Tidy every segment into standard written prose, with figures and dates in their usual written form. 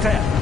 step.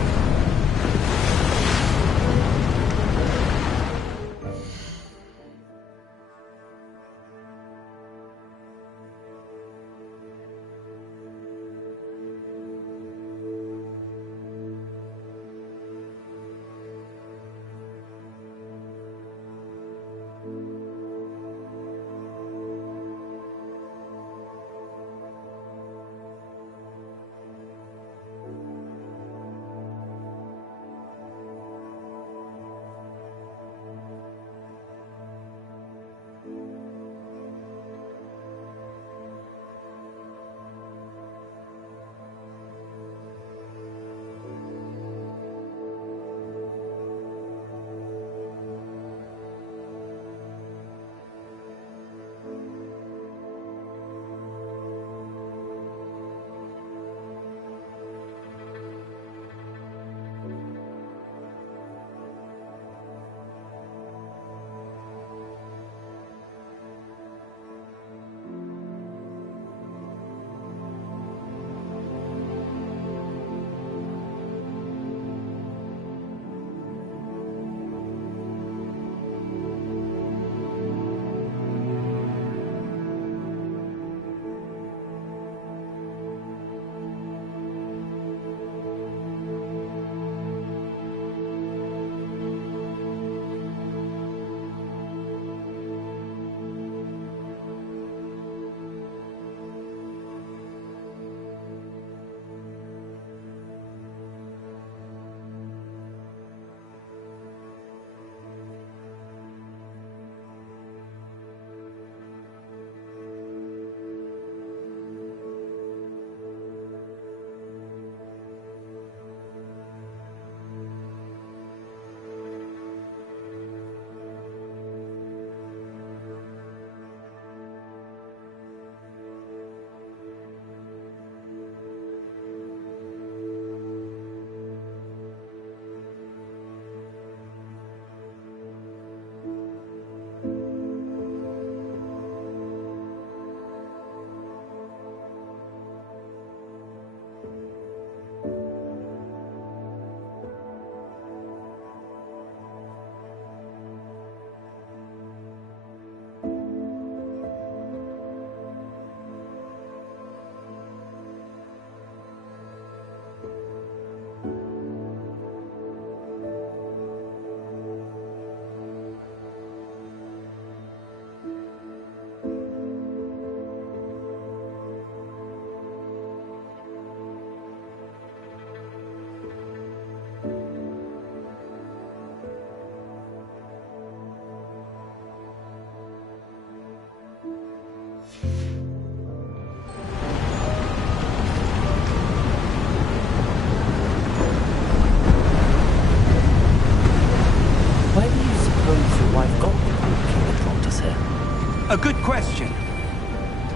A good question.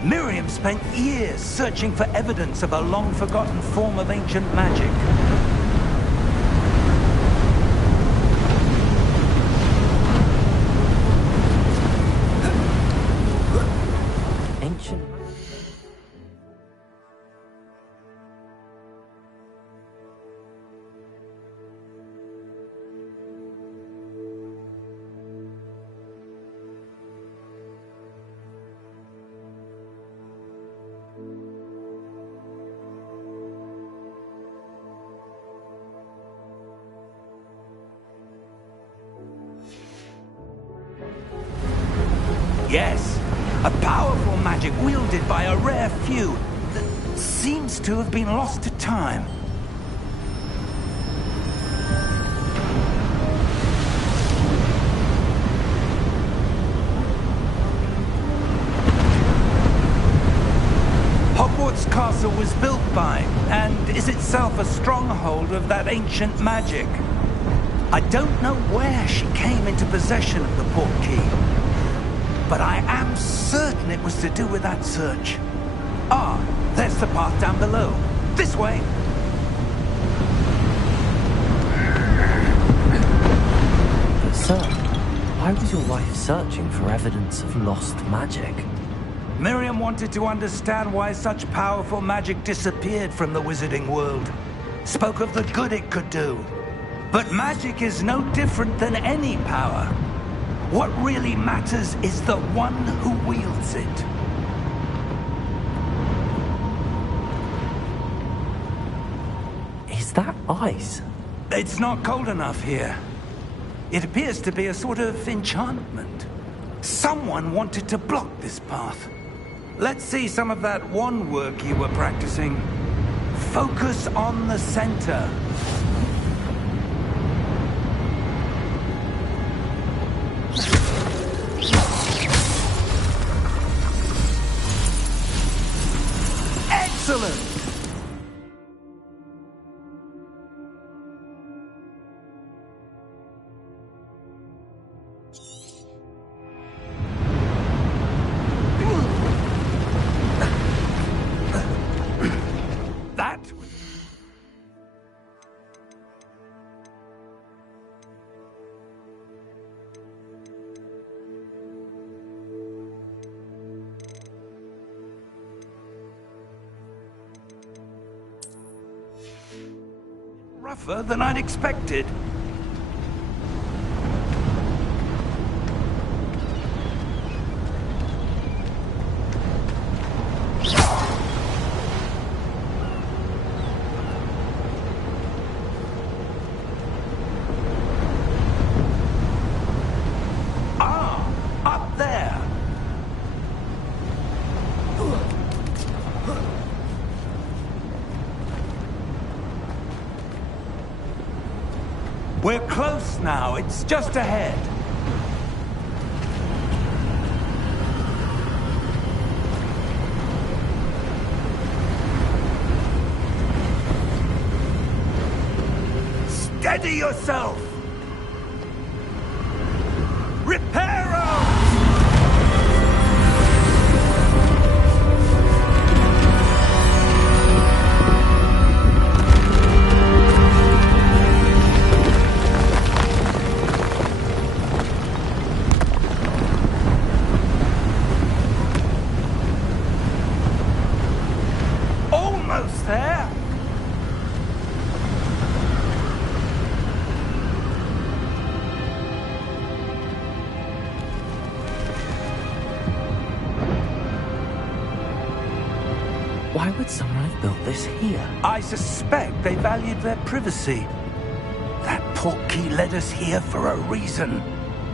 Miriam spent years searching for evidence of a long-forgotten form of ancient magic. Ancient? Yes, a powerful magic wielded by a rare few that seems to have been lost to time. Hogwarts Castle was built by, and is itself a stronghold of that ancient magic. I don't know where she came into possession of the portkey, but I am certain it was to do with that search. Ah, there's the path down below. This way! But sir, why was your wife searching for evidence of lost magic? Miriam wanted to understand why such powerful magic disappeared from the wizarding world. spoke of the good it could do. But magic is no different than any power. What really matters is the one who wields it. Is that ice? It's not cold enough here. It appears to be a sort of enchantment. Someone wanted to block this path. Let's see some of that wand work you were practicing. Focus on the center. Excellent! That... rougher than I'd expected. Up there. We're close now. It's just ahead. Steady yourself. Reparo! Almost there. Why would someone have built this here? I suspect they valued their privacy. That portkey led us here for a reason.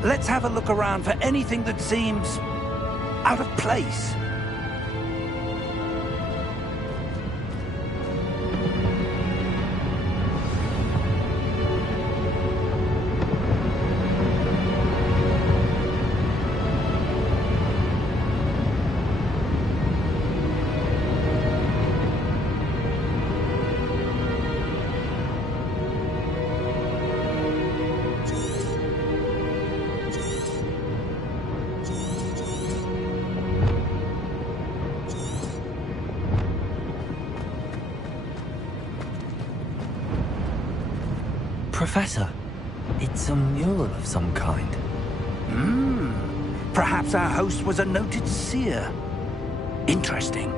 Let's have a look around for anything that seems out of place. Professor, it's a mural of some kind. Perhaps our host was a noted seer. Interesting.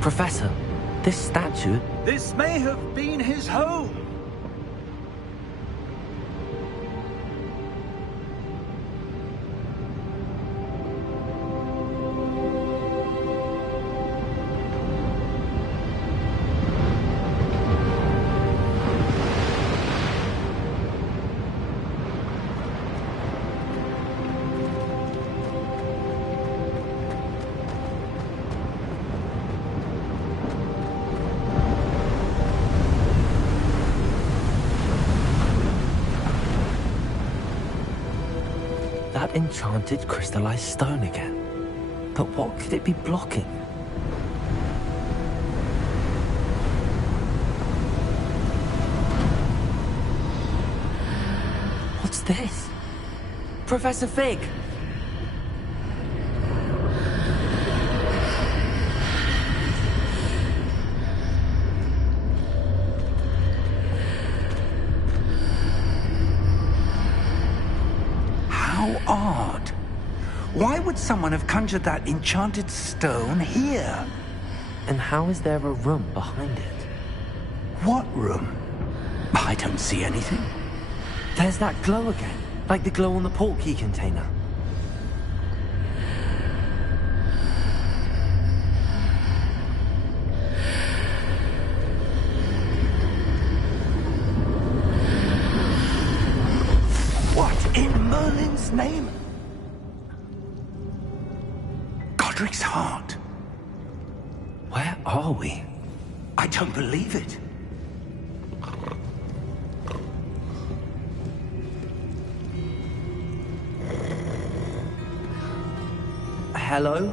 Professor, this statue... This may have been his home. That enchanted crystallized stone again. But what could it be blocking? What's this? Professor Fig! odd. Why would someone have conjured that enchanted stone here? And how is there a room behind it? What room? I don't see anything. There's that glow again, like the glow on the portkey container. What in Merlin's name? Godric's heart. Where are we? I don't believe it. Hello?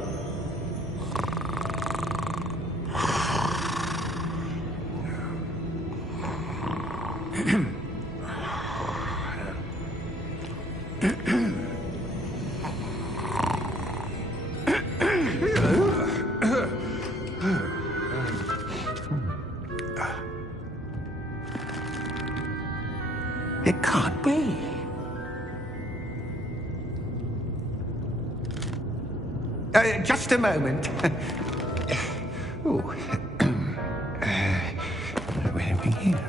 It can't be. Just a moment. Ooh. Where are we here?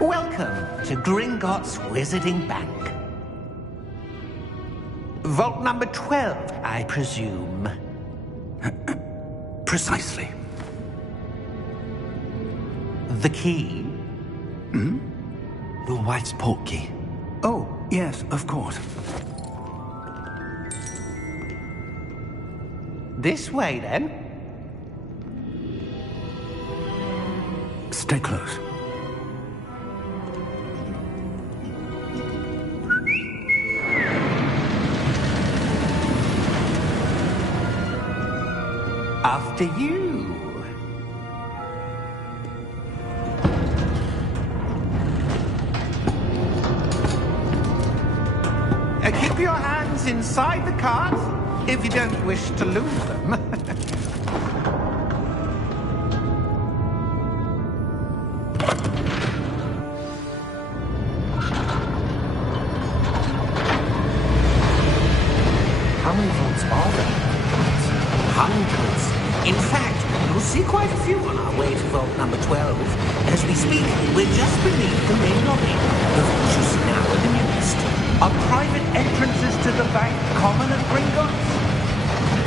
Welcome to Gringotts Wizarding Bank. Vault number 12, I presume. Precisely. The key? Your wife's portkey. Oh, yes, of course. This way, then. Stay close. After you. Keep your hands inside the cart if you don't wish to lose them. How many vaults are there? Hundreds. In fact, you'll see quite a few on our way to vault number 12. As we speak, we're just beneath the main lobby. The vaults you see now are the newest. Are private entrances to the bank common at Gringotts?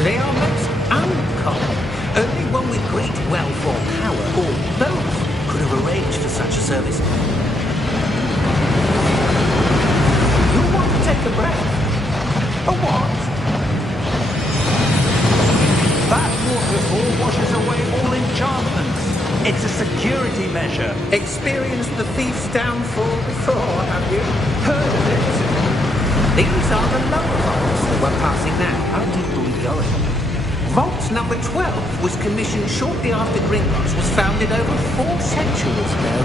They are most uncommon. Only one with great wealth or power, or both, could have arranged for such a service. You want to take a breath? A what? That waterfall washes away all enchantments. It's a security measure. Experienced the thief's downfall before, have you? Heard of it? These are the lower vaults that we're passing now. How deep are we going? Vault number 12 was commissioned shortly after Gringotts was founded over 4 centuries ago.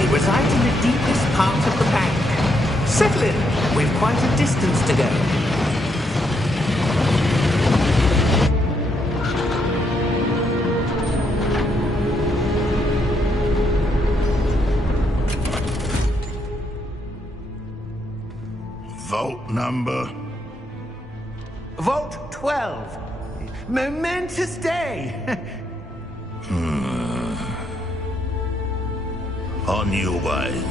It resides in the deepest part of the bank. Settle in. We've quite a distance to go. Vault number? Vault 12. Momentous day. On your way.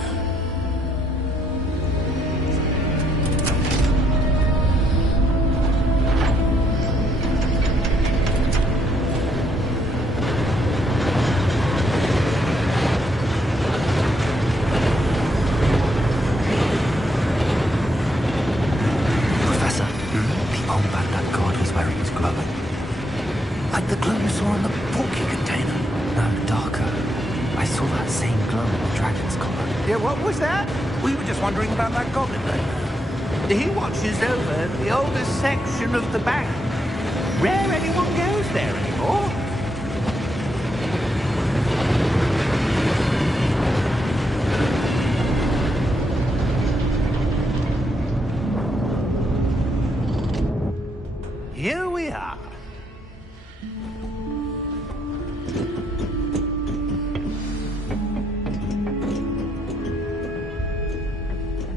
Professor, the armband that guard was wearing is glowing. Like the glow you saw in the portkey container. No, darker. I saw that same glow in the dragon's collar. Yeah, what was that? We were just wondering about that goblin there. He watches over the oldest section of the bank. Rare anyone goes there anymore. Here we are.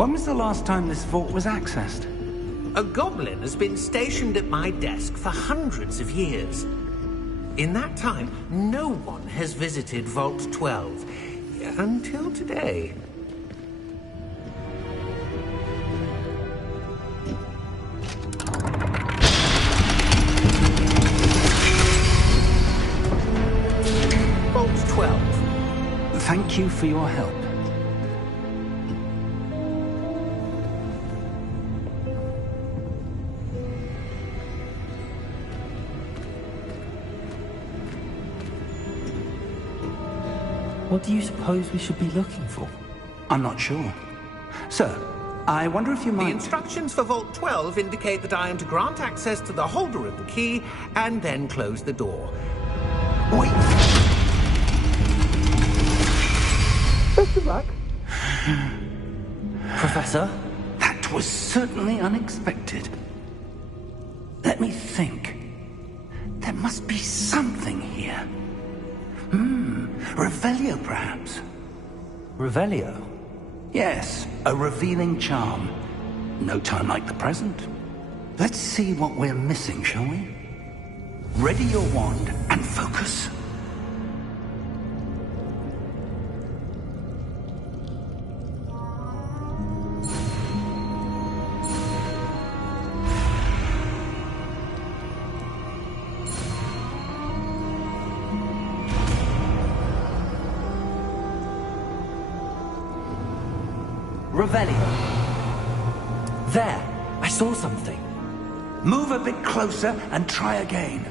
When was the last time this vault was accessed? A goblin has been stationed at my desk for hundreds of years. In that time, no one has visited Vault 12. Until today. Vault 12. Thank you for your help. What do you suppose we should be looking for? I'm not sure. Sir, I wonder if you The might... instructions for Vault 12 indicate that I am to grant access to the holder of the key and then close the door. Wait! Best of luck. Professor? That was certainly unexpected. Let me think. There must be something here. Revelio, perhaps? Revelio? Yes, a revealing charm. No time like the present. Let's see what we're missing, shall we? Ready your wand and focus. Revelio. There! I saw something. Move a bit closer and try again.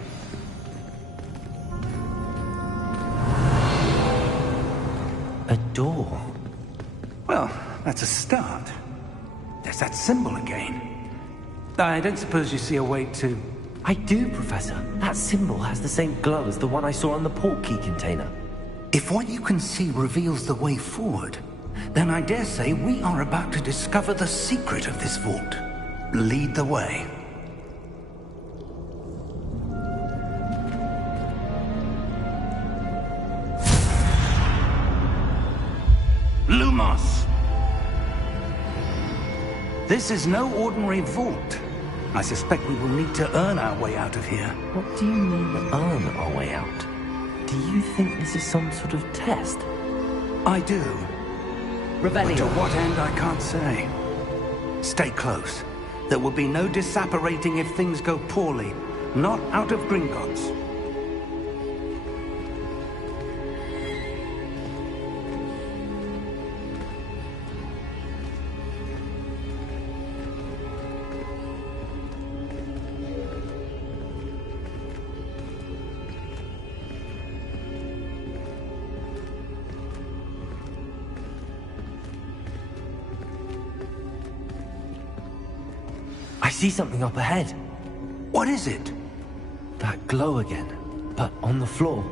A door. Well, that's a start. There's that symbol again. I don't suppose you see a way to... I do, Professor. That symbol has the same glow as the one I saw on the port key container. If what you can see reveals the way forward, then I dare say we are about to discover the secret of this vault. Lead the way. Lumos! This is no ordinary vault. I suspect we will need to earn our way out of here. What do you mean, earn our way out? Do you think this is some sort of test? I do. But to Revelio. what end, I can't say. Stay close. There will be no disapparating if things go poorly. Not out of Gringotts. I see something up ahead. What is it? That glow again, but on the floor.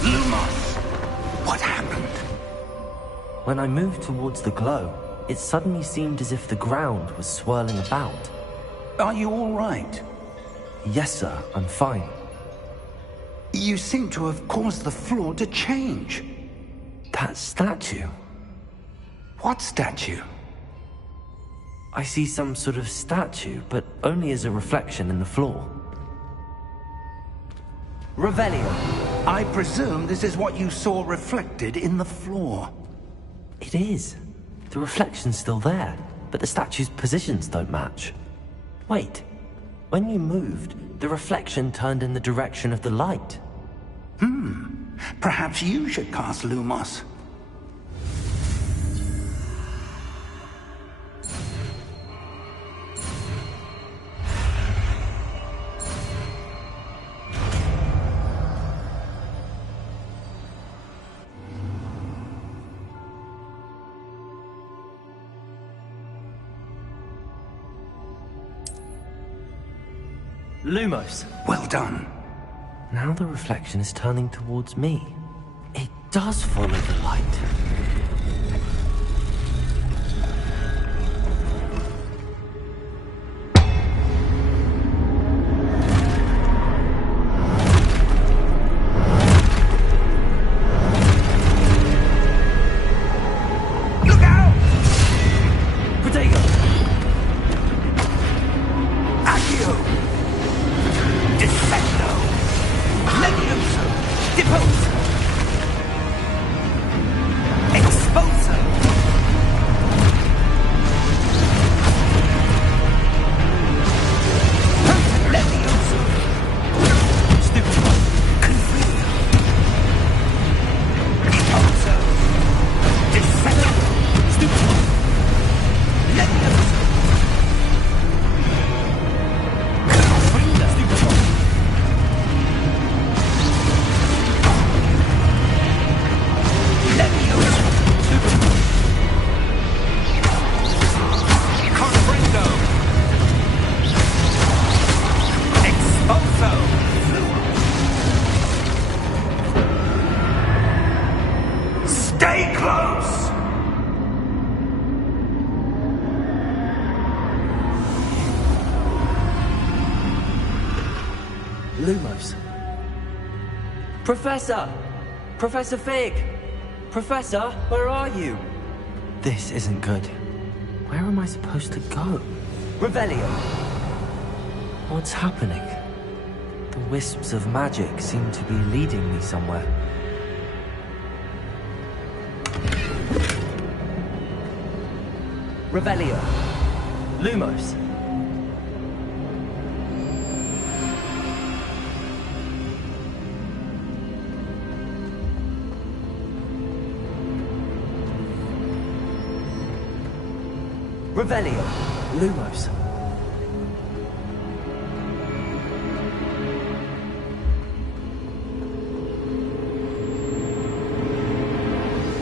Lumos! What happened? When I moved towards the glow, it suddenly seemed as if the ground was swirling about. Are you all right? Yes, sir, I'm fine. You seem to have caused the floor to change. That statue. What statue? I see some sort of statue, but only as a reflection in the floor. Revelio. I presume this is what you saw reflected in the floor. It is. The reflection's still there, but the statue's positions don't match. Wait. When you moved, the reflection turned in the direction of the light. Perhaps you should cast Lumos. Lumos. Well done. Now the reflection is turning towards me. It does follow the light. Lumos. Professor! Professor Fig! Professor, where are you? This isn't good. Where am I supposed to go? Revelio! What's happening? The wisps of magic seem to be leading me somewhere. Revelio! Lumos! Revelio! Lumos!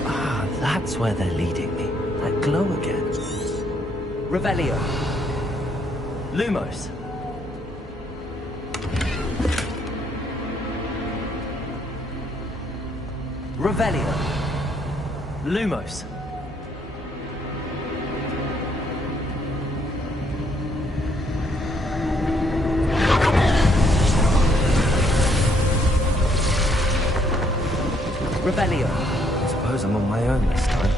Ah, that's where they're leading me. That glow again. Revelio! Lumos! Revelio! Lumos! Revelio. I suppose I'm on my own this time.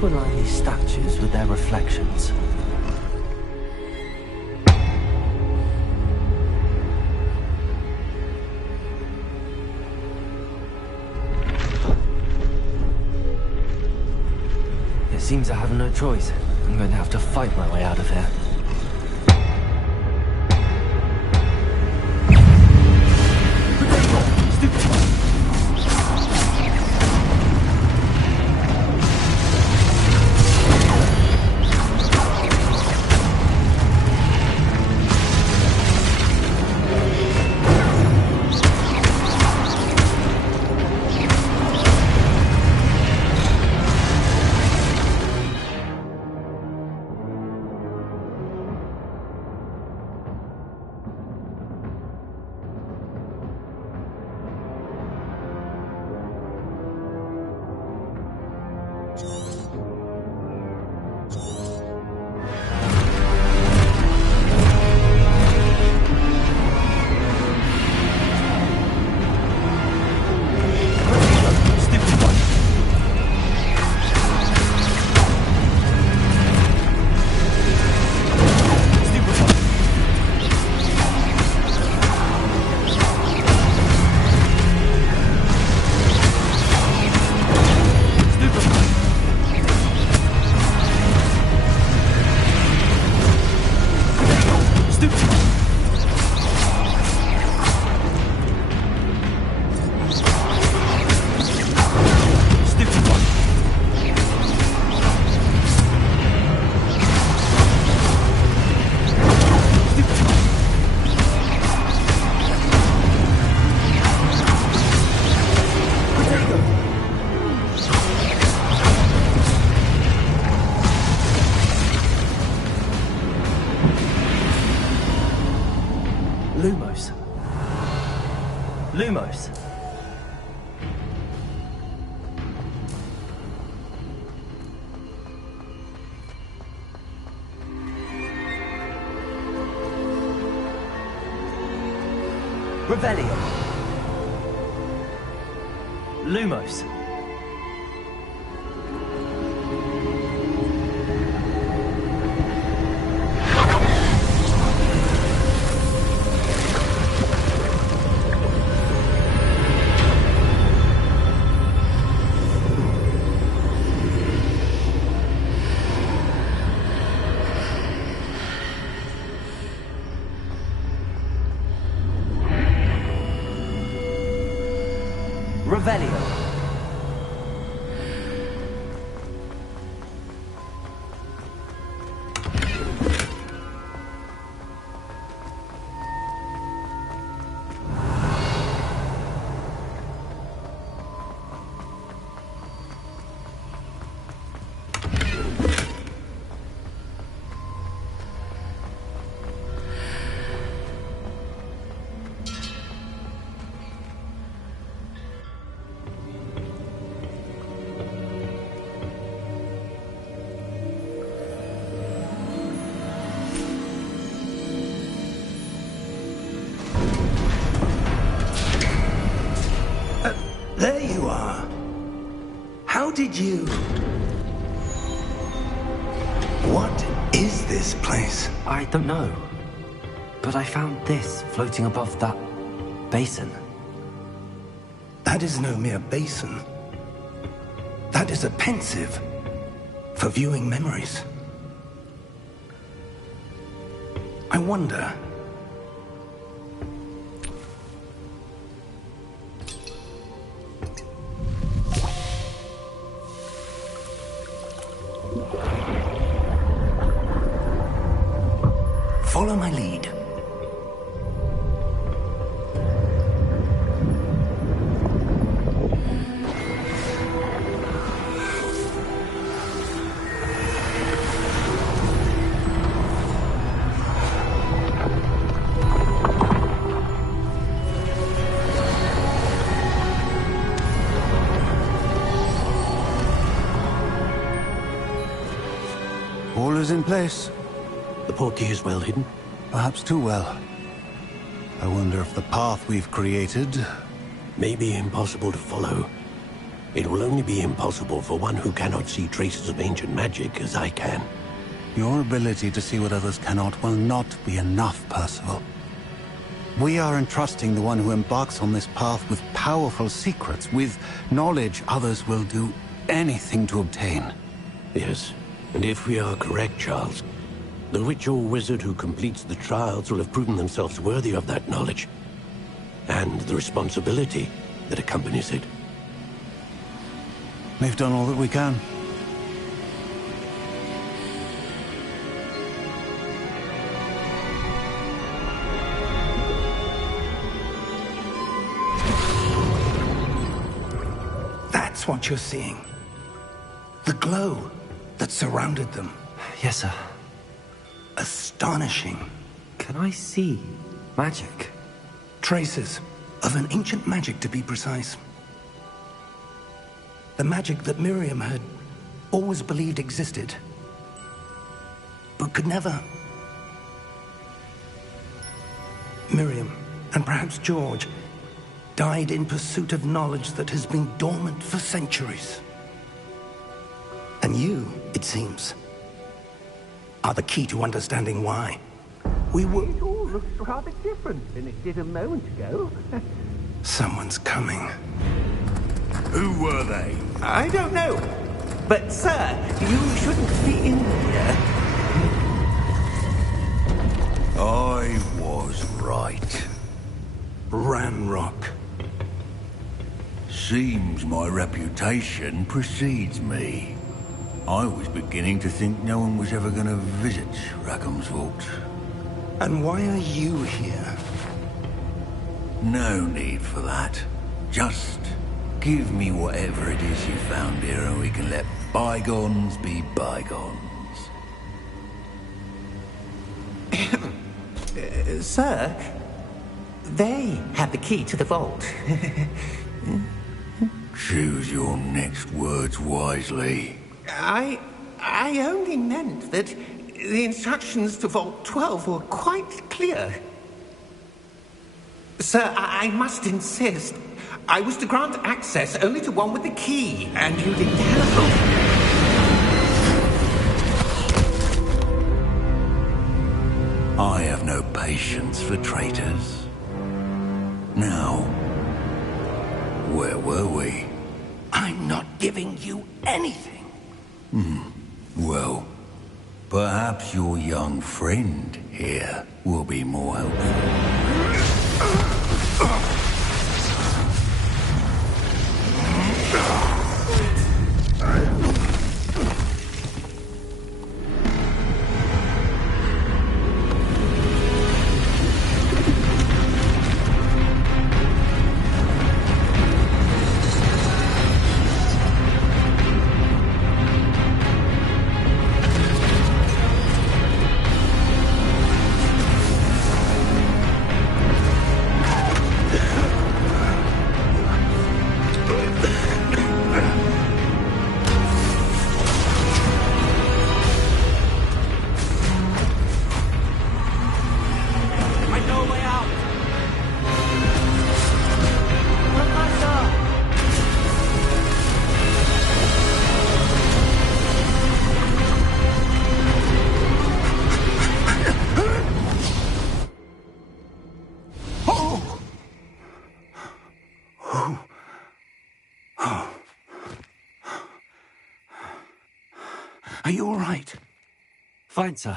To align these statues with their reflections. It seems I have no choice. I'm going to have to fight my way out of here. Lumos. Lumos. Revelio. Lumos. Revelio. did you... What is this place? I don't know. But I found this floating above that basin. That is no mere basin. That is a pensive for viewing memories. I wonder... Follow my lead. All is in place. The portkey is well hidden. Perhaps too well. I wonder if the path we've created... May be impossible to follow. It will only be impossible for one who cannot see traces of ancient magic as I can. Your ability to see what others cannot will not be enough, Percival. We are entrusting the one who embarks on this path with powerful secrets, with knowledge others will do anything to obtain. Yes, and if we are correct, Charles, the witch or wizard who completes the trials will have proven themselves worthy of that knowledge, and the responsibility that accompanies it. We've done all that we can. That's what you're seeing. The glow that surrounded them. Yes, sir. Astonishing. Can I see magic? Traces of an ancient magic, to be precise. The magic that Miriam had always believed existed, but could never. Miriam, and perhaps George, died in pursuit of knowledge that has been dormant for centuries. And you, it seems, are the key to understanding why. It all looks rather different than it did a moment ago. Someone's coming. Who were they? I don't know. But, sir, you shouldn't be in here. I was right. Ranrock. Seems my reputation precedes me. I was beginning to think no one was ever going to visit Rackham's vault. And why are you here? No need for that. Just give me whatever it is you found here and we can let bygones be bygones. Sir, they have the key to the vault. Choose your next words wisely. I only meant that the instructions to Vault 12 were quite clear. Sir, I must insist. I was to grant access only to one with the key, and you didn't have I have no patience for traitors. Now, where were we? I'm not giving you anything. Well, perhaps your young friend here will be more helpful. Are you all right? Fine, sir.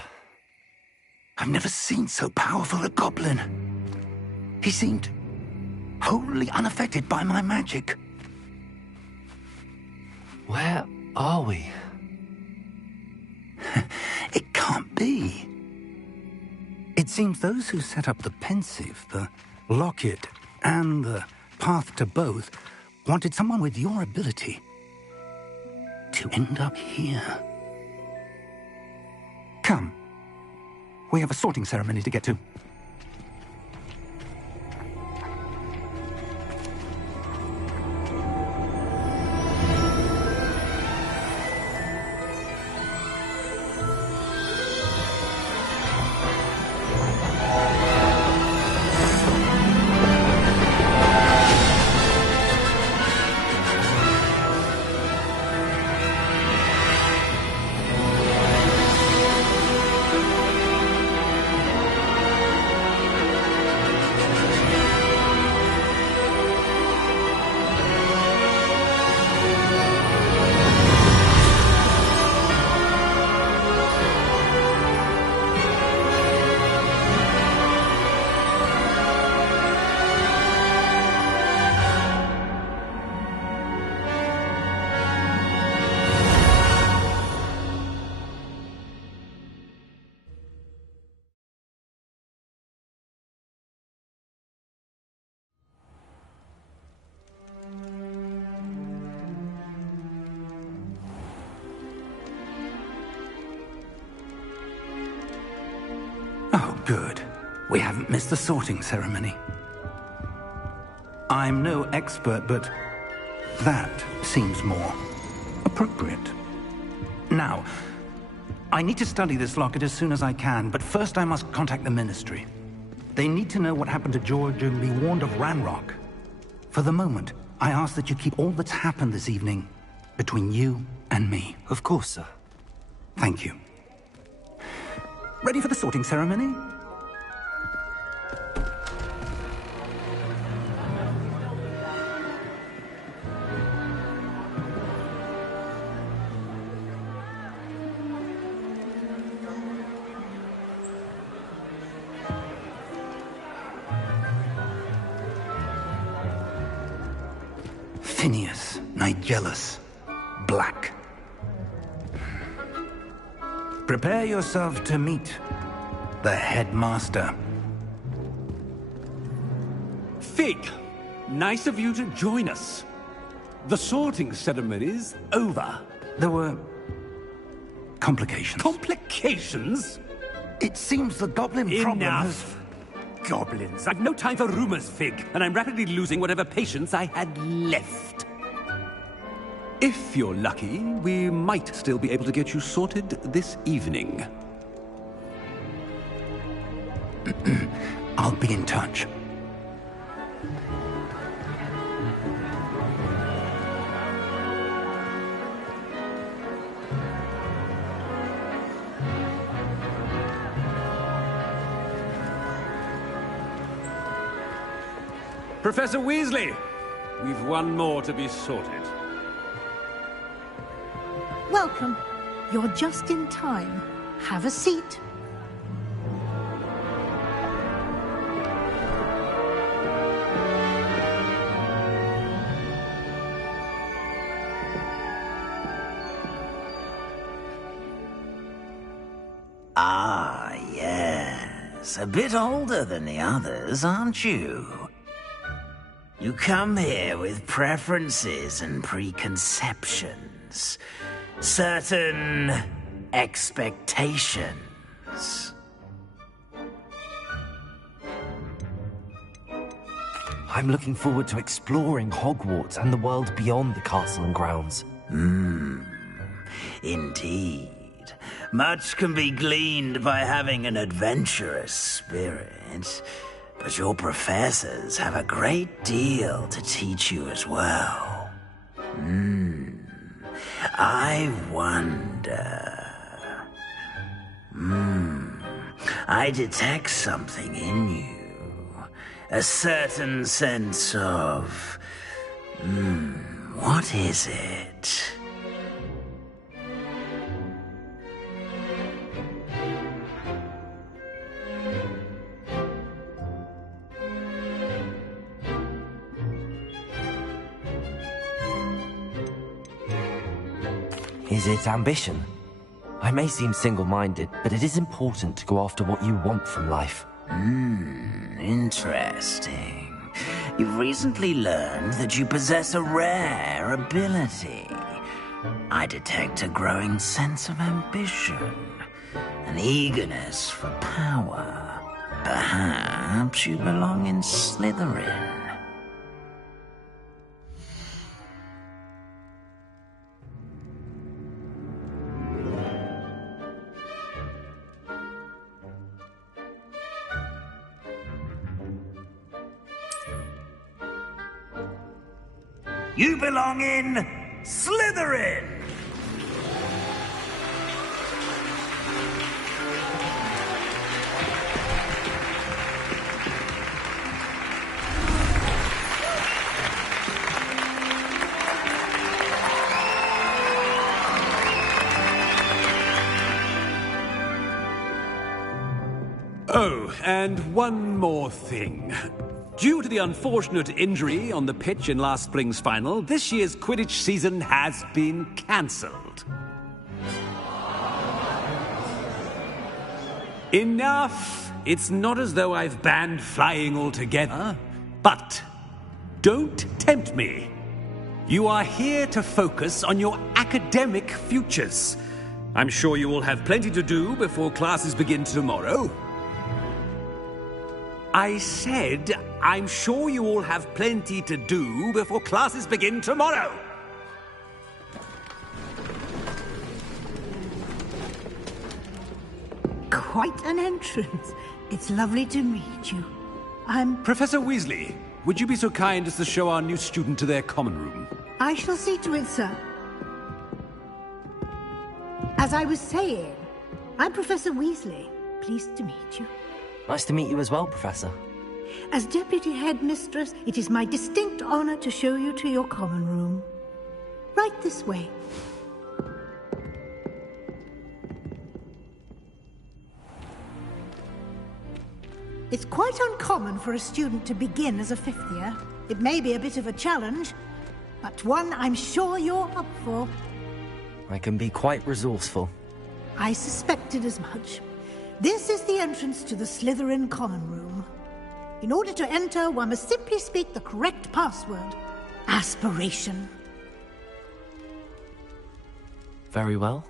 I've never seen so powerful a goblin. He seemed wholly unaffected by my magic. Where are we? It can't be. It seems those who set up the pensive, the locket, and the path to both wanted someone with your ability to end up here. Come. We have a sorting ceremony to get to. Oh, good. We haven't missed the sorting ceremony. I'm no expert, but that seems more appropriate. Now, I need to study this locket as soon as I can, but first I must contact the Ministry. They need to know what happened to George and be warned of Ranrock. For the moment, I ask that you keep all that's happened this evening between you and me. Of course, sir. Thank you. Ready for the sorting ceremony? Phineas, Nigellus, Black. Prepare yourself to meet the headmaster. Fig, nice of you to join us. The sorting ceremony's over. There were complications. Complications? It seems the goblin problem has... Enough! Goblins. I've no time for rumors, Fig, and I'm rapidly losing whatever patience I had left. If you're lucky, we might still be able to get you sorted this evening. I'll be in touch. Professor Weasley, we've one more to be sorted. Welcome. You're just in time. Have a seat. Ah, yes. A bit older than the others, aren't you? You come here with preferences and preconceptions. Certain expectations. I'm looking forward to exploring Hogwarts and the world beyond the castle and grounds. Indeed. Much can be gleaned by having an adventurous spirit, but your professors have a great deal to teach you as well. I wonder... I detect something in you. A certain sense of... what is it? Is it ambition? I may seem single-minded, but it is important to go after what you want from life. Interesting. You've recently learned that you possess a rare ability. I detect a growing sense of ambition, an eagerness for power. Perhaps you belong in Slytherin. You belong in Slytherin! Oh, and one more thing. Due to the unfortunate injury on the pitch in last spring's final, this year's Quidditch season has been cancelled. Enough! It's not as though I've banned flying altogether, but don't tempt me. You are here to focus on your academic futures. I'm sure you will have plenty to do before classes begin tomorrow. I said, I'm sure you all have plenty to do before classes begin tomorrow. Quite an entrance. It's lovely to meet you. I'm... Professor Weasley, would you be so kind as to show our new student to their common room? I shall see to it, sir. As I was saying, I'm Professor Weasley. Pleased to meet you. Nice to meet you as well, Professor. As Deputy Headmistress, it is my distinct honor to show you to your common room. Right this way. It's quite uncommon for a student to begin as a fifth year. It may be a bit of a challenge, but one I'm sure you're up for. I can be quite resourceful. I suspected as much. This is the entrance to the Slytherin common room. In order to enter, one must simply speak the correct password. Aspiration. Very well.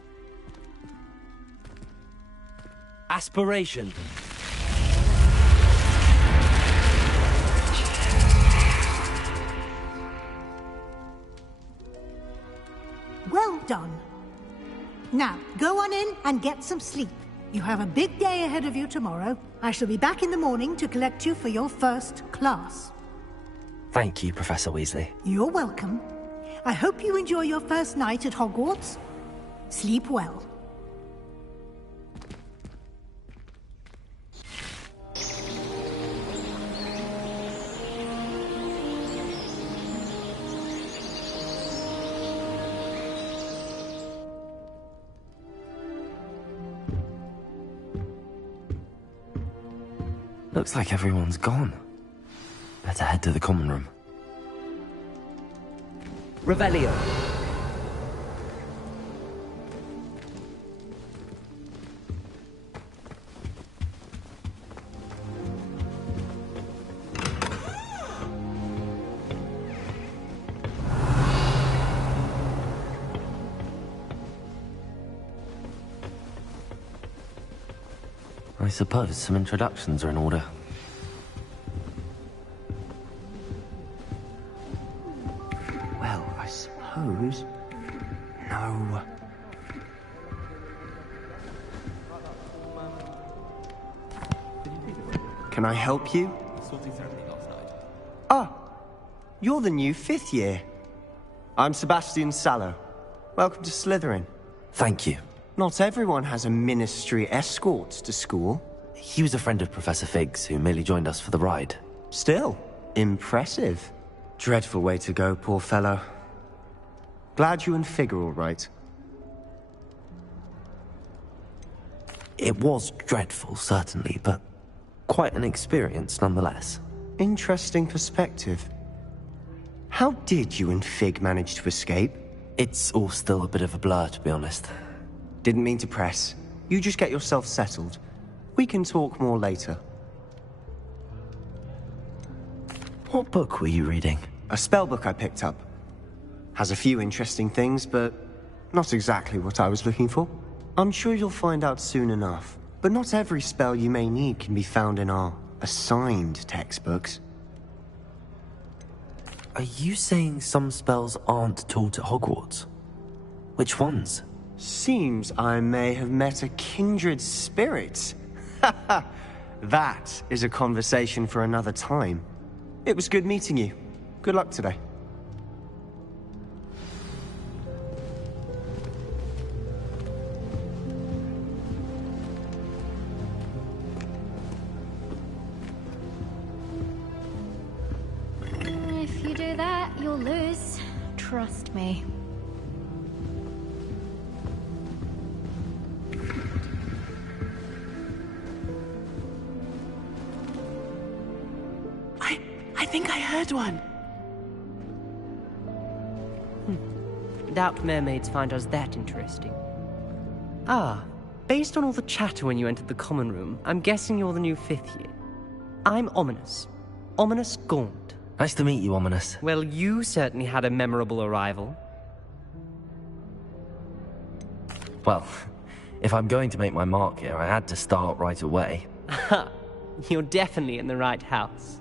Aspiration. Well done. Now, go on in and get some sleep. You have a big day ahead of you tomorrow. I shall be back in the morning to collect you for your first class. Thank you, Professor Weasley. You're welcome. I hope you enjoy your first night at Hogwarts. Sleep well. Looks like everyone's gone. Better head to the common room. Revelio. I suppose some introductions are in order. Well, I suppose... No. Can I help you? Ah, you're the new fifth year. I'm Sebastian Sallow. Welcome to Slytherin. Thank you. Not everyone has a ministry escort to school. He was a friend of Professor Fig's, who merely joined us for the ride. Still, impressive. Dreadful way to go, poor fellow. Glad you and Fig are all right. It was dreadful, certainly, but quite an experience nonetheless. Interesting perspective. How did you and Fig manage to escape? It's all still a bit of a blur, to be honest. Didn't mean to press. You just get yourself settled. We can talk more later. What book were you reading? A spell book I picked up. Has a few interesting things, but not exactly what I was looking for. I'm sure you'll find out soon enough. But not every spell you may need can be found in our assigned textbooks. Are you saying some spells aren't taught at Hogwarts? Which ones? Seems I may have met a kindred spirit. That is a conversation for another time. It was good meeting you. Good luck today. If you do that, you'll lose. Trust me. I think I heard one. Doubt mermaids find us that interesting. Ah, based on all the chatter when you entered the common room, I'm guessing you're the new 5th year. I'm Ominous. Ominous Gaunt. Nice to meet you, Ominous. Well, you certainly had a memorable arrival. Well, if I'm going to make my mark here, I had to start right away. Ha! You're definitely in the right house.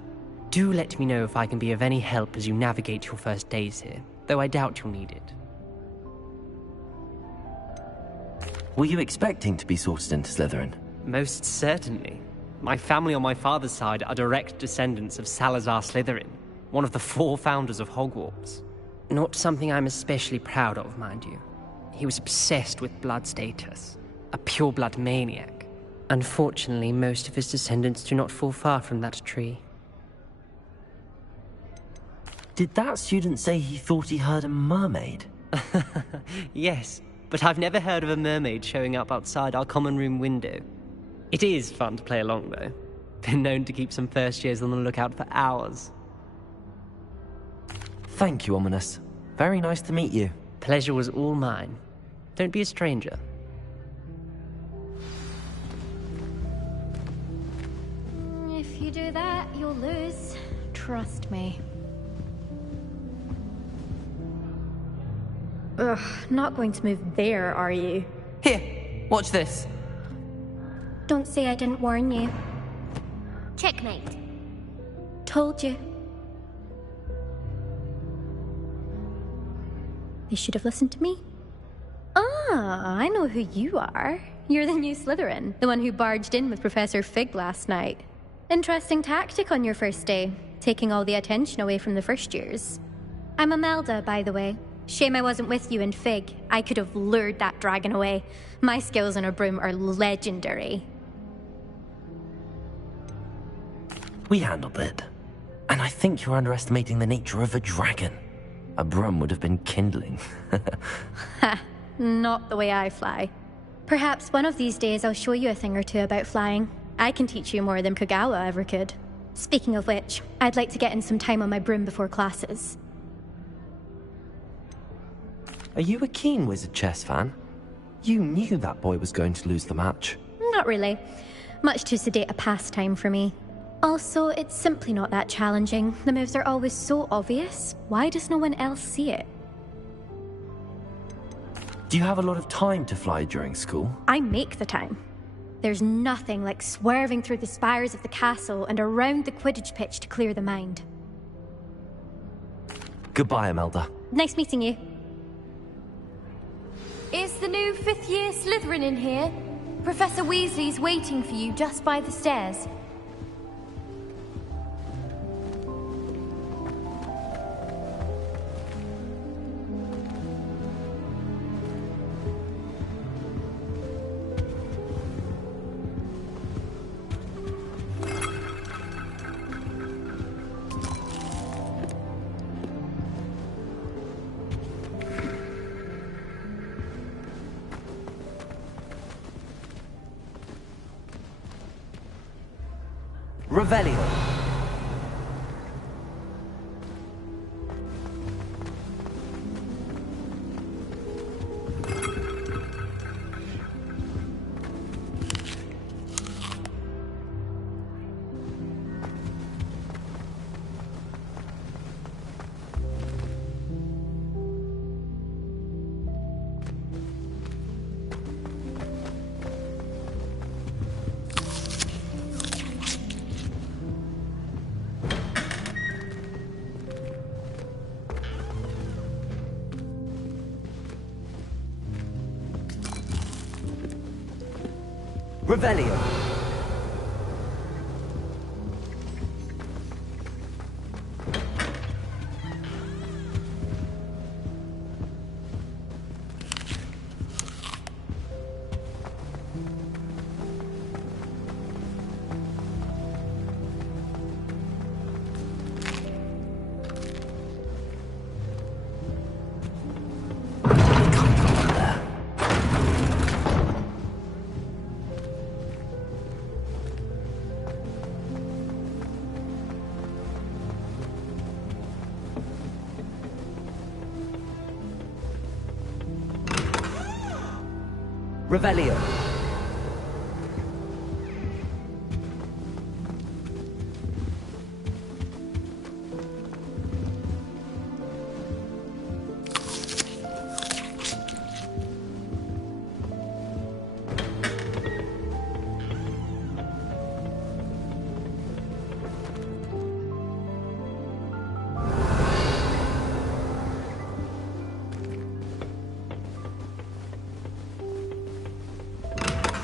Do let me know if I can be of any help as you navigate your first days here, though I doubt you'll need it. Were you expecting to be sorted into Slytherin? Most certainly. My family on my father's side are direct descendants of Salazar Slytherin, one of the 4 founders of Hogwarts. Not something I'm especially proud of, mind you. He was obsessed with blood status, a pure-blood maniac. Unfortunately, most of his descendants do not fall far from that tree. Did that student say he thought he heard a mermaid? Yes, but I've never heard of a mermaid showing up outside our common room window. It is fun to play along, though. Been known to keep some first years on the lookout for hours. Thank you, Ominous. Very nice to meet you. Pleasure was all mine. Don't be a stranger. If you do that, you'll lose. Trust me. Ugh, not going to move there, are you? Here, watch this. Don't say I didn't warn you. Checkmate. Told you. You should have listened to me. Ah, I know who you are. You're the new Slytherin, the one who barged in with Professor Fig last night. Interesting tactic on your first day, taking all the attention away from the first years. I'm Imelda, by the way. Shame I wasn't with you in Fig. I could have lured that dragon away. My skills on a broom are legendary. We handled it. And I think you're underestimating the nature of a dragon. A broom would have been kindling. Ha, not the way I fly. Perhaps one of these days I'll show you a thing or two about flying. I can teach you more than Kagawa ever could. Speaking of which, I'd like to get in some time on my broom before classes. Are you a keen Wizard Chess fan? You knew that boy was going to lose the match. Not really. Much too sedate a pastime for me. Also, it's simply not that challenging. The moves are always so obvious. Why does no one else see it? Do you have a lot of time to fly during school? I make the time. There's nothing like swerving through the spires of the castle and around the Quidditch pitch to clear the mind. Goodbye, Imelda. Nice meeting you. Is the new 5th year Slytherin in here? Professor Weasley's waiting for you just by the stairs. Revelio. Revelio. Revelio.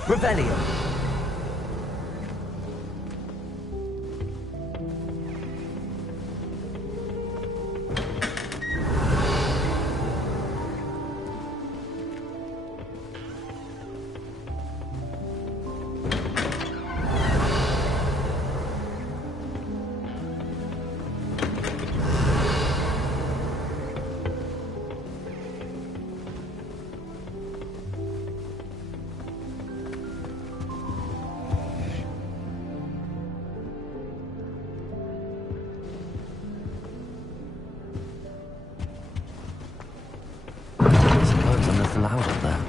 Revelio. Loud up there.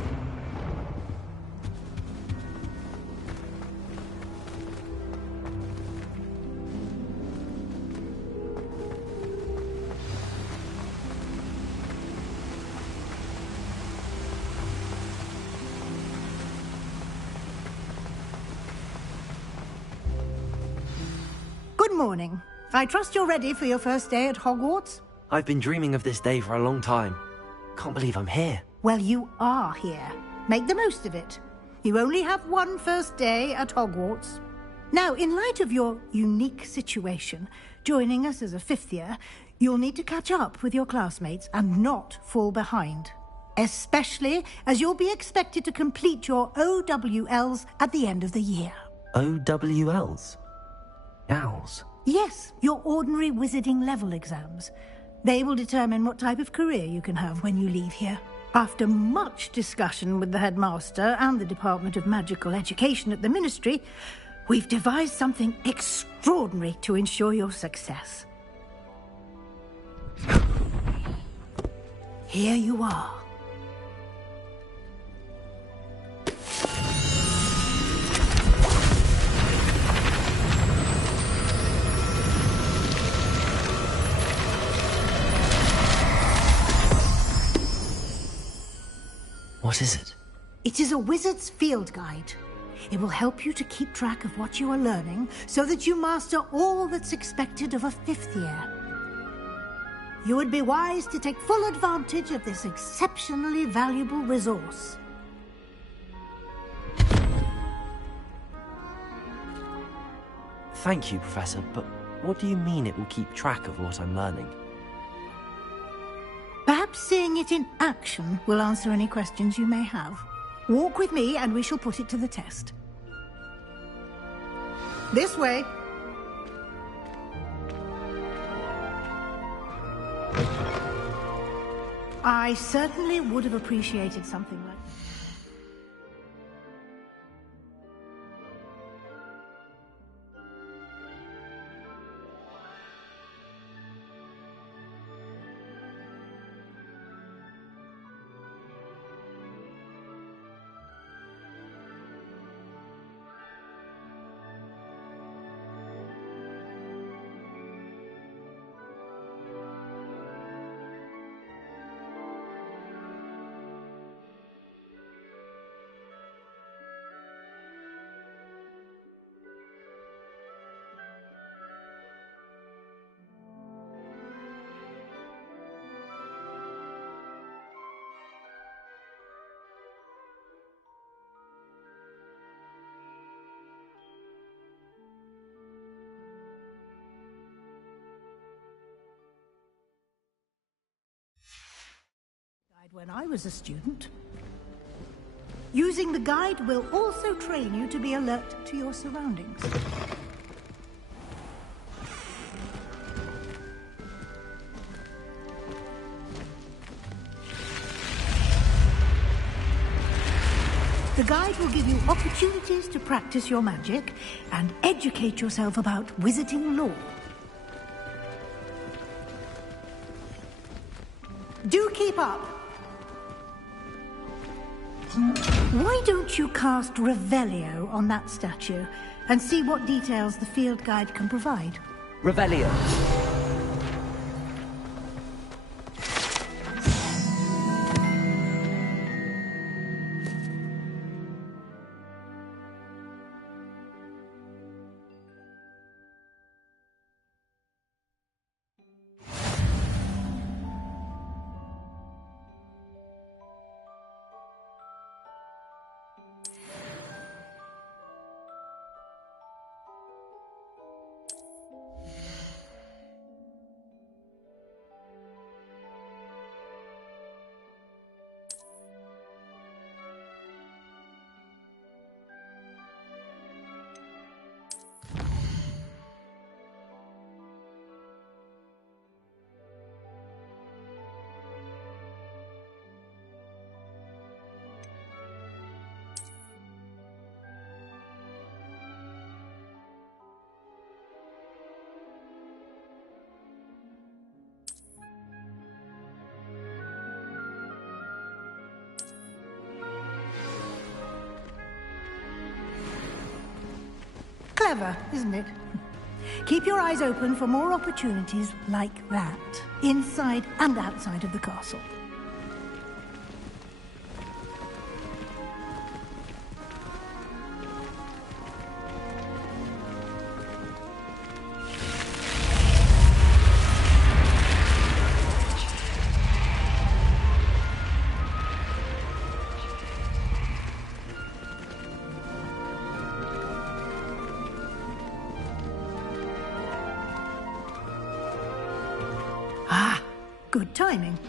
Good morning. I trust you're ready for your first day at Hogwarts? I've been dreaming of this day for a long time. Can't believe I'm here. Well, you are here. Make the most of it. You only have one first day at Hogwarts. Now, in light of your unique situation, joining us as a fifth year, you'll need to catch up with your classmates and not fall behind. Especially as you'll be expected to complete your OWLs at the end of the year. OWLs? Owls? Yes, your ordinary wizarding level exams. They will determine what type of career you can have when you leave here. After much discussion with the headmaster and the Department of Magical Education at the Ministry, we've devised something extraordinary to ensure your success. Here you are. What is it? It is a wizard's field guide. It will help you to keep track of what you are learning so that you master all that's expected of a fifth year. You would be wise to take full advantage of this exceptionally valuable resource. Thank you, Professor, but what do you mean it will keep track of what I'm learning? Perhaps seeing it in action will answer any questions you may have. Walk with me and we shall put it to the test. This way. I certainly would have appreciated something like that. when I was a student. Using the guide will also train you to be alert to your surroundings. The guide will give you opportunities to practice your magic and educate yourself about wizarding lore. Do keep up! Why don't you cast Revelio on that statue and see what details the field guide can provide? Revelio. Clever, isn't it? Keep your eyes open for more opportunities like that, inside and outside of the castle. Good timing.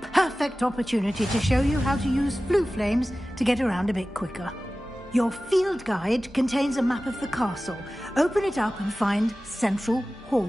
Perfect opportunity to show you how to use flue flames to get around a bit quicker. Your field guide contains a map of the castle. Open it up and find Central Hall.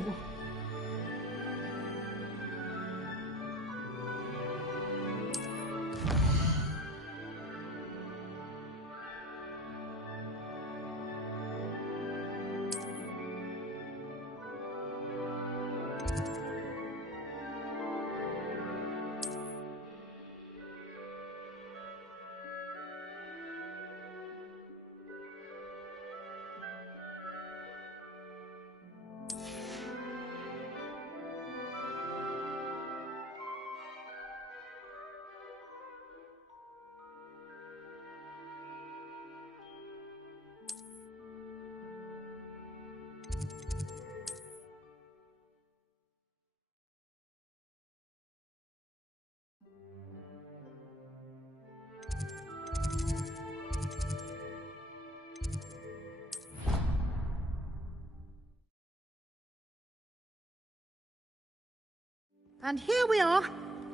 And here we are.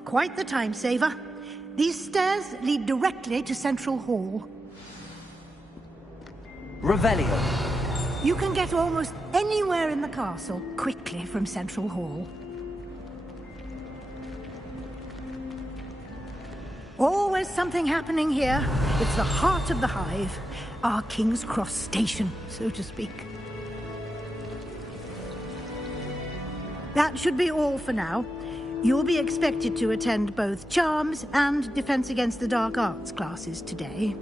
Quite the time saver. These stairs lead directly to Central Hall. Revelio. You can get almost anywhere in the castle quickly from Central Hall. Always something happening here. It's the heart of the hive. Our King's Cross station, so to speak. That should be all for now. You'll be expected to attend both Charms and Defense Against the Dark Arts classes today.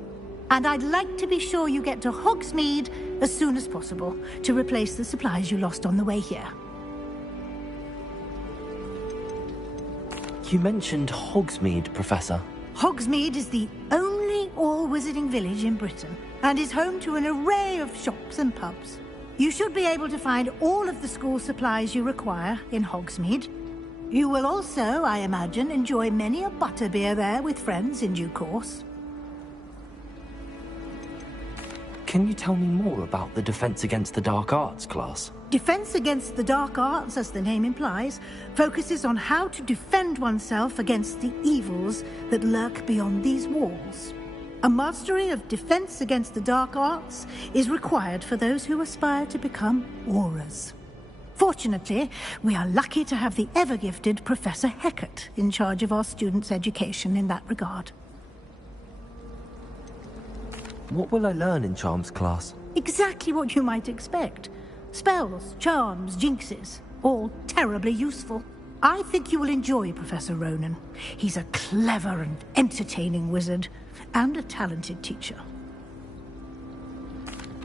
And I'd like to be sure you get to Hogsmeade as soon as possible to replace the supplies you lost on the way here. You mentioned Hogsmeade, Professor. Hogsmeade is the only all-wizarding village in Britain and is home to an array of shops and pubs. You should be able to find all of the school supplies you require in Hogsmeade. You will also, I imagine, enjoy many a butterbeer there with friends in due course. Can you tell me more about the Defense Against the Dark Arts class? Defense Against the Dark Arts, as the name implies, focuses on how to defend oneself against the evils that lurk beyond these walls. A mastery of Defense Against the Dark Arts is required for those who aspire to become Aurors. Fortunately, we are lucky to have the ever-gifted Professor Hecat in charge of our students' education in that regard. What will I learn in Charms class? Exactly what you might expect. Spells, charms, jinxes, all terribly useful. I think you will enjoy Professor Ronan. He's a clever and entertaining wizard, and a talented teacher.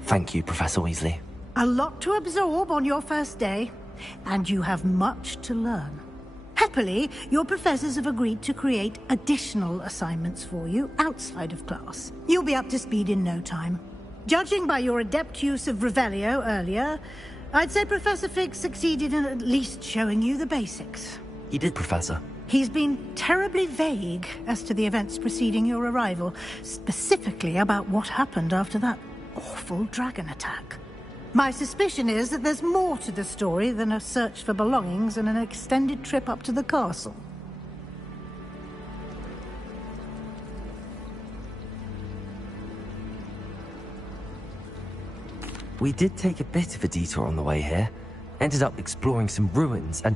Thank you, Professor Weasley. A lot to absorb on your first day, and you have much to learn. Happily, your professors have agreed to create additional assignments for you outside of class. You'll be up to speed in no time. Judging by your adept use of Revelio earlier, I'd say Professor Fig succeeded in at least showing you the basics. He did, Professor. He's been terribly vague as to the events preceding your arrival, specifically about what happened after that awful dragon attack. My suspicion is that there's more to the story than a search for belongings and an extended trip up to the castle. We did take a bit of a detour on the way here. Ended up exploring some ruins, and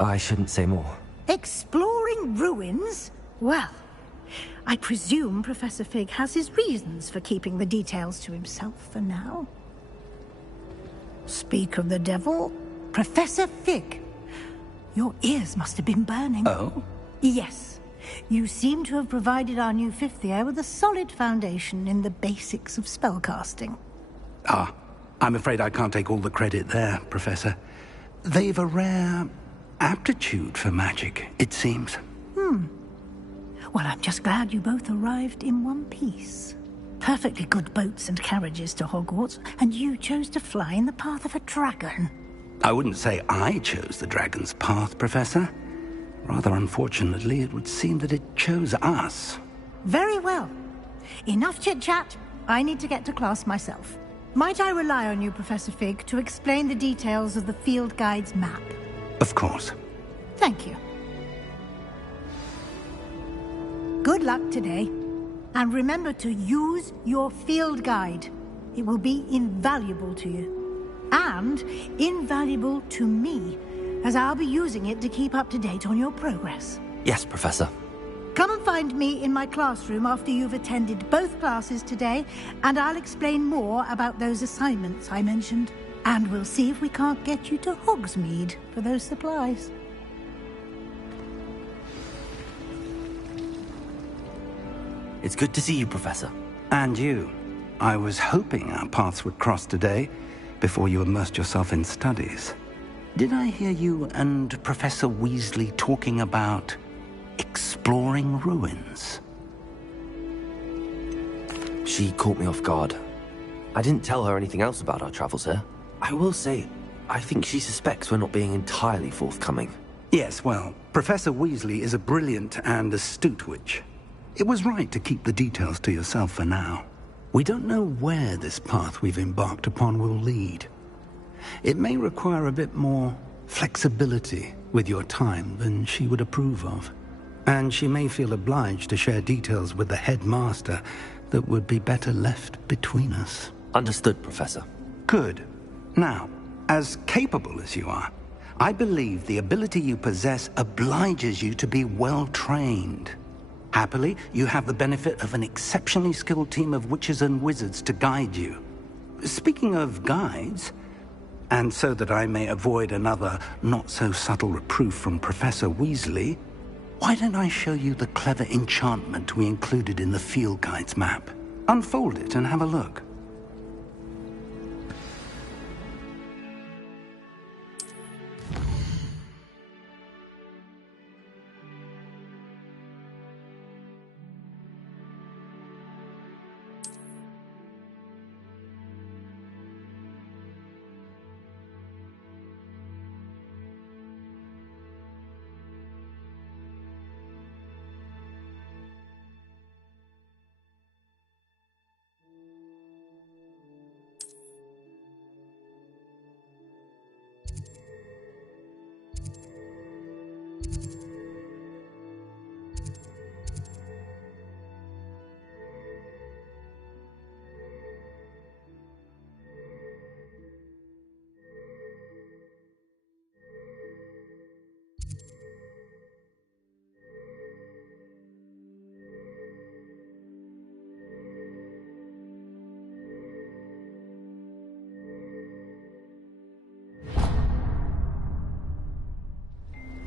I shouldn't say more. Exploring ruins? Well, I presume Professor Fig has his reasons for keeping the details to himself for now. Speak of the devil, Professor Fig. Your ears must have been burning. Oh? Yes. You seem to have provided our new fifth year with a solid foundation in the basics of spellcasting. Ah, I'm afraid I can't take all the credit there, Professor. They've a rare aptitude for magic, it seems. Well, I'm just glad you both arrived in one piece. Perfectly good boats and carriages to Hogwarts, and you chose to fly in the path of a dragon. I wouldn't say I chose the dragon's path, Professor. Rather unfortunately, it would seem that it chose us. Very well. Enough chit-chat. I need to get to class myself. Might I rely on you, Professor Fig, to explain the details of the field guide's map? Of course. Thank you. Good luck today. And remember to use your field guide. It will be invaluable to you. And invaluable to me, as I'll be using it to keep up to date on your progress. Yes, Professor. Come and find me in my classroom after you've attended both classes today, and I'll explain more about those assignments I mentioned. And we'll see if we can't get you to Hogsmeade for those supplies. It's good to see you, Professor. And you. I was hoping our paths would cross today, before you immersed yourself in studies. Did I hear you and Professor Weasley talking about exploring ruins? She caught me off guard. I didn't tell her anything else about our travels here. I will say, I think she suspects we're not being entirely forthcoming. Yes, well, Professor Weasley is a brilliant and astute witch. It was right to keep the details to yourself for now. We don't know where this path we've embarked upon will lead. It may require a bit more flexibility with your time than she would approve of. And she may feel obliged to share details with the headmaster that would be better left between us. Understood, Professor. Good. Now, as capable as you are, I believe the ability you possess obliges you to be well-trained. Happily, you have the benefit of an exceptionally skilled team of witches and wizards to guide you. Speaking of guides, and so that I may avoid another not-so-subtle reproof from Professor Weasley, why don't I show you the clever enchantment we included in the field guide's map? Unfold it and have a look.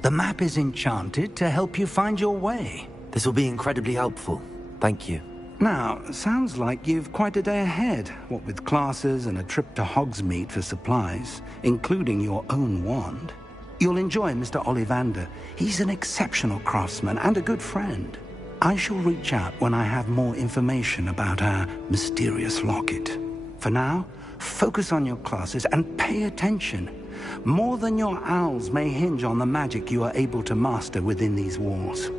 The map is enchanted to help you find your way. This will be incredibly helpful. Thank you. Now, sounds like you've quite a day ahead, what with classes and a trip to Hogsmeade for supplies, including your own wand. You'll enjoy Mr. Ollivander. He's an exceptional craftsman and a good friend. I shall reach out when I have more information about our mysterious locket. For now, focus on your classes and pay attention. More than your owls may hinge on the magic you are able to master within these walls.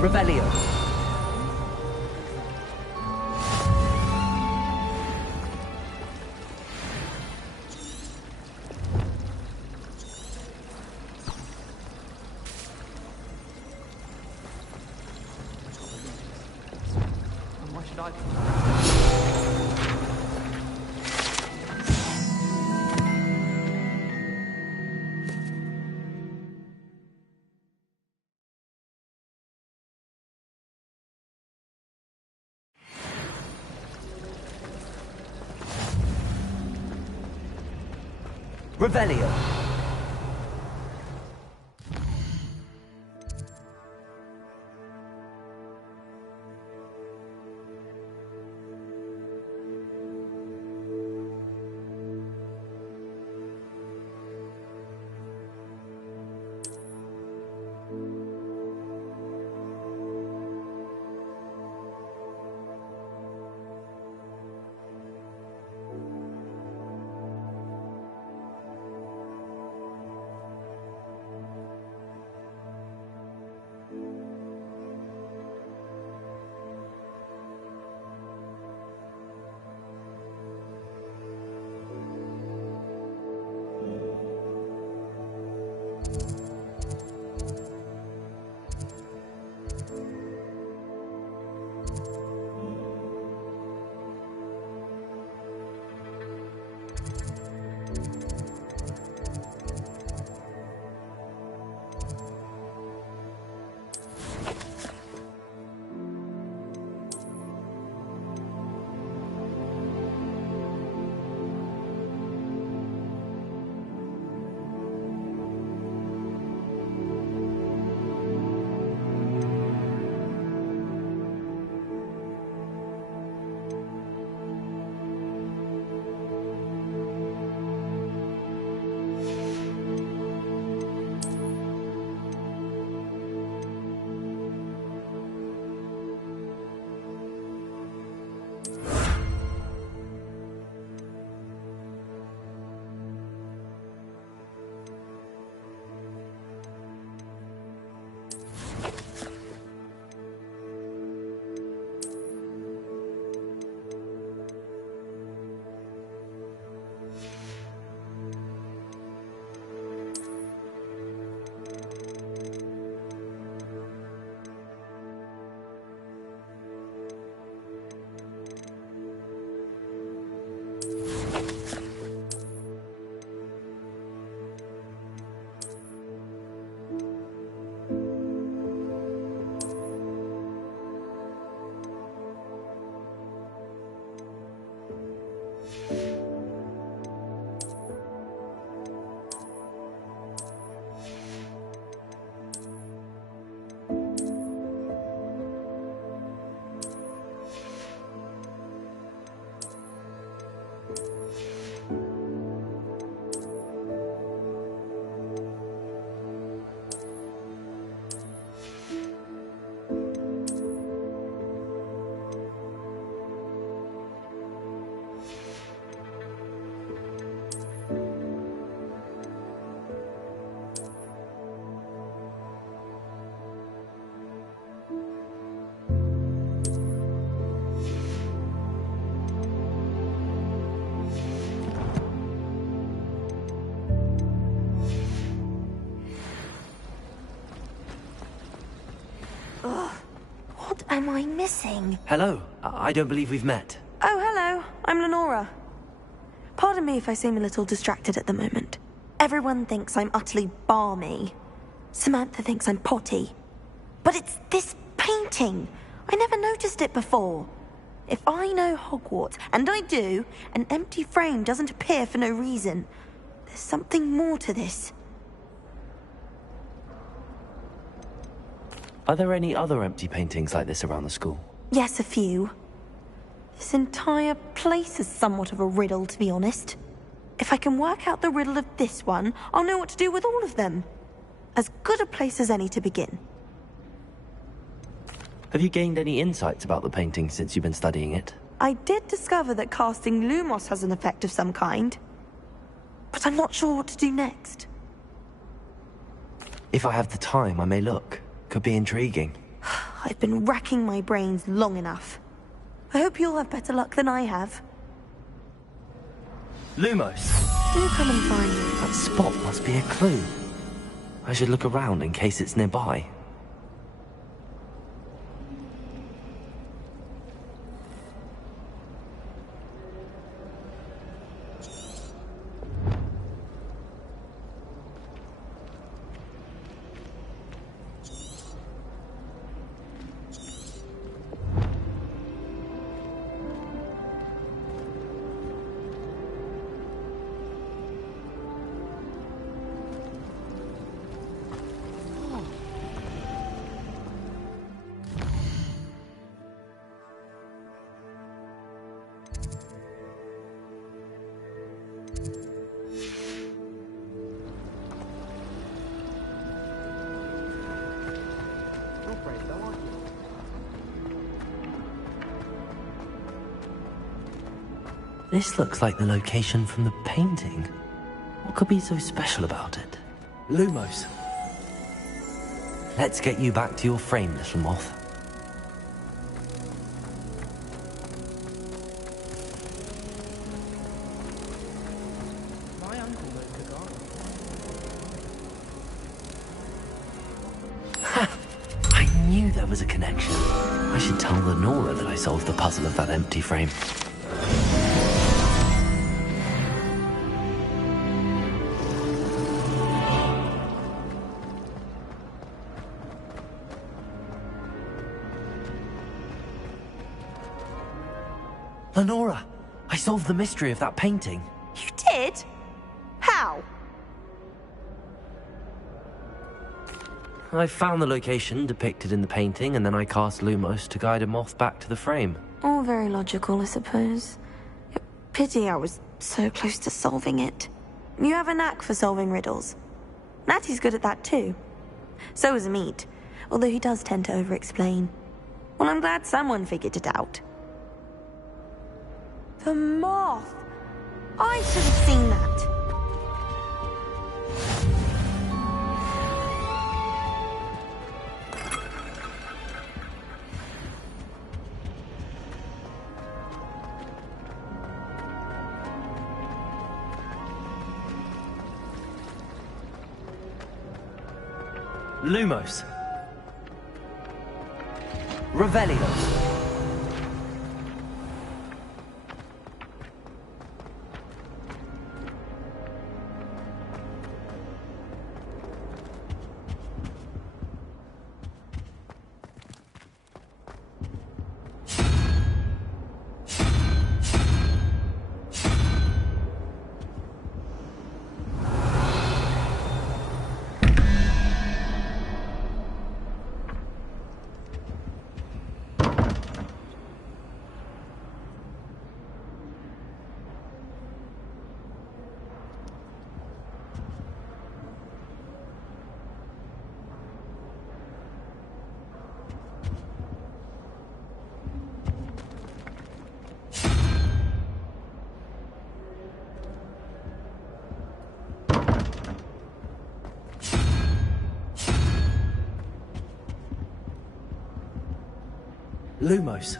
Revelio. Why should I? Revelio. am I missing? Hello. I don't believe we've met. Oh, hello. I'm Lenora. Pardon me if I seem a little distracted at the moment. Everyone thinks I'm utterly balmy. Samantha thinks I'm potty. But it's this painting. I never noticed it before. If I know Hogwarts, and I do, an empty frame doesn't appear for no reason. There's something more to this. Are there any other empty paintings like this around the school? Yes, a few. This entire place is somewhat of a riddle, to be honest. If I can work out the riddle of this one, I'll know what to do with all of them. As good a place as any to begin. Have you gained any insights about the painting since you've been studying it? I did discover that casting Lumos has an effect of some kind. But I'm not sure what to do next. If I have the time, I may look. Could be intriguing. I've been racking my brains long enough. I hope you'll have better luck than I have. Lumos! Do come and find me. That spot must be a clue. I should look around in case it's nearby. This looks like the location from the painting. What could be so special about it? Lumos. Let's get you back to your frame, little moth. My uncle knows the garden. I knew there was a connection. I should tell Lenora that I solved the puzzle of that empty frame. Lenora, I solved the mystery of that painting. You did? How? I found the location depicted in the painting, and then I cast Lumos to guide a moth back to the frame. All very logical, I suppose. Pity I was so close to solving it. You have a knack for solving riddles. Natty's good at that too. So is Meat, although he does tend to over-explain. Well, I'm glad someone figured it out. The moth! I should have seen that. Lumos. Revelio. Lumos.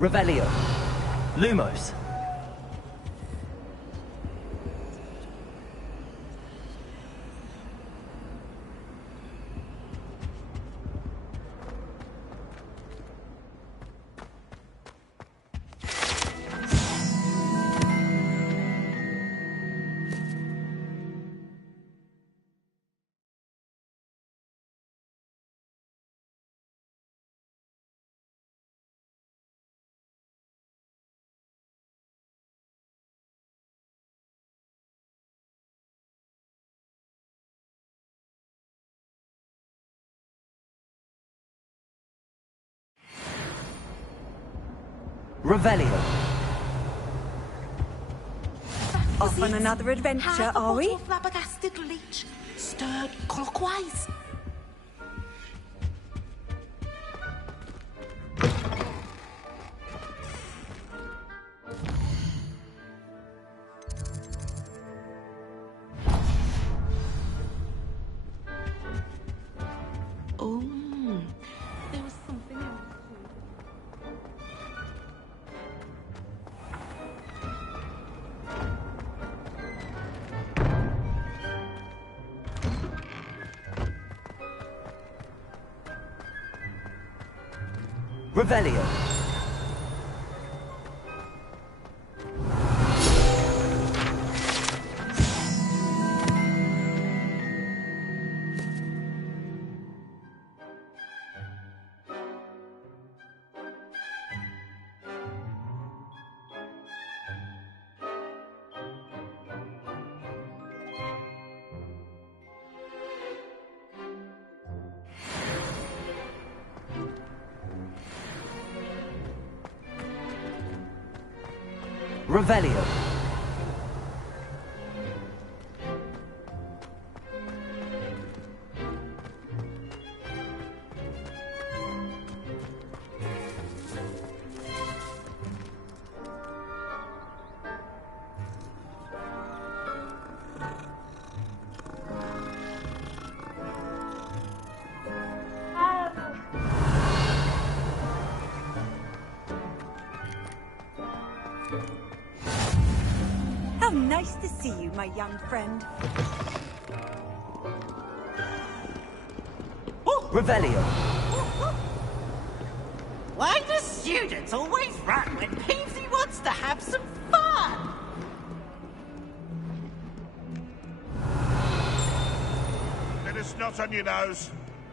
Revelio. Lumos. Revelio. Off on another adventure, Half a are we? bottle of flabbergasted leech, stirred clockwise. Oh, there was something else too. Revelio. Revelio. How nice to see you, my young friend. Revelio. Why do students always run when Peavesy wants to have some fun? Bit of snot on your nose.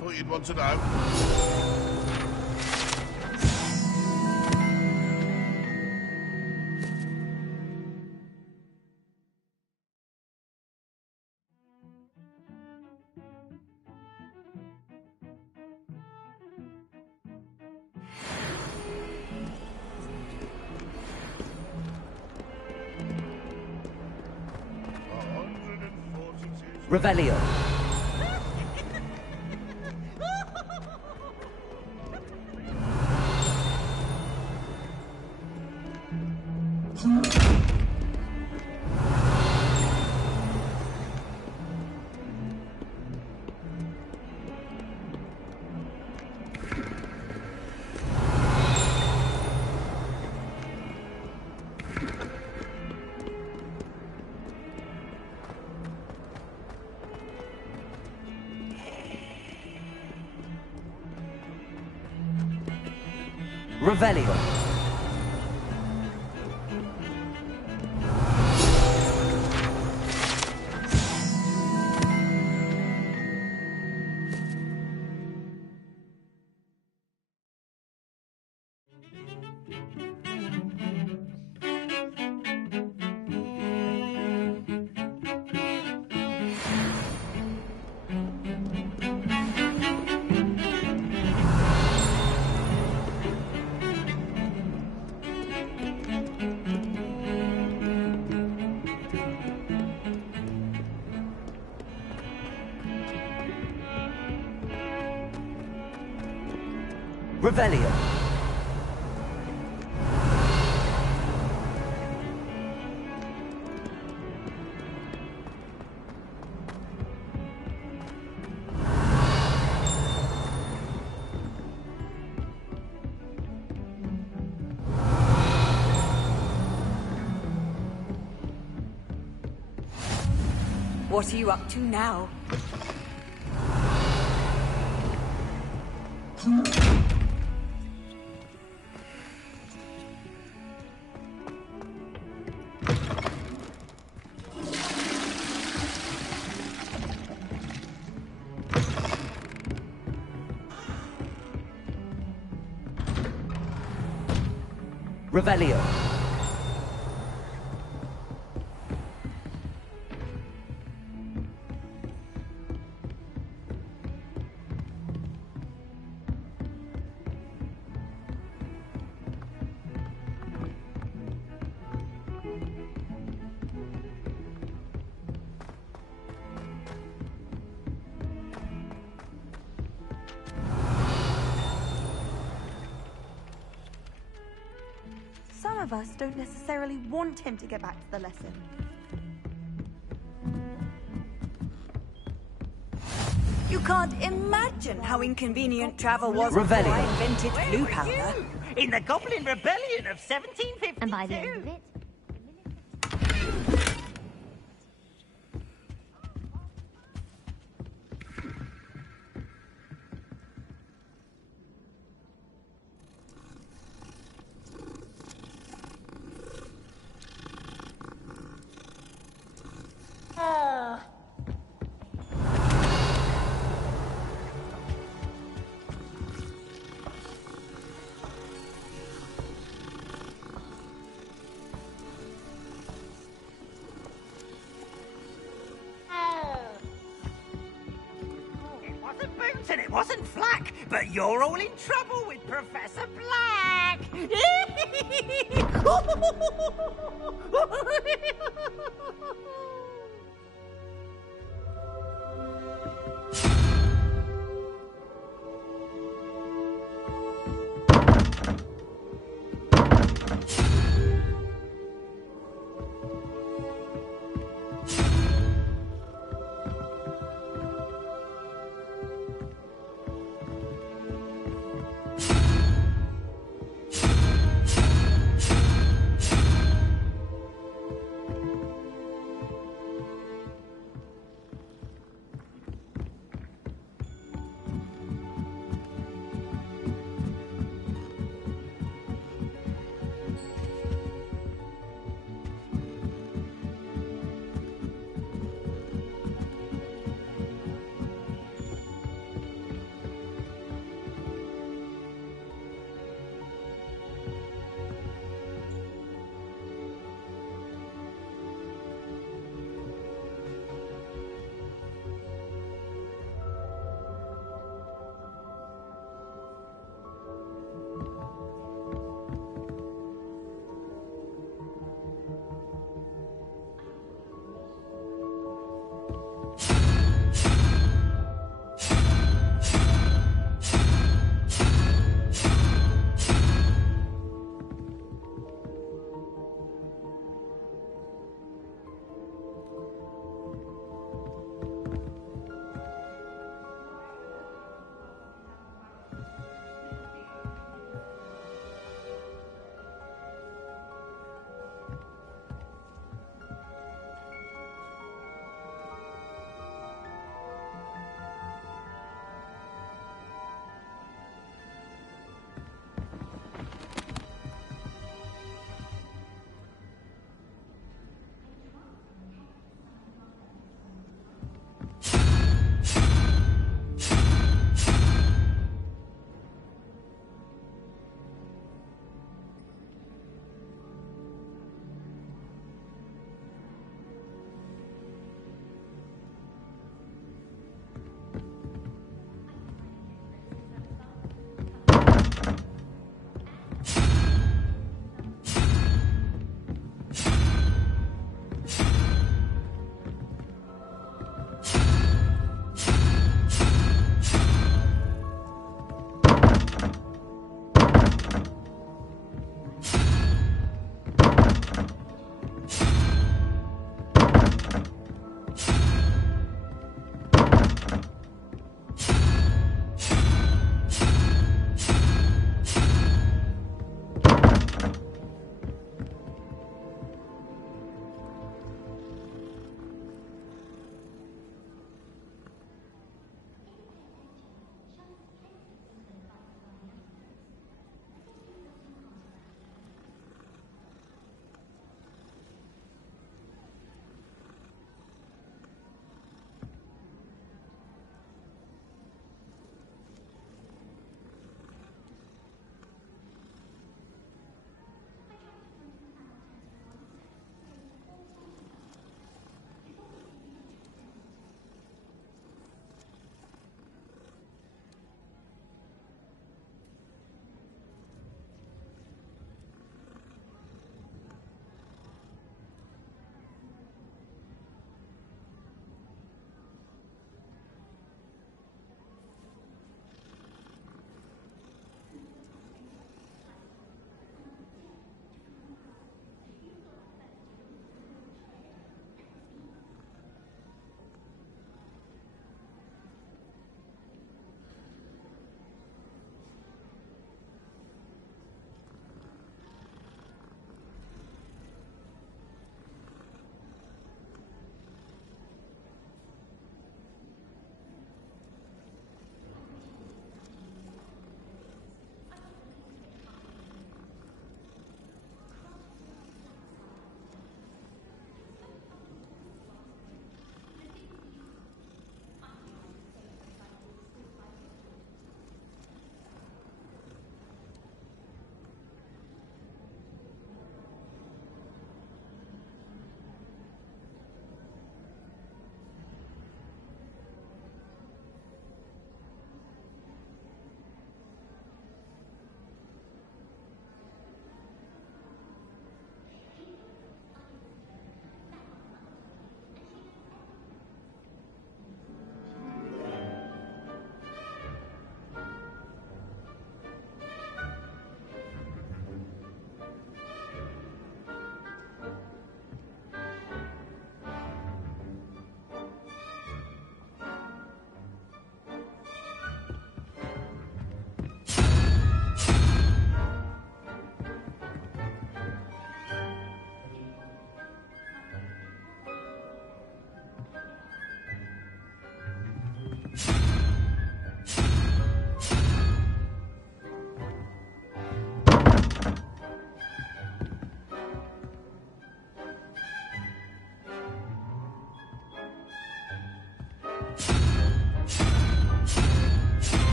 Thought you'd want to know. Revelio. Revelio. Revelio. What are you up to now? Revelio. of us don't necessarily want him to get back to the lesson. You can't imagine how inconvenient travel was Revelio. before I invented Where blue were powder. you? In the Goblin Rebellion of 1752. And by the end of it, It wasn't Boots and it wasn't Flack, but you're all in trouble with Professor Black.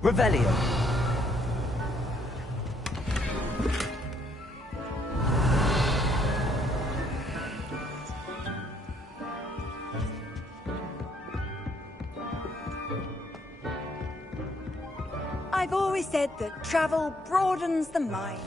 Revelio. I've always said that travel broadens the mind.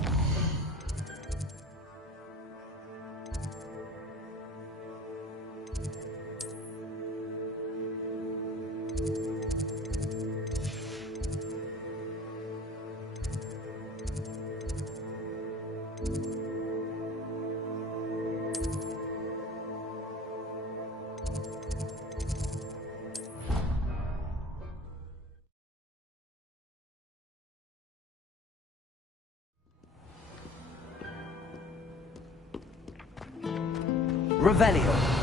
Revelio.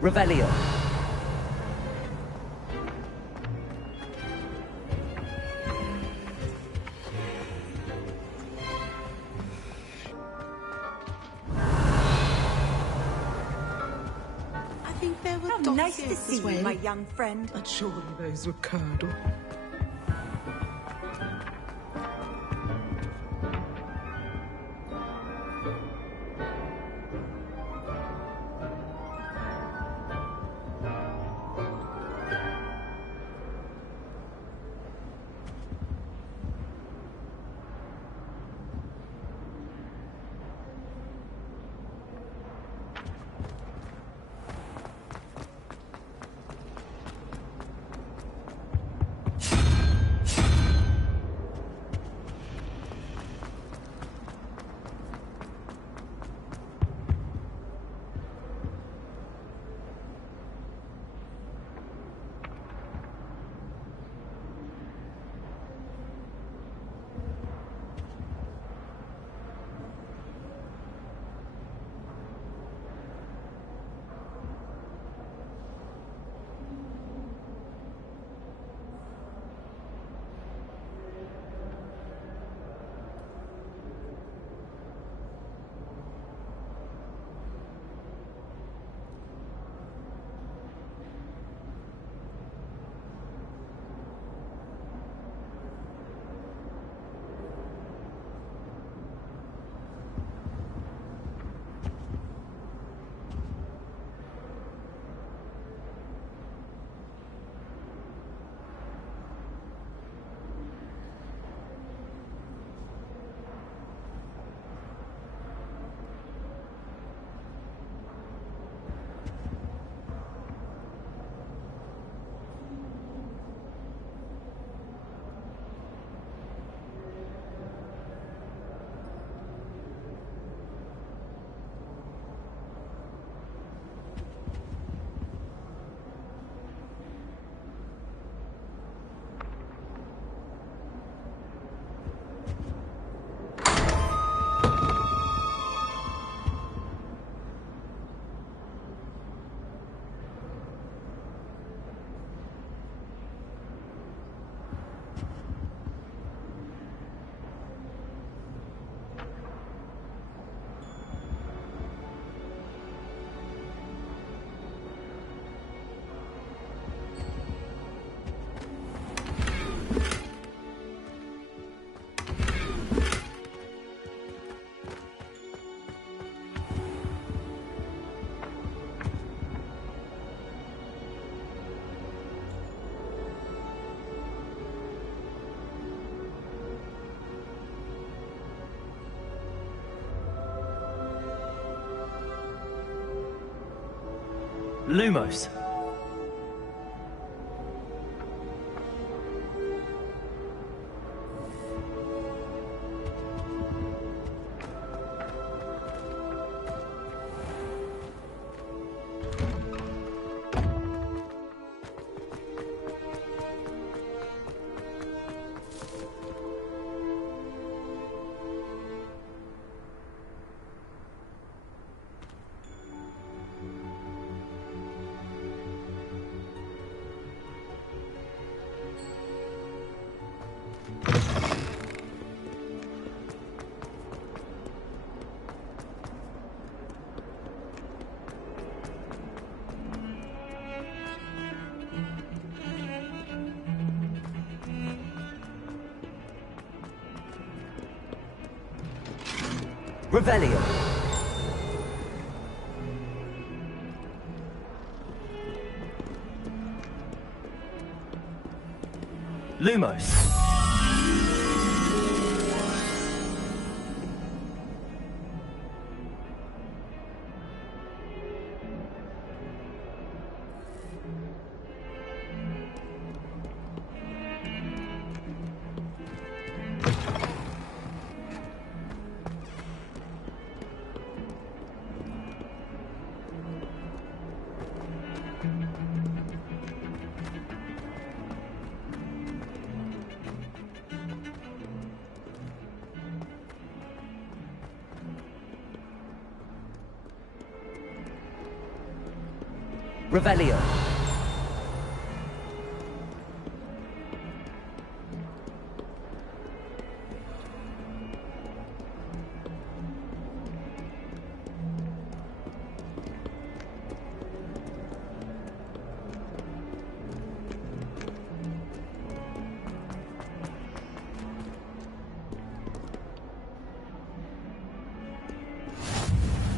Revelio. I think there were Nice to see you, my young friend. And surely those were curdle. Lumos. Revelio. Lumos. Revelio.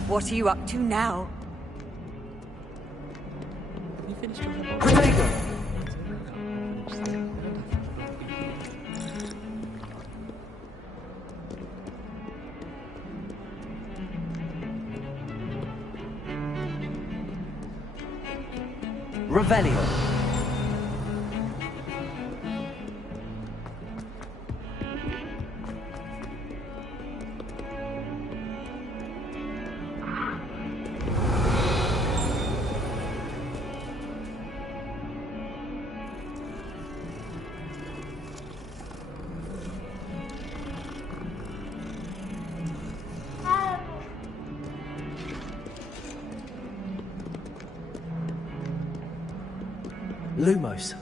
What are you up to now? Revelio. Lumos.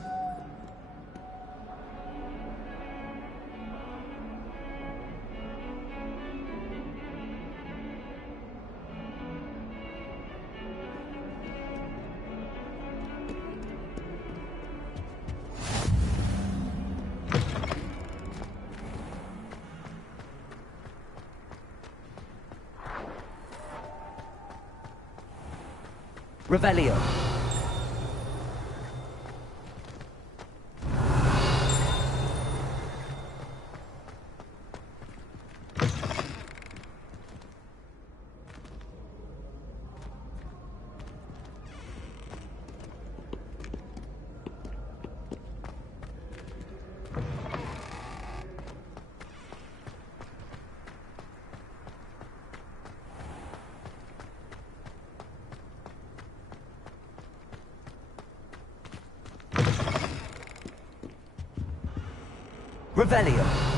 Revelio. Revelio.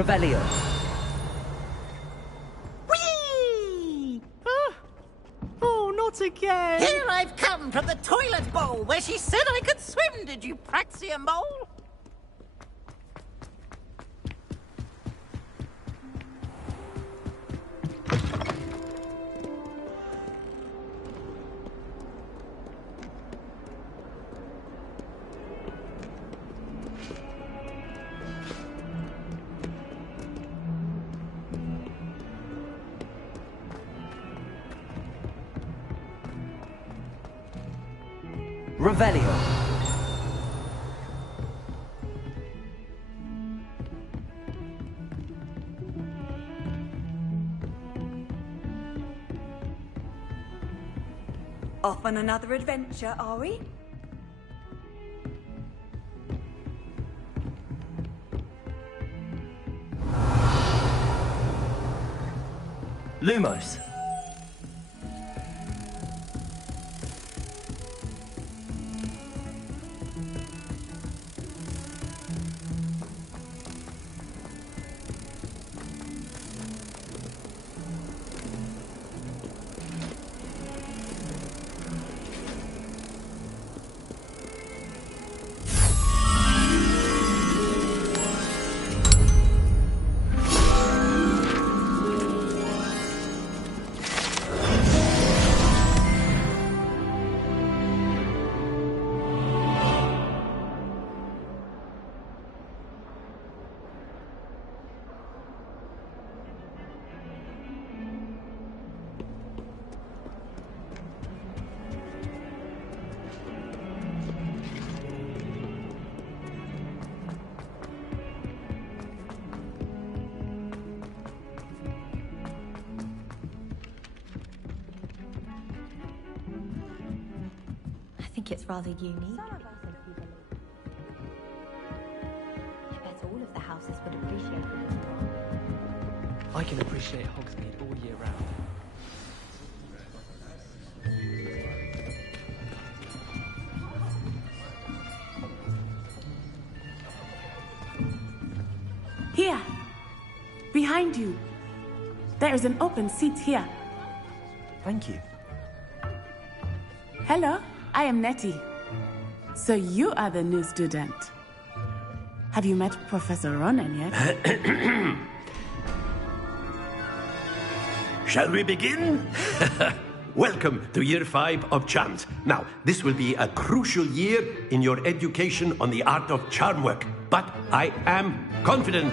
Revelio. Whee! Oh, not again! Here I've come from the toilet bowl where she said I could swim, did you praxia mole? Revelio. Off on another adventure, are we? Lumos. I think it's rather unique. I bet all of the houses would appreciate it as well. I can appreciate Hogsmeade all year round. Here! Behind you! There is an open seat here. Thank you. Hello, I am Nettie. So you are the new student. Have you met Professor Ronan yet? Shall we begin? Welcome to Year 5 of Charms. Now, this will be a crucial year in your education on the art of charm work. But I am confident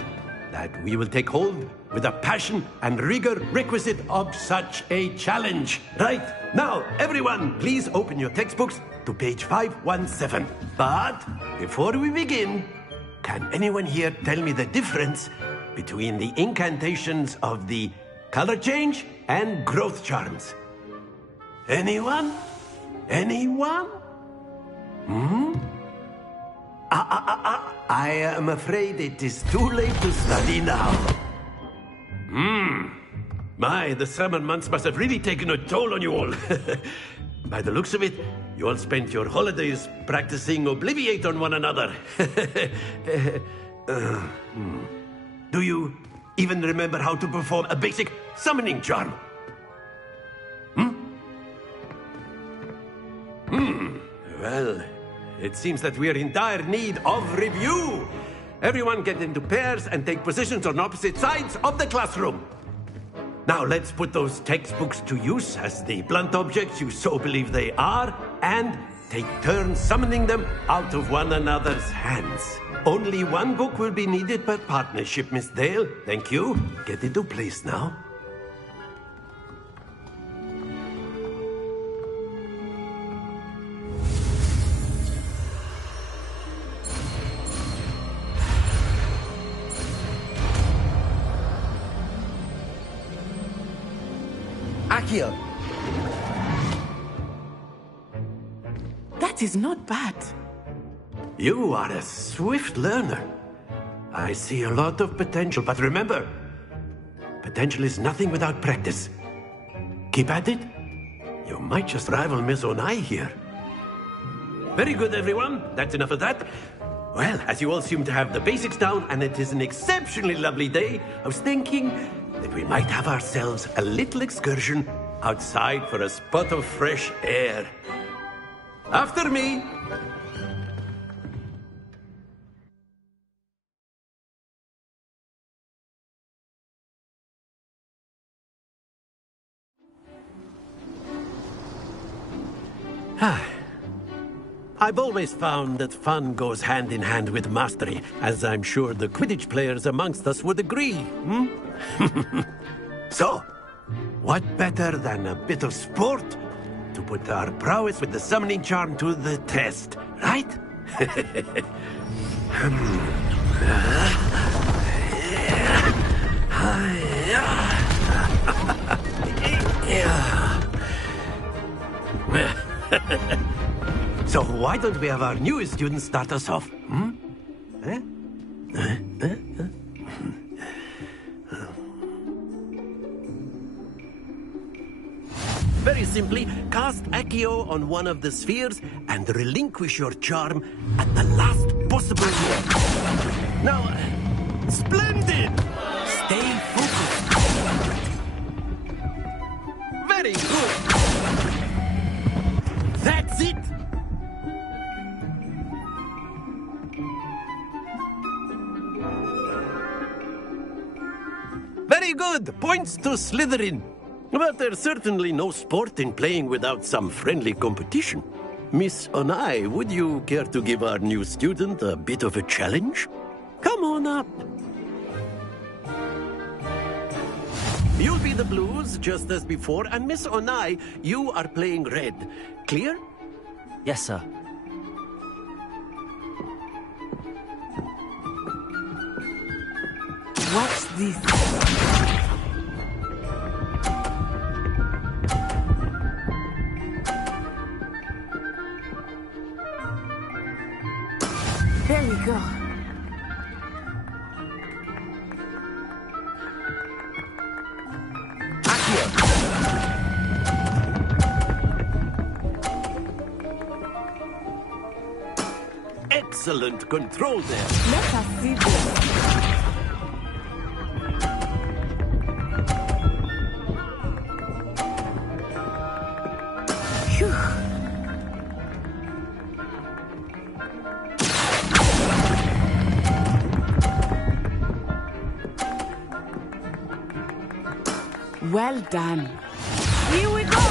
that we will take hold with the passion and rigor requisite of such a challenge. Right, now, everyone, please open your textbooks to page 517. But before we begin, can anyone here tell me the difference between the incantations of the color change and growth charms? Anyone? Anyone? I am afraid it is too late to study now. My, the summer months must have really taken a toll on you all. By the looks of it, you all spent your holidays practicing Obliviate on one another. Do you even remember how to perform a basic summoning charm? Well, it seems that we are in dire need of review. Everyone get into pairs and take positions on opposite sides of the classroom. Now let's put those textbooks to use as the blunt objects you so believe they are, and take turns summoning them out of one another's hands. Only one book will be needed per partnership, Miss Dale. Thank you. Get into place now. Accio! That is not bad. You are a swift learner. I see a lot of potential, but remember, potential is nothing without practice. Keep at it. You might just rival Miss Onai here. Very good, everyone. That's enough of that. Well, as you all seem to have the basics down, and it is an exceptionally lovely day, I was thinking that we might have ourselves a little excursion outside for a spot of fresh air. After me! I've always found that fun goes hand in hand with mastery, as I'm sure the Quidditch players amongst us would agree, So, what better than a bit of sport to put our prowess with the summoning charm to the test, right? So why don't we have our newest student start us off? Very simply, cast Accio on one of the spheres and relinquish your charm at the last possible moment. Now, splendid! Stay focused. Very good. That's it. Very good. Points to Slytherin. But there's certainly no sport in playing without some friendly competition. Miss Onai, would you care to give our new student a bit of a challenge? Come on up. You'll be the blues, just as before, and Miss Onai, you are playing red. Clear? Yes, sir. Watch this. There we go. Excellent control there. Let us see this. Well done. Here we go.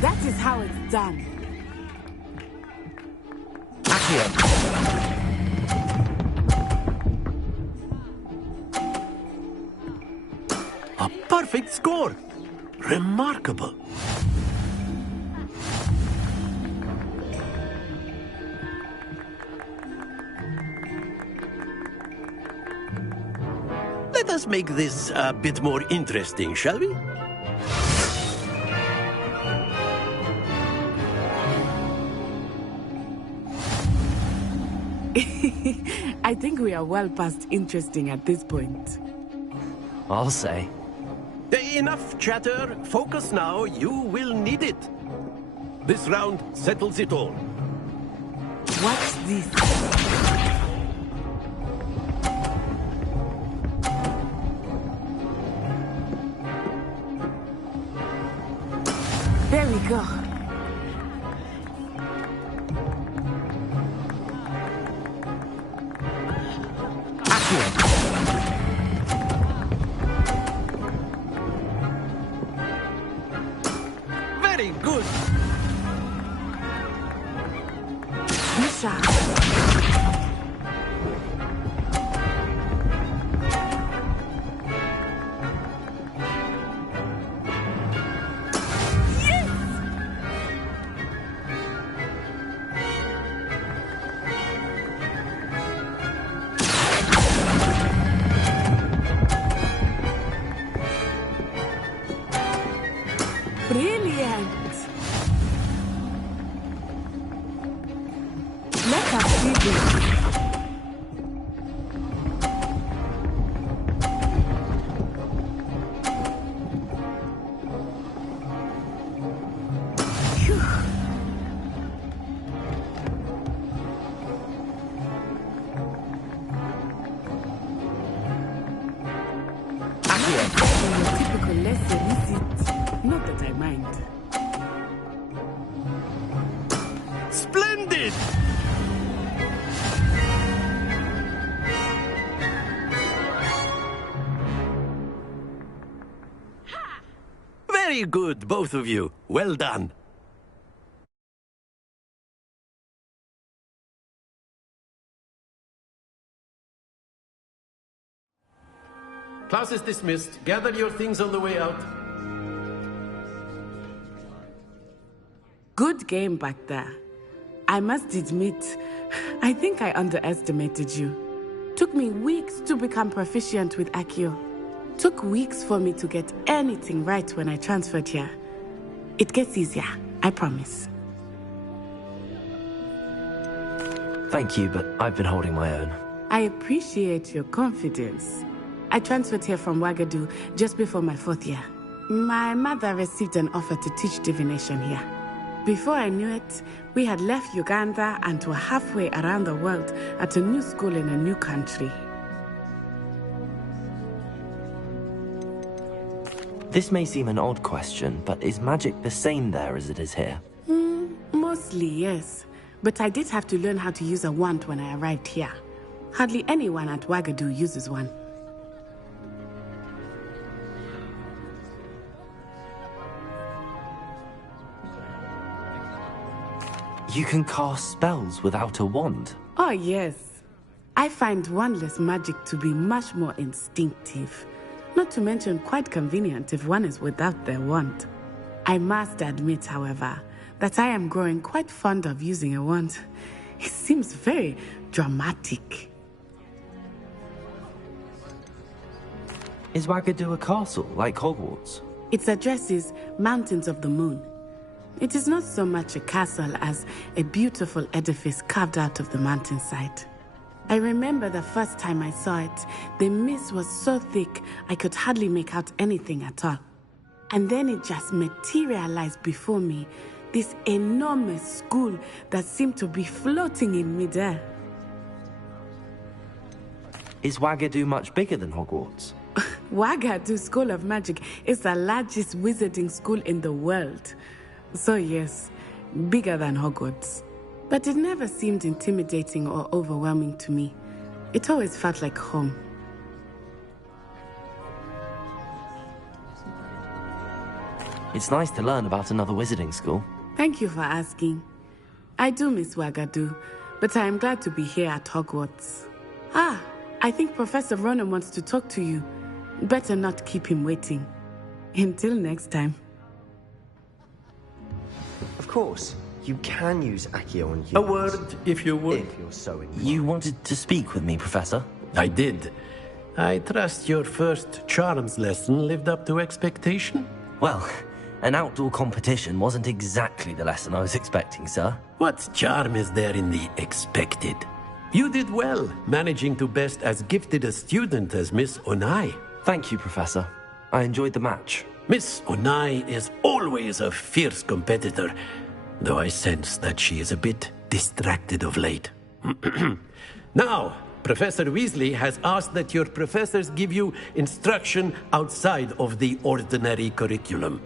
That is how it's done. A perfect score. Remarkable. Let us make this a bit more interesting, shall we? I think we are well past interesting at this point. I'll say. Enough chatter. Focus now. You will need it. This round settles it all. Watch this. There we go. Very good. Misha. Brilliant! Let us see this. Phew. Your typical lesson, is it? Not that I mind. Splendid! Very good, both of you. Well done. Class is dismissed. Gather your things on the way out. Good game back there. I must admit, I think I underestimated you. Took me weeks to become proficient with Accio. Took weeks for me to get anything right when I transferred here. It gets easier, I promise. Thank you, but I've been holding my own. I appreciate your confidence. I transferred here from Wagadu just before my 4th year. My mother received an offer to teach divination here. Before I knew it, we had left Uganda and were halfway around the world at a new school in a new country. This may seem an odd question, but is magic the same there as it is here? Mostly, yes. But I did have to learn how to use a wand when I arrived here. Hardly anyone at Wagadu uses one. You can cast spells without a wand? Oh, yes. I find wandless magic to be much more instinctive. Not to mention quite convenient if one is without their wand. I must admit, however, that I am growing quite fond of using a wand. It seems very dramatic. Is Wagadu a castle, like Hogwarts? Its address is Mountains of the Moon. It is not so much a castle as a beautiful edifice carved out of the mountainside. I remember the first time I saw it, the mist was so thick I could hardly make out anything at all. And then it just materialized before me, this enormous school that seemed to be floating in midair. Is Wagadu much bigger than Hogwarts? Wagadu School of Magic is the largest wizarding school in the world. So yes, bigger than Hogwarts. But it never seemed intimidating or overwhelming to me. It always felt like home. It's nice to learn about another wizarding school. Thank you for asking. I do miss Wagadu, but I am glad to be here at Hogwarts. I think Professor Ronan wants to talk to you. Better not keep him waiting. Until next time. Of course, you can use Accio on humans. A word, if you would. If you're so inclined. You wanted to speak with me, Professor? I did. I trust your first charms lesson lived up to expectation? Well, an outdoor competition wasn't exactly the lesson I was expecting, sir. What charm is there in the expected? You did well, managing to best as gifted a student as Miss Onai. Thank you, Professor. I enjoyed the match. Miss Onai is always a fierce competitor, though I sense that she is a bit distracted of late. Now, Professor Weasley has asked that your professors give you instruction outside of the ordinary curriculum.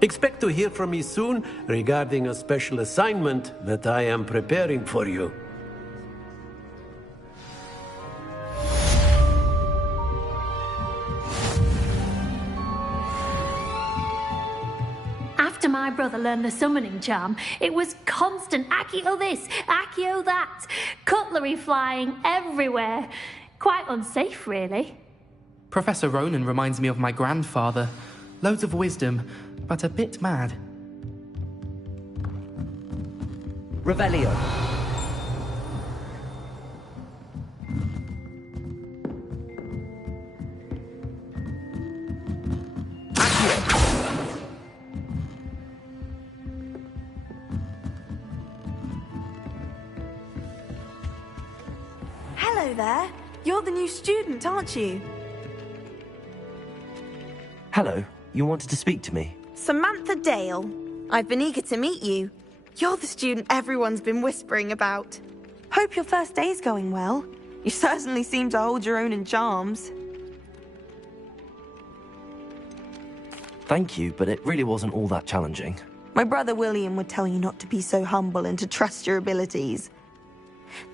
Expect to hear from me soon regarding a special assignment that I am preparing for you. After my brother learned the summoning charm, it was constant Accio this, Accio that, cutlery flying everywhere. Quite unsafe, really. Professor Ronan reminds me of my grandfather. Loads of wisdom, but a bit mad. Revelio. Hello there. You're the new student, aren't you? Hello. You wanted to speak to me? Samantha Dale. I've been eager to meet you. You're the student everyone's been whispering about. Hope your first day's going well. You certainly seem to hold your own in charms. Thank you, but it really wasn't all that challenging. My brother William would tell you not to be so humble and to trust your abilities.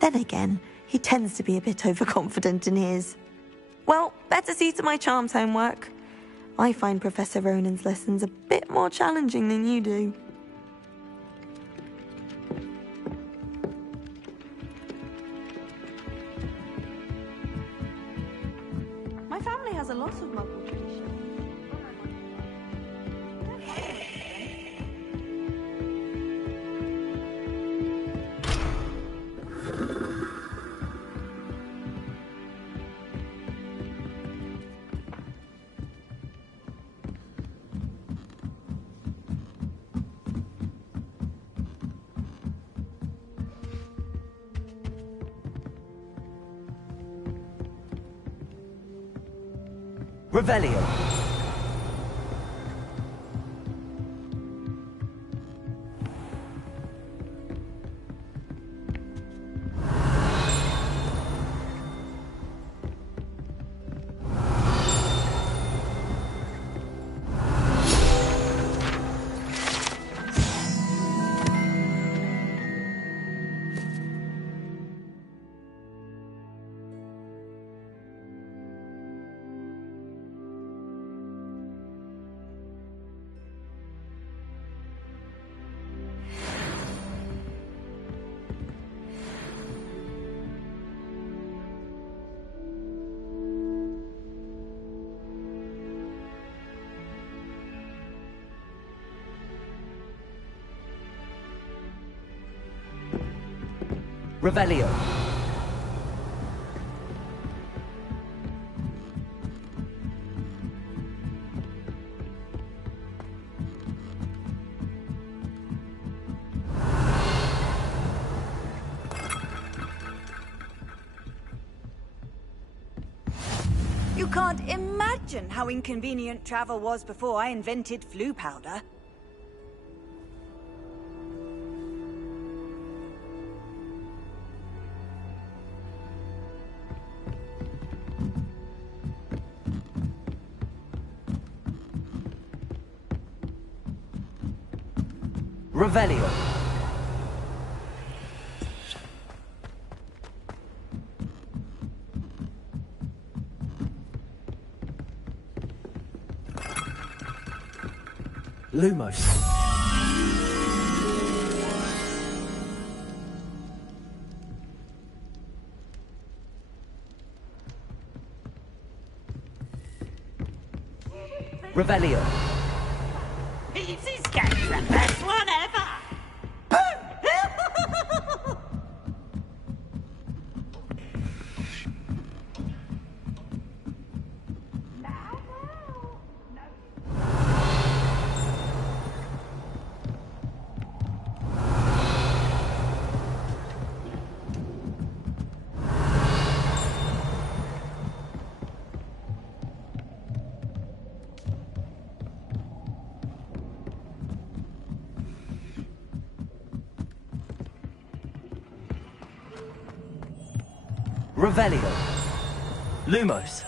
Then again, he tends to be a bit overconfident in his. Well, better see to my charms homework. I find Professor Ronan's lessons a bit more challenging than you do. My family has a lot of Muggle tradition. Revelio. Revelio. You can't imagine how inconvenient travel was before I invented flu powder. Revelio. Lumos. Revelio. Easy's getting the best one ever! Revelio. Lumos.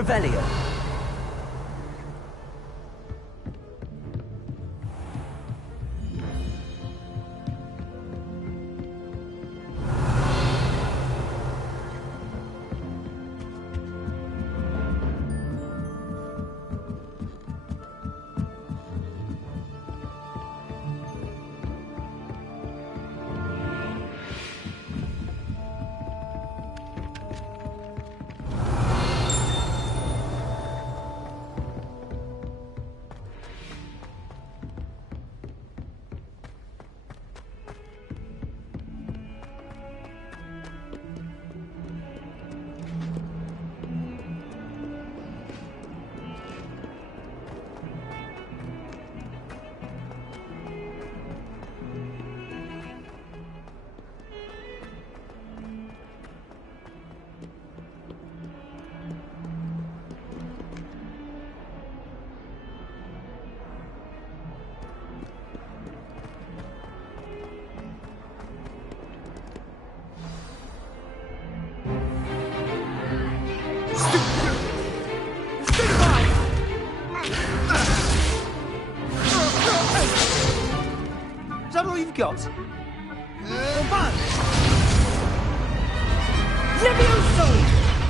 Revelio. Is that all you've got? Levioso!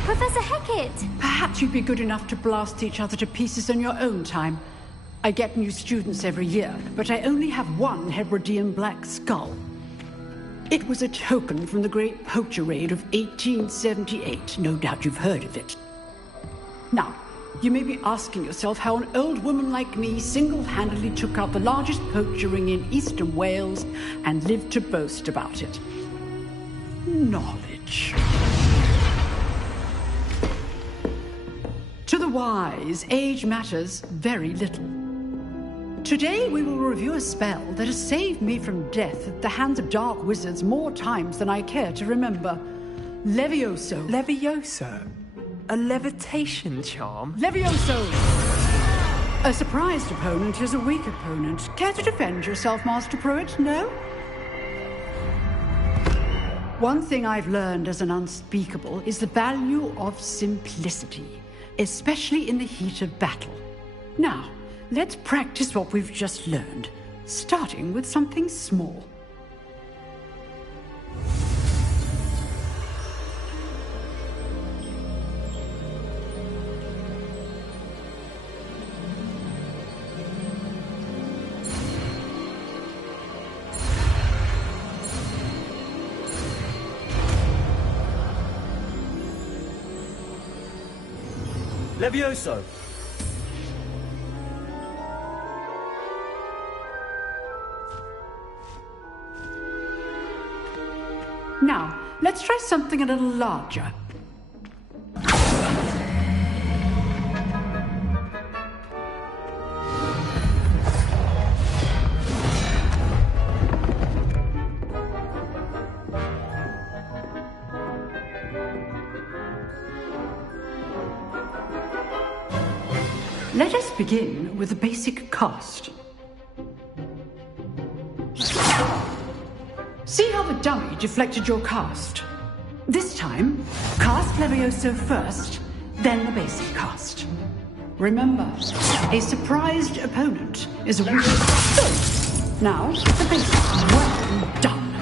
Professor Hecat! Perhaps you'd be good enough to blast each other to pieces in your own time. I get new students every year, but I only have one Hebridean black skull. It was a token from the Great Poacher Raid of 1878. No doubt you've heard of it. Now, you may be asking yourself how an old woman like me single-handedly took out the largest poacher ring in eastern Wales and lived to boast about it. Knowledge. To the wise, age matters very little. Today we will review a spell that has saved me from death at the hands of dark wizards more times than I care to remember. Levioso. Levioso? A levitation charm? Levioso! A surprised opponent is a weak opponent. Care to defend yourself, Master Pruitt? No? One thing I've learned as an unspeakable is the value of simplicity, especially in the heat of battle. Now, let's practice what we've just learned, starting with something small. Levioso! Now, let's try something a little larger. Let us begin with the basic cast. See how the dummy deflected your cast? This time, cast Levioso first, then the basic cast. Remember, a surprised opponent is a weak. Good. Now, the basic. Well done.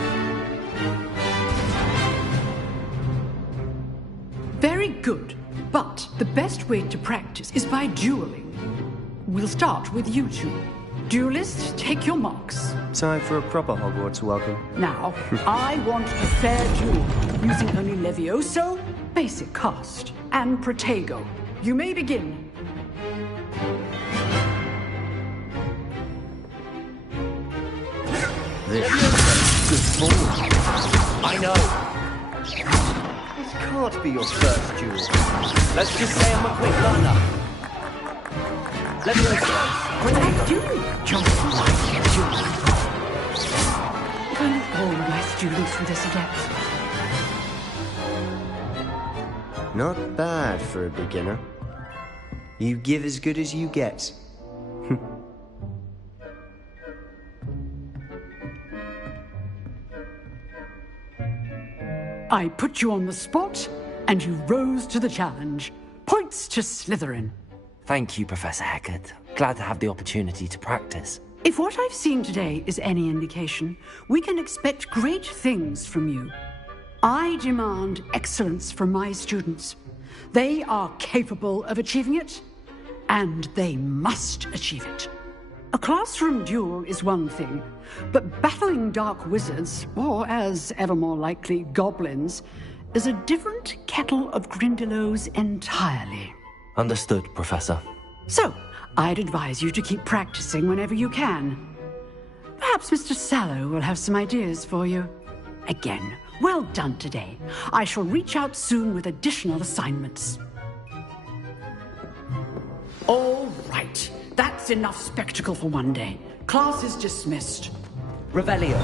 Very good. But the best way to practice is by dueling. We'll start with you two. Duelists, take your marks. Time for a proper Hogwarts welcome. Now, I want a fair duel, using only Levioso, basic cast, and Protego. You may begin. This is good ball. I know. This can't be your first duel. Let's just say I'm a quick learner. Levioso. What did I do? Jump like you. Don't all my students with this adept. Not bad for a beginner. You give as good as you get. I put you on the spot, and you rose to the challenge. Point Hogwarts to Slytherin. Thank you, Professor Hecat. Glad to have the opportunity to practice. If what I've seen today is any indication, we can expect great things from you. I demand excellence from my students. They are capable of achieving it, and they must achieve it. A classroom duel is one thing, but battling dark wizards, or as ever more likely, goblins, is a different kettle of Grindylows entirely. Understood, Professor. So, I'd advise you to keep practicing whenever you can. Perhaps Mr. Sallow will have some ideas for you. Again, well done today. I shall reach out soon with additional assignments. All right. That's enough spectacle for one day. Class is dismissed. Revelio.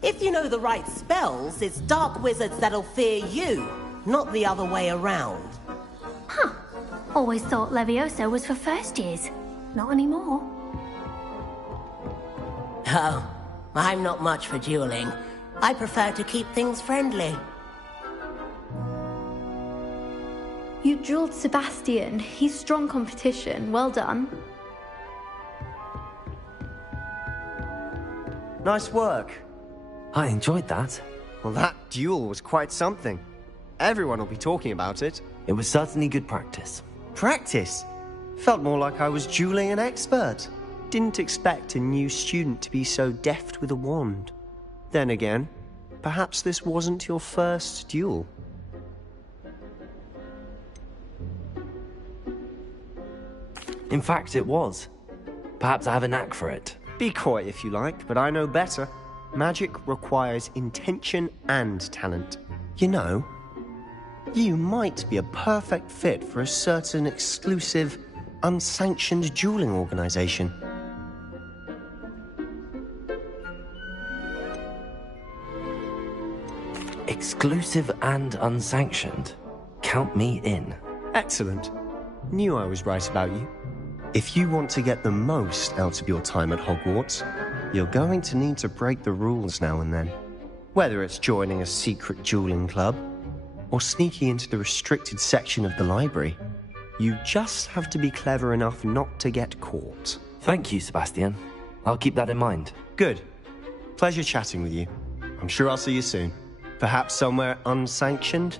If you know the right spells, it's dark wizards that'll fear you, not the other way around. Huh. Always thought Levioso was for first years. Not anymore. Oh, I'm not much for dueling. I prefer to keep things friendly. You drilled Sebastian. He's strong competition. Well done. Nice work. I enjoyed that. Well, that duel was quite something. Everyone will be talking about it. It was certainly good practice. Practice? Felt more like I was dueling an expert. Didn't expect a new student to be so deft with a wand. Then again, perhaps this wasn't your first duel. In fact, it was. Perhaps I have a knack for it. Be coy if you like, but I know better. Magic requires intention and talent. You know, you might be a perfect fit for a certain exclusive, unsanctioned dueling organization. Exclusive and unsanctioned. Count me in. Excellent. Knew I was right about you. If you want to get the most out of your time at Hogwarts, you're going to need to break the rules now and then. Whether it's joining a secret dueling club, or sneaking into the restricted section of the library, you just have to be clever enough not to get caught. Thank you, Sebastian. I'll keep that in mind. Good. Pleasure chatting with you. I'm sure I'll see you soon. Perhaps somewhere unsanctioned?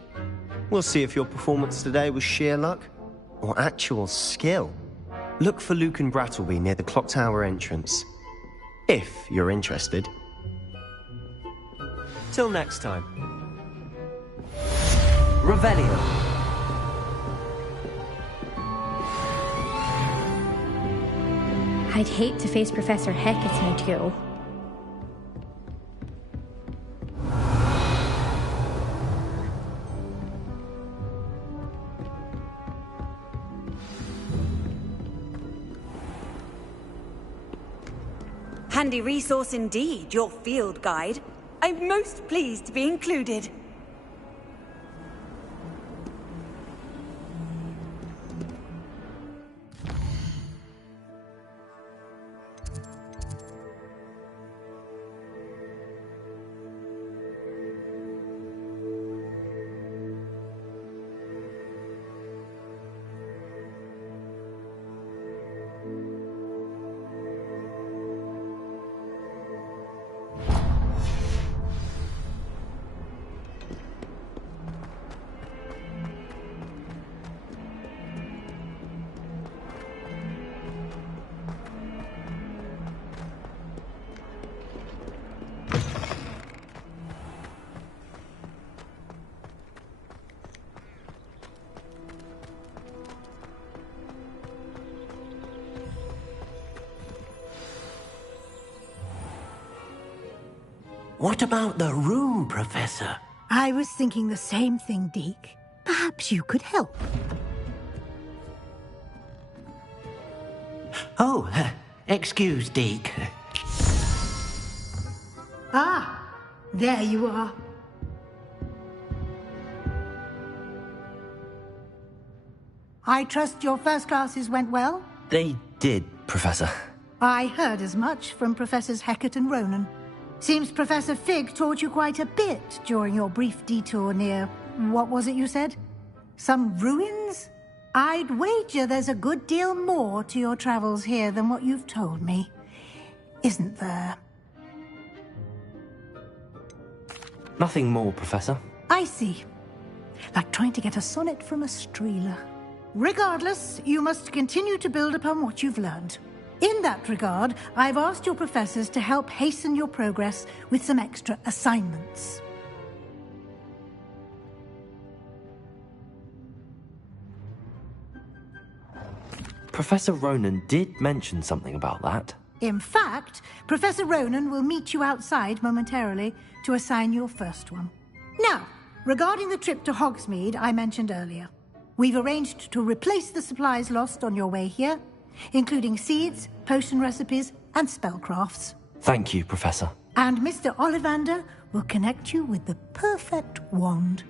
We'll see if your performance today was sheer luck, or actual skill. Look for Luke and Brattleby near the clock tower entrance. If you're interested. Till next time. Revelio. I'd hate to face Professor Hecat in a duel. Handy resource indeed, your field guide. I'm most pleased to be included. What about the room, Professor? I was thinking the same thing, Deke. Perhaps you could help. Oh, excuse, Deke. Ah, there you are. I trust your first classes went well? They did, Professor. I heard as much from Professors Hecat and Ronan. Seems Professor Fig taught you quite a bit during your brief detour near... what was it you said? Some ruins? I'd wager there's a good deal more to your travels here than what you've told me. Isn't there? Nothing more, Professor. I see. Like trying to get a sonnet from a streeler. Regardless, you must continue to build upon what you've learned. In that regard, I've asked your professors to help hasten your progress with some extra assignments. Professor Ronan did mention something about that. In fact, Professor Ronan will meet you outside momentarily to assign your first one. Now, regarding the trip to Hogsmeade I mentioned earlier, we've arranged to replace the supplies lost on your way here, including seeds, potion recipes, and spellcrafts. Thank you, Professor. And Mr. Ollivander will connect you with the perfect wand.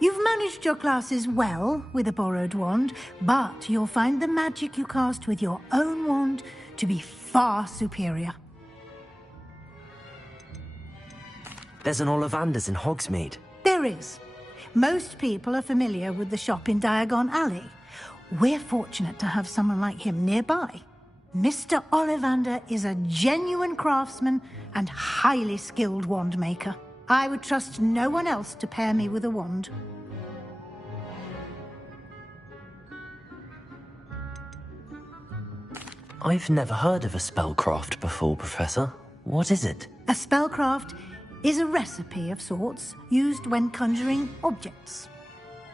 You've managed your classes well with a borrowed wand, but you'll find the magic you cast with your own wand to be far superior. There's an Ollivander's in Hogsmeade. There is. Most people are familiar with the shop in Diagon Alley. We're fortunate to have someone like him nearby. Mr. Ollivander is a genuine craftsman and highly skilled wand maker. I would trust no one else to pair me with a wand. I've never heard of a spellcraft before, Professor. What is it? A spellcraft is a recipe of sorts used when conjuring objects.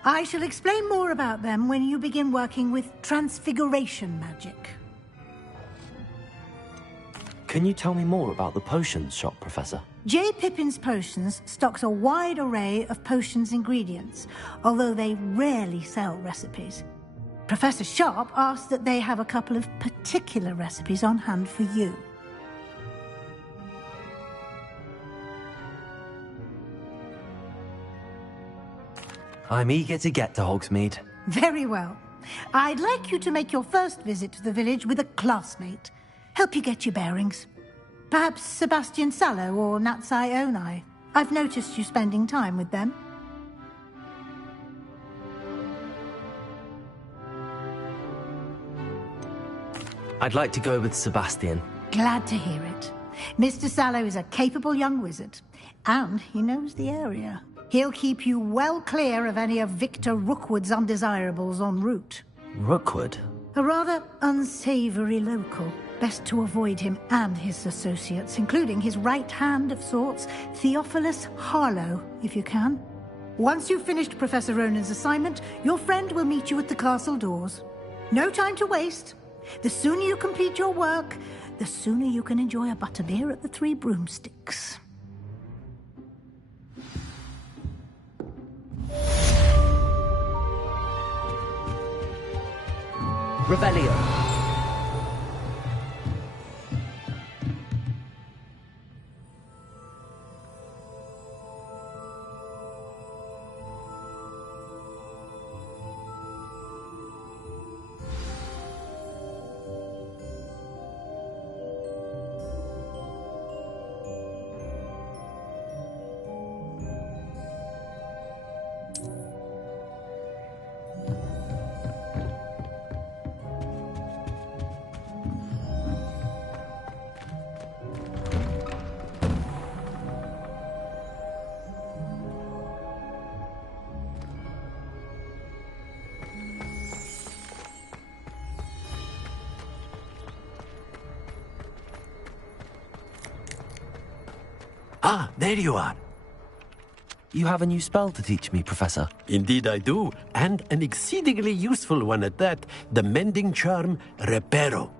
I shall explain more about them when you begin working with transfiguration magic. Can you tell me more about the potions shop, Professor? J. Pippin's Potions stocks a wide array of potions ingredients, although they rarely sell recipes. Professor Sharp asked that they have a couple of particular recipes on hand for you. I'm eager to get to Hogsmeade. Very well. I'd like you to make your first visit to the village with a classmate. Help you get your bearings. Perhaps Sebastian Sallow or Natsai Onai. I've noticed you spending time with them. I'd like to go with Sebastian. Glad to hear it. Mr. Sallow is a capable young wizard, and he knows the area. He'll keep you well clear of any of Victor Rookwood's undesirables en route. Rookwood? A rather unsavory local. Best to avoid him and his associates, including his right hand of sorts, Theophilus Harlow, if you can. Once you've finished Professor Ronan's assignment, your friend will meet you at the castle doors. No time to waste. The sooner you complete your work, the sooner you can enjoy a butterbeer at the Three Broomsticks. Revelio. Ah, there you are. You have a new spell to teach me, Professor. Indeed I do, and an exceedingly useful one at that, the mending charm Reparo.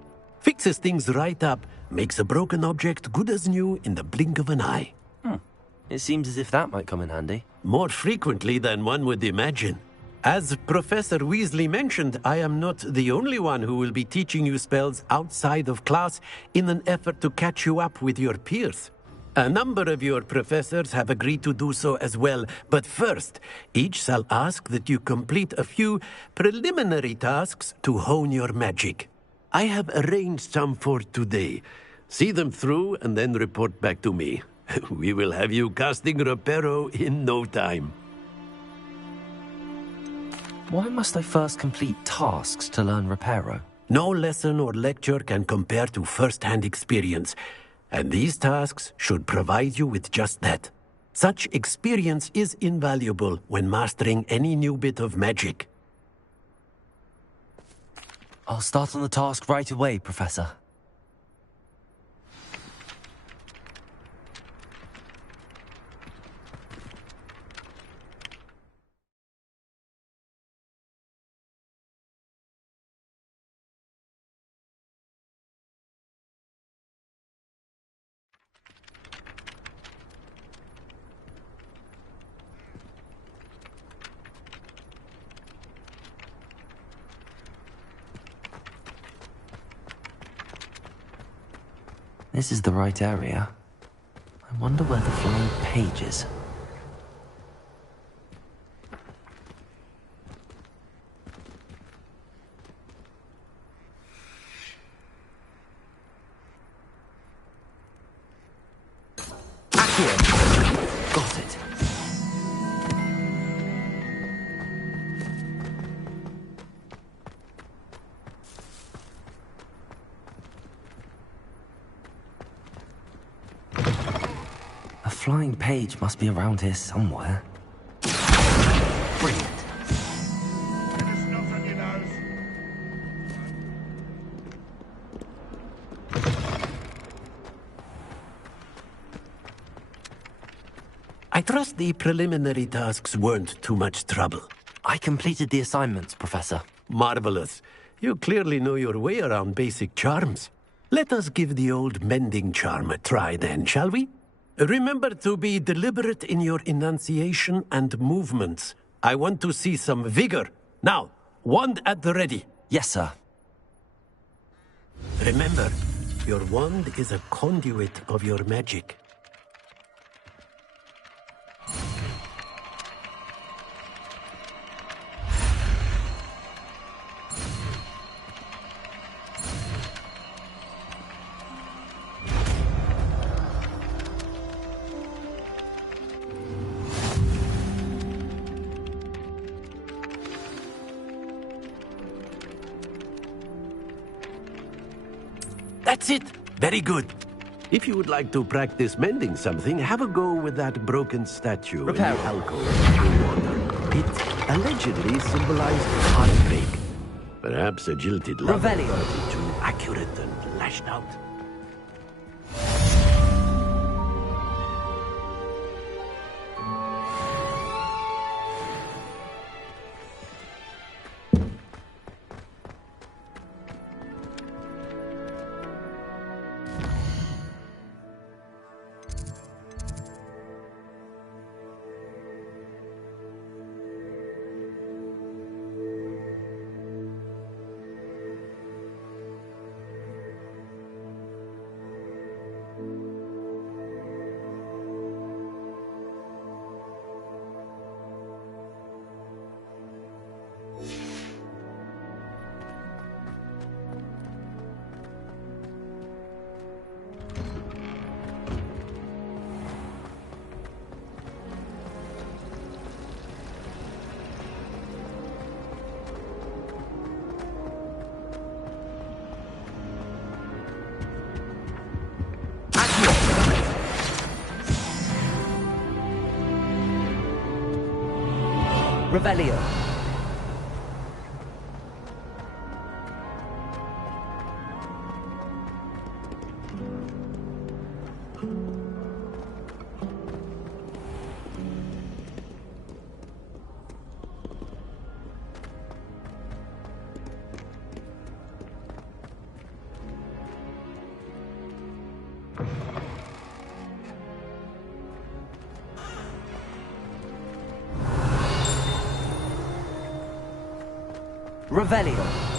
Fixes things right up, makes a broken object good as new in the blink of an eye. It seems as if that might come in handy. More frequently than one would imagine. As Professor Weasley mentioned, I am not the only one who will be teaching you spells outside of class in an effort to catch you up with your peers. A number of your professors have agreed to do so as well, but first, each shall ask that you complete a few preliminary tasks to hone your magic. I have arranged some for today. See them through and then report back to me. We will have you casting Reparo in no time. Why must I first complete tasks to learn Reparo? No lesson or lecture can compare to first-hand experience, and these tasks should provide you with just that. Such experience is invaluable when mastering any new bit of magic. I'll start on the task right away, Professor. This is the right area. I wonder where the flying page is. Accio! Got it. A flying page must be around here somewhere. Brilliant. I trust the preliminary tasks weren't too much trouble. I completed the assignments, Professor. Marvelous. You clearly know your way around basic charms. Let us give the old mending charm a try then, shall we? Remember to be deliberate in your enunciation and movements. I want to see some vigor. Now, wand at the ready. Yes, sir. Remember, your wand is a conduit of your magic. That's it. Very good. If you would like to practice mending something, have a go with that broken statue in the alcove of water. It allegedly symbolized heartbreak. Perhaps a jilted lover felt too accurate and lashed out. Revelio. Revelio.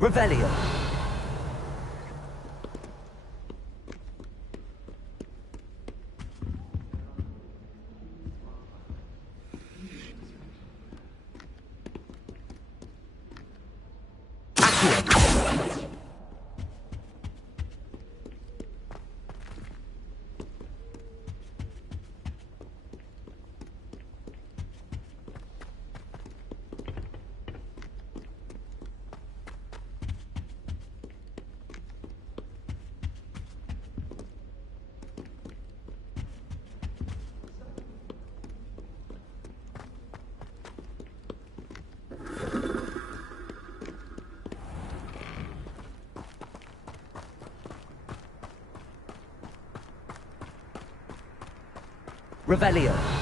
Revelio. Revelio.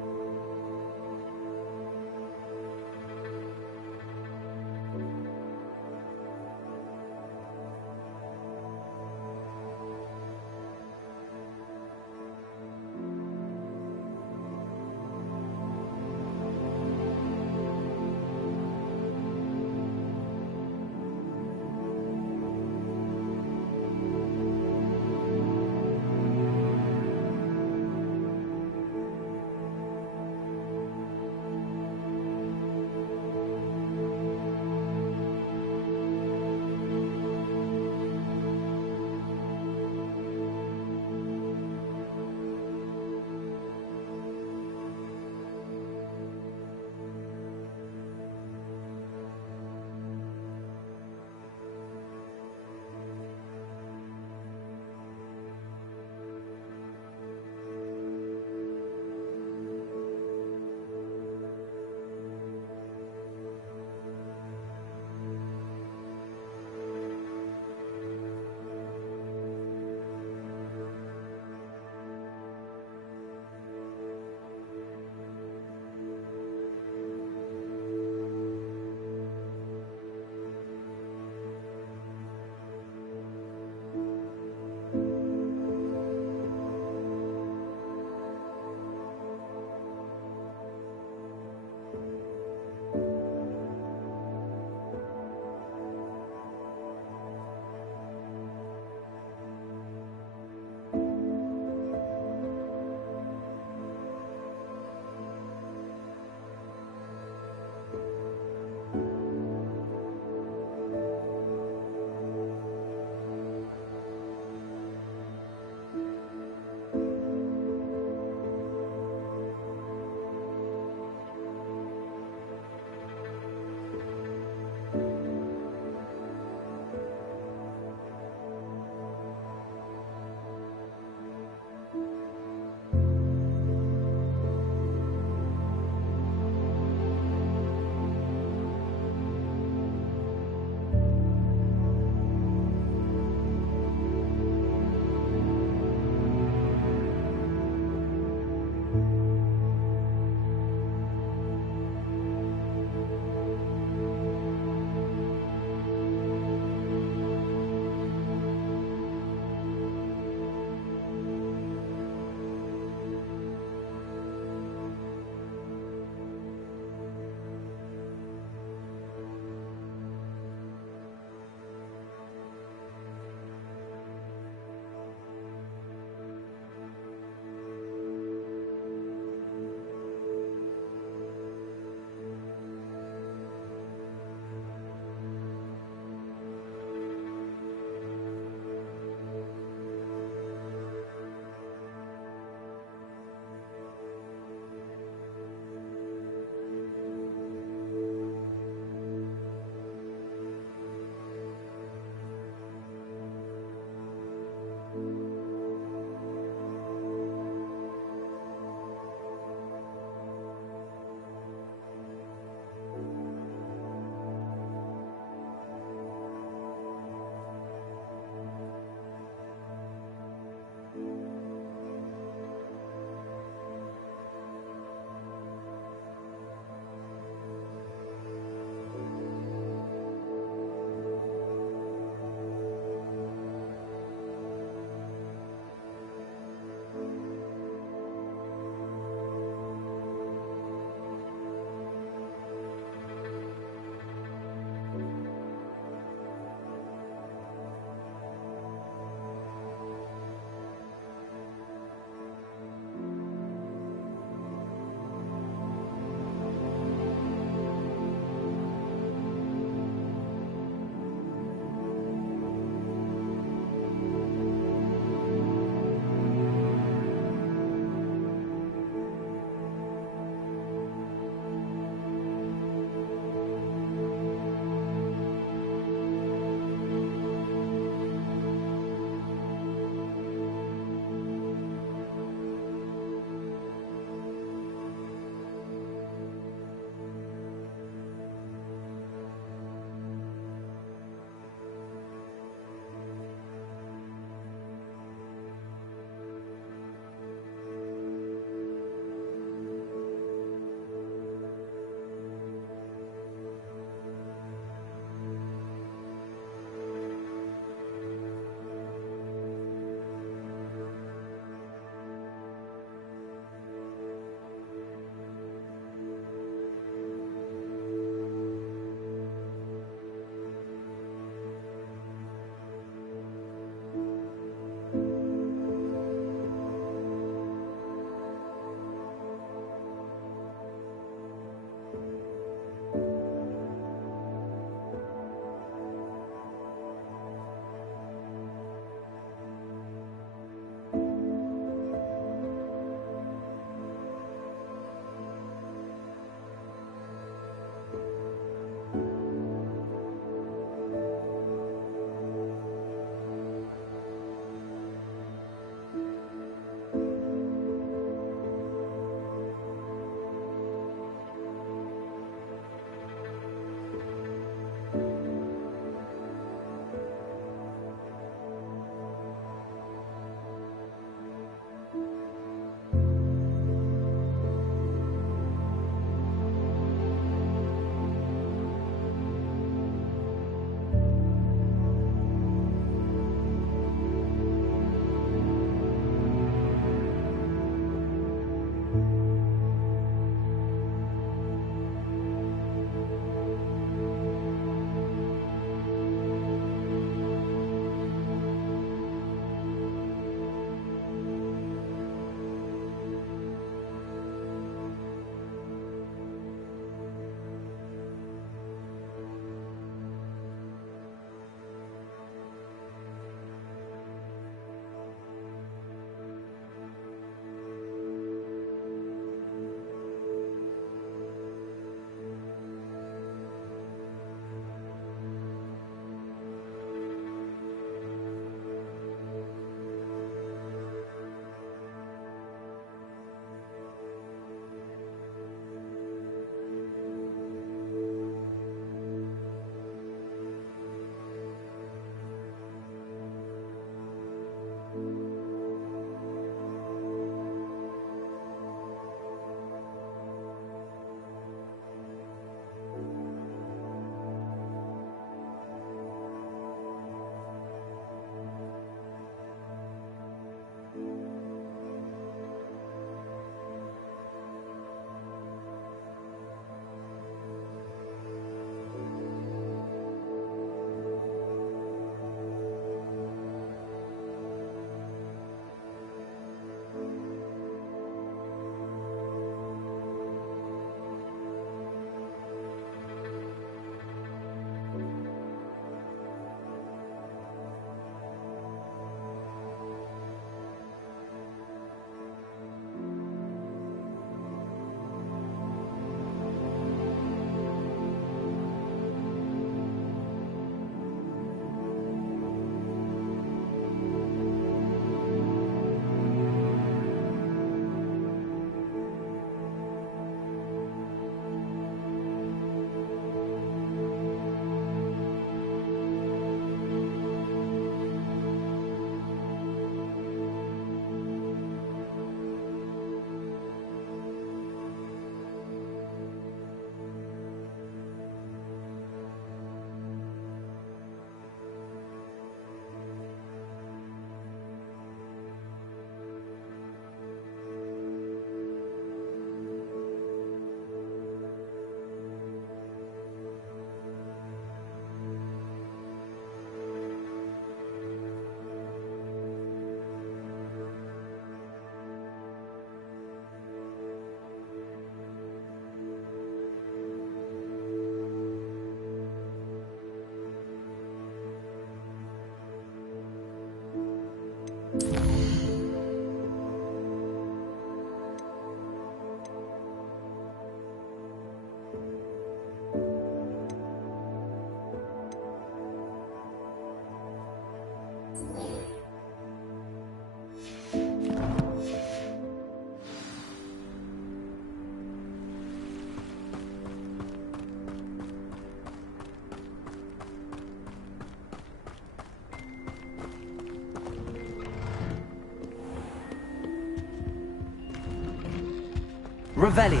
Revelio.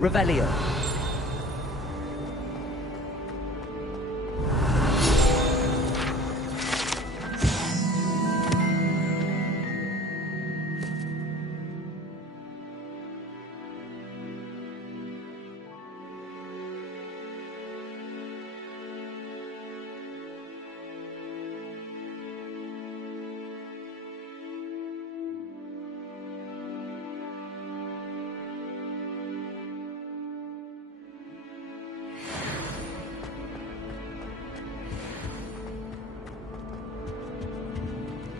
Revelio.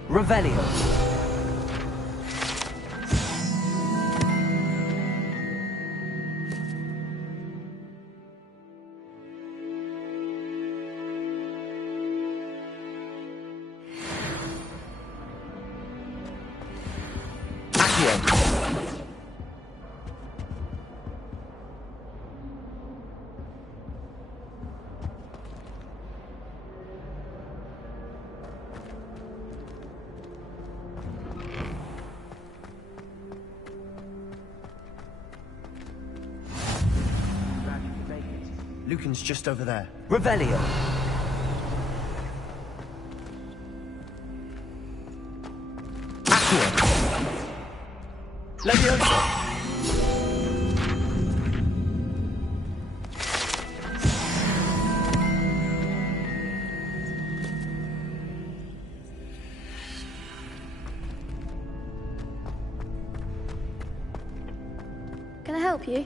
Revelio. Lucan's just over there. Revelio. Leviosa! Can I help you?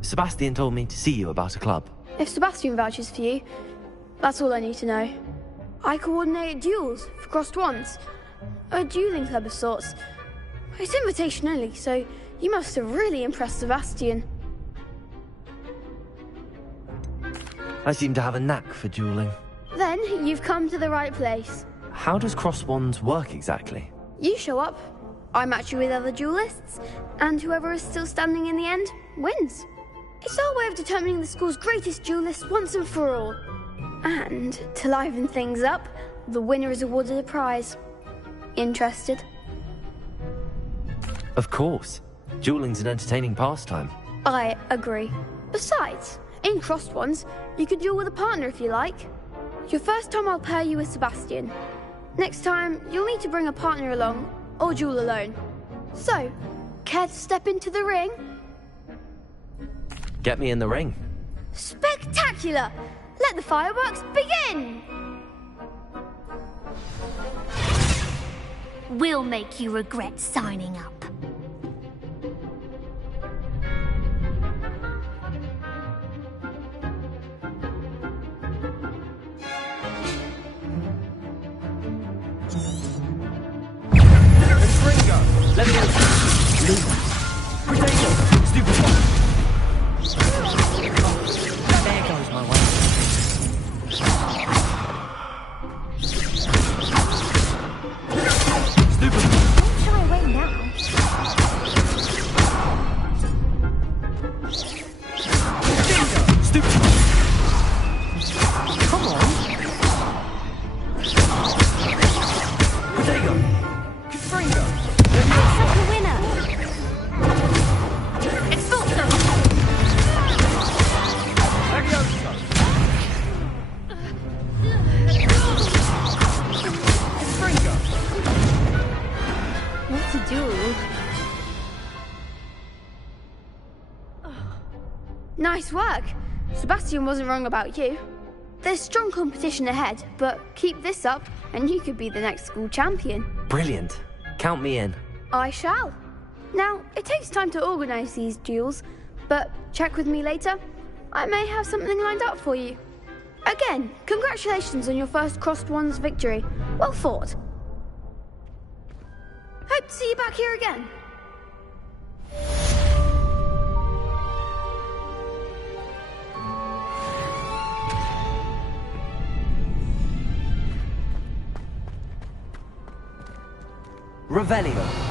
Sebastian told me to see you about a club. If Sebastian vouches for you, that's all I need to know. I coordinate duels for crossed wands. A dueling club of sorts. It's invitation only, so you must have really impressed Sebastian. I seem to have a knack for dueling. Then you've come to the right place. How does cross wands work exactly? You show up, I match you with other duelists, and whoever is still standing in the end wins. It's our way of determining the school's greatest duelist once and for all. And, to liven things up, the winner is awarded a prize. Interested? Of course. Dueling's an entertaining pastime. I agree. Besides, in crossed ones, you could duel with a partner if you like. Your first time I'll pair you with Sebastian. Next time, you'll need to bring a partner along, or duel alone. So, care to step into the ring? Get me in the ring. Spectacular! Let the fireworks begin! We'll make you regret signing up. Let me go. Potato! Stupid one! There goes my way. Stupid one! Don't shy away now. Stupid one! Come on! Potato! Confringo! Accept the winner! Expulso! What a duel. Nice work. Sebastian wasn't wrong about you. There's strong competition ahead, but keep this up and you could be the next school champion. Brilliant. Count me in. I shall. Now, it takes time to organise these duels, but check with me later. I may have something lined up for you. Again, congratulations on your first crossed wands victory. Well fought. Hope to see you back here again. Revelio.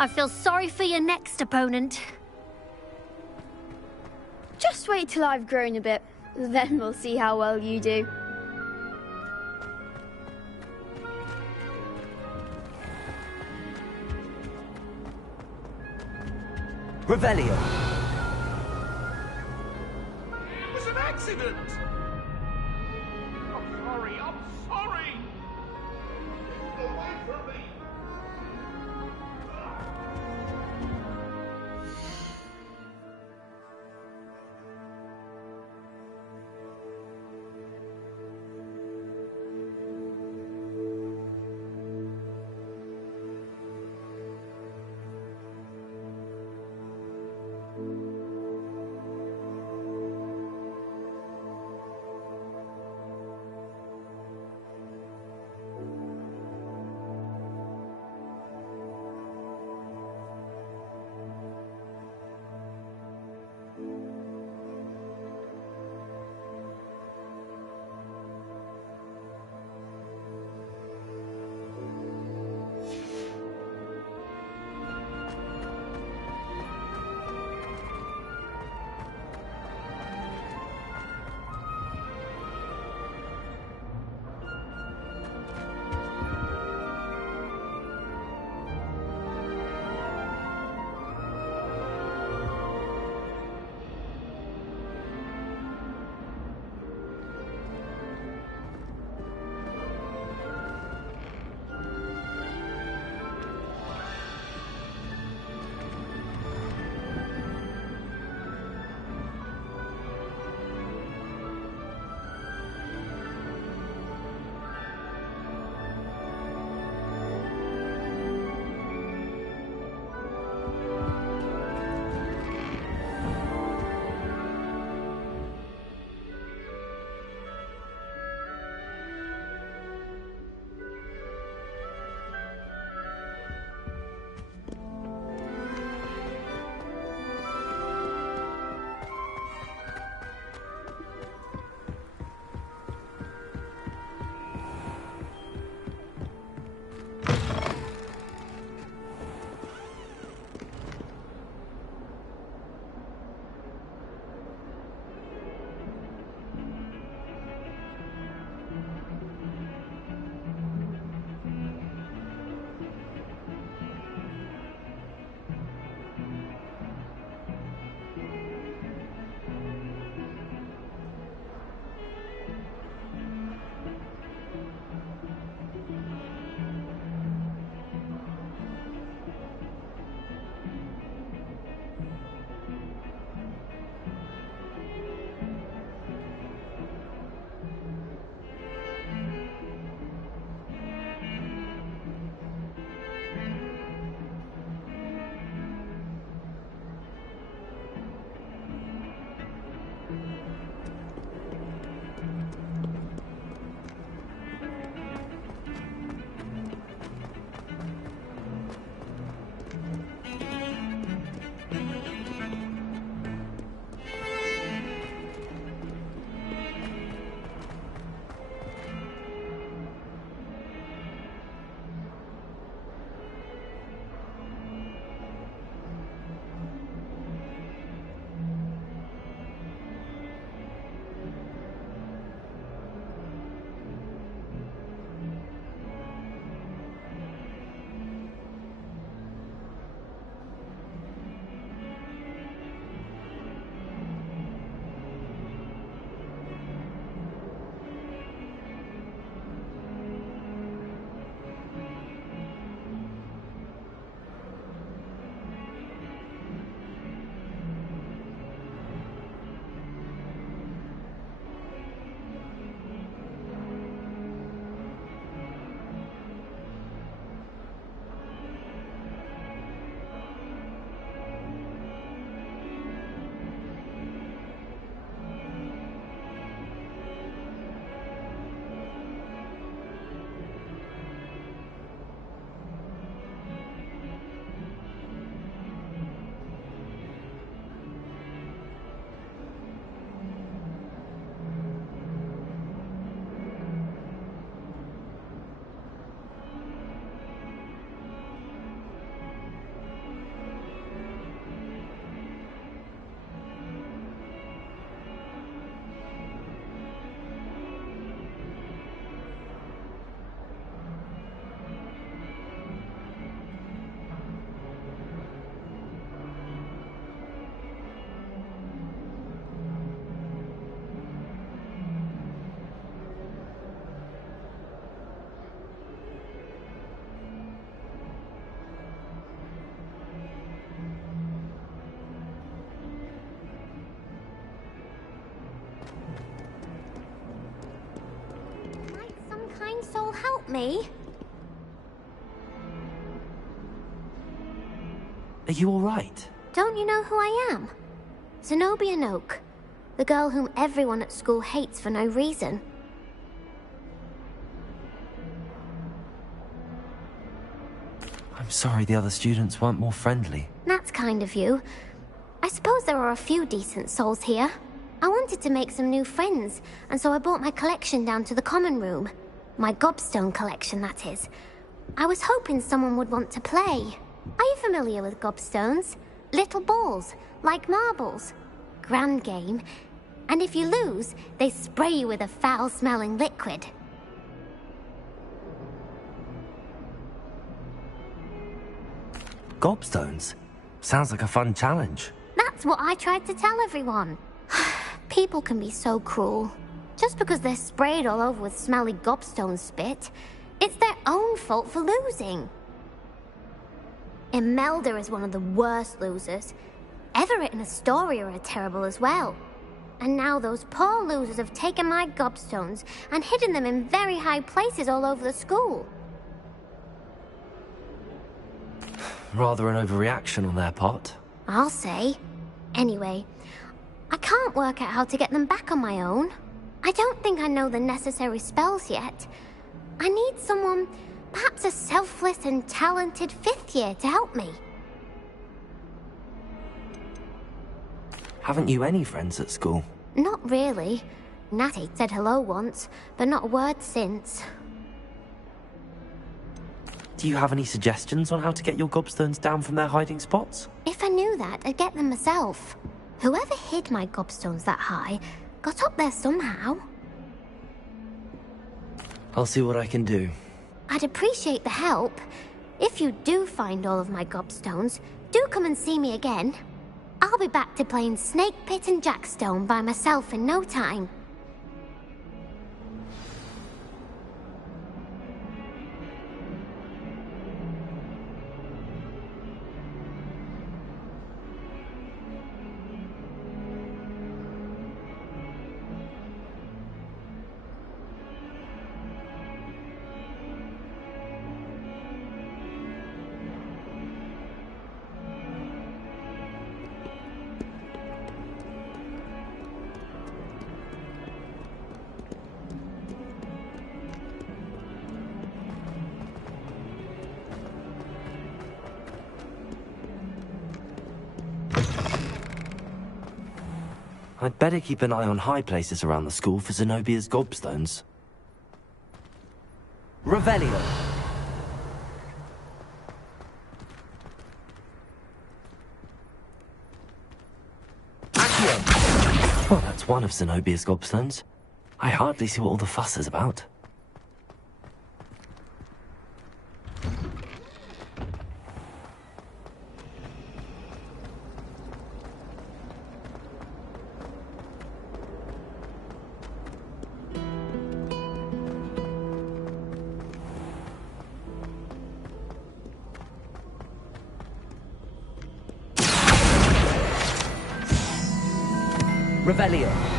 I feel sorry for your next opponent. Just wait till I've grown a bit. Then we'll see how well you do. Revelio. It was an accident! I'm sorry, I'm sorry! Get away from me! help me. Are you alright? Don't you know who I am? Zenobia Noak, the girl whom everyone at school hates for no reason. I'm sorry the other students weren't more friendly. That's kind of you. I suppose there are a few decent souls here. I wanted to make some new friends, and so I brought my collection down to the common room. My gobstone collection, that is. I was hoping someone would want to play. Are you familiar with gobstones? Little balls, like marbles. Grand game. And if you lose, they spray you with a foul-smelling liquid. Gobstones? Sounds like a fun challenge. That's what I tried to tell everyone. People can be so cruel. Just because they're sprayed all over with smelly gobstone spit, it's their own fault for losing. Imelda is one of the worst losers. Everett and Astoria are terrible as well. And now those poor losers have taken my gobstones and hidden them in very high places all over the school. Rather an overreaction on their part. I'll say. Anyway, I can't work out how to get them back on my own. I don't think I know the necessary spells yet. I need someone, perhaps a selfless and talented 5th year to help me. Haven't you any friends at school? Not really. Natty said hello once, but not a word since. Do you have any suggestions on how to get your gobstones down from their hiding spots? If I knew that, I'd get them myself. Whoever hid my gobstones that high got up there somehow. I'll see what I can do. I'd appreciate the help. If you do find all of my gobstones, do come and see me again. I'll be back to playing Snake Pit and Jackstone by myself in no time. I'd better keep an eye on high places around the school for Zenobia's gobstones. Revelio! Accio! Well, that's one of Zenobia's gobstones. I hardly see what all the fuss is about. Revelio.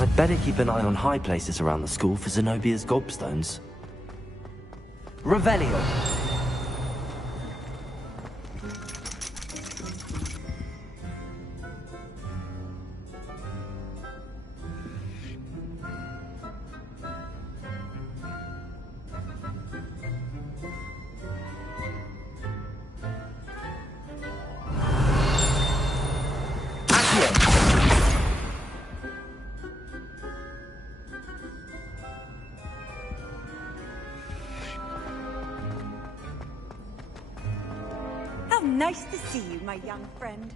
I'd better keep an eye on high places around the school for Zenobia's gobstones. Revelio! nice to see you, my young friend.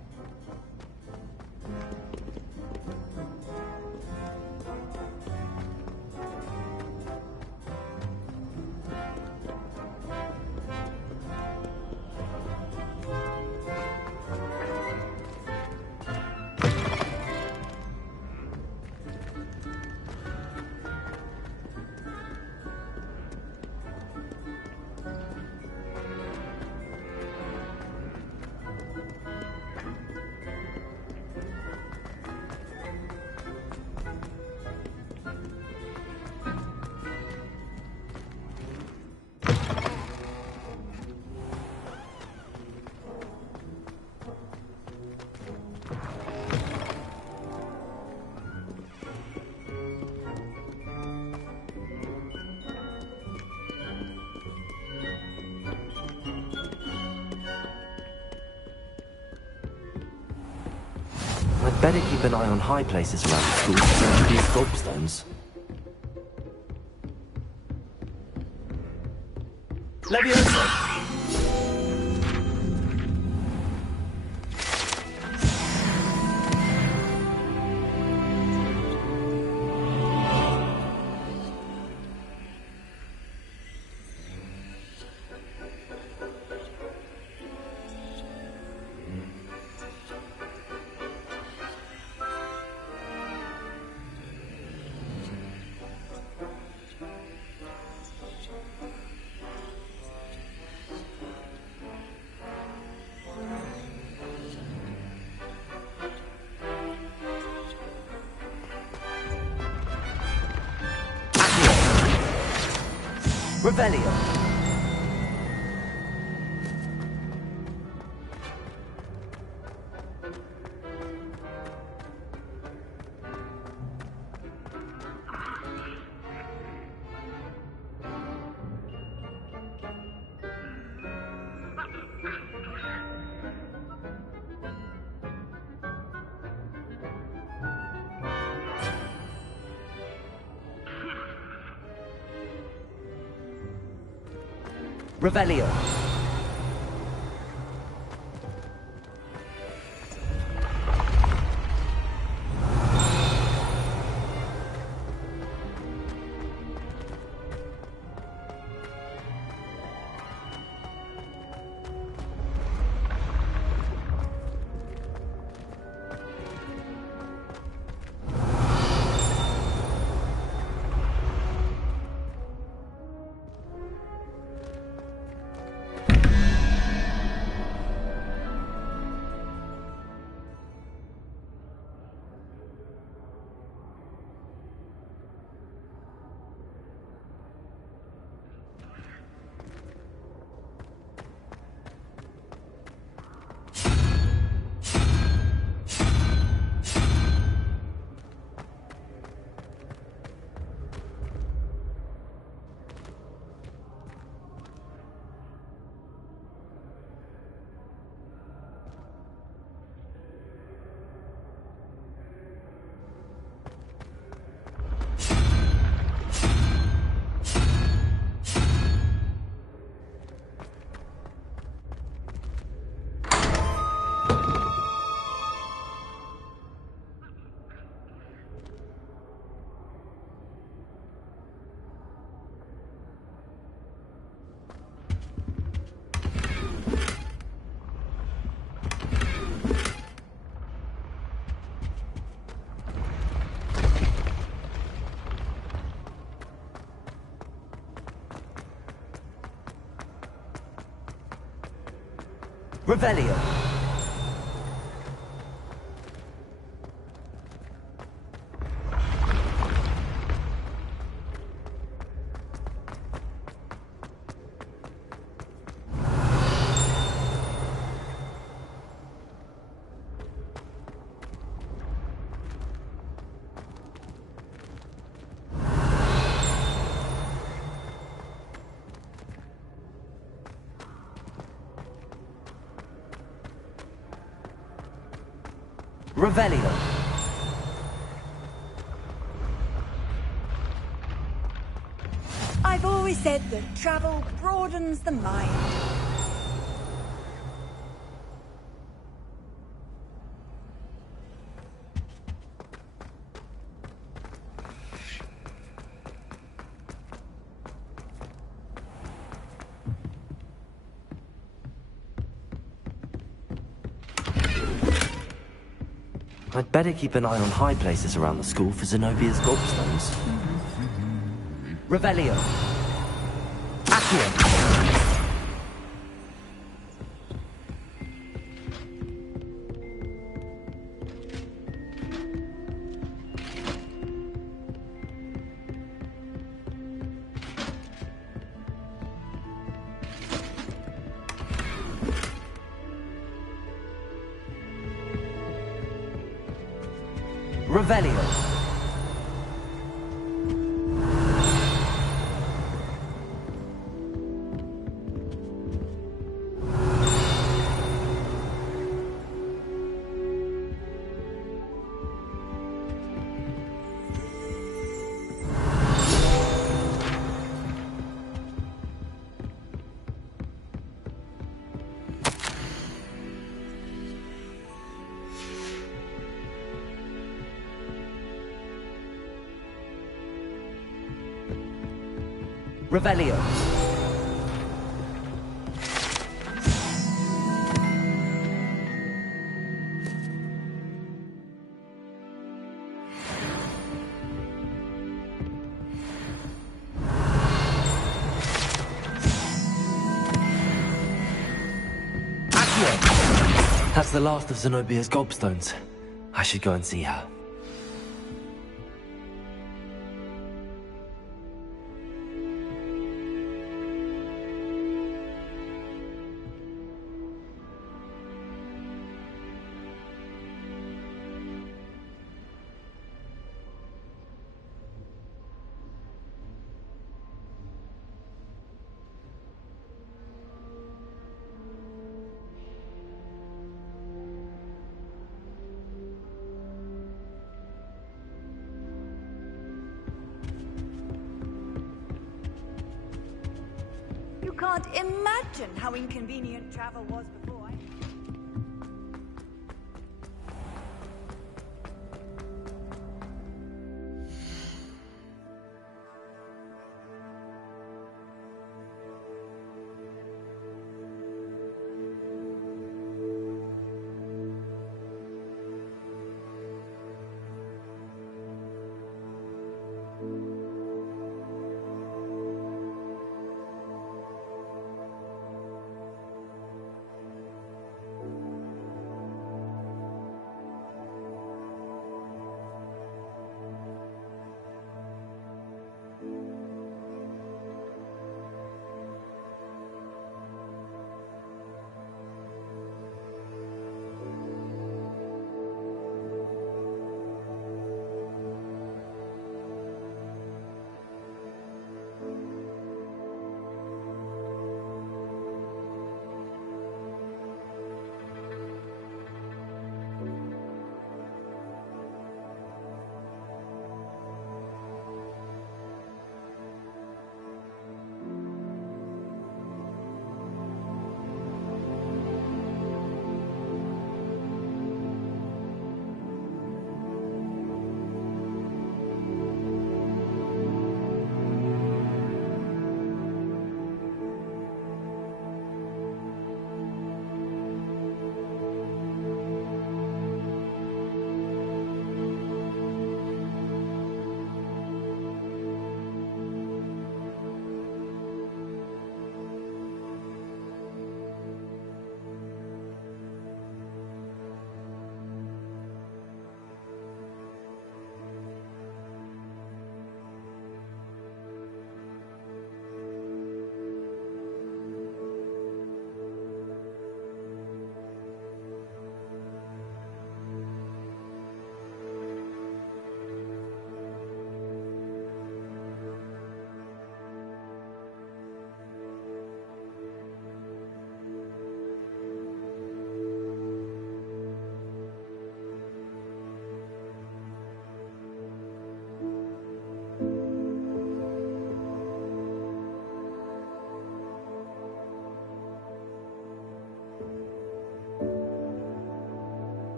I'd better keep an eye on high places around the school to these gobstones. Leviosa! Revelio. Revelio. Revelio. Revelio. I've always said that travel broadens the mind. I'd better keep an eye on high places around the school for Zenobia's gobstones. Revelio. Accio. Revelio. Revelio. Accio. That's the last of Zenobia's gobstones. I should go and see her. You can't imagine how inconvenient travel was before I...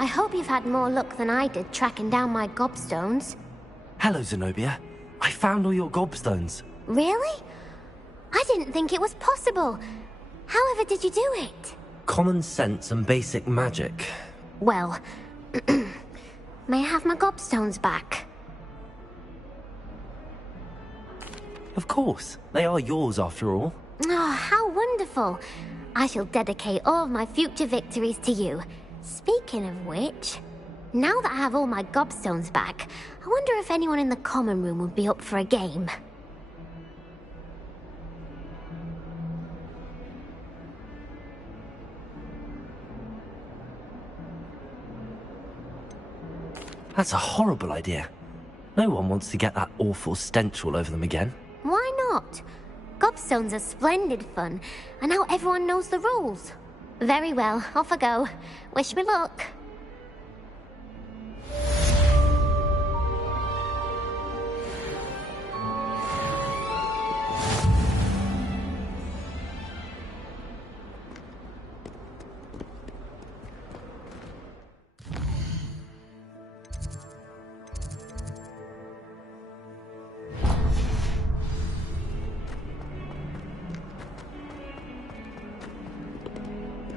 I hope you've had more luck than I did tracking down my gobstones. Hello, Zenobia. I found all your gobstones. Really? I didn't think it was possible. However did you do it? Common sense and basic magic. Well, may I have my gobstones back? Of course. They are yours after all. Oh, how wonderful. I shall dedicate all of my future victories to you. Speaking of which, now that I have all my gobstones back, I wonder if anyone in the common room would be up for a game. That's a horrible idea. No one wants to get that awful stench all over them again. Why not? Gobstones are splendid fun, and now everyone knows the rules. Very well, off I go. Wish me luck.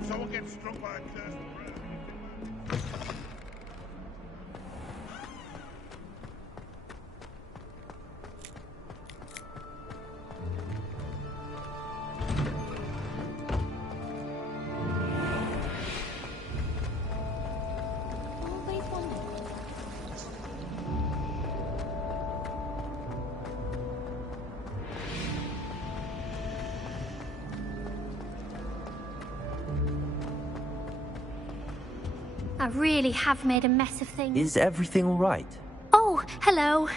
Someone gets struck by a cursed bird. I really have made a mess of things. Is everything all right? Oh, hello.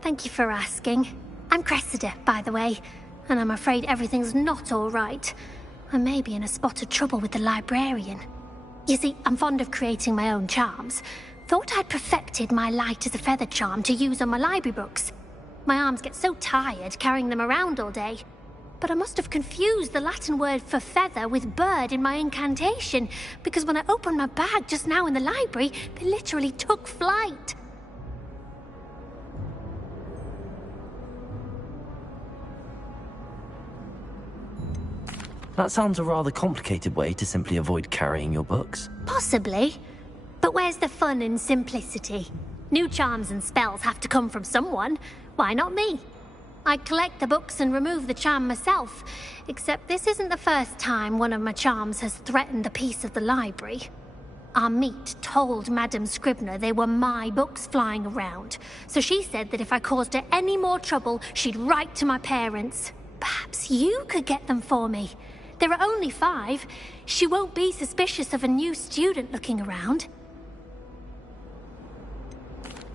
Thank you for asking. I'm Cressida, by the way, and I'm afraid everything's not all right. I may be in a spot of trouble with the librarian. You see, I'm fond of creating my own charms. Thought I'd perfected my light as a feather charm to use on my library books. My arms get so tired carrying them around all day. But I must have confused the Latin word for feather with bird in my incantation, because when I opened my bag just now in the library, they literally took flight. That sounds a rather complicated way to simply avoid carrying your books. Possibly. But where's the fun in simplicity? New charms and spells have to come from someone. Why not me? I collect the books and remove the charm myself, except this isn't the first time one of my charms has threatened the peace of the library. Our meet told Madame Scribner they were my books flying around, so she said that if I caused her any more trouble, she'd write to my parents. Perhaps you could get them for me. There are only 5. She won't be suspicious of a new student looking around.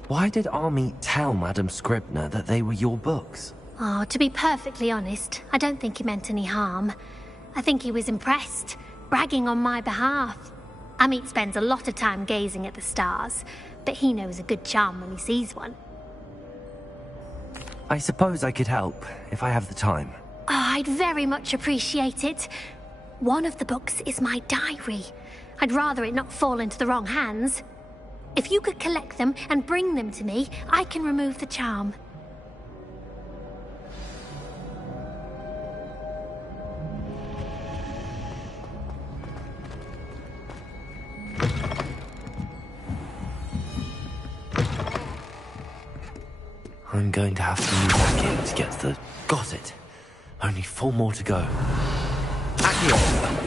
Why did Army tell Madame Scribner that they were your books? Oh, to be perfectly honest, I don't think he meant any harm. I think he was impressed, bragging on my behalf. Amit spends a lot of time gazing at the stars, but he knows a good charm when he sees one. I suppose I could help, if I have the time. Oh, I'd very much appreciate it. One of the books is my diary. I'd rather it not fall into the wrong hands. If you could collect them and bring them to me, I can remove the charm. I'm going to have to use Accio to get the... Got it. Only 4 more to go. Accio!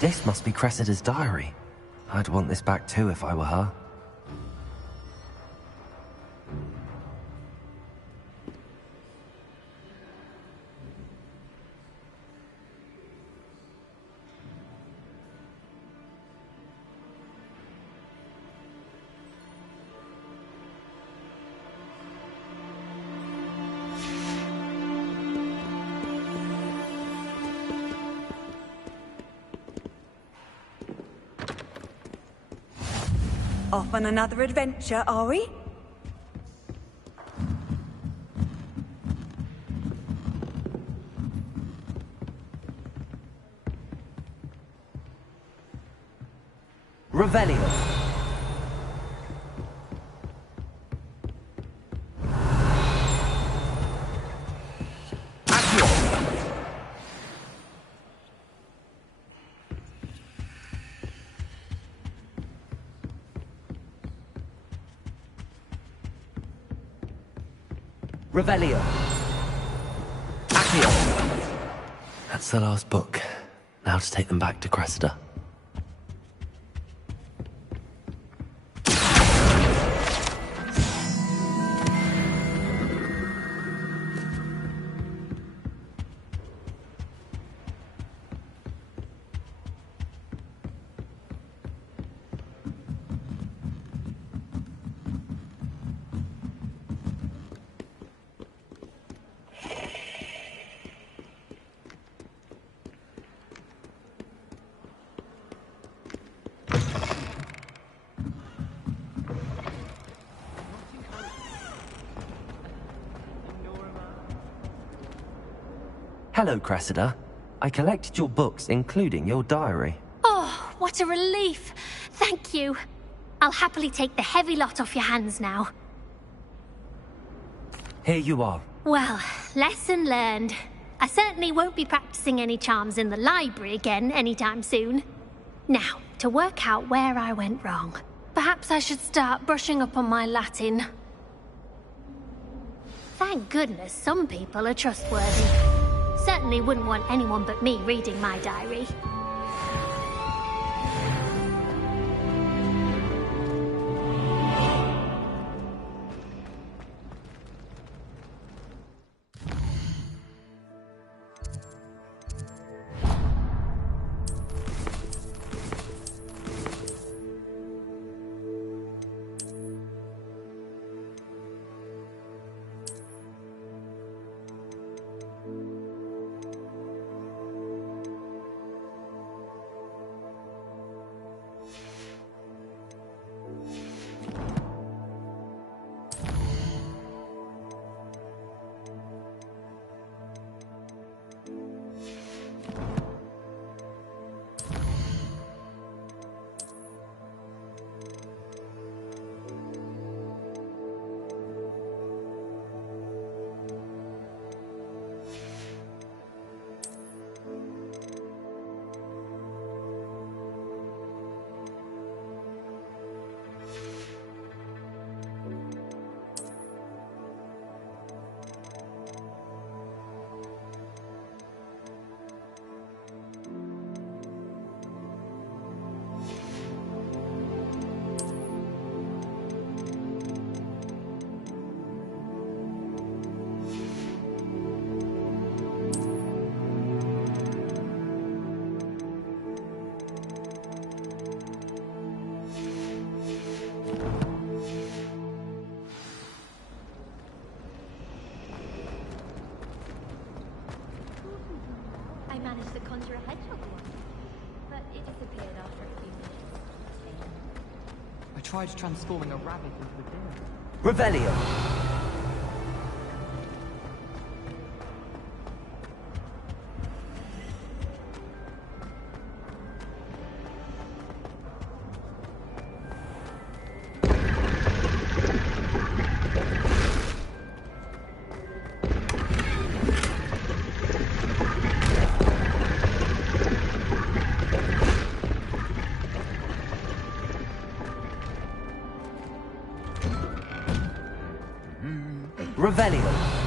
This must be Cressida's diary. I'd want this back too if I were her. Off on another adventure, are we? Revelio. Revelio. Accio. That's the last book. Now to take them back to Cressida. Hello, Cressida. I collected your books, including your diary. Oh, what a relief. Thank you. I'll happily take the heavy lot off your hands now. Here you are. Well, lesson learned. I certainly won't be practicing any charms in the library again anytime soon. Now, to work out where I went wrong. Perhaps I should start brushing up on my Latin. Thank goodness some people are trustworthy. Certainly wouldn't want anyone but me reading my diary. I managed to conjure a hedgehog once, but it disappeared after a few minutes. I tried transforming a rabbit into a deer. Revelio. Revelio.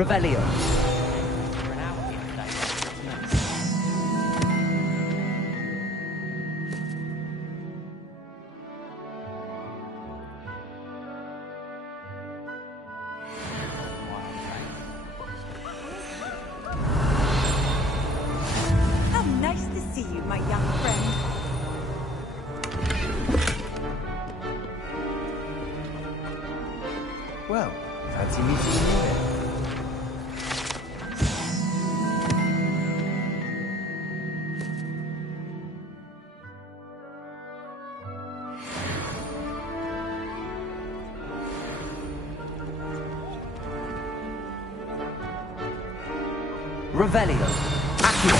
Revelio. my young friend. Well, fancy meeting you then. Revelio. Accio.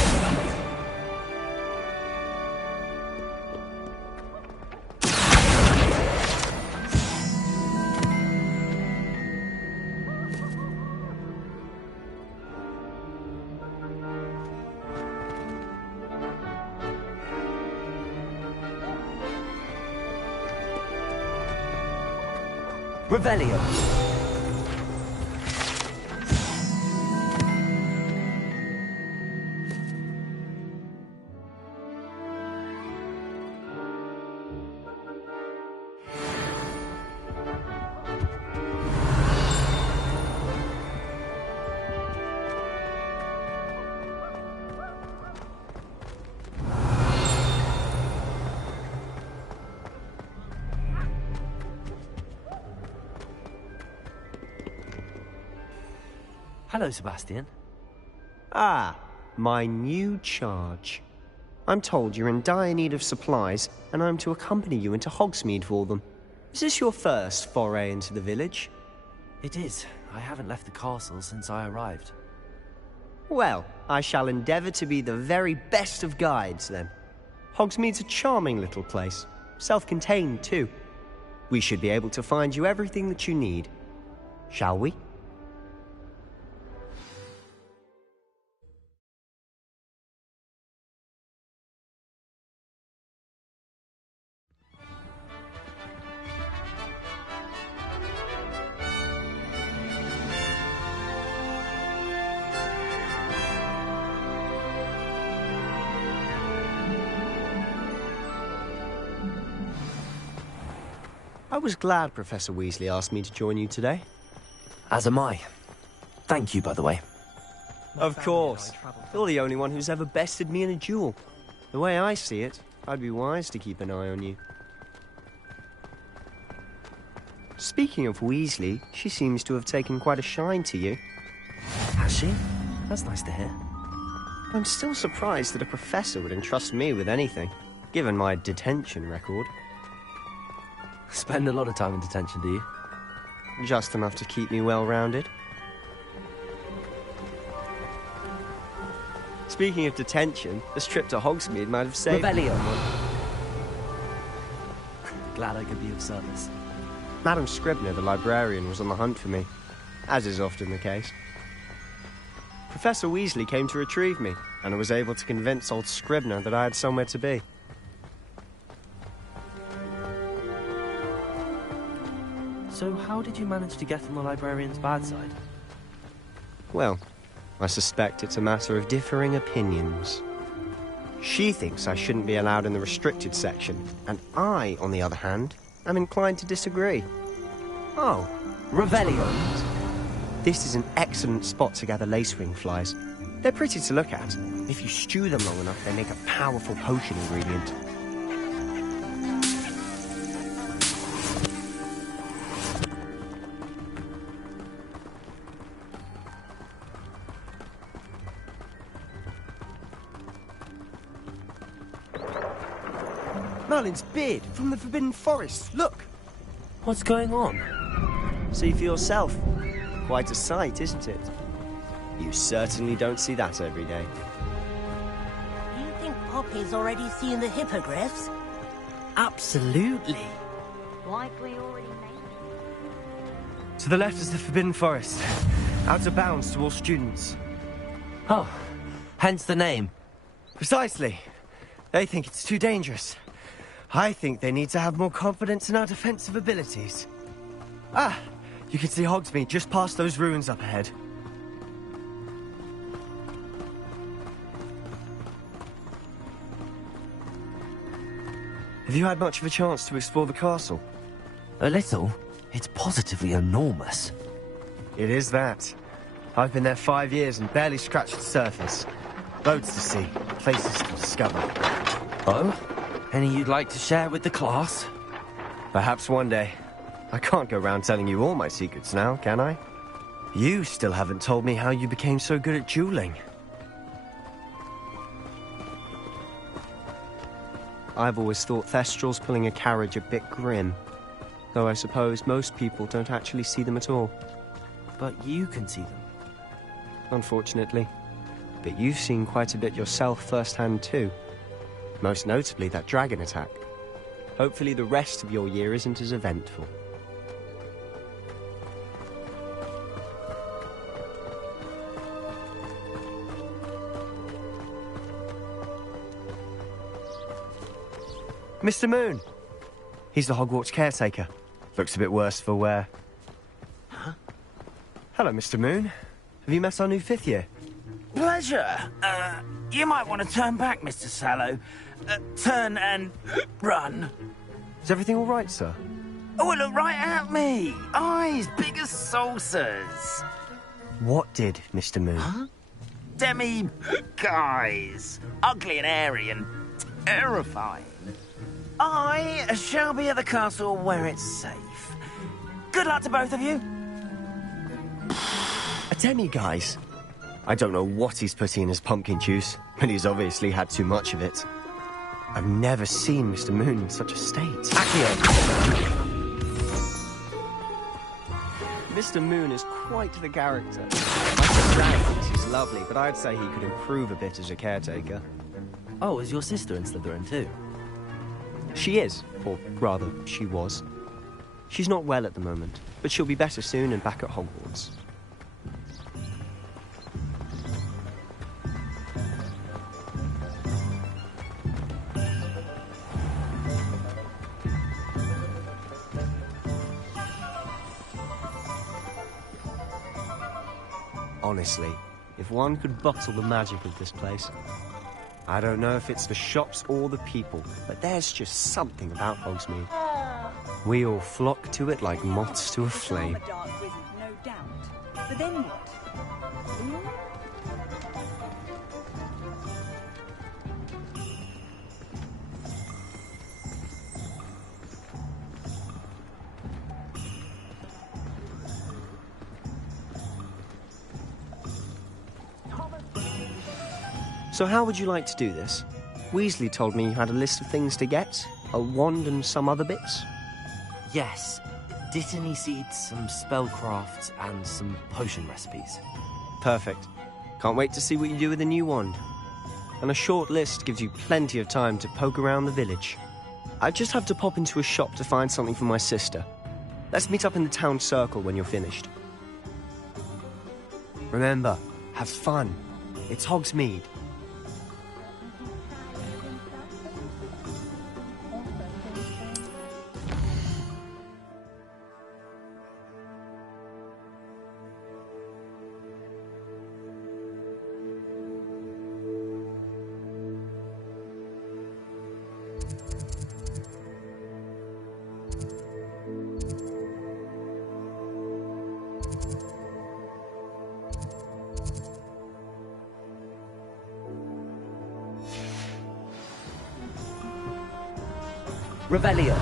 Revelio. Hello, Sebastian. Ah, my new charge. I'm told you're in dire need of supplies, and I'm to accompany you into Hogsmeade for them. Is this your first foray into the village? It is. I haven't left the castle since I arrived. Well, I shall endeavour to be the very best of guides, then. Hogsmeade's a charming little place. Self-contained, too. We should be able to find you everything that you need. Shall we? I was glad Professor Weasley asked me to join you today. As am I. Thank you, by the way. Of course. You're the only one who's ever bested me in a duel. The way I see it, I'd be wise to keep an eye on you. Speaking of Weasley, she seems to have taken quite a shine to you. Has she? That's nice to hear. I'm still surprised that a professor would entrust me with anything, given my detention record. Spend a lot of time in detention, do you? Just enough to keep me well-rounded. Speaking of detention, this trip to Hogsmeade might have saved... Revelio. Glad I could be of service. Madam Scribner, the librarian, was on the hunt for me, as is often the case. Professor Weasley came to retrieve me, and I was able to convince old Scribner that I had somewhere to be. So how did you manage to get on the librarian's bad side? Well, I suspect it's a matter of differing opinions. She thinks I shouldn't be allowed in the restricted section, and I, on the other hand, am inclined to disagree. Oh, Revelio. This is an excellent spot to gather lacewing flies. They're pretty to look at. If you stew them long enough, they make a powerful potion ingredient. Merlin's beard from the Forbidden Forest. Look! What's going on? See for yourself. Quite a sight, isn't it? You certainly don't see that every day. Do you think Poppy's already seen the hippogriffs? Absolutely. Like we already made. To the left is the Forbidden Forest. Out of bounds to all students. Oh, hence the name. Precisely. They think it's too dangerous. I think they need to have more confidence in our defensive abilities. Ah, you can see Hogsmeade just past those ruins up ahead. Have you had much of a chance to explore the castle? A little. It's positively enormous. It is that. I've been there 5 years and barely scratched the surface. Loads to see, places to discover. Oh? Any you'd like to share with the class? Perhaps one day. I can't go around telling you all my secrets now, can I? You still haven't told me how you became so good at dueling. I've always thought Thestrals pulling a carriage a bit grim. Though I suppose most people don't actually see them at all. But you can see them. Unfortunately. But you've seen quite a bit yourself firsthand too. Most notably that dragon attack. Hopefully the rest of your year isn't as eventful. Mr. Moon! He's the Hogwarts caretaker. Looks a bit worse for wear. Huh? Hello, Mr. Moon. Have you met our new 5th year? Pleasure. You might want to turn back, Mr. Sallow. Turn and run. Is everything all right, sir? Oh, look right at me. Eyes big as saucers. What did, Mr. Moon? Huh? Guys. Ugly and airy and terrifying. I shall be at the castle where it's safe. Good luck to both of you. A demi-guise? I don't know what he's putting in his pumpkin juice, but he's obviously had too much of it. I've never seen Mr. Moon in such a state. Accio! Mr. Moon is quite the character. My dad thinks he's lovely, but I'd say he could improve a bit as a caretaker. Oh, is your sister in Slytherin too? She is, or rather, she was. She's not well at the moment, but she'll be better soon and back at Hogwarts. Honestly, if one could bottle the magic of this place. I don't know if it's the shops or the people, but there's just something about Hogsmeade. We all flock to it like moths to a flame. A dark wizard, no doubt. But then what? So how would you like to do this? Weasley told me you had a list of things to get. A wand and some other bits. Yes. Dittany seeds, some spellcrafts, and some potion recipes. Perfect. Can't wait to see what you do with the new wand. And a short list gives you plenty of time to poke around the village. I just have to pop into a shop to find something for my sister. Let's meet up in the town circle when you're finished. Remember, have fun. It's Hogsmeade. Revelio.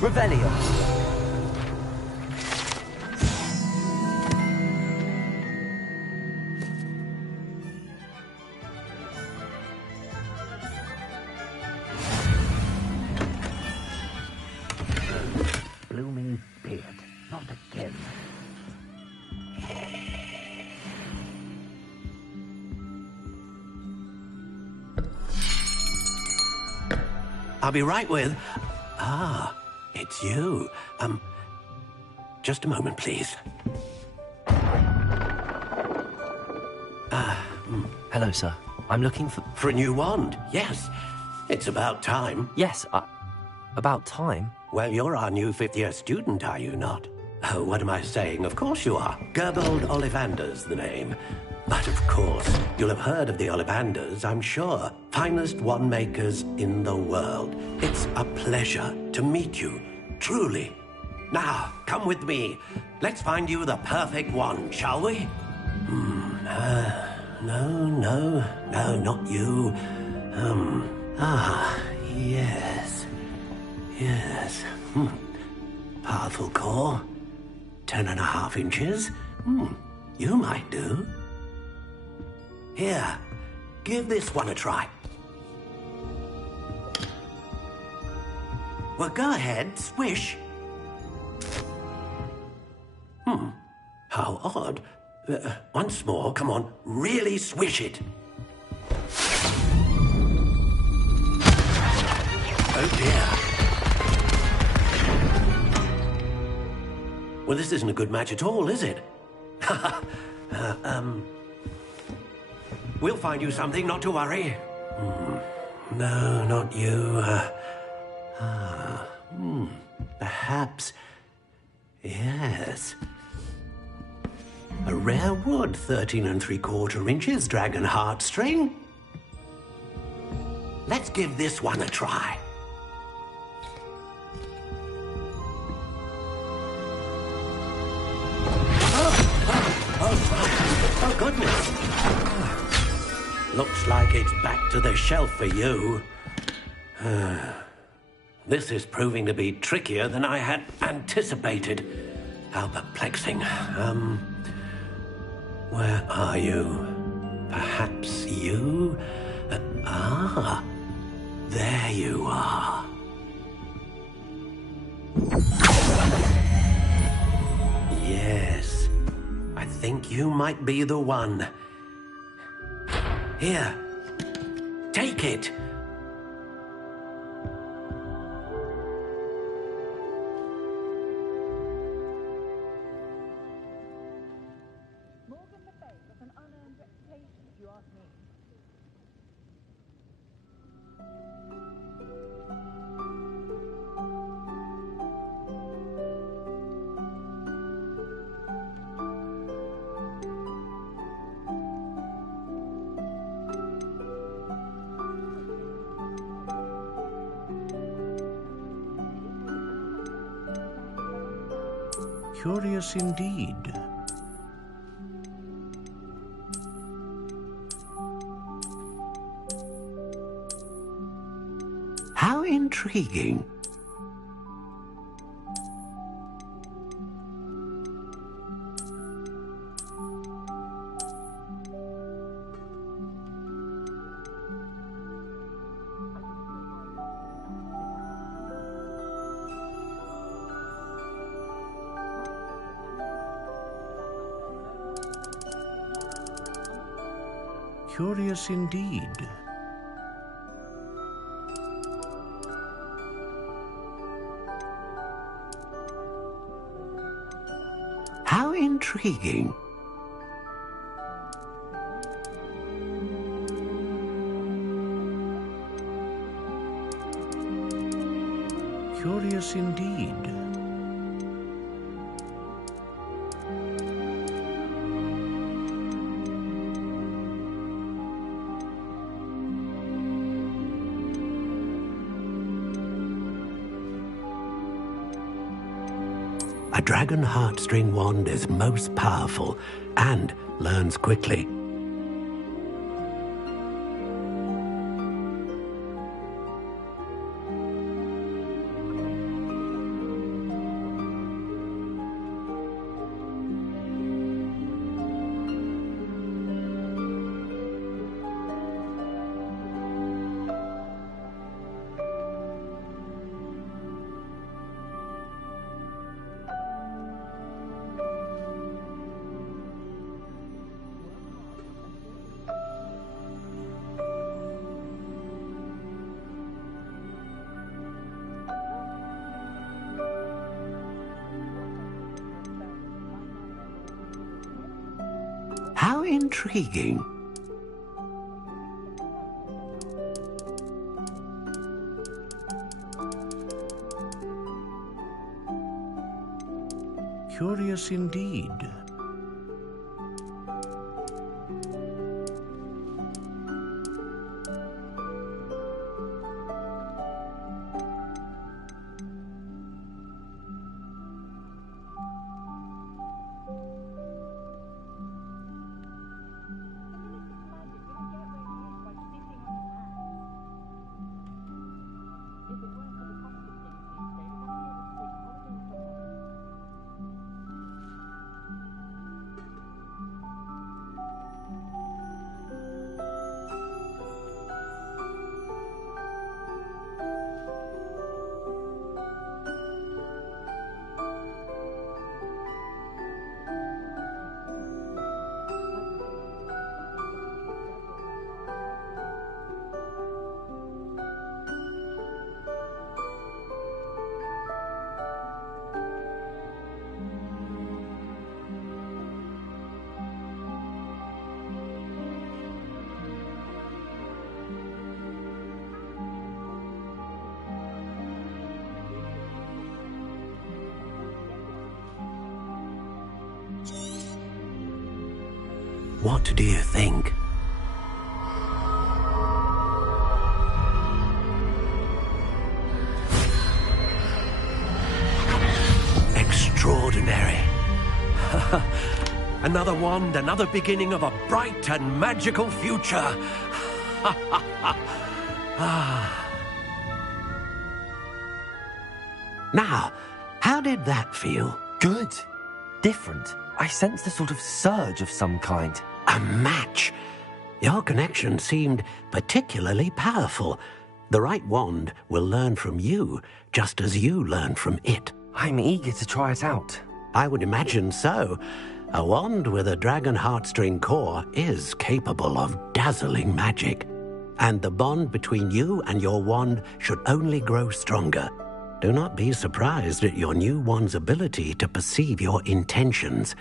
Revelio. Blooming beard. Not again. I'll be right with... Ah, it's you. Just a moment, please. Hello, sir. I'm looking for... For a new wand, yes. It's about time. Yes, about time? Well, you're our new fifth-year student, are you not? Oh, what am I saying? Of course you are. Gerbold Ollivander's the name. But of course, you'll have heard of the Ollivanders, I'm sure. Finest wand makers in the world. It's a pleasure to meet you, truly. Now, come with me. Let's find you the perfect wand, shall we? No, not you. Yes. Powerful core. 10.5 inches. You might do. Here, give this one a try. Well, go ahead, swish. How odd. Once more, come on, really swish it. Oh dear. Well, this isn't a good match at all, is it? We'll find you something, not to worry. No, not you. Perhaps... Yes. A rare wood, 13 3/4 inches, dragon heartstring. Let's give this one a try. Oh goodness. Looks like it's back to the shelf for you. This is proving to be trickier than I had anticipated. How perplexing. Where are you? Perhaps you? There you are. Yes, I think you might be the one. Here, take it. Curious indeed. How intriguing. Curious indeed. How intriguing. Curious indeed. A dragon heartstring wand is most powerful and learns quickly. intriguing. Curious indeed. What do you think? Extraordinary. Another wand, another beginning of a bright and magical future. Now, how did that feel? Good. Different. I sensed a sort of surge of some kind. A match. Your connection seemed particularly powerful. The right wand will learn from you, just as you learn from it. I'm eager to try it out. I would imagine so. A wand with a dragon heartstring core is capable of dazzling magic. And the bond between you and your wand should only grow stronger. Do not be surprised at your new wand's ability to perceive your intentions,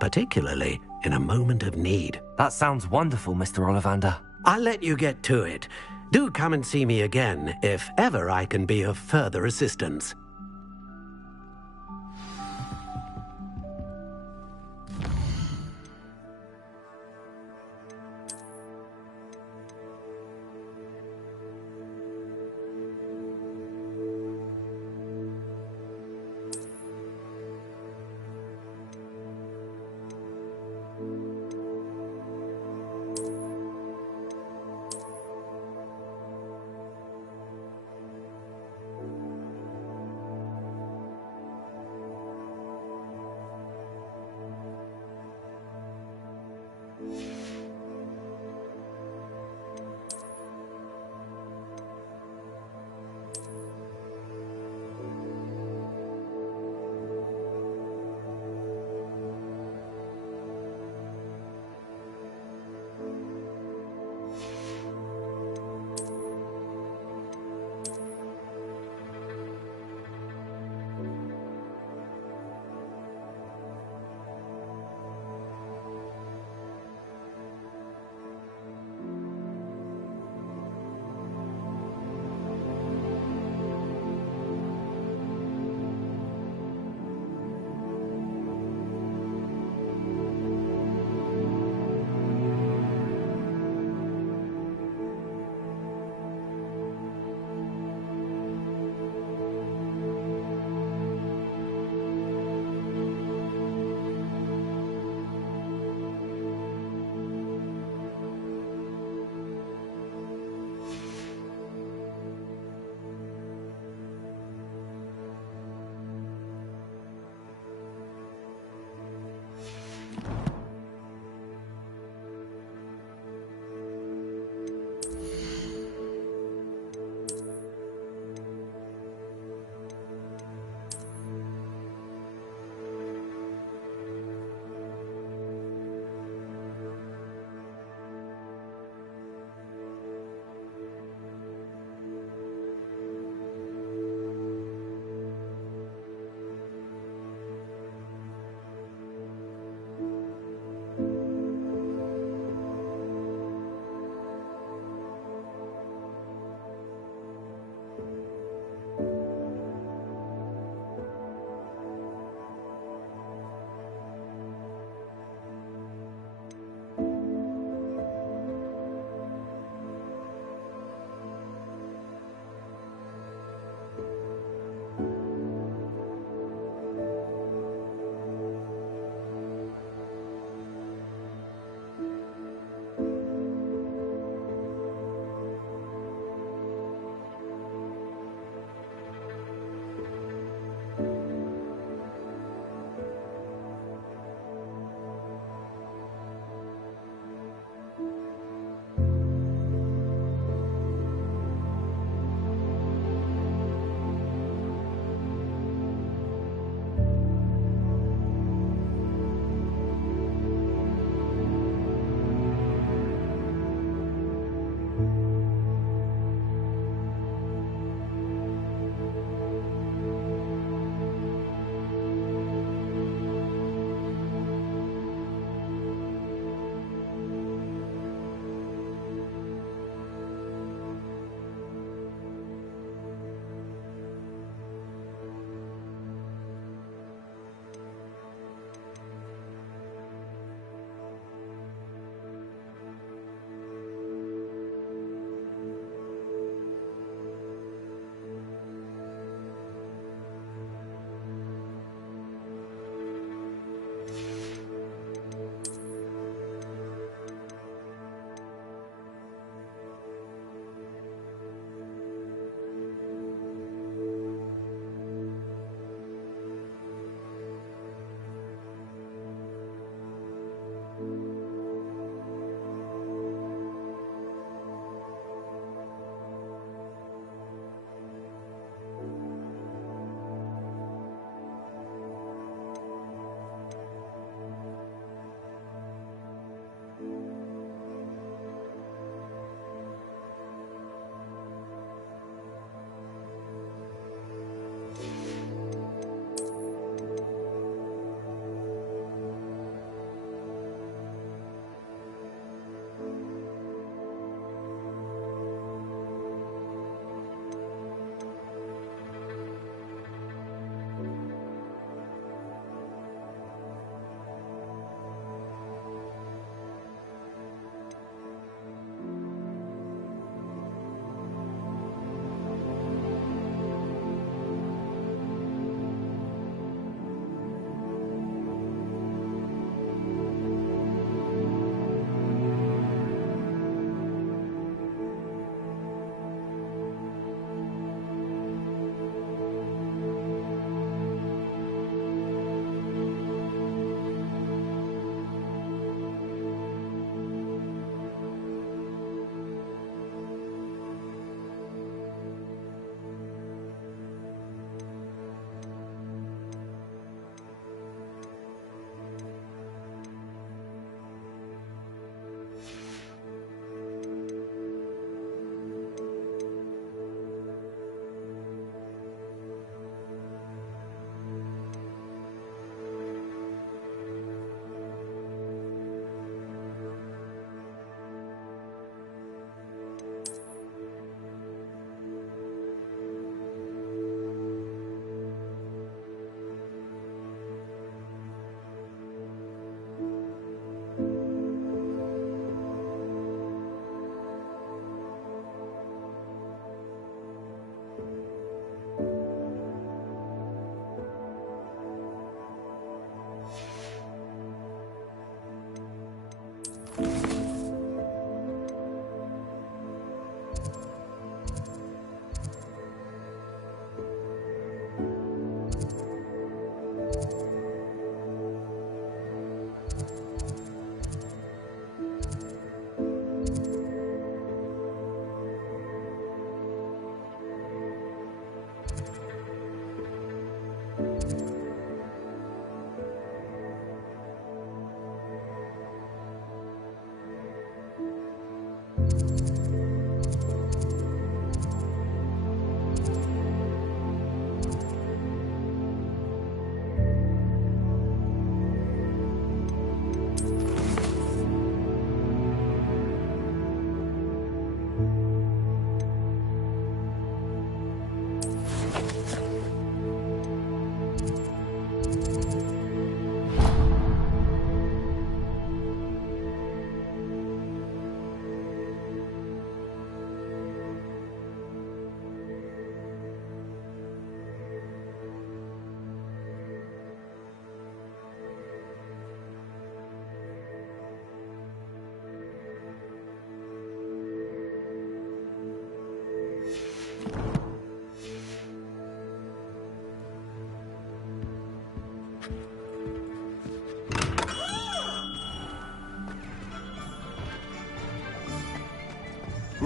particularly in a moment of need. That sounds wonderful, Mr. Ollivander. I'll let you get to it. Do come and see me again if ever I can be of further assistance.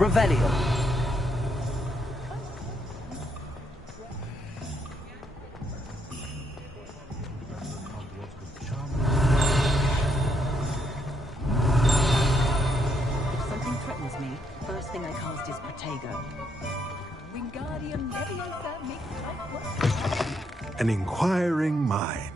Revelio. If something threatens me, first thing I cast is Protego. Wingardium Leviosa makes life work. An inquiring mind.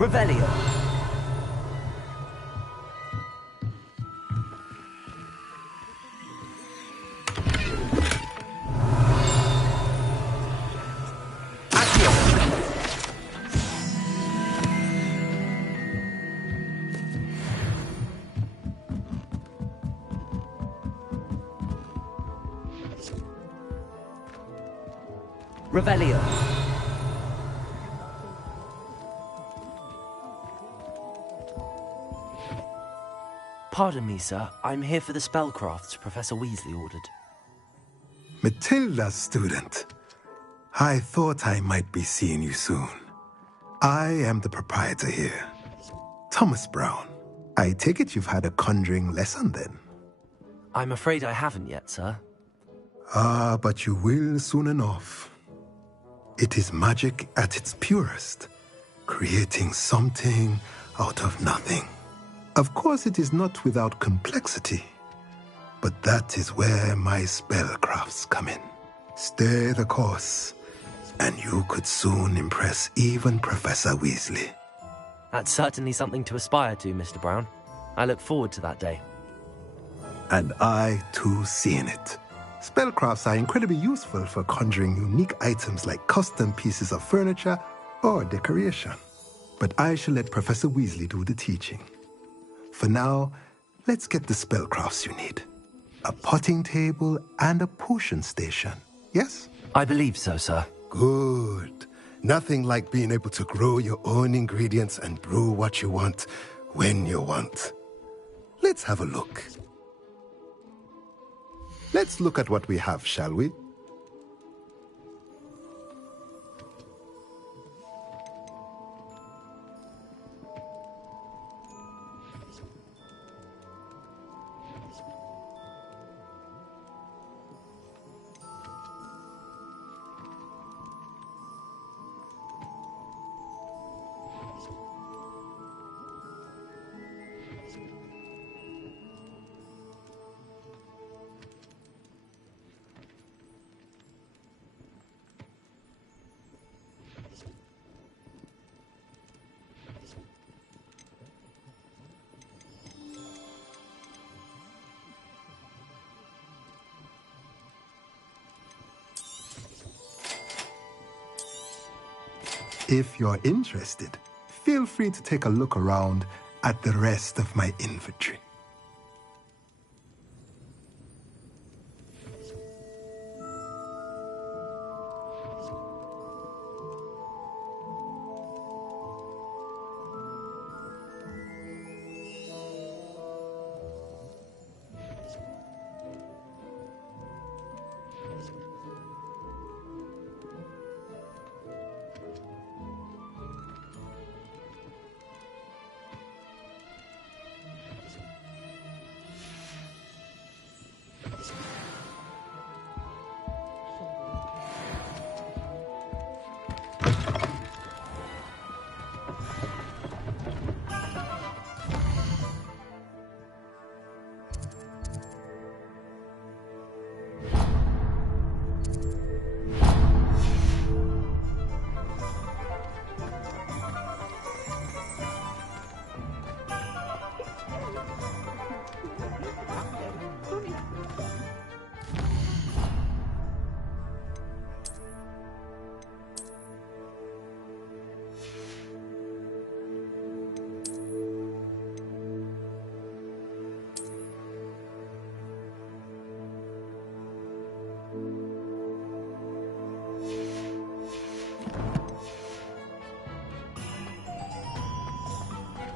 Revelio. Revelio. Pardon me, sir. I'm here for the spellcrafts Professor Weasley ordered. Matilda's student. I thought I might be seeing you soon. I am the proprietor here. Thomas Brown. I take it you've had a conjuring lesson then? I'm afraid I haven't yet, sir. Ah, but you will soon enough. It is magic at its purest, creating something out of nothing. Of course, it is not without complexity, but that is where my spellcrafts come in. Stay the course, and you could soon impress even Professor Weasley. That's certainly something to aspire to, Mr. Brown. I look forward to that day. And I, too, see in it. Spellcrafts are incredibly useful for conjuring unique items like custom pieces of furniture or decoration. But I shall let Professor Weasley do the teaching. For now, let's get the spellcrafts you need. A potting table and a potion station, yes? I believe so, sir. Good. Nothing like being able to grow your own ingredients and brew what you want when you want. Let's have a look. Let's look at what we have, shall we? If you're interested, feel free to take a look around at the rest of my inventory.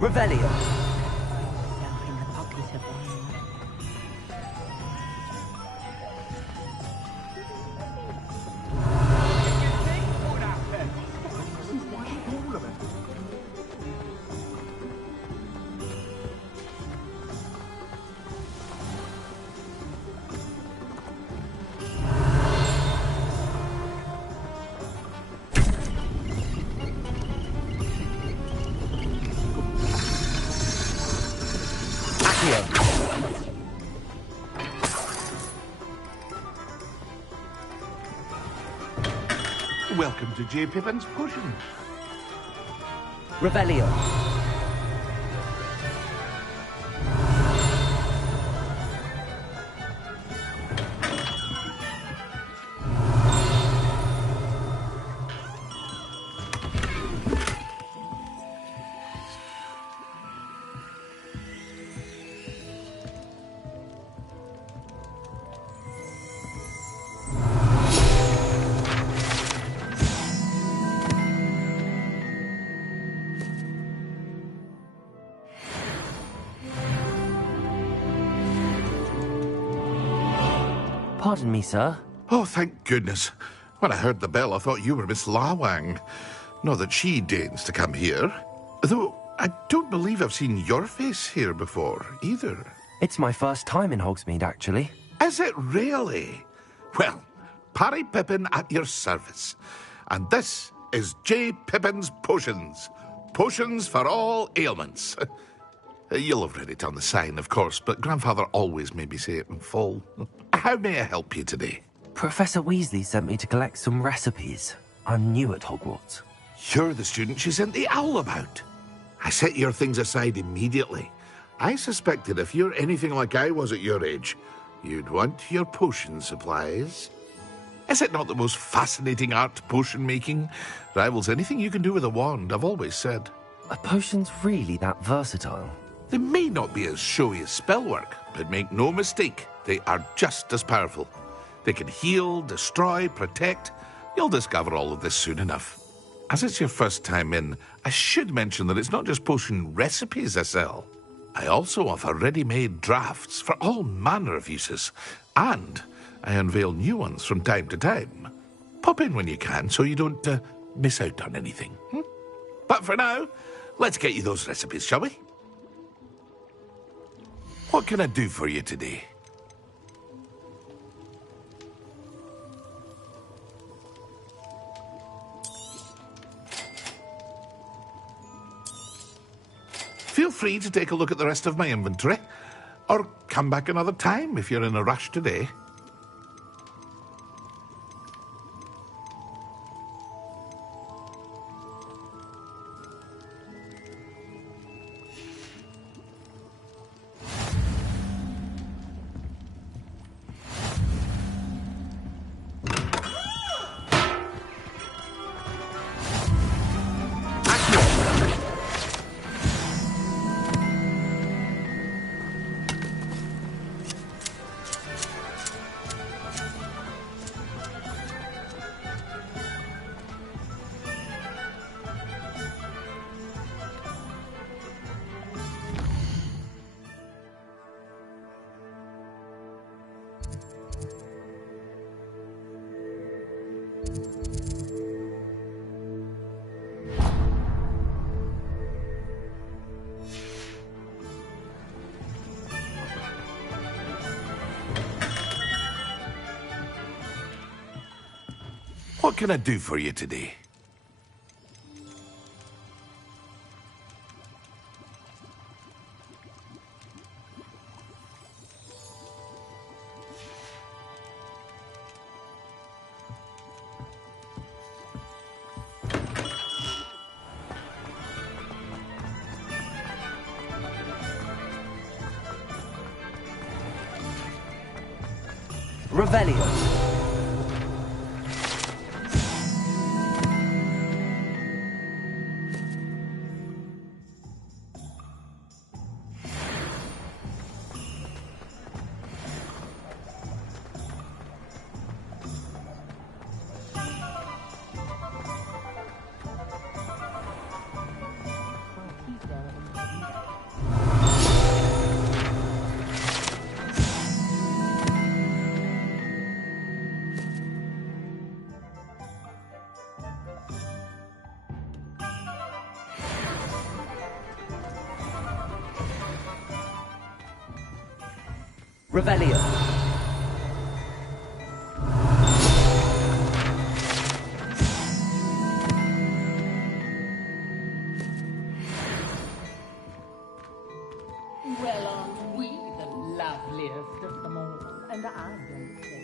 Revelio. Welcome to J. Pippin's Potions. Revelio. Pardon me, sir. Oh, thank goodness. When I heard the bell, I thought you were Miss Lawang. Not that she deigns to come here. Though, I don't believe I've seen your face here before, either. It's my first time in Hogsmeade, actually. Is it really? Well, Parry Pippin at your service. And this is J. Pippin's Potions. Potions for all ailments. You'll have read it on the sign, of course, but Grandfather always made me say it in full. How may I help you today? Professor Weasley sent me to collect some recipes. I'm new at Hogwarts. You're the student she sent the owl about. I set your things aside immediately. I suspected if you're anything like I was at your age, you'd want your potion supplies. Is it not the most fascinating art, potion making? Rivals anything you can do with a wand, I've always said. Are potions really that versatile? They may not be as showy as spellwork, but make no mistake, they are just as powerful. They can heal, destroy, protect. You'll discover all of this soon enough. As it's your first time in, I should mention that it's not just potion recipes I sell. I also offer ready-made drafts for all manner of uses, and I unveil new ones from time to time. Pop in when you can so you don't miss out on anything. But for now, let's get you those recipes, shall we? What can I do for you today? Feel free to take a look at the rest of my inventory, or come back another time if you're in a rush today. What can I do for you today? Revelio. Revelio. Well, aren't we the loveliest of them all? And I don't say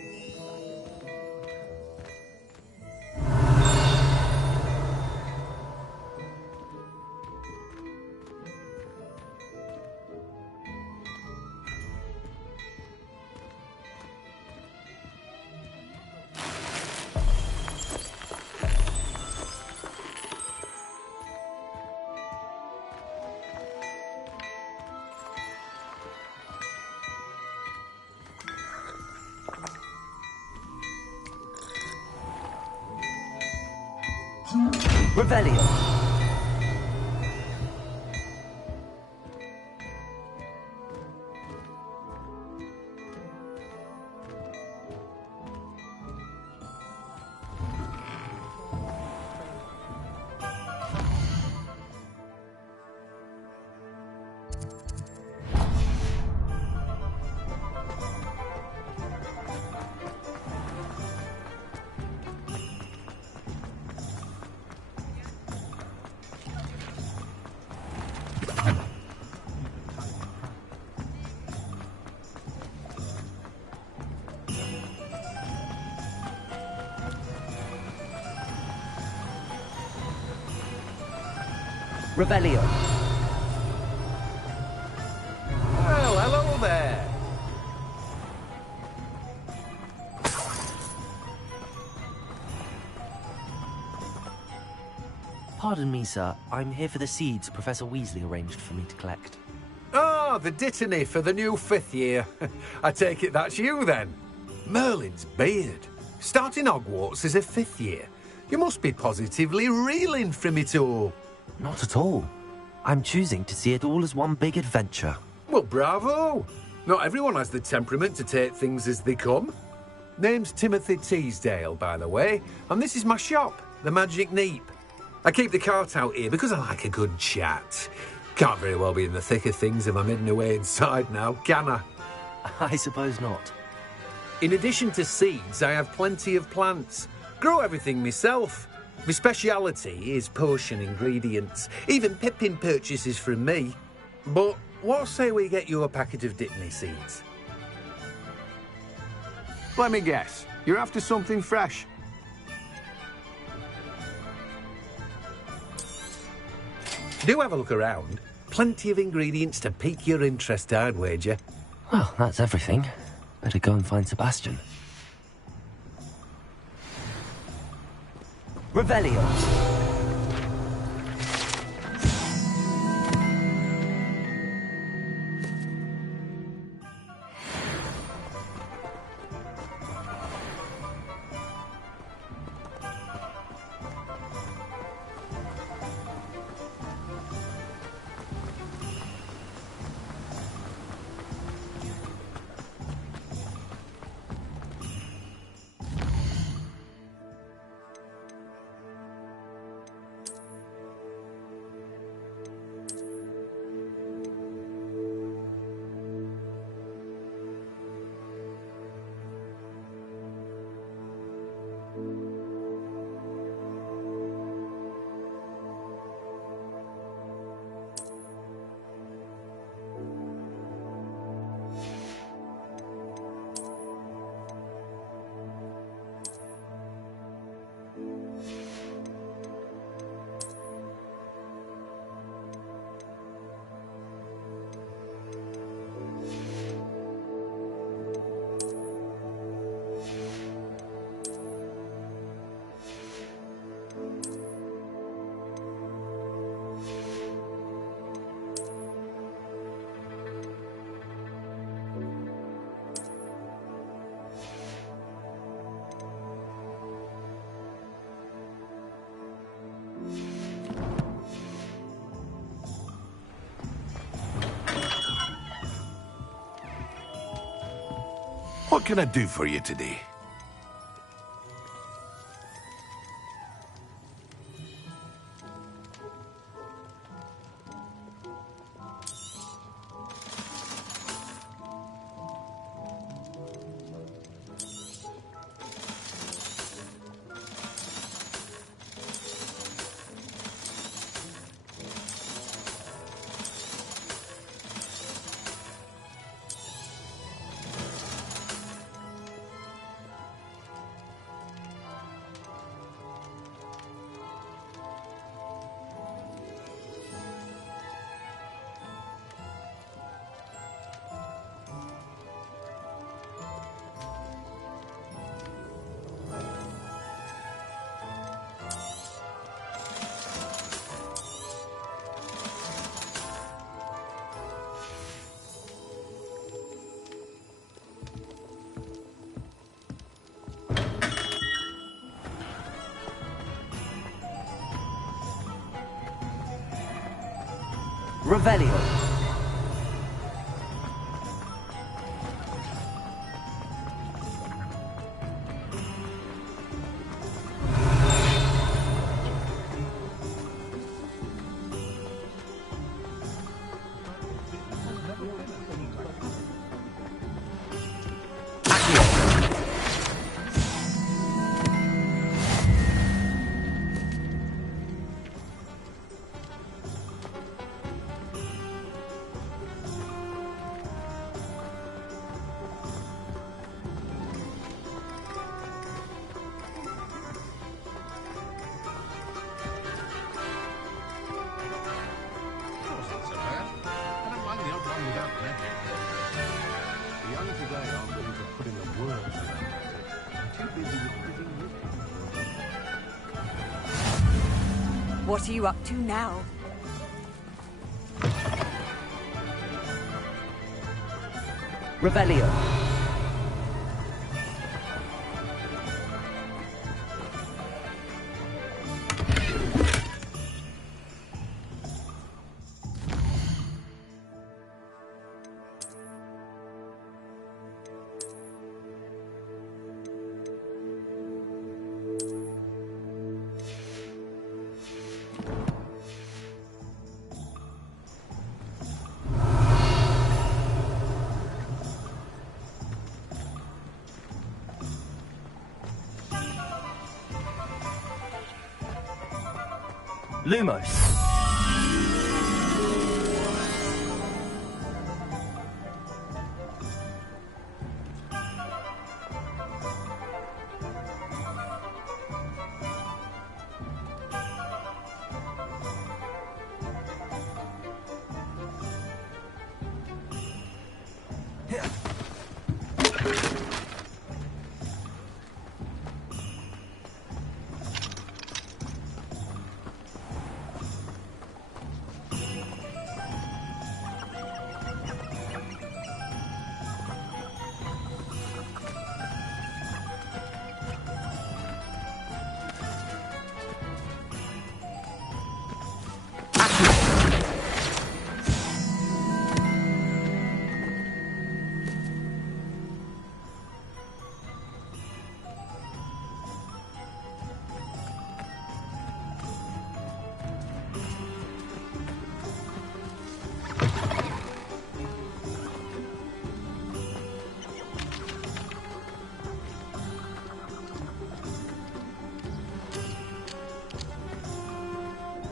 Revelio. Revelio. Well, hello there. Pardon me, sir. I'm here for the seeds Professor Weasley arranged for me to collect. Ah, the Dittany for the new 5th year. I take it that's you, then. Merlin's beard. Starting Hogwarts as a 5th year. You must be positively reeling from it all. Not at all. I'm choosing to see it all as one big adventure. Well, bravo. Not everyone has the temperament to take things as they come. Name's Timothy Teasdale, by the way, and this is my shop, the Magic Neep. I keep the cart out here because I like a good chat. Can't very well be in the thick of things if I'm hidden away inside now, can I? I suppose not. In addition to seeds, I have plenty of plants. Grow everything myself. My speciality is potion ingredients. Even Pippin purchases from me. But what say we get you a packet of Dittany seeds? Let me guess. You're after something fresh. Do have a look around. Plenty of ingredients to pique your interest, I'd wager. Well, that's everything. Better go and find Sebastian. Revelio. What can I do for you today? Revelio. What are you up to now? Revelio. Lumos.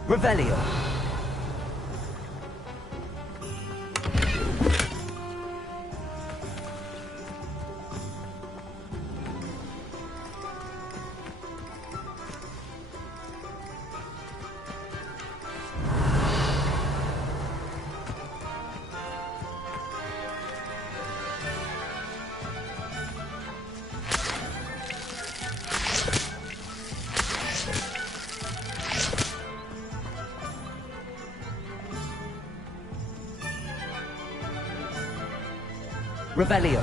Revelio. Revelio.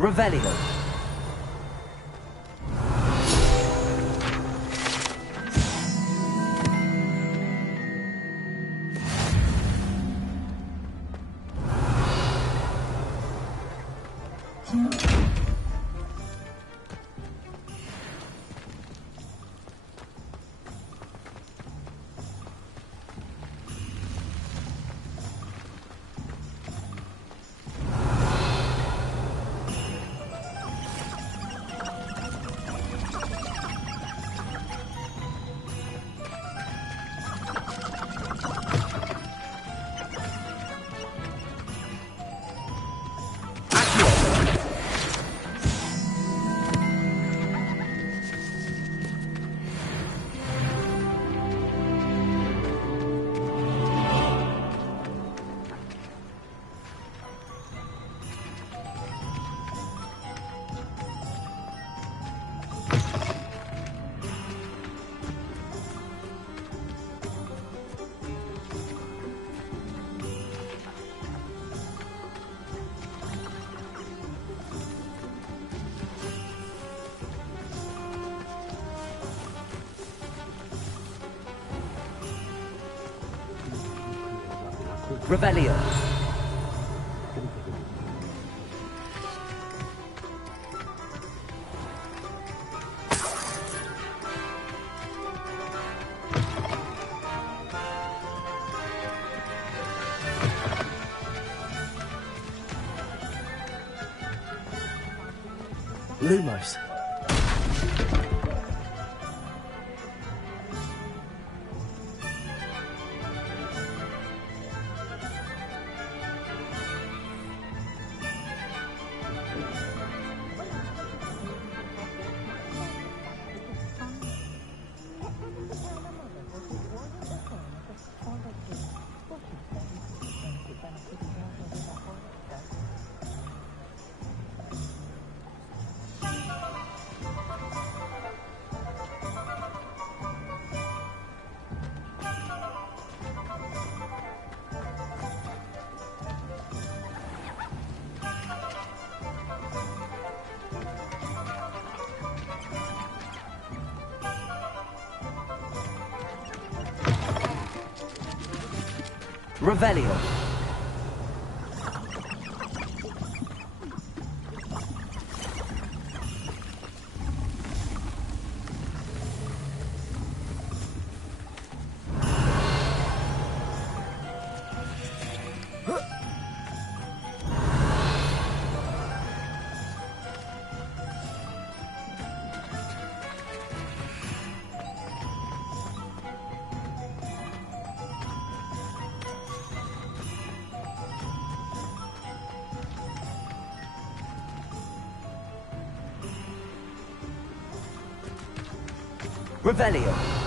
Revelio. Revelio. Lumos. Revelio. Revelio.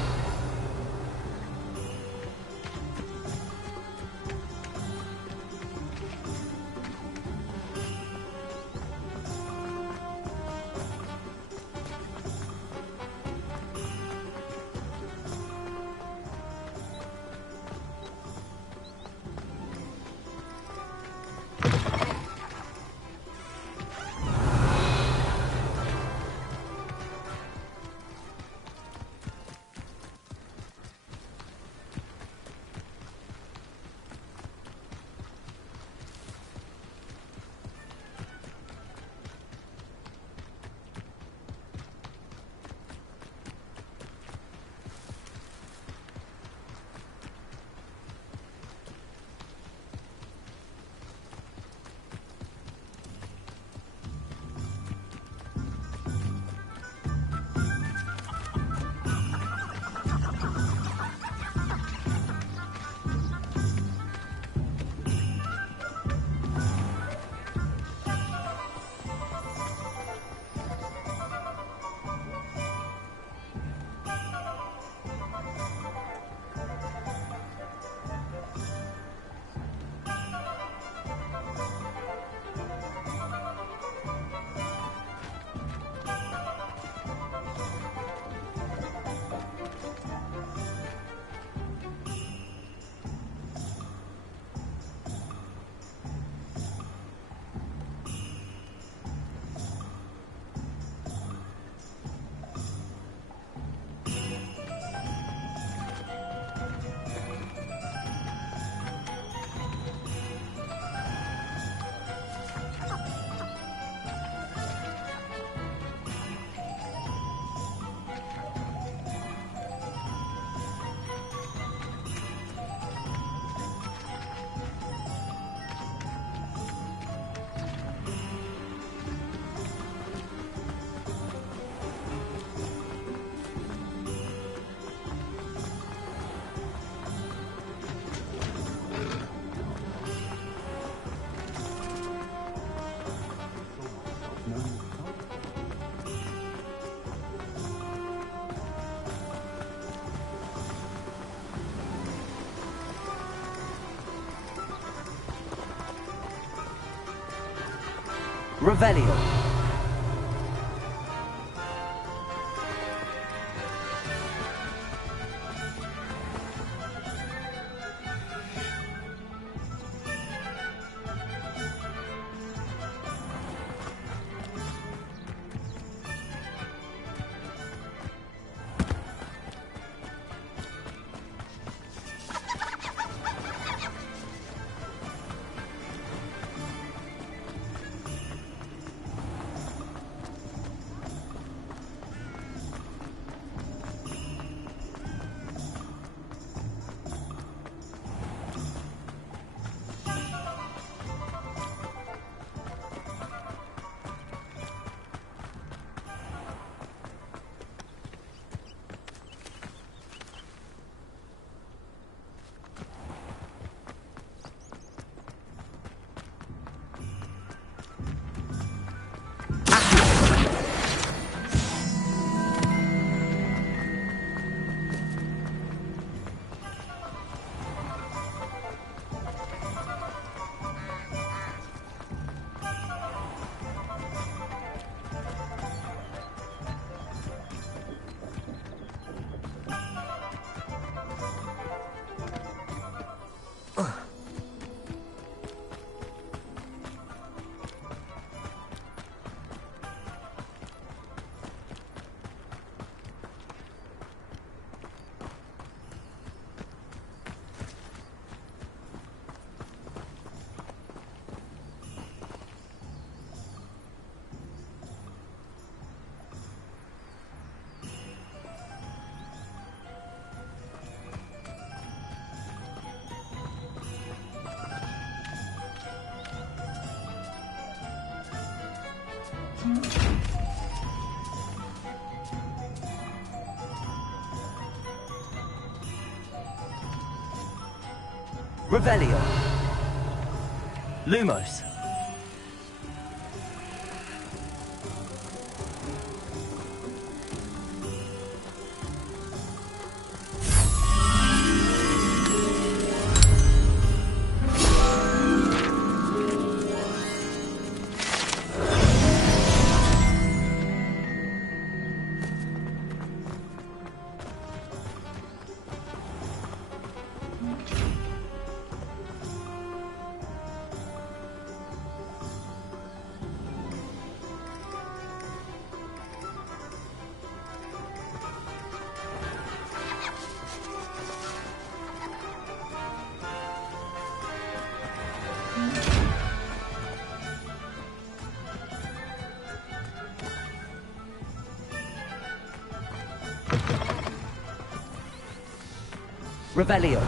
Revelio. Revelio. Lumos. Revelio.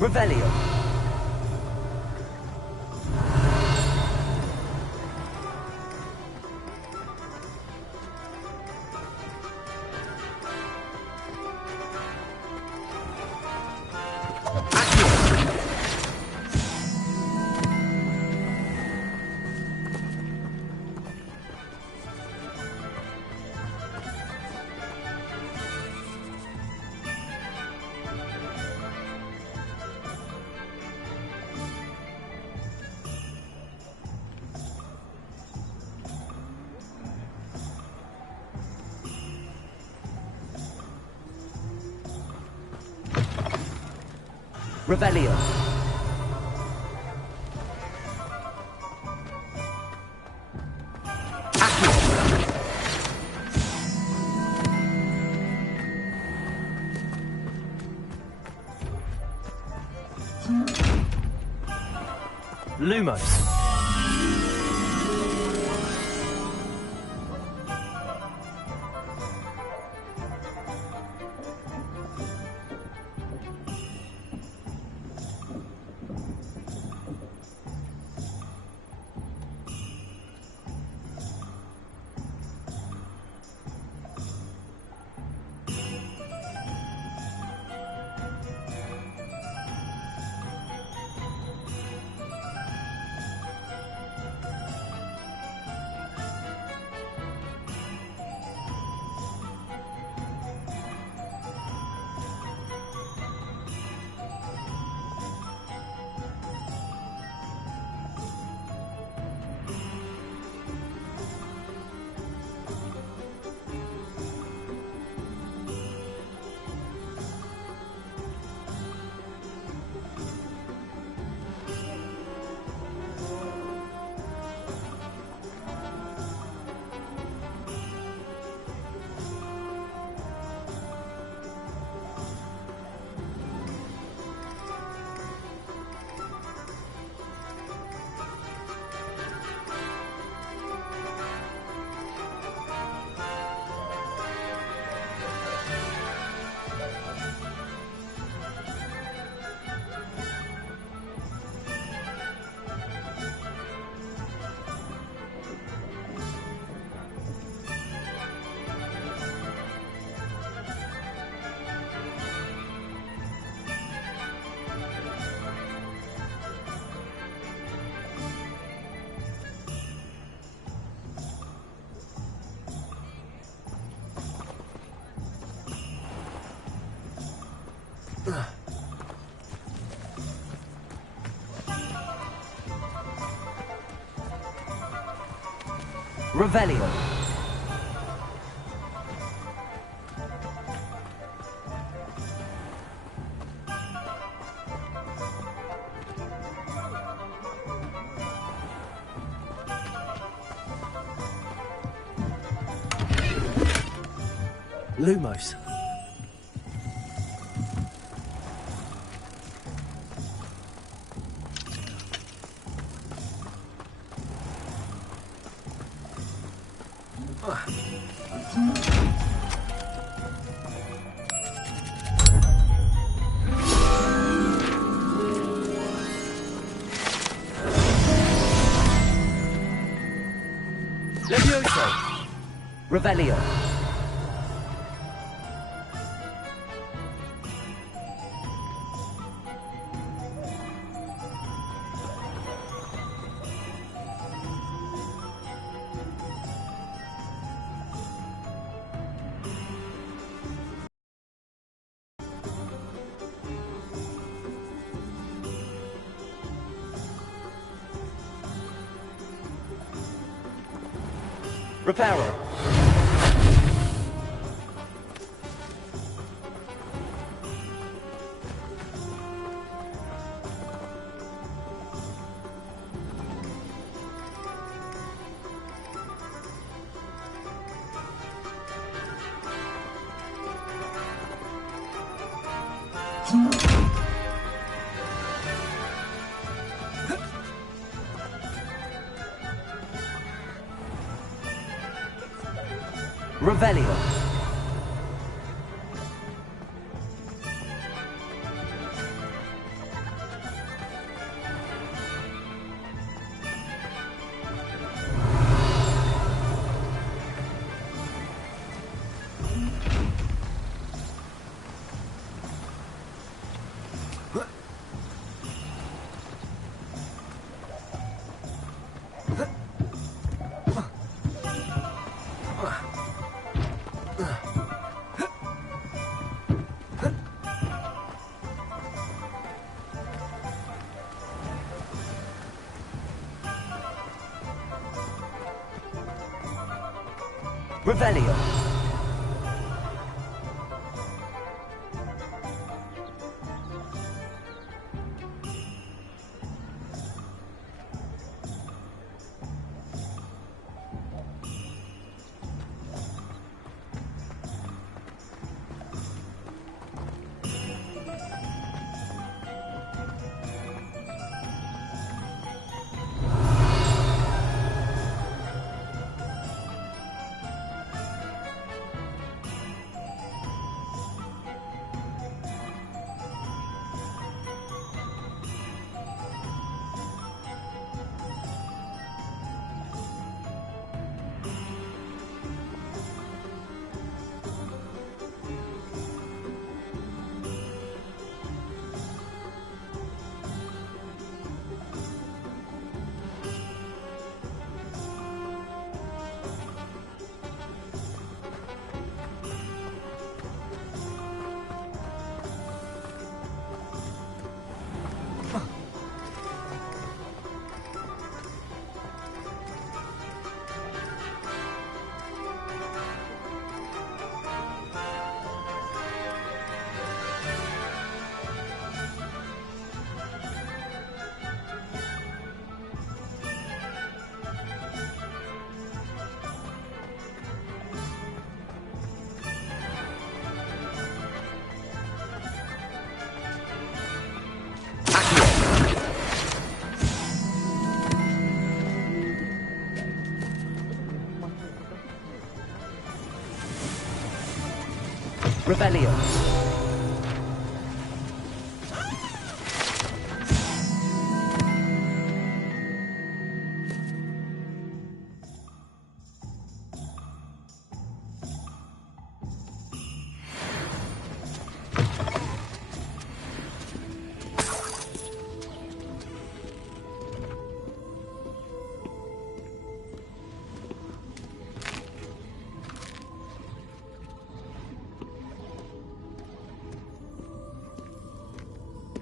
Revelio. Revelio. Lumos. Revelio. Lumos. Levioso. Revelio. Reparo. Revelio. Revelio. Revelio.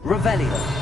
Revelio.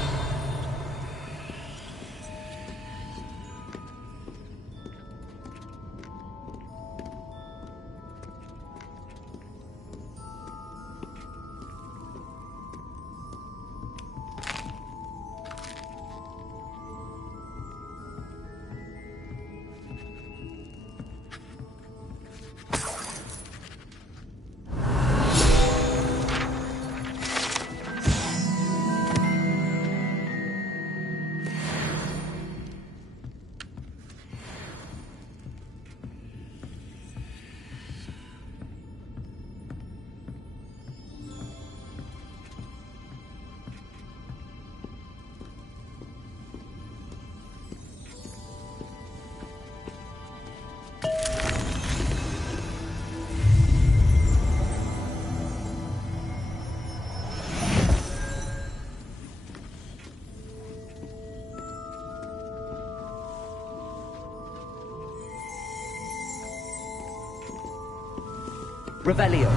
Revelio.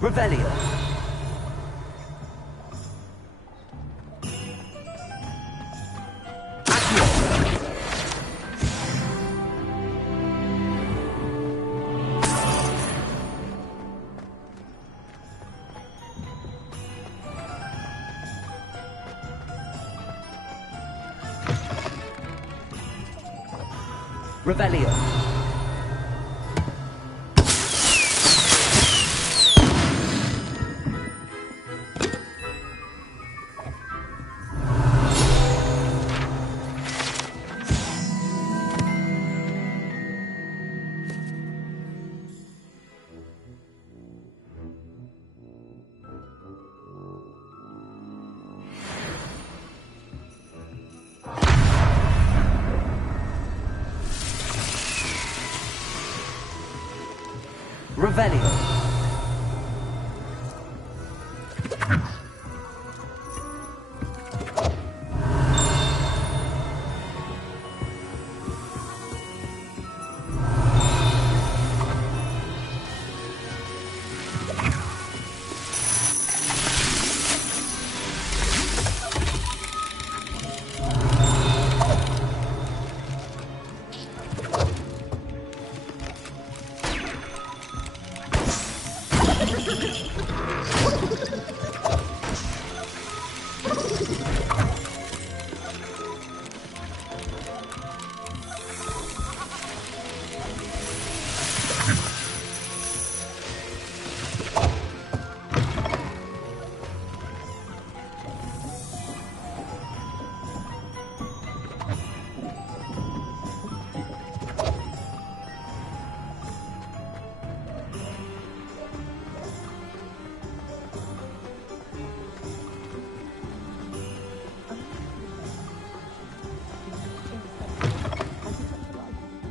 Revelio. Revelio. Revelio.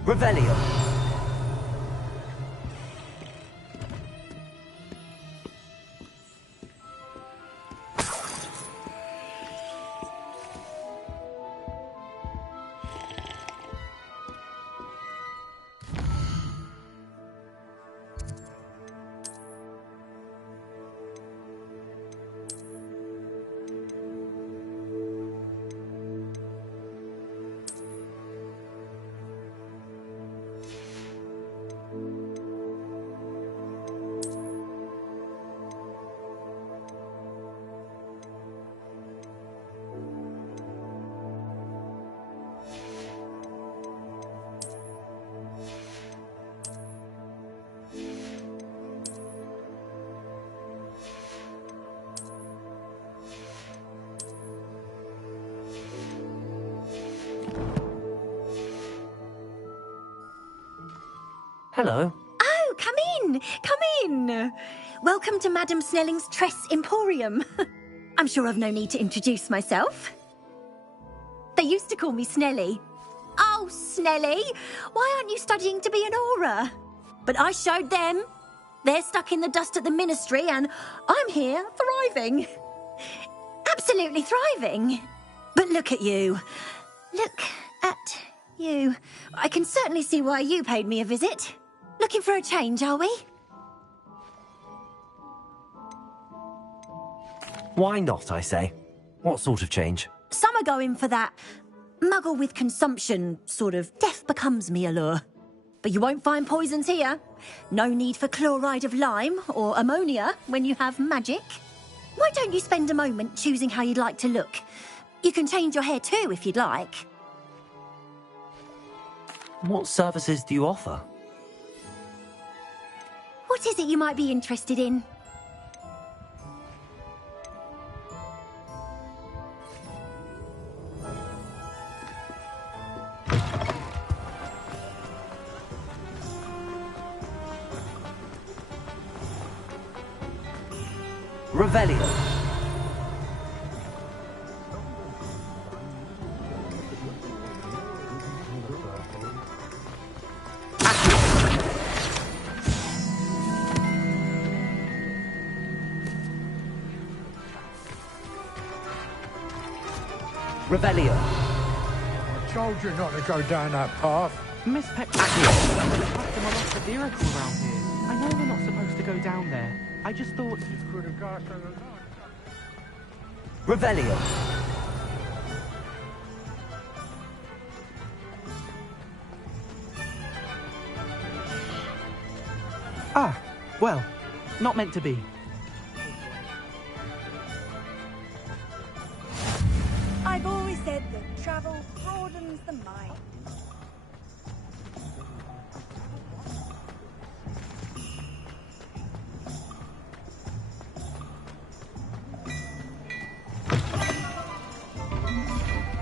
Revelio. Hello. Oh, come in! Come in! Welcome to Madame Snelling's Tress Emporium. I'm sure I've no need to introduce myself. They used to call me Snelly. Oh, Snelly, why aren't you studying to be an aura? But I showed them. They're stuck in the dust at the ministry and I'm here thriving. Absolutely thriving. But look at you. Look at you. I can certainly see why you paid me a visit. Looking for a change, are we? Why not, I say? What sort of change? Some are going for that muggle with consumption, sort of death becomes me allure. But you won't find poisons here. No need for chloride of lime or ammonia when you have magic. Why don't you spend a moment choosing how you'd like to look? You can change your hair too if you'd like. What services do you offer? What is it you might be interested in? Revelio. Revelio. I told you not to go down that path. Miss Peck... Them a lot of vehicle around here. I know we're not supposed to go down there. I just thought... You could have got to the Revelio. Ah, well, not meant to be. I've always said that travel broadens the mind.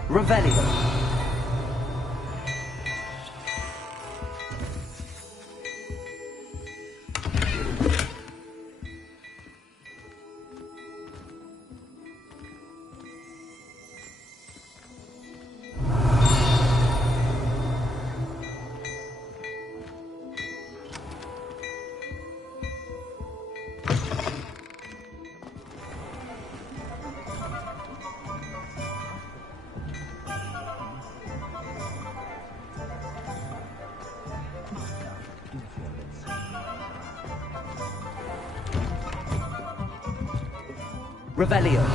Revelio. Revelio.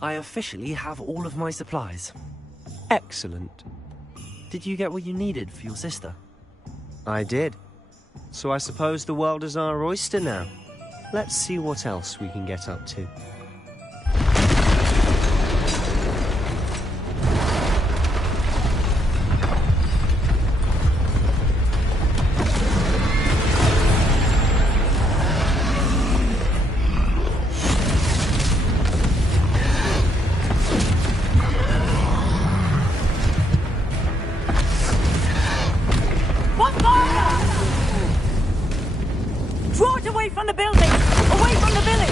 I officially have all of my supplies. Excellent. Did you get what you needed for your sister? I did. So I suppose the world is our oyster now. Let's see what else we can get up to. Draw it away from the building! Away from the village!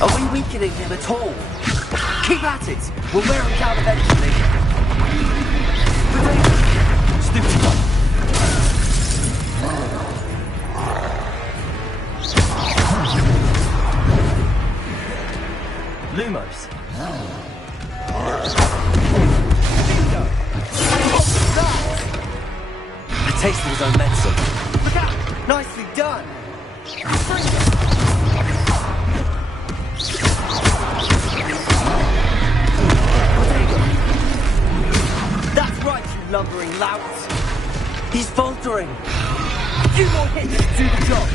Are we weakening him at all? Keep at it! We'll wear him down eventually. Stupid one. Lumos. A taste of his own medicine. Look out! Nicely done! That's right, you lumbering lout! He's faltering! A few more hits to do the job!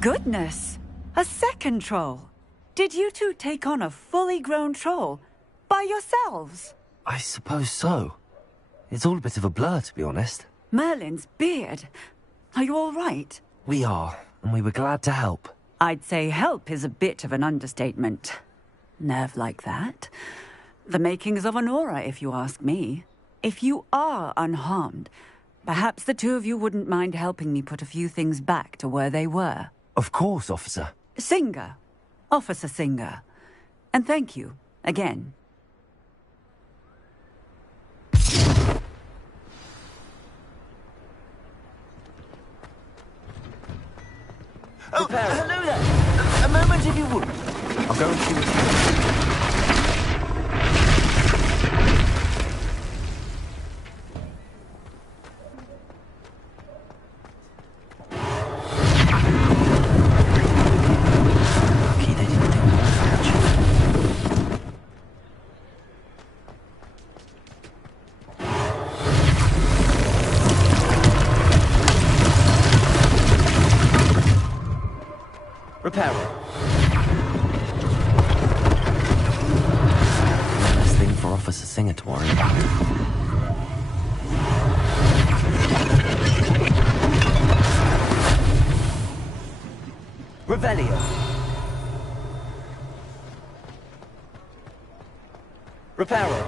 Goodness! A second troll! Did you two take on a fully grown troll? By yourselves? I suppose so. It's all a bit of a blur, to be honest. Merlin's beard. Are you all right? We are, and we were glad to help. I'd say help is a bit of an understatement. Nerve like that. The makings of an aura, if you ask me. If you are unharmed, perhaps the two of you wouldn't mind helping me put a few things back to where they were. Of course, officer. Singer. Officer Singer. And thank you, again. Oh, hello there! A moment, if you would. I'll go and see what's going on. Repairer. One less thing for Officer Singer to worry about. Revelio. Repairer.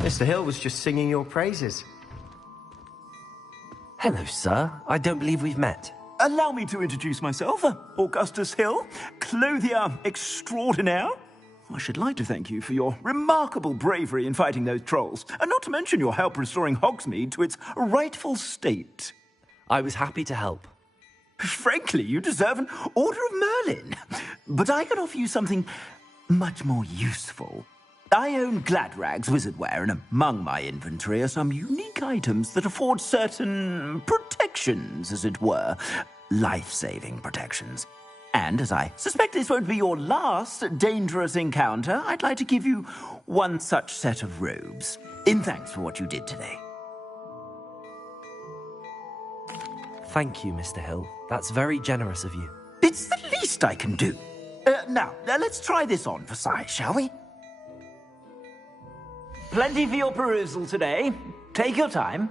Mr. Hill was just singing your praises. Hello, sir. I don't believe we've met. Allow me to introduce myself. Augustus Hill, clothier extraordinaire. I should like to thank you for your remarkable bravery in fighting those trolls, and not to mention your help restoring Hogsmeade to its rightful state. I was happy to help. Frankly, you deserve an Order of Merlin. But I can offer you something much more useful. I own Gladrag's wizardware, and among my inventory are some unique items that afford certain protections, as it were. Life-saving protections. And as I suspect this won't be your last dangerous encounter, I'd like to give you one such set of robes, in thanks for what you did today. Thank you, Mr. Hill. That's very generous of you. It's the least I can do. Now, let's try this on for size, shall we? Plenty for your perusal today. Take your time.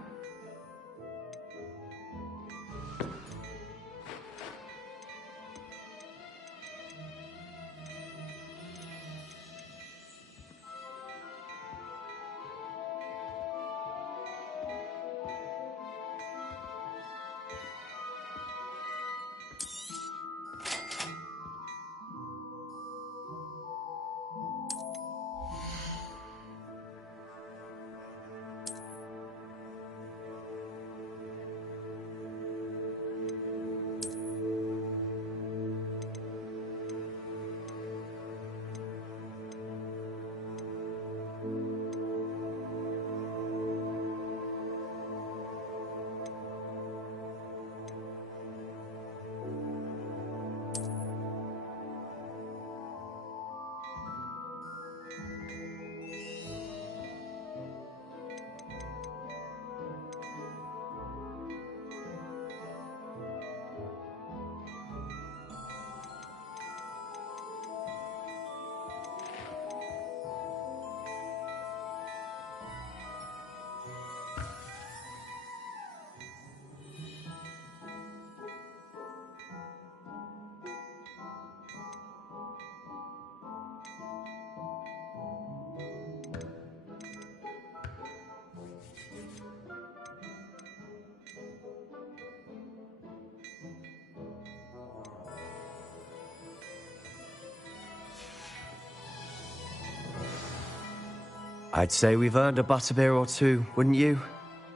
I'd say we've earned a butterbeer or two, wouldn't you?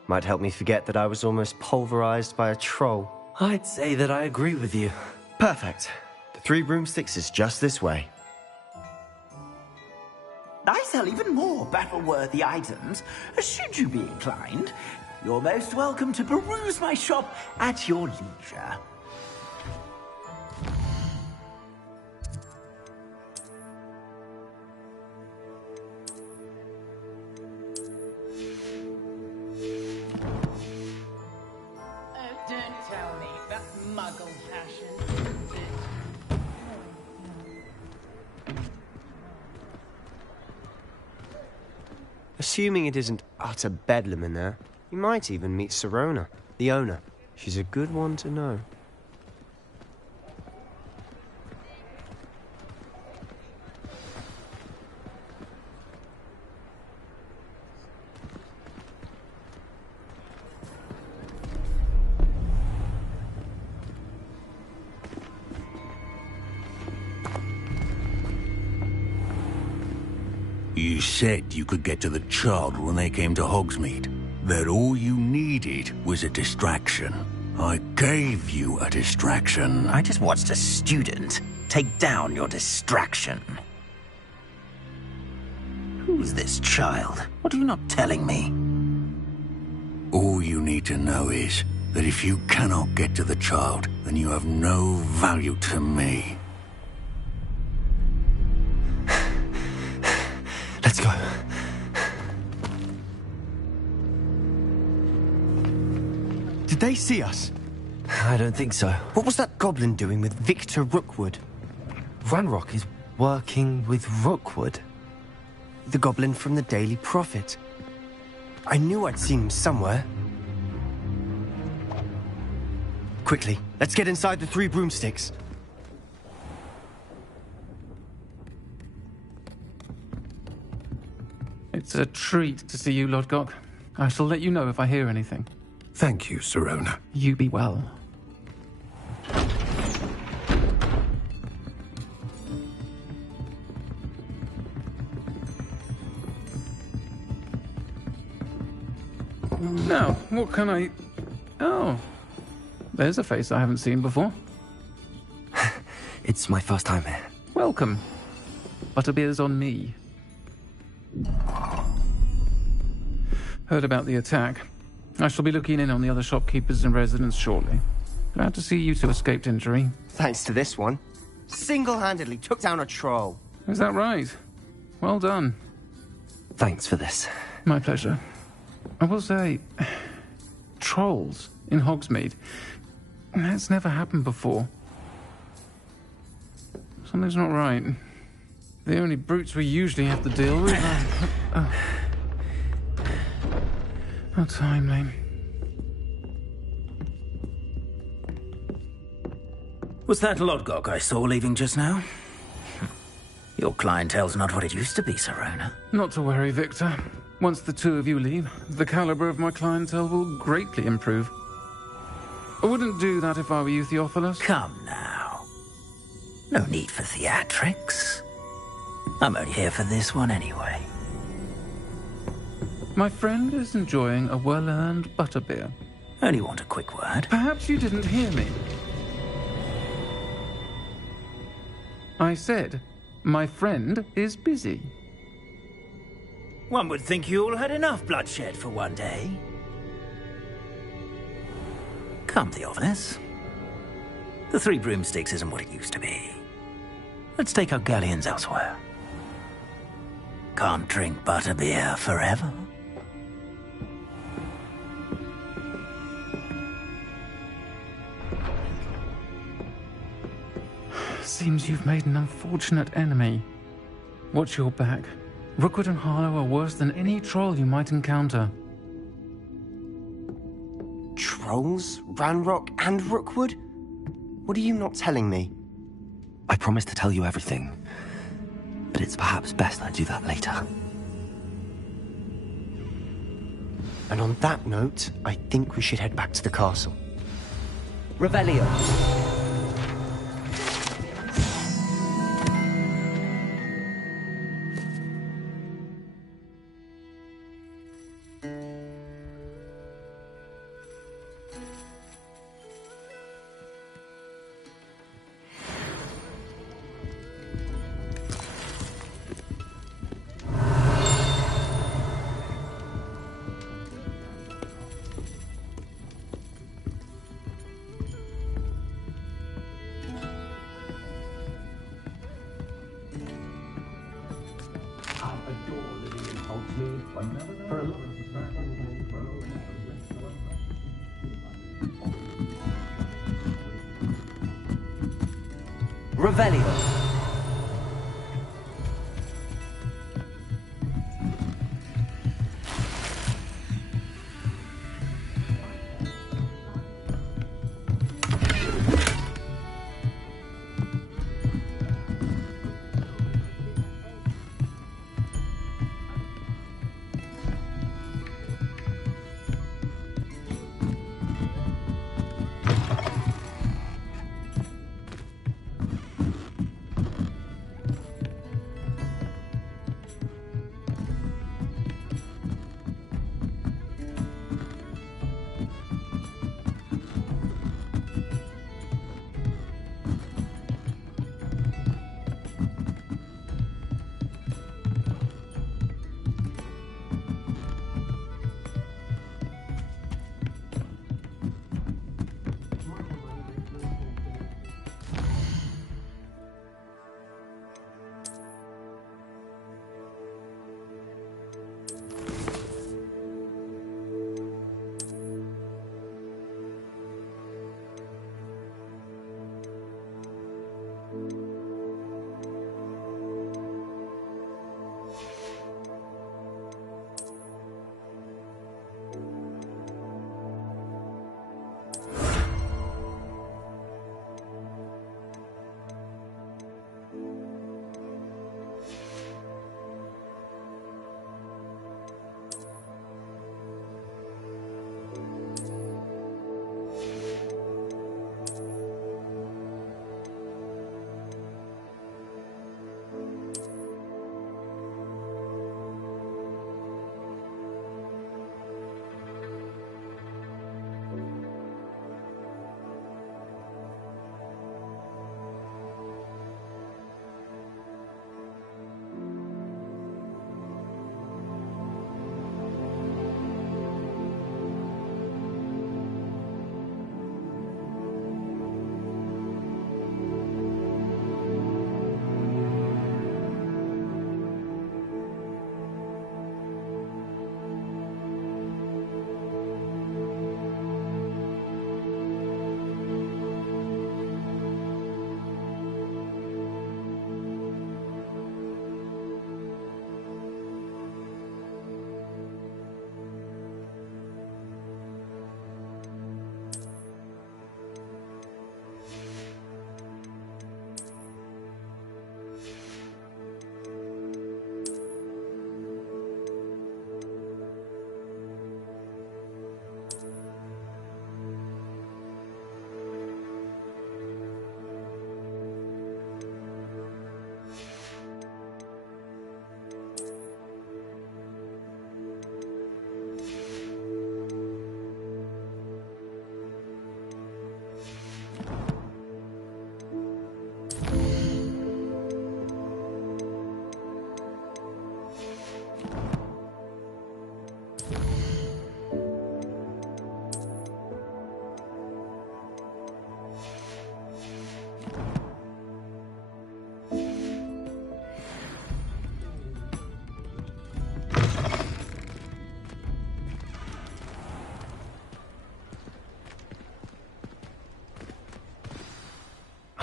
Might help me forget that I was almost pulverized by a troll. I'd say that I agree with you. Perfect. The 3 broomsticks is just this way. I sell even more battle-worthy items. Should you be inclined, you're most welcome to peruse my shop at your leisure. Assuming it isn't utter bedlam in there, you might even meet Sirona, the owner. She's a good one to know. You said you could get to the child when they came to Hogsmeade. That all you needed was a distraction. I gave you a distraction. I just watched a student take down your distraction. Who's this child? What are you not telling me? All you need to know is that if you cannot get to the child, then you have no value to me. Let's go. Did they see us? I don't think so. What was that goblin doing with Victor Rookwood? Ranrock is working with Rookwood. The goblin from the Daily Prophet. I knew I'd seen him somewhere. Quickly, let's get inside the 3 broomsticks. It's a treat to see you, Lodgok. I shall let you know if I hear anything. Thank you, Sirona. You be well. What can I... Oh, there's a face I haven't seen before. It's my first time here. Welcome. Butterbeer's on me. Heard about the attack. I shall be looking in on the other shopkeepers and residents shortly. Glad to see you two escaped injury. Thanks to this one. Single-handedly took down a troll. Is that right? Well done. Thanks for this. My pleasure. I will say, trolls in Hogsmeade. That's never happened before. Something's not right. The only brutes we usually have to deal with are... How timely. Was that Lodgok I saw leaving just now? Your clientele's not what it used to be, Serona. Not to worry, Victor. Once the two of you leave, the caliber of my clientele will greatly improve. I wouldn't do that if I were you, Theophilus. Come now. No need for theatrics. I'm only here for this one anyway. My friend is enjoying a well-earned butterbeer. Only want a quick word. Perhaps you didn't hear me. I said, my friend is busy. One would think you all had enough bloodshed for one day. Come, Theophilus. The Three Broomsticks isn't what it used to be. Let's take our galleons elsewhere. Can't drink butterbeer forever. Seems you've made an unfortunate enemy. Watch your back. Rookwood and Harlow are worse than any troll you might encounter. Trolls? Ranrock and Rookwood? What are you not telling me? I promised to tell you everything, but it's perhaps best I do that later. And on that note, I think we should head back to the castle. Revelio. Revelio.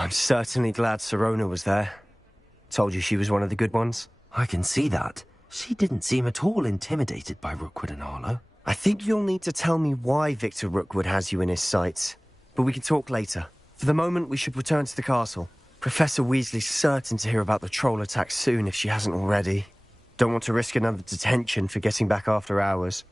I'm certainly glad Sirona was there. Told you she was one of the good ones. I can see that. She didn't seem at all intimidated by Rookwood and Harlow. I think you'll need to tell me why Victor Rookwood has you in his sights. But we can talk later. For the moment, we should return to the castle. Professor Weasley's certain to hear about the troll attack soon if she hasn't already. Don't want to risk another detention for getting back after hours.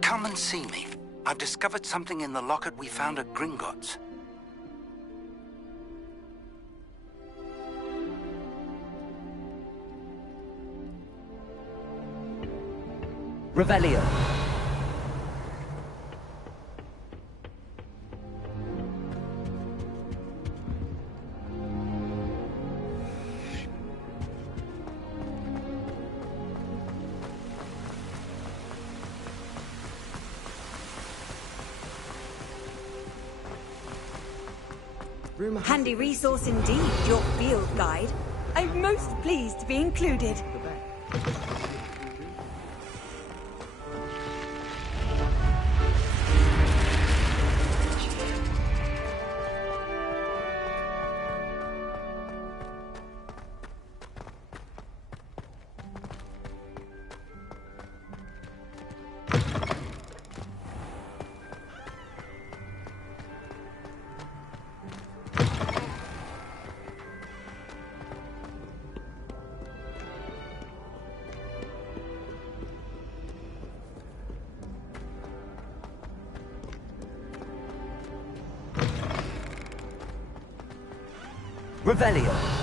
Come and see me. I've discovered something in the locket we found at Gringotts. Revelio. Handy resource indeed, your field guide. I'm most pleased to be included. Revelio.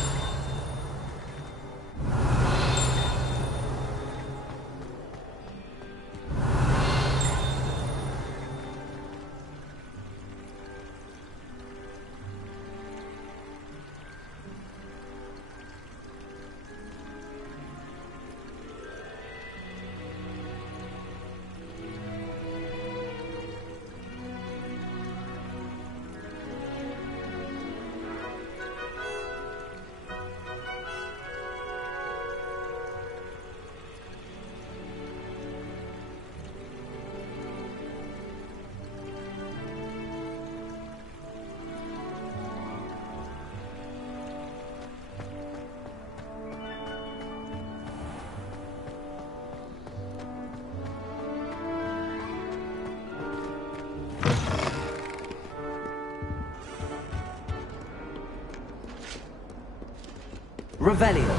Revelio.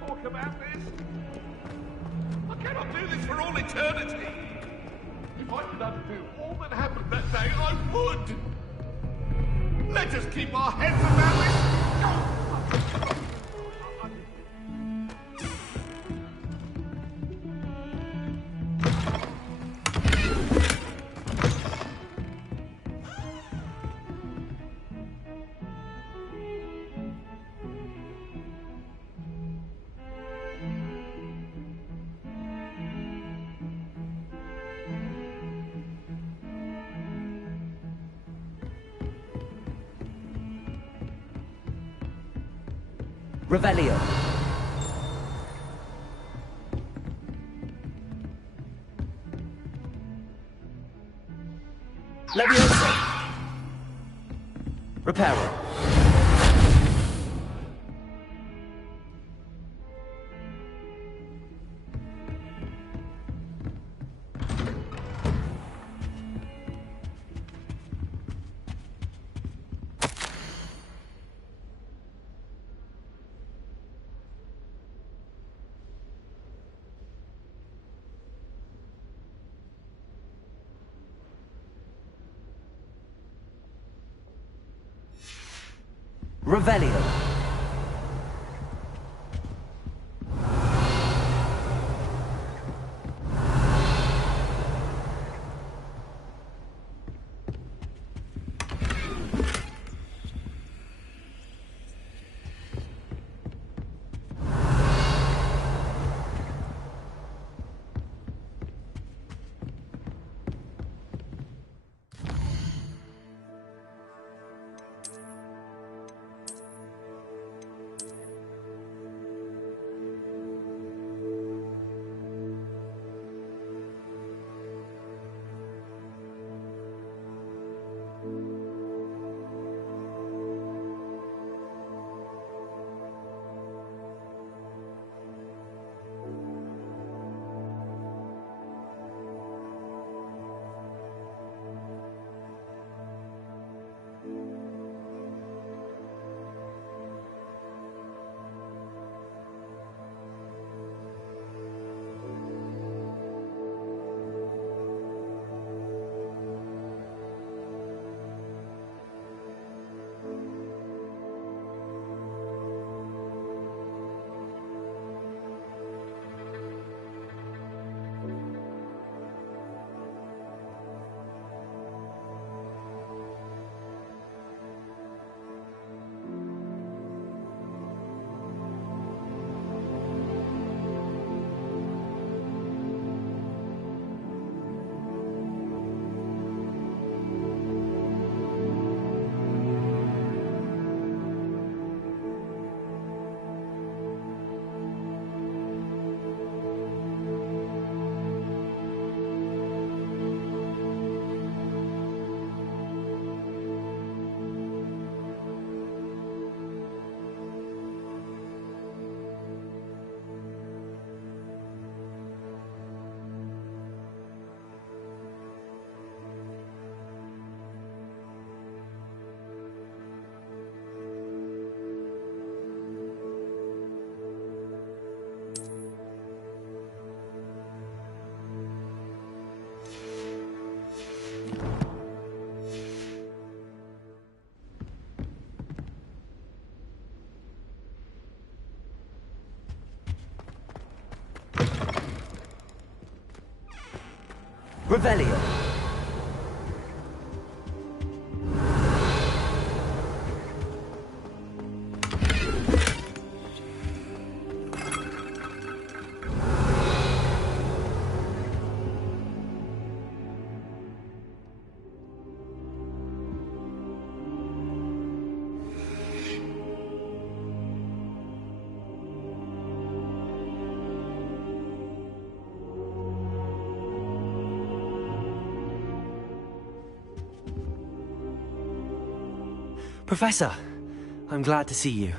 Talk about this? I cannot do this for all eternity. If I could undo all that happened that day, I would. Let us keep our heads about this. Revelio. Leviosa. Reparo. Revelio. Revelio. Professor, I'm glad to see you.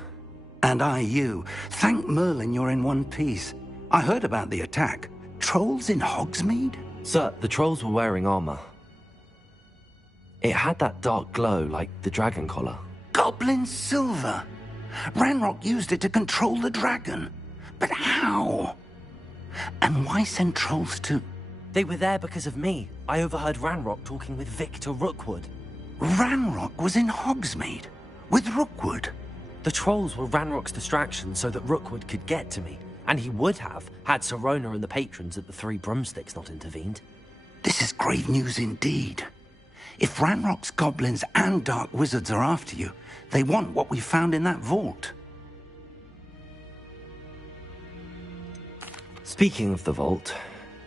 And I you. Thank Merlin you're in one piece. I heard about the attack. Trolls in Hogsmeade? Sir, the trolls were wearing armor. It had that dark glow like the dragon collar. Goblin silver. Ranrock used it to control the dragon. But how? And why send trolls to... They were there because of me. I overheard Ranrock talking with Victor Rookwood. Ranrock was in Hogsmeade with Rookwood. The trolls were Ranrock's distraction so that Rookwood could get to me. And he would have, had Sirona and the patrons at the Three Broomsticks not intervened. This is grave news indeed. If Ranrock's goblins and dark wizards are after you, they want what we found in that vault. Speaking of the vault,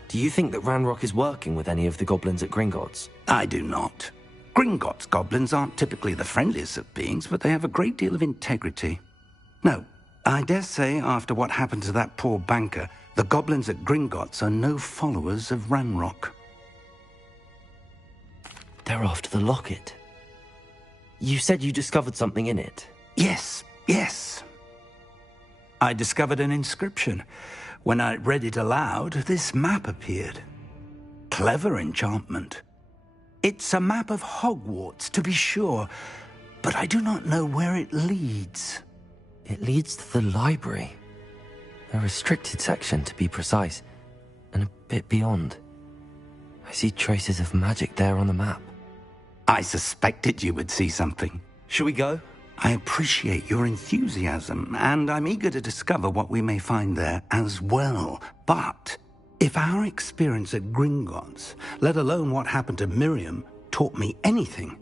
do you think that Ranrock is working with any of the goblins at Gringotts? I do not. Gringotts goblins aren't typically the friendliest of beings, but they have a great deal of integrity. No, I dare say, after what happened to that poor banker, the goblins at Gringotts are no followers of Ranrock. They're after the locket. You said you discovered something in it. Yes. I discovered an inscription. When I read it aloud, this map appeared. Clever enchantment. It's a map of Hogwarts, to be sure, but I do not know where it leads. It leads to the library. A restricted section, to be precise, and a bit beyond. I see traces of magic there on the map. I suspected you would see something. Shall we go? I appreciate your enthusiasm, and I'm eager to discover what we may find there as well. But if our experience at Gringotts, let alone what happened to Miriam, taught me anything,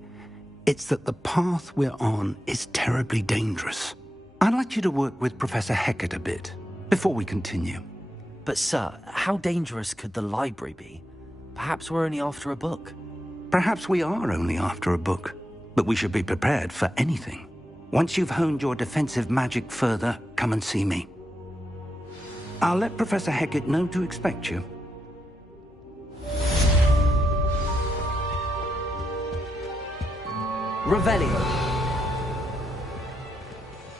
it's that the path we're on is terribly dangerous. I'd like you to work with Professor Hecat a bit before we continue. But sir, how dangerous could the library be? Perhaps we're only after a book. Perhaps we are only after a book, but we should be prepared for anything. Once you've honed your defensive magic further, come and see me. I'll let Professor Hecat know to expect you. Revelio.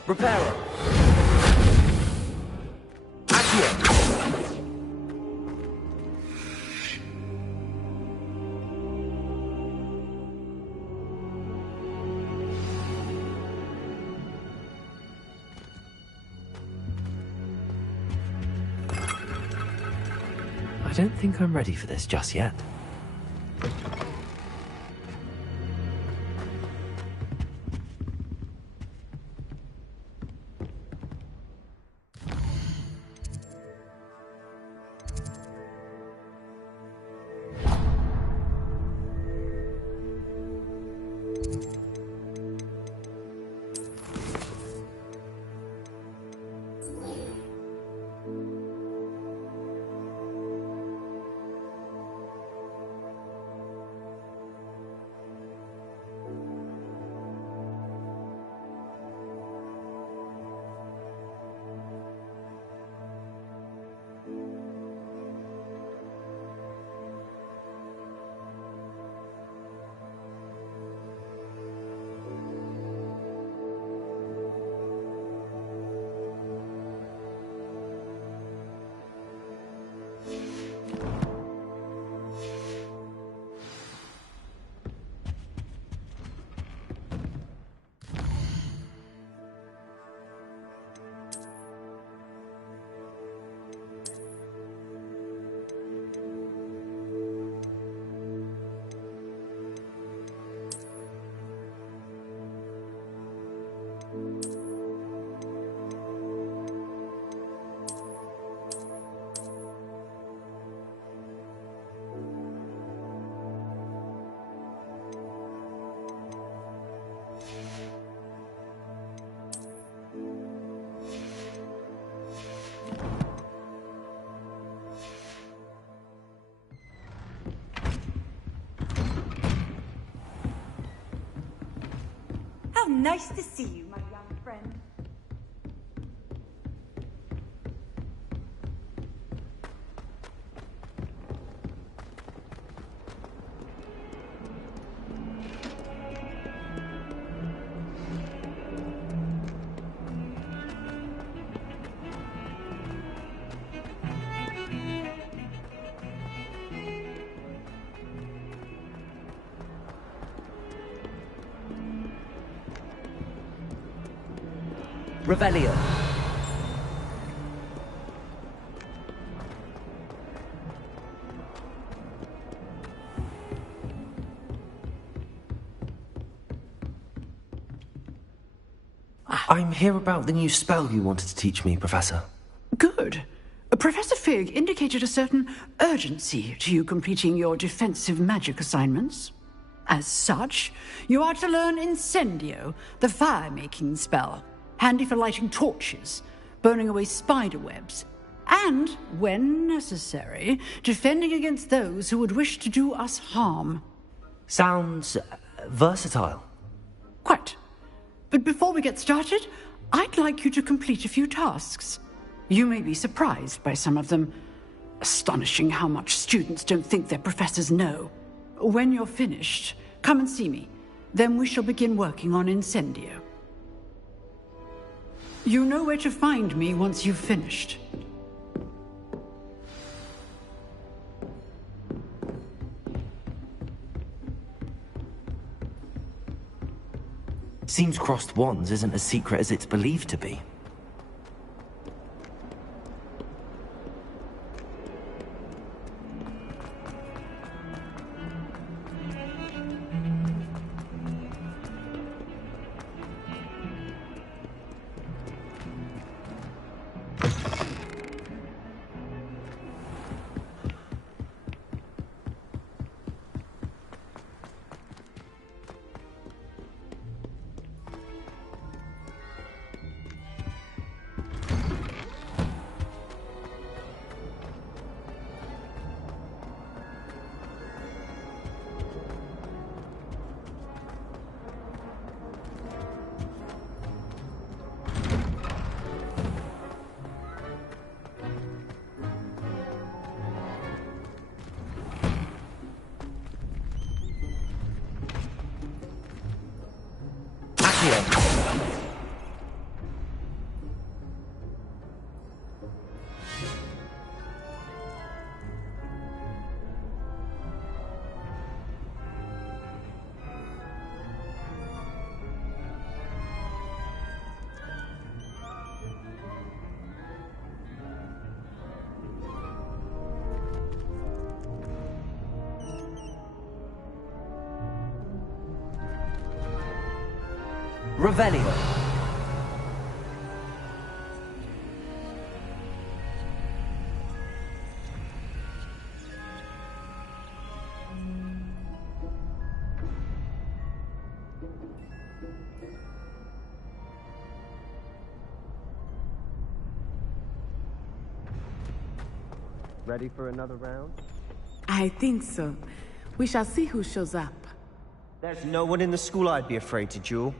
Reparo. Accio. I don't think I'm ready for this just yet. How nice to see you, my young friend. Revelio. I'm here about the new spell you wanted to teach me, Professor. Good. Professor Fig indicated a certain urgency to you completing your defensive magic assignments. As such, you are to learn Incendio, the fire-making spell, handy for lighting torches, burning away spider webs, and, when necessary, defending against those who would wish to do us harm. Sounds versatile. Quite. But before we get started, I'd like you to complete a few tasks. You may be surprised by some of them. Astonishing how much students don't think their professors know. When you're finished, come and see me. Then we shall begin working on Incendio. You know where to find me once you've finished. Seems crossed wands isn't as secret as it's believed to be. Revelio. Ready for another round? I think so. We shall see who shows up. There's no one in the school I'd be afraid to duel.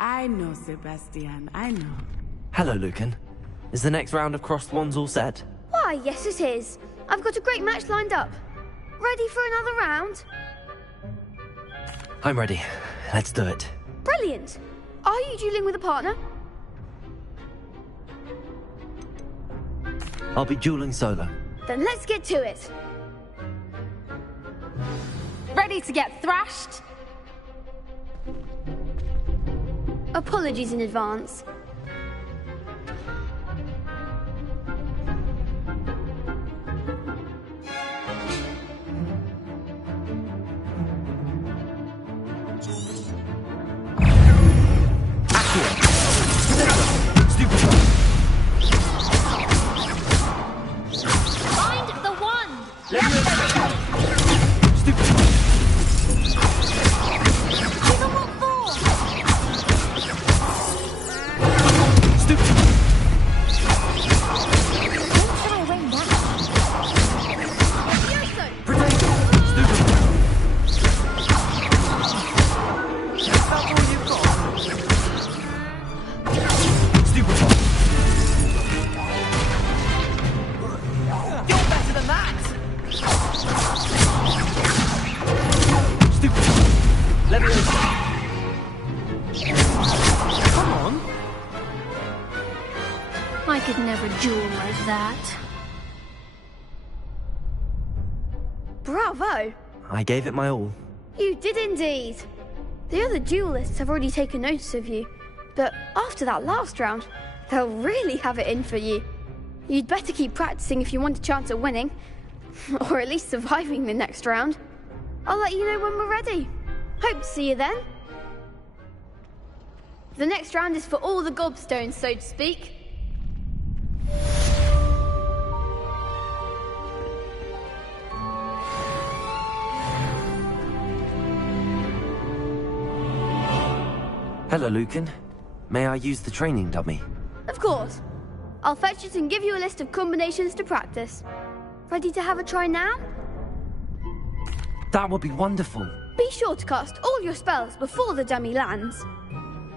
I know, Sebastian, I know. Hello, Lucan. Is the next round of crossed wands all set? Why, yes it is. I've got a great match lined up. Ready for another round? I'm ready. Let's do it. Brilliant. Are you dueling with a partner? I'll be dueling solo. Then let's get to it. Ready to get thrashed? Apologies in advance. Find the one! I could never duel like that. Bravo! I gave it my all. You did indeed. The other duelists have already taken notice of you, but after that last round, they'll really have it in for you. You'd better keep practicing if you want a chance at winning, or at least surviving the next round. I'll let you know when we're ready. Hope to see you then. The next round is for all the gobstones, so to speak. Hello, Lucan. May I use the training dummy? Of course. I'll fetch it and give you a list of combinations to practice. Ready to have a try now? That would be wonderful. Be sure to cast all your spells before the dummy lands.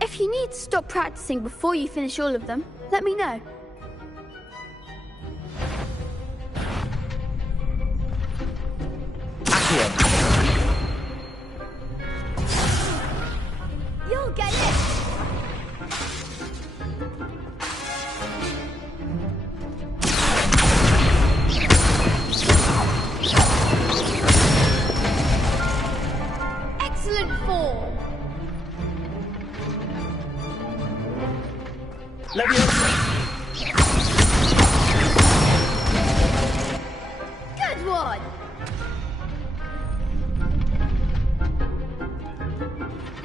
If you need to stop practicing before you finish all of them, let me know. You'll get it! Excellent form! Good one!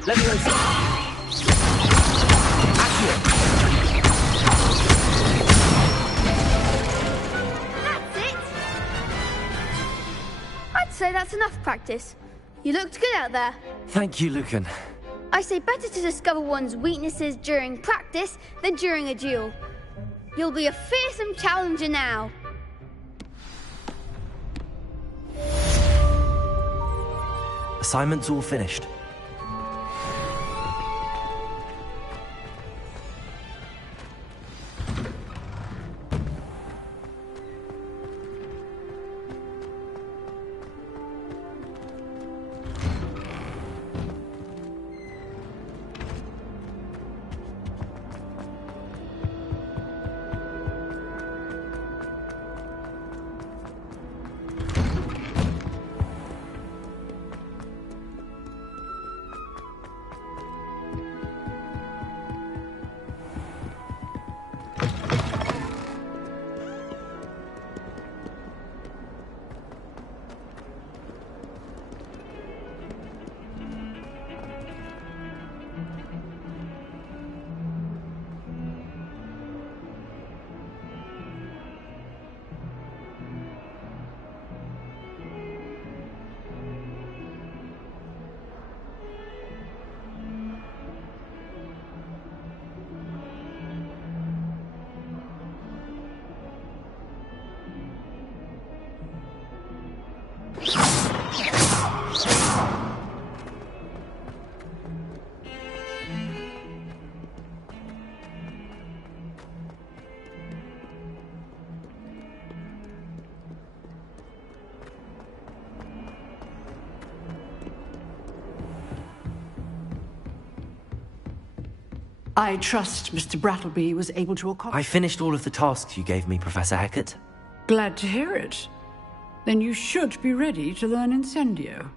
That's it! I'd say that's enough practice. You looked good out there. Thank you, Lucan. I say better to discover one's weaknesses during practice than during a duel. You'll be a fearsome challenger now. Assignment's all finished. I trust Mr. Brattleby was able to accomplish. I finished all of the tasks you gave me, Professor Hackett. Glad to hear it. Then you should be ready to learn Incendio.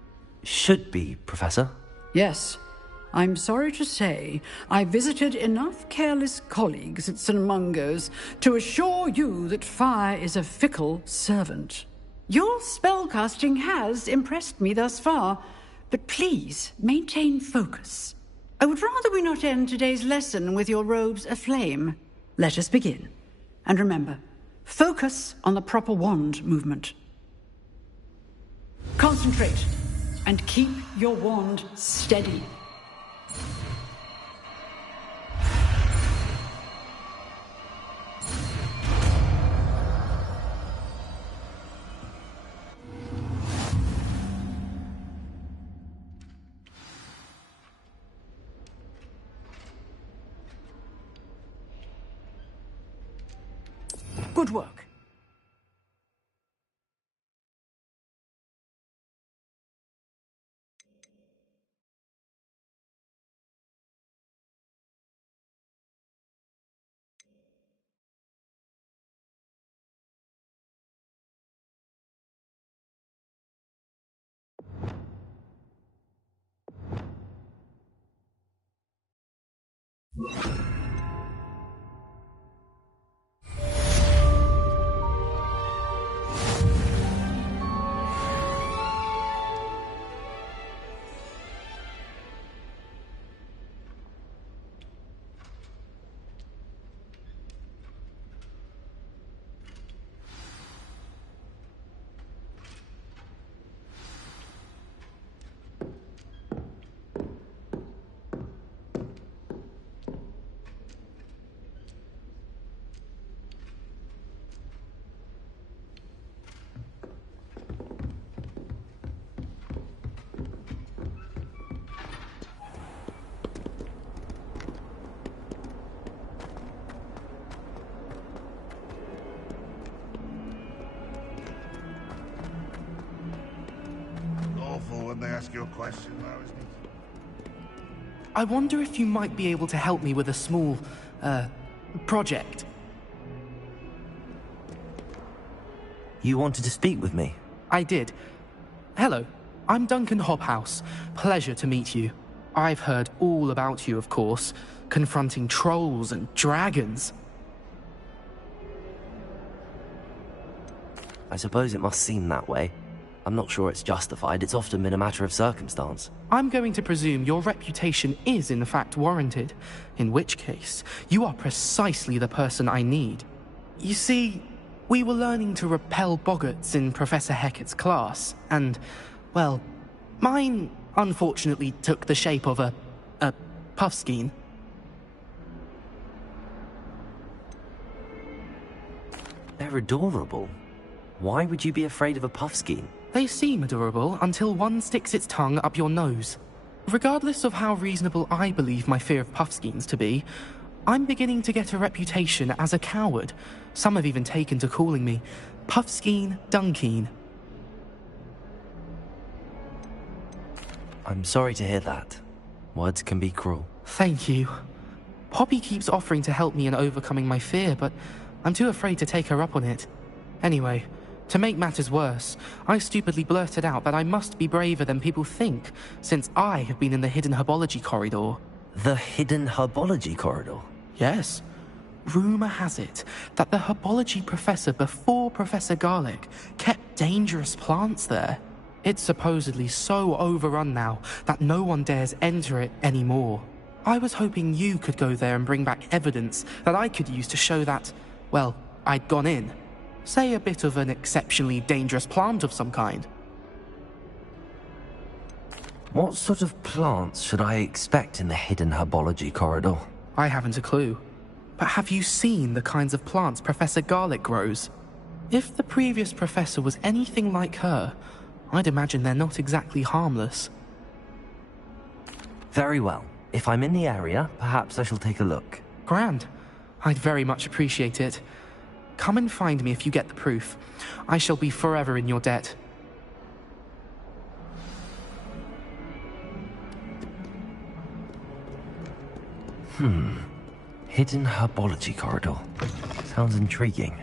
Should be, Professor. Yes. I'm sorry to say I visited enough careless colleagues at St. Mungo's to assure you that fire is a fickle servant. Your spellcasting has impressed me thus far, but please maintain focus. I would rather we not end today's lesson with your robes aflame. Let us begin. And remember, focus on the proper wand movement. Concentrate, and keep your wand steady. Good work. careful when they ask you a question, though, isn't it? I wonder if you might be able to help me with a small, project. You wanted to speak with me? I did. Hello, I'm Duncan Hobhouse. Pleasure to meet you. I've heard all about you, of course, confronting trolls and dragons. I suppose it must seem that way. I'm not sure it's justified. It's often been a matter of circumstance. I'm going to presume your reputation is in fact warranted, in which case, you are precisely the person I need. You see, we were learning to repel boggarts in Professor Hecat's class, and, well, mine unfortunately took the shape of a puffskein. They're adorable. Why would you be afraid of a puffskein? They seem adorable until one sticks its tongue up your nose. Regardless of how reasonable I believe my fear of puffskeins to be, I'm beginning to get a reputation as a coward. Some have even taken to calling me Puffskein Dunkeen. I'm sorry to hear that. Words can be cruel. Thank you. Poppy keeps offering to help me in overcoming my fear, but I'm too afraid to take her up on it. Anyway, to make matters worse, I stupidly blurted out that I must be braver than people think, since I have been in the hidden herbology corridor. The hidden herbology corridor? Yes. Rumour has it that the herbology professor before Professor Garlic kept dangerous plants there. It's supposedly so overrun now that no one dares enter it anymore. I was hoping you could go there and bring back evidence that I could use to show that, well, I'd gone in. Say a bit of an exceptionally dangerous plant of some kind. What sort of plants should I expect in the hidden herbology corridor? I haven't a clue. But have you seen the kinds of plants Professor Garlic grows? If the previous professor was anything like her, I'd imagine they're not exactly harmless. Very well. If I'm in the area, perhaps I shall take a look. Grand. I'd very much appreciate it. Come and find me if you get the proof. I shall be forever in your debt. Hidden herbology corridor. Sounds intriguing.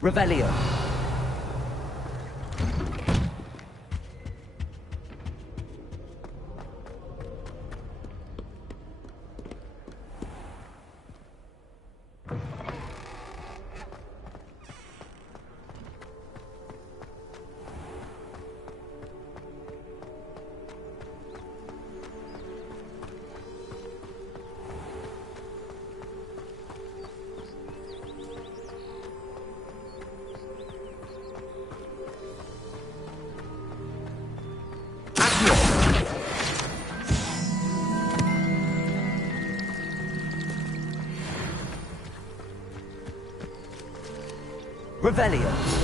Revelio. Revelio.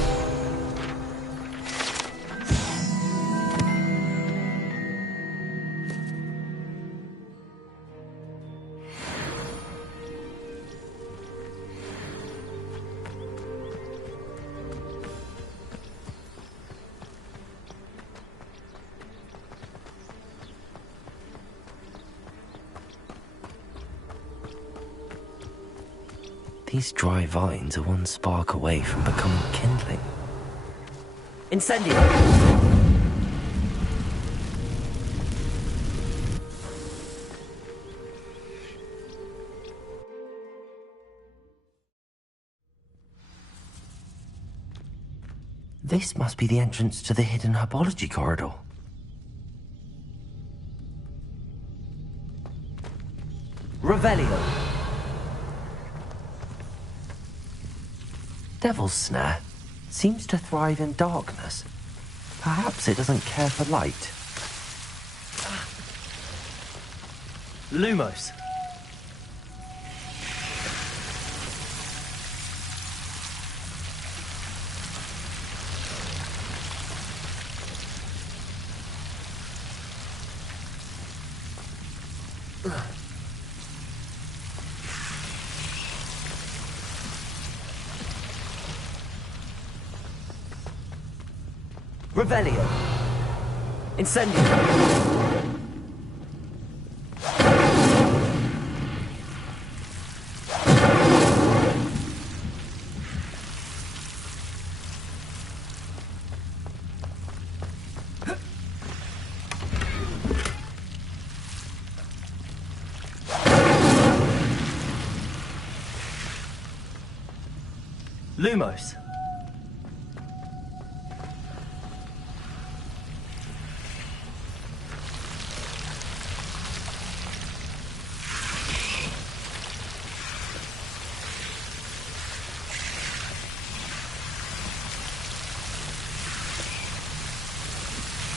These dry vines are one spark away from becoming kindling. Incendio. This must be the entrance to the hidden herbology corridor. Revelio. Devil's Snare seems to thrive in darkness. Perhaps it doesn't care for light. Lumos. Revelio. Incendio. Lumos.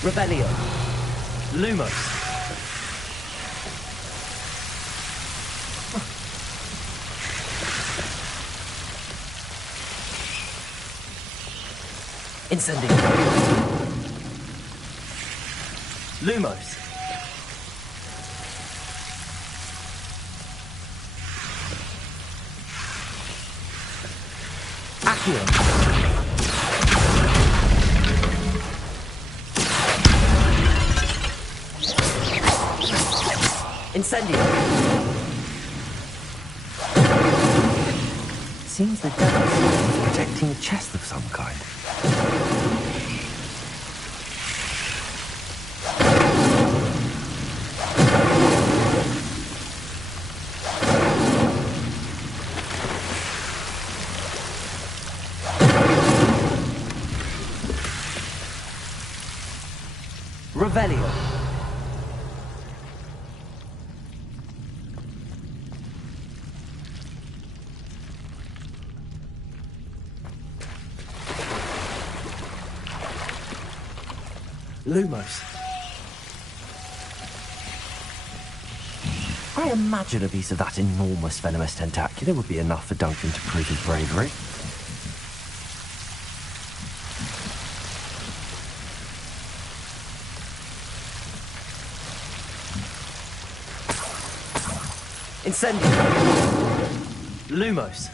Revelio. Lumos. Incendio. Lumos. Accio. Incendio. Seems the devil is protecting a chest of some kind. Revelio. Lumos. I imagine a piece of that enormous venomous tentacula would be enough for Duncan to prove his bravery. Incendio. Lumos.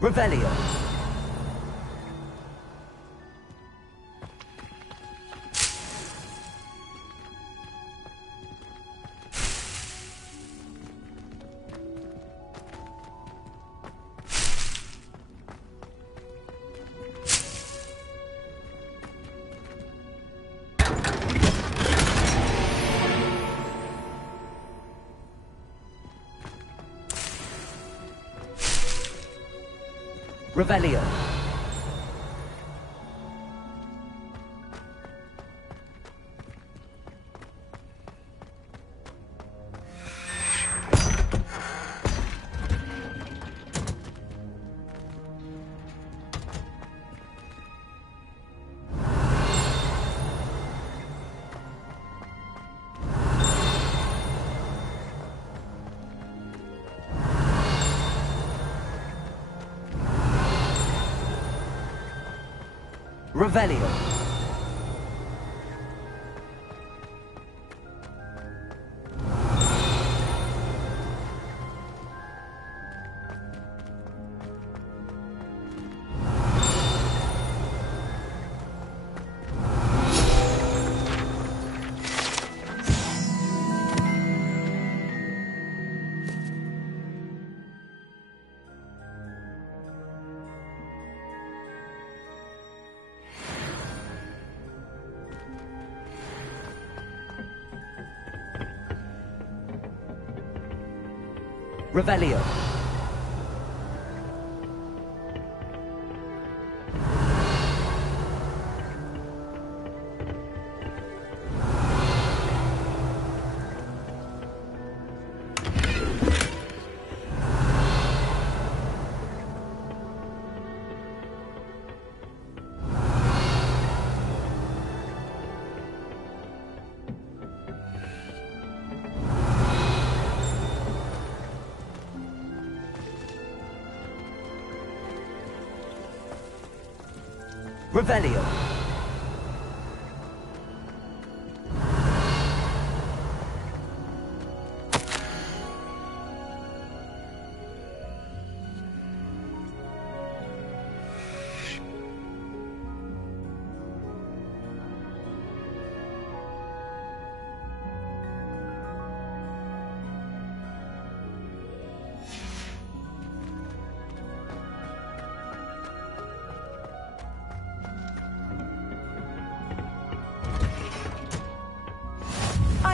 Revelio. Revelio. Revelio. Revelio. Revelio.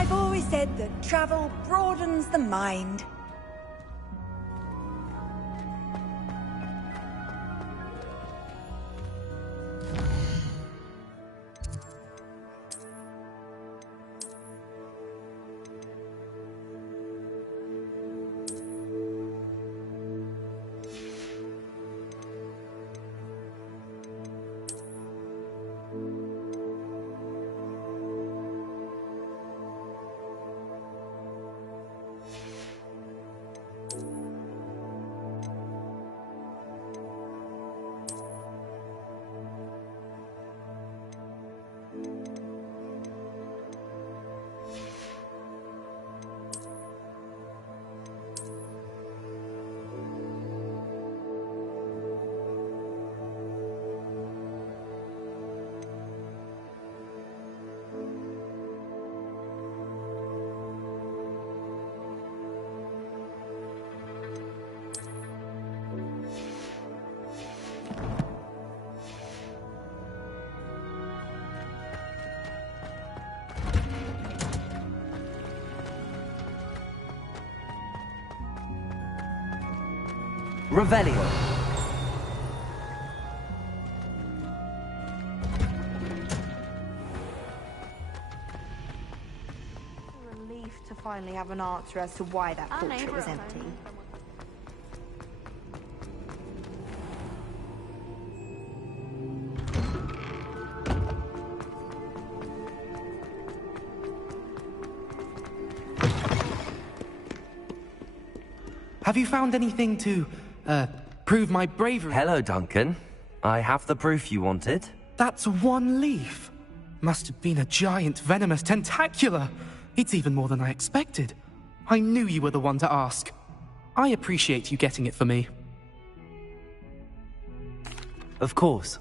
I've always said that travel broadens the mind. Revelio. Relief to finally have an answer as to why that portrait was empty. Have you found anything to, prove my bravery? Hello, Duncan. I have the proof you wanted. That's one leaf. Must have been a giant venomous tentacula. It's even more than I expected. I knew you were the one to ask. I appreciate you getting it for me. Of course.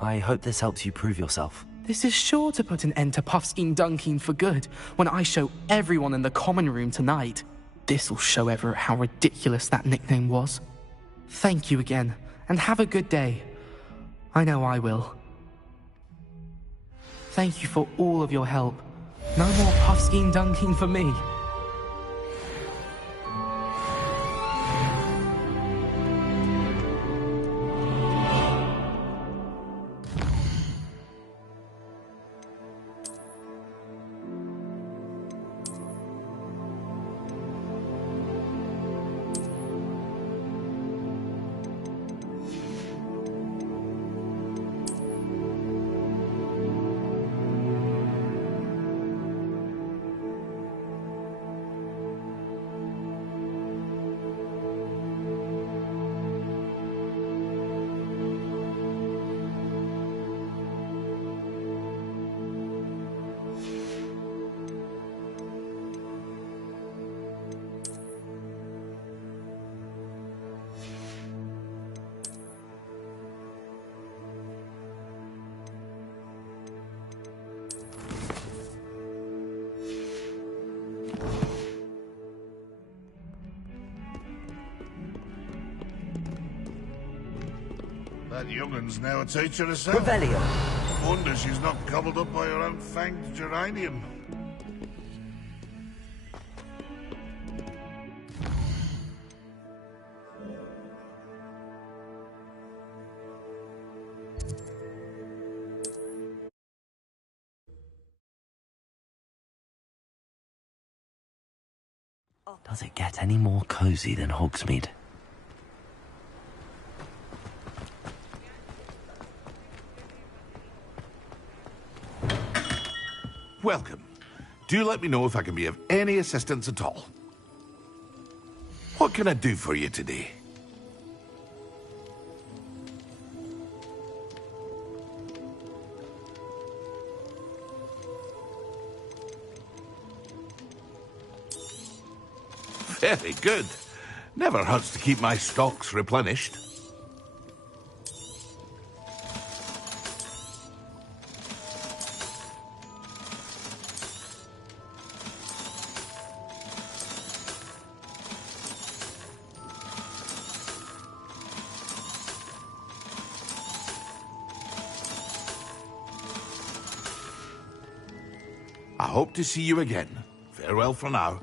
I hope this helps you prove yourself. This is sure to put an end to Puffskein Dunkeen for good when I show everyone in the common room tonight. This'll show Everett how ridiculous that nickname was. Thank you again, and have a good day. I know I will. Thank you for all of your help. No more Puffskein Dunkeen for me. That young'un's now a teacher herself. Revelio. Wonder she's not gobbled up by her own fanged geranium. Does it get any more cozy than Hogsmeade? Welcome. Do let me know if I can be of any assistance at all. What can I do for you today? Very good. Never hurts to keep my stocks replenished. I hope to see you again. Farewell for now.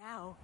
Now.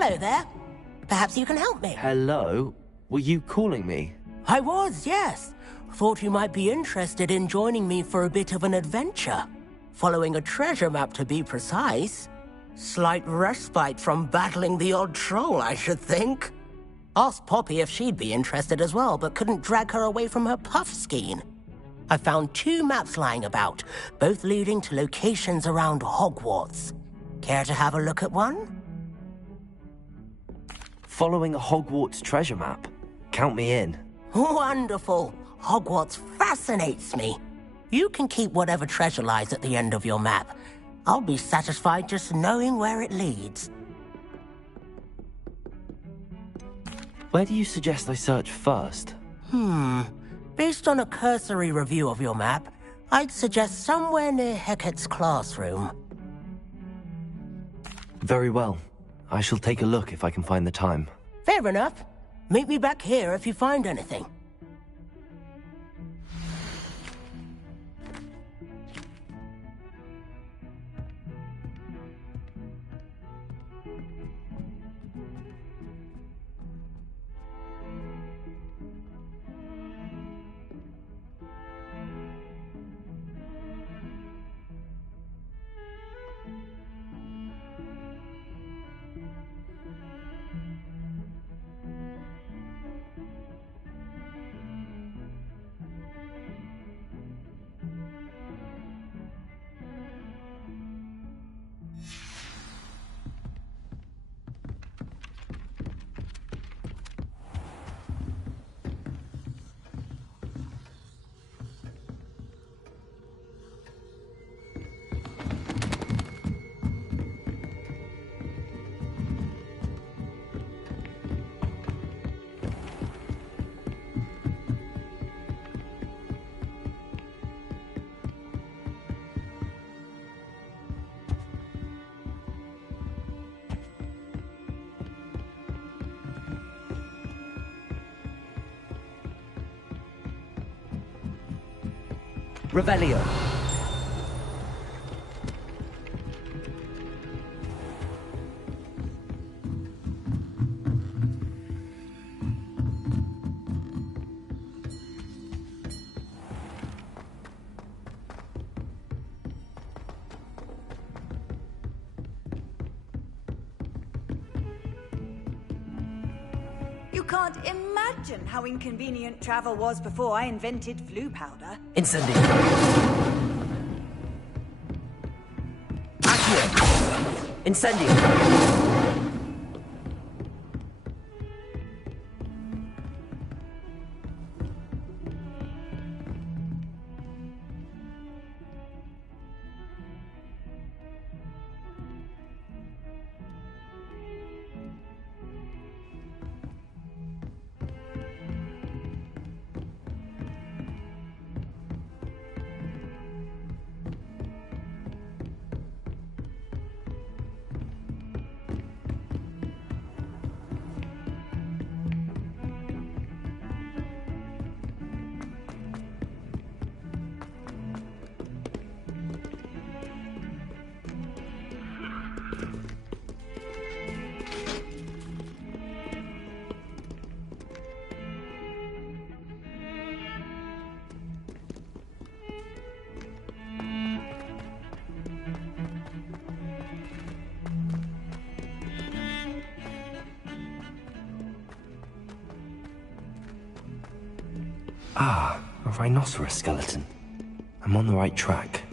Hello there. Perhaps you can help me. Hello? Were you calling me? I was, yes. Thought you might be interested in joining me for a bit of an adventure. Following a treasure map, to be precise. Slight respite from battling the odd troll, I should think. Asked Poppy if she'd be interested as well, but couldn't drag her away from her puff skein. I found 2 maps lying about, both leading to locations around Hogwarts. Care to have a look at one? Following a Hogwarts treasure map? Count me in. Wonderful. Hogwarts fascinates me. You can keep whatever treasure lies at the end of your map. I'll be satisfied just knowing where it leads. Where do you suggest I search first? Based on a cursory review of your map, I'd suggest somewhere near Hecat's classroom. Very well. I shall take a look if I can find the time. Fair enough. Meet me back here if you find anything. Revelio. You can't imagine how inconvenient travel was before I invented flu powder. Incendio. Accio. Incendio. Ah, a rhinoceros skeleton. I'm on the right track.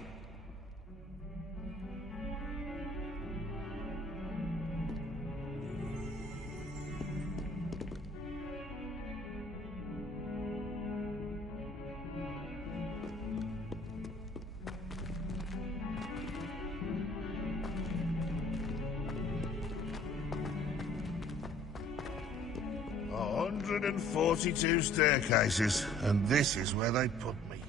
A 142 staircases, and this is where they put me.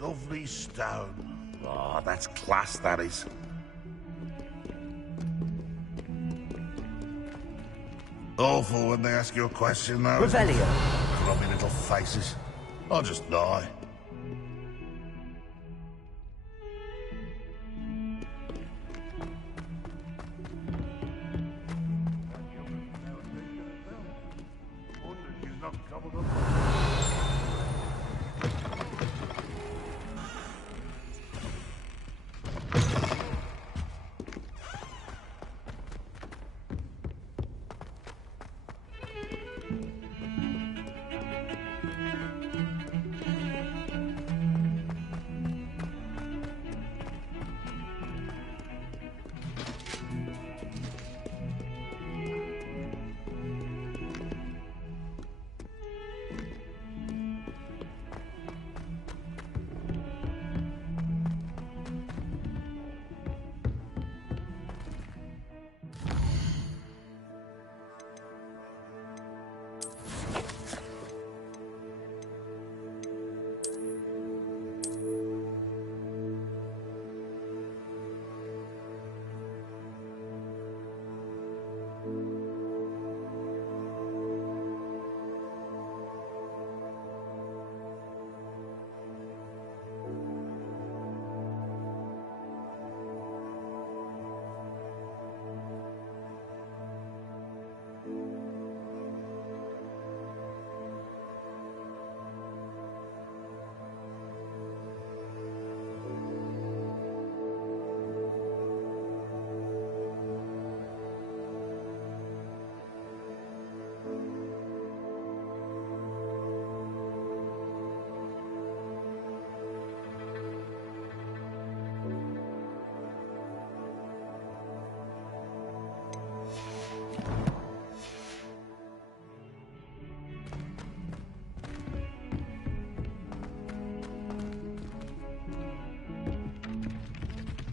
Lovely stone. Oh, that's class, that is. Awful when they ask you a question, though. Revelio. Grubby little faces. I'll just die.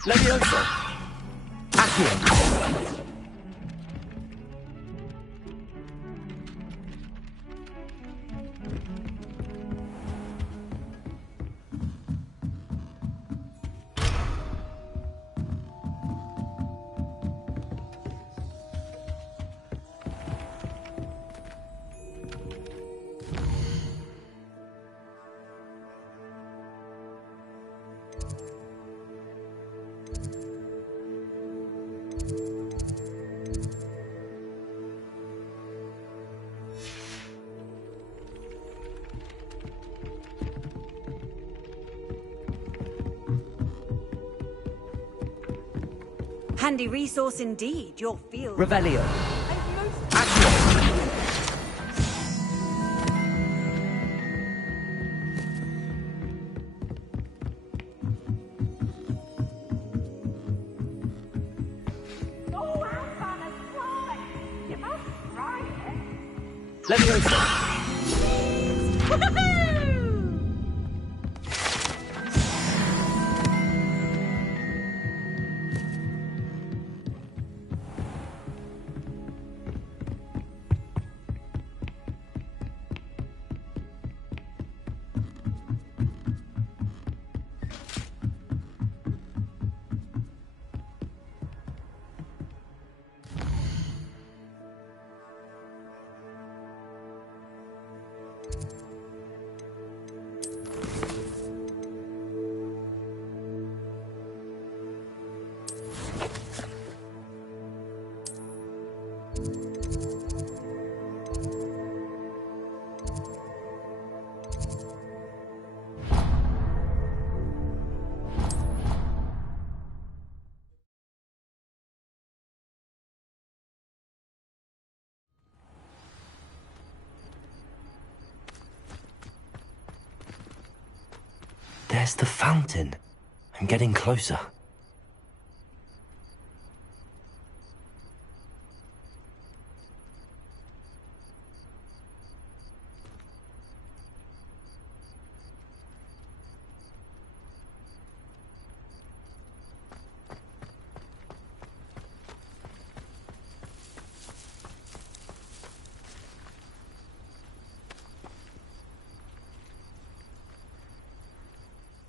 Levioso. Accio. Handy resource indeed, your field. Revelio. Levioso. There's the fountain. I'm getting closer.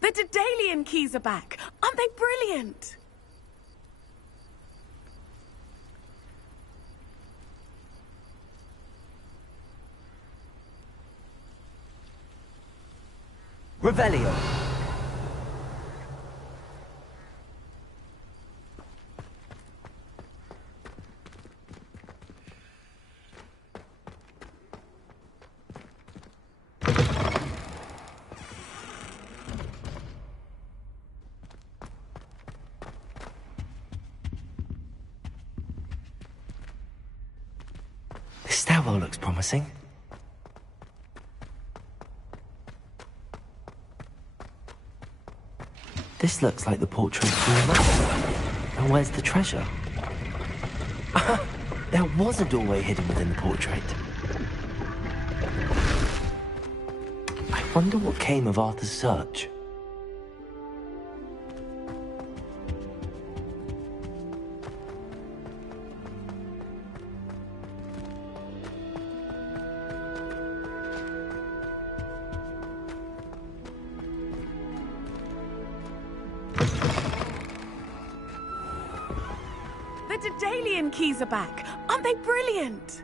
The Daedalian keys are back. Aren't they brilliant? Revelio. This stairwell looks promising. This looks like the portrait from the map. And where's the treasure? There was a doorway hidden within the portrait. I wonder what came of Arthur's search. The Daedalian keys are back. Aren't they brilliant?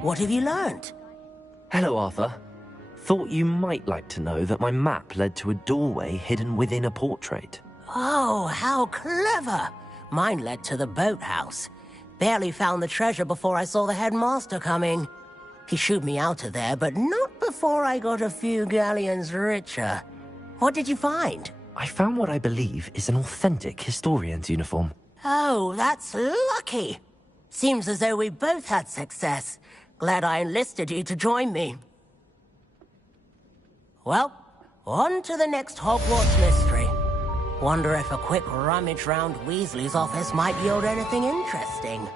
What have you learned? Hello, Arthur. Thought you might like to know that my map led to a doorway hidden within a portrait. Oh, how clever! Mine led to the boathouse. Barely found the treasure before I saw the headmaster coming. He shooed me out of there, but not before I got a few galleons richer. What did you find? I found what I believe is an authentic historian's uniform. Oh, that's lucky. Seems as though we both had success. Glad I enlisted you to join me. Well, on to the next Hogwarts mystery. Wonder if a quick rummage round Weasley's office might yield anything interesting.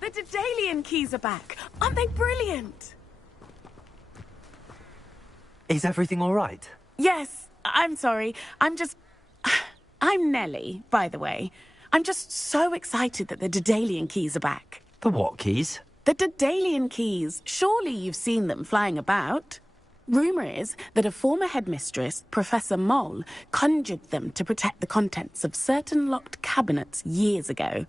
The Daedalian keys are back. Aren't they brilliant? Is everything all right? Yes, I'm sorry. I'm Nellie, by the way. I'm just so excited that the Daedalian keys are back. The what keys? The Daedalian keys. Surely you've seen them flying about. Rumour is that a former headmistress, Professor Mole, conjured them to protect the contents of certain locked cabinets years ago.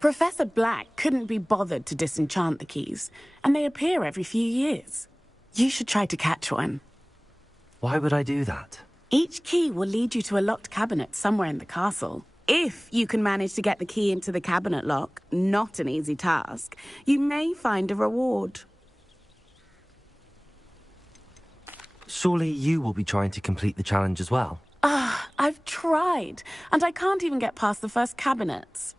Professor Black couldn't be bothered to disenchant the keys, and they appear every few years. You should try to catch one. Why would I do that? Each key will lead you to a locked cabinet somewhere in the castle. If you can manage to get the key into the cabinet lock, not an easy task, you may find a reward. Surely you will be trying to complete the challenge as well? I've tried, and I can't even get past the first cabinets.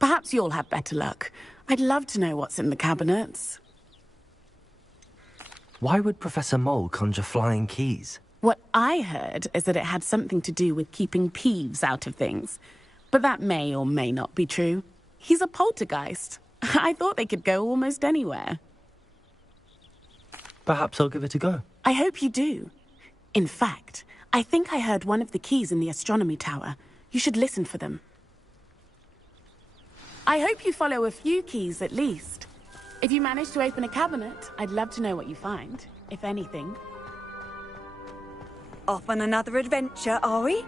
Perhaps you'll have better luck. I'd love to know what's in the cabinets. Why would Professor Mole conjure flying keys? What I heard is that it had something to do with keeping Peeves out of things. But that may or may not be true. He's a poltergeist. I thought they could go almost anywhere. Perhaps I'll give it a go. I hope you do. In fact, I think I heard one of the keys in the astronomy tower. You should listen for them. I hope you follow a few keys at least. If you manage to open a cabinet, I'd love to know what you find, if anything. Off on another adventure, are we?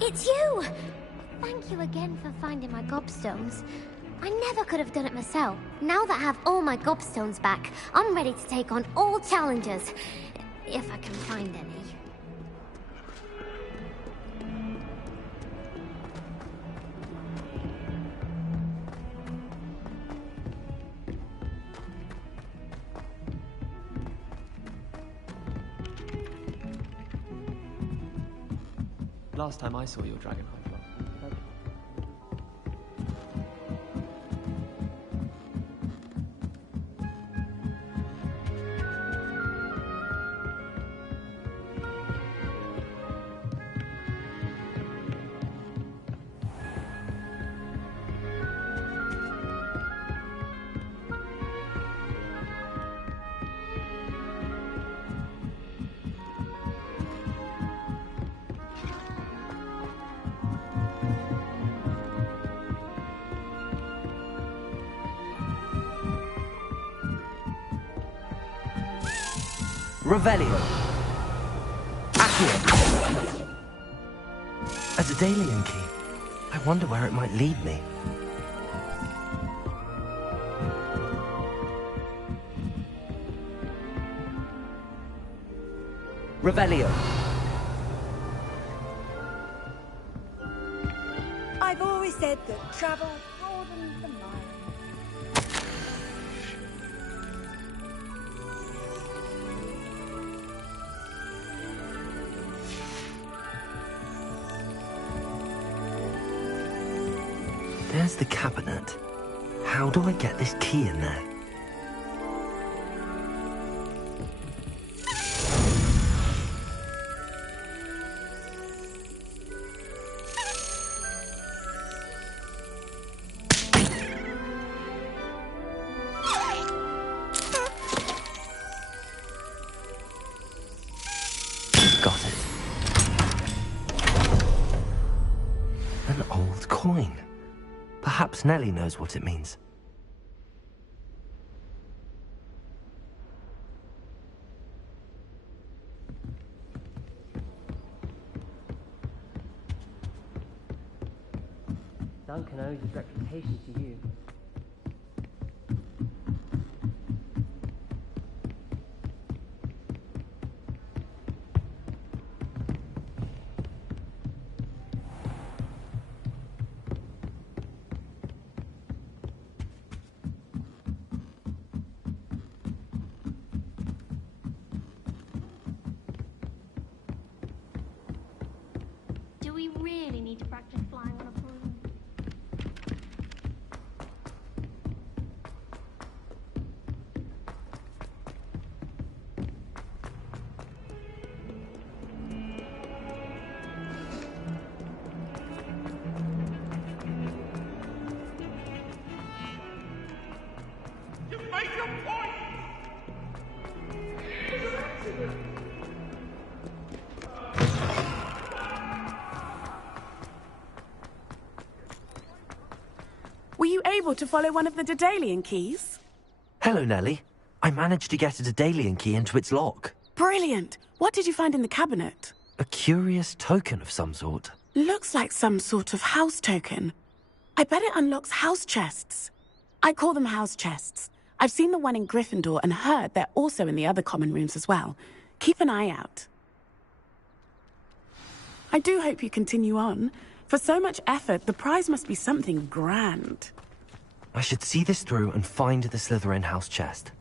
It's you! Thank you again for finding my gobstones. I never could have done it myself. Now that I have all my gobstones back, I'm ready to take on all challenges. If I can find any. Last time I saw your dragon hunt. Revelio. Accio. A Daedalian key. I wonder where it might lead me. Revelio. I've always said that travel broadens the mind. There's the cabinet. How do I get this key in there? Got it. An old coin. Perhaps Nellie knows what it means. Duncan owes his reputation to you. Do we really need to practice flying on a broom? Were you able to follow one of the Daedalian keys? Hello, Nellie. I managed to get a Daedalian key into its lock. Brilliant! What did you find in the cabinet? A curious token of some sort. Looks like some sort of house token. I bet it unlocks house chests. I call them house chests. I've seen the one in Gryffindor and heard they're also in the other common rooms as well. Keep an eye out. I do hope you continue on. For so much effort, the prize must be something grand. I should see this through and find the Slytherin house chest.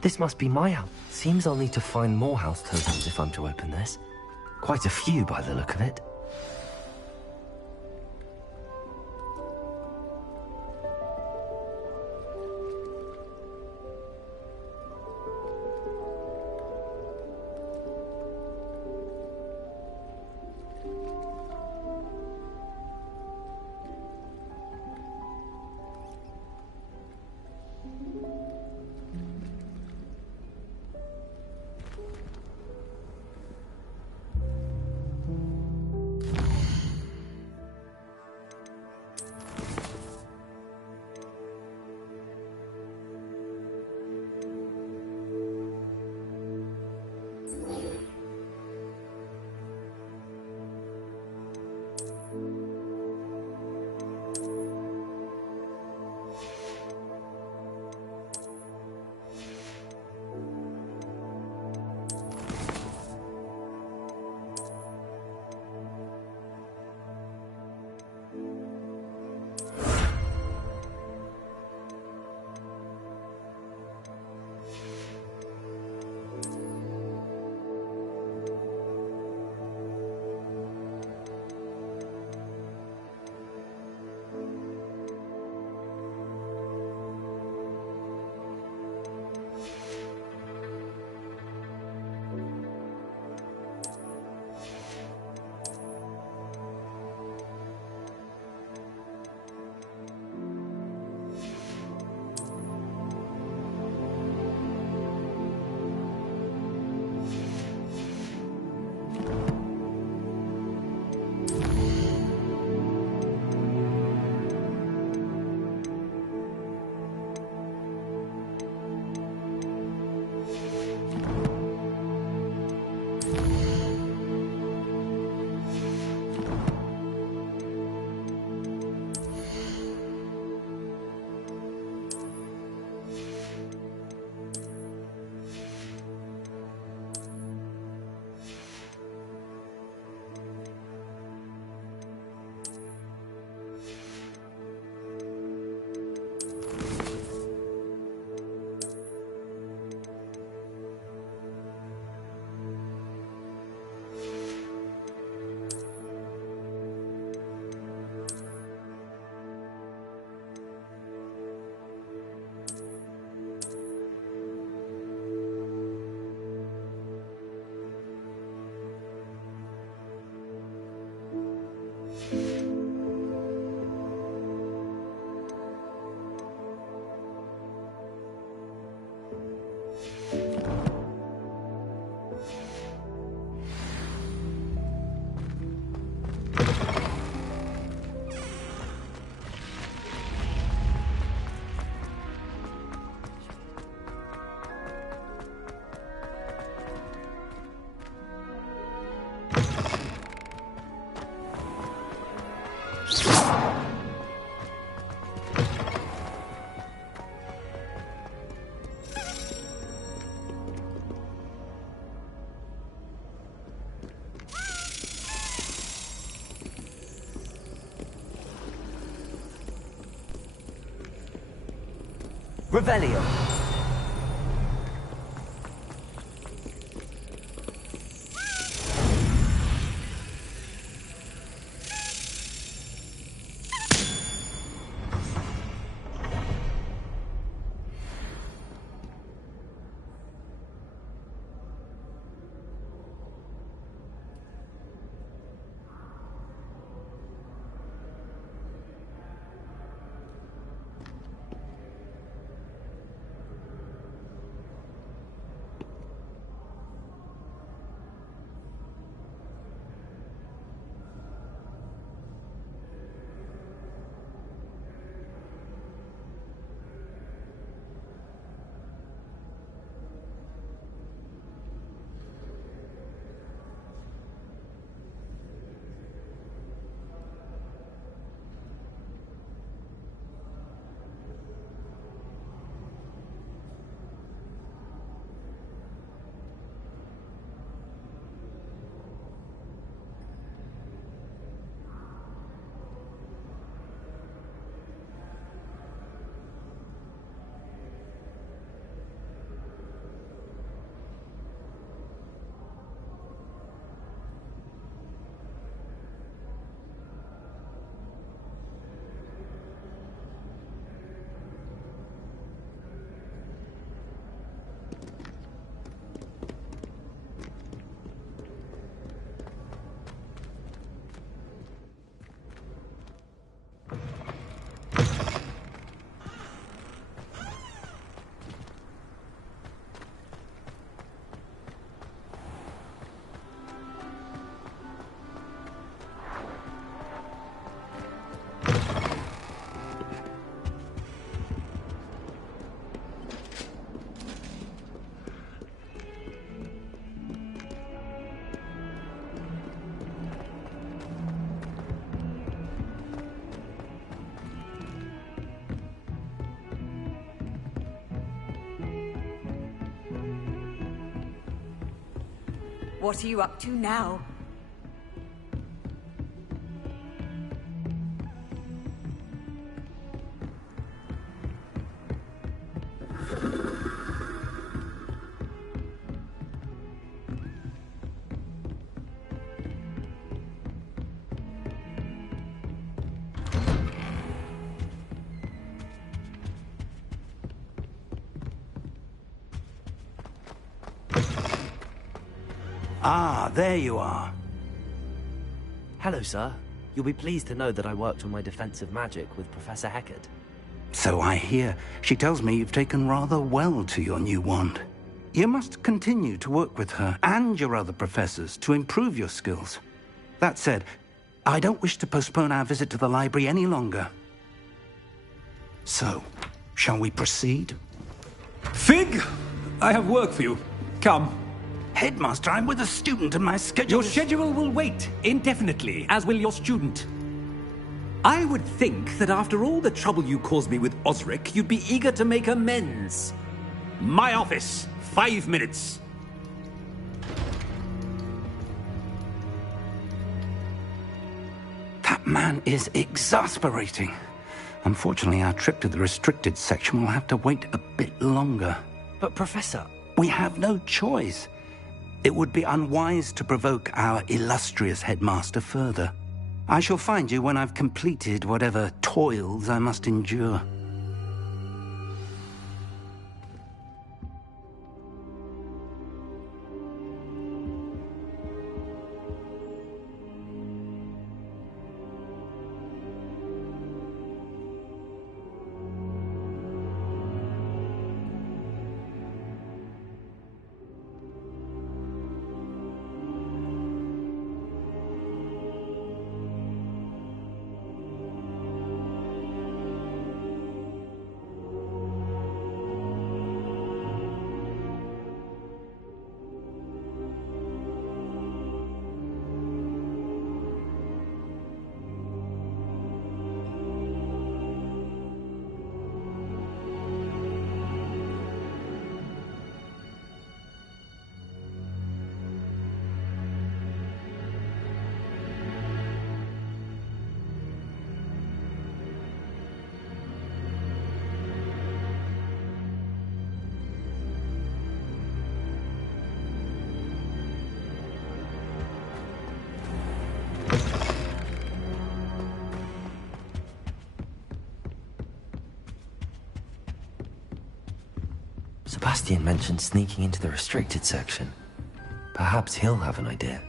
This must be my house. Seems I'll need to find more house tokens if I'm to open this. Quite a few by the look of it. Revelio. What are you up to now? Ah, there you are. Hello, sir. You'll be pleased to know that I worked on my defensive magic with Professor Heckard. So I hear. She tells me you've taken rather well to your new wand. You must continue to work with her and your other professors to improve your skills. That said, I don't wish to postpone our visit to the library any longer. So, shall we proceed? Fig! I have work for you. Come. Headmaster, I'm with a student and my schedule Your schedule will wait indefinitely, as will your student. I would think that after all the trouble you caused me with Osric, you'd be eager to make amends. My office, 5 minutes. That man is exasperating. Unfortunately, our trip to the restricted section will have to wait a bit longer. But, Professor... We have no choice. It would be unwise to provoke our illustrious headmaster further. I shall find you when I've completed whatever toils I must endure. Sebastian mentioned sneaking into the restricted section. Perhaps he'll have an idea.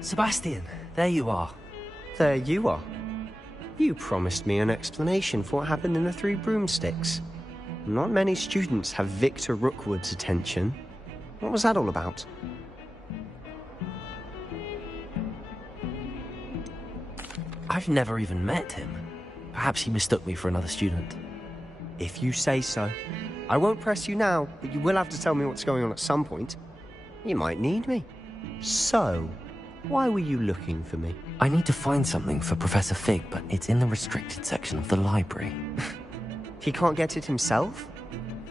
Sebastian, there you are. There you are. You promised me an explanation for what happened in the Three Broomsticks. Not many students have Victor Rookwood's attention. What was that all about? I've never even met him. Perhaps he mistook me for another student. If you say so. I won't press you now, but you will have to tell me what's going on at some point. You might need me. So, why were you looking for me? I need to find something for Professor Fig, but it's in the restricted section of the library. He can't get it himself?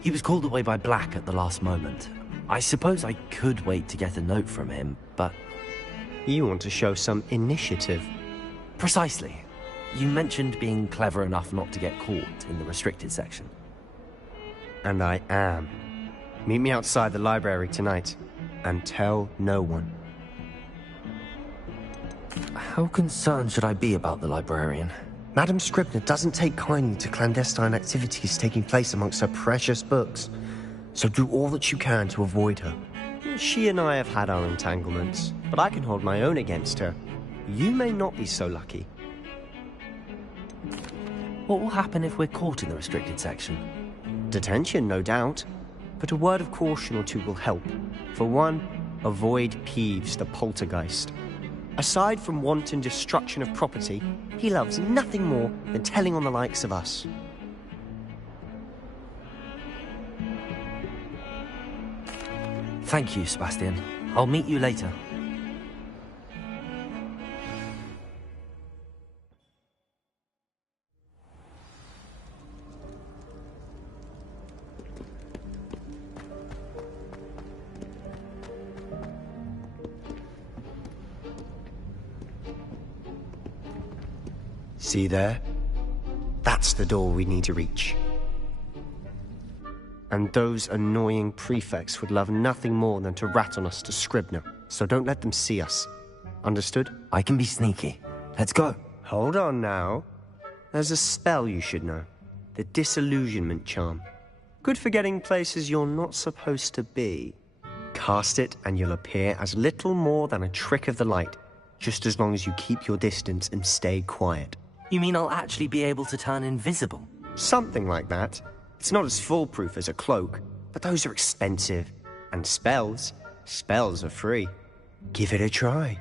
He was called away by Black at the last moment. I suppose I could wait to get a note from him, but... You want to show some initiative. Precisely. You mentioned being clever enough not to get caught in the restricted section. And I am. Meet me outside the library tonight, and tell no one. How concerned should I be about the librarian? Madam Scribner doesn't take kindly to clandestine activities taking place amongst her precious books, so do all that you can to avoid her. She and I have had our entanglements, but I can hold my own against her. You may not be so lucky. What will happen if we're caught in the restricted section? Detention, no doubt, but a word of caution or two will help. For one, avoid Peeves, the poltergeist. Aside from wanton destruction of property, he loves nothing more than telling on the likes of us. Thank you, Sebastian. I'll meet you later. See there? That's the door we need to reach. And those annoying prefects would love nothing more than to rat on us to Scribner, so don't let them see us. Understood? I can be sneaky. Let's go. Hold on now. There's a spell you should know. The Disillusionment Charm. Good for getting places you're not supposed to be. Cast it and you'll appear as little more than a trick of the light, just as long as you keep your distance and stay quiet. You mean I'll actually be able to turn invisible? Something like that. It's not as foolproof as a cloak, but those are expensive. And spells are free. Give it a try.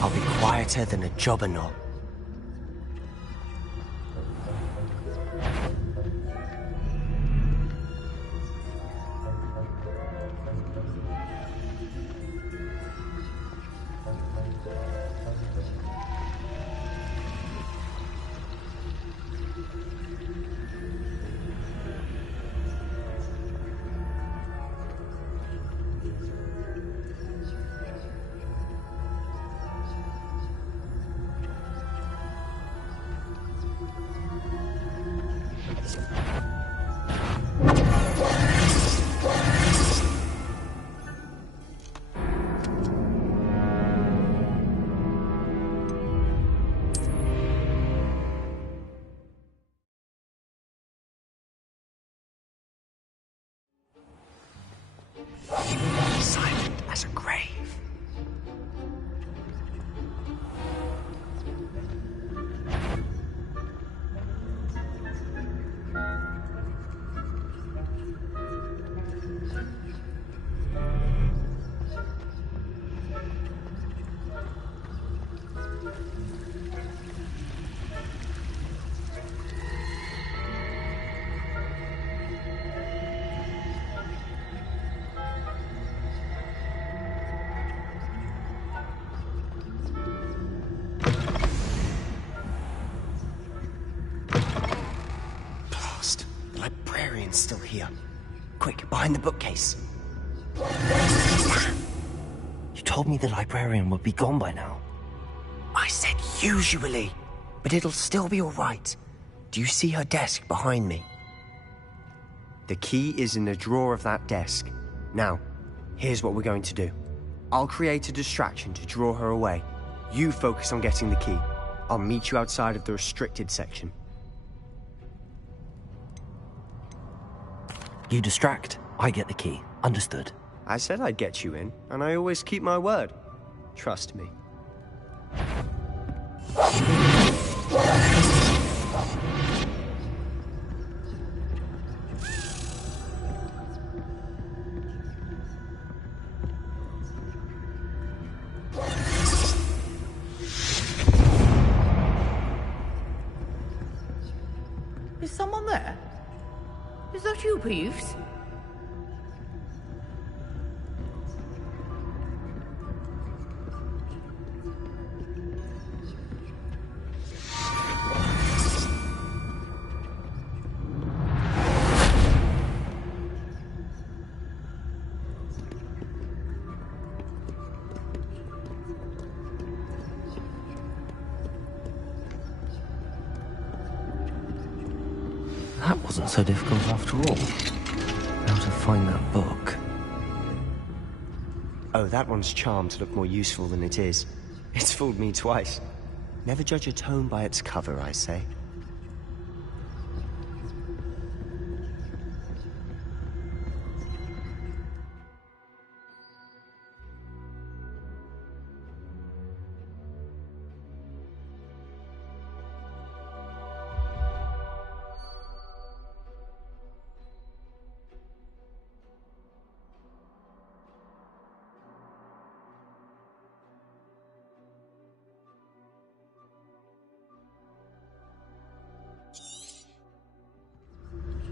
I'll be quieter than a jobberknoll. Silent as a grave. The librarian's still here. Quick, behind the bookcase. You told me the librarian would be gone by now. I said usually, but it'll still be all right. Do you see her desk behind me? The key is in the drawer of that desk. Now, here's what we're going to do. I'll create a distraction to draw her away. You focus on getting the key. I'll meet you outside of the restricted section. You distract, I get the key. Understood. I said I'd get you in, and I always keep my word. Trust me. Is someone there? Is that you, Peeves? That wasn't so difficult after all. How to find that book. Oh, that one's charmed to look more useful than it is. It's fooled me twice. Never judge a tome by its cover, I say.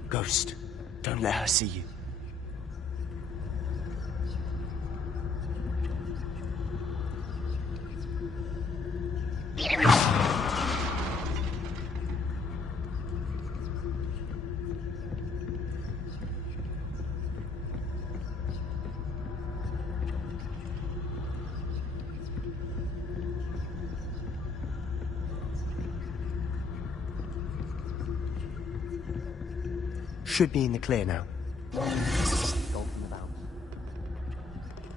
Ghost, don't let her see you. Should be in the clear now.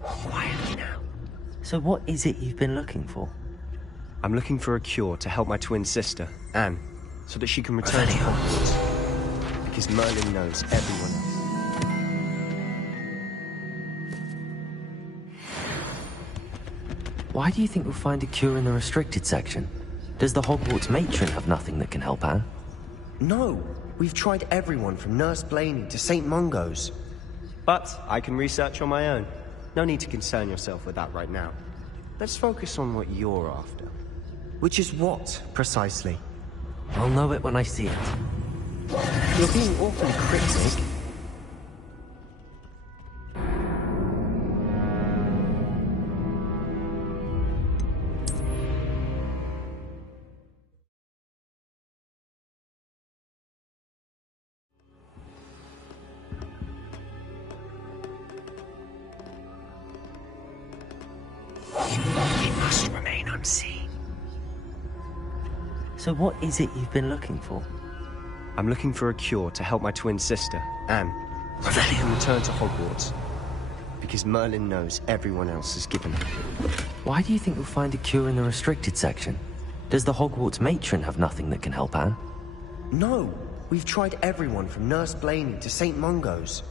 Quietly now. So what is it you've been looking for? I'm looking for a cure to help my twin sister, Anne, so that she can return to Hogwarts. Because Merlin knows everyone else. Why do you think we'll find a cure in the restricted section? Does the Hogwarts matron have nothing that can help Anne? No! We've tried everyone from Nurse Blaney to St. Mungo's. But I can research on my own. No need to concern yourself with that right now. Let's focus on what you're after. Which is what, precisely? I'll know it when I see it. You're being awfully cryptic. Unseen. So what is it you've been looking for? I'm looking for a cure to help my twin sister, Anne, so that she can return to Hogwarts. Because Merlin knows everyone else is given her. Why do you think we'll find a cure in the restricted section? Does the Hogwarts matron have nothing that can help Anne? No! We've tried everyone from Nurse Blaney to St. Mungo's.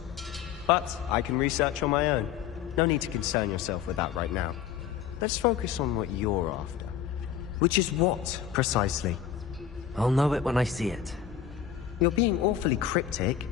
But I can research on my own. No need to concern yourself with that right now. Let's focus on what you're after. Which is what, precisely? I'll know it when I see it. You're being awfully cryptic.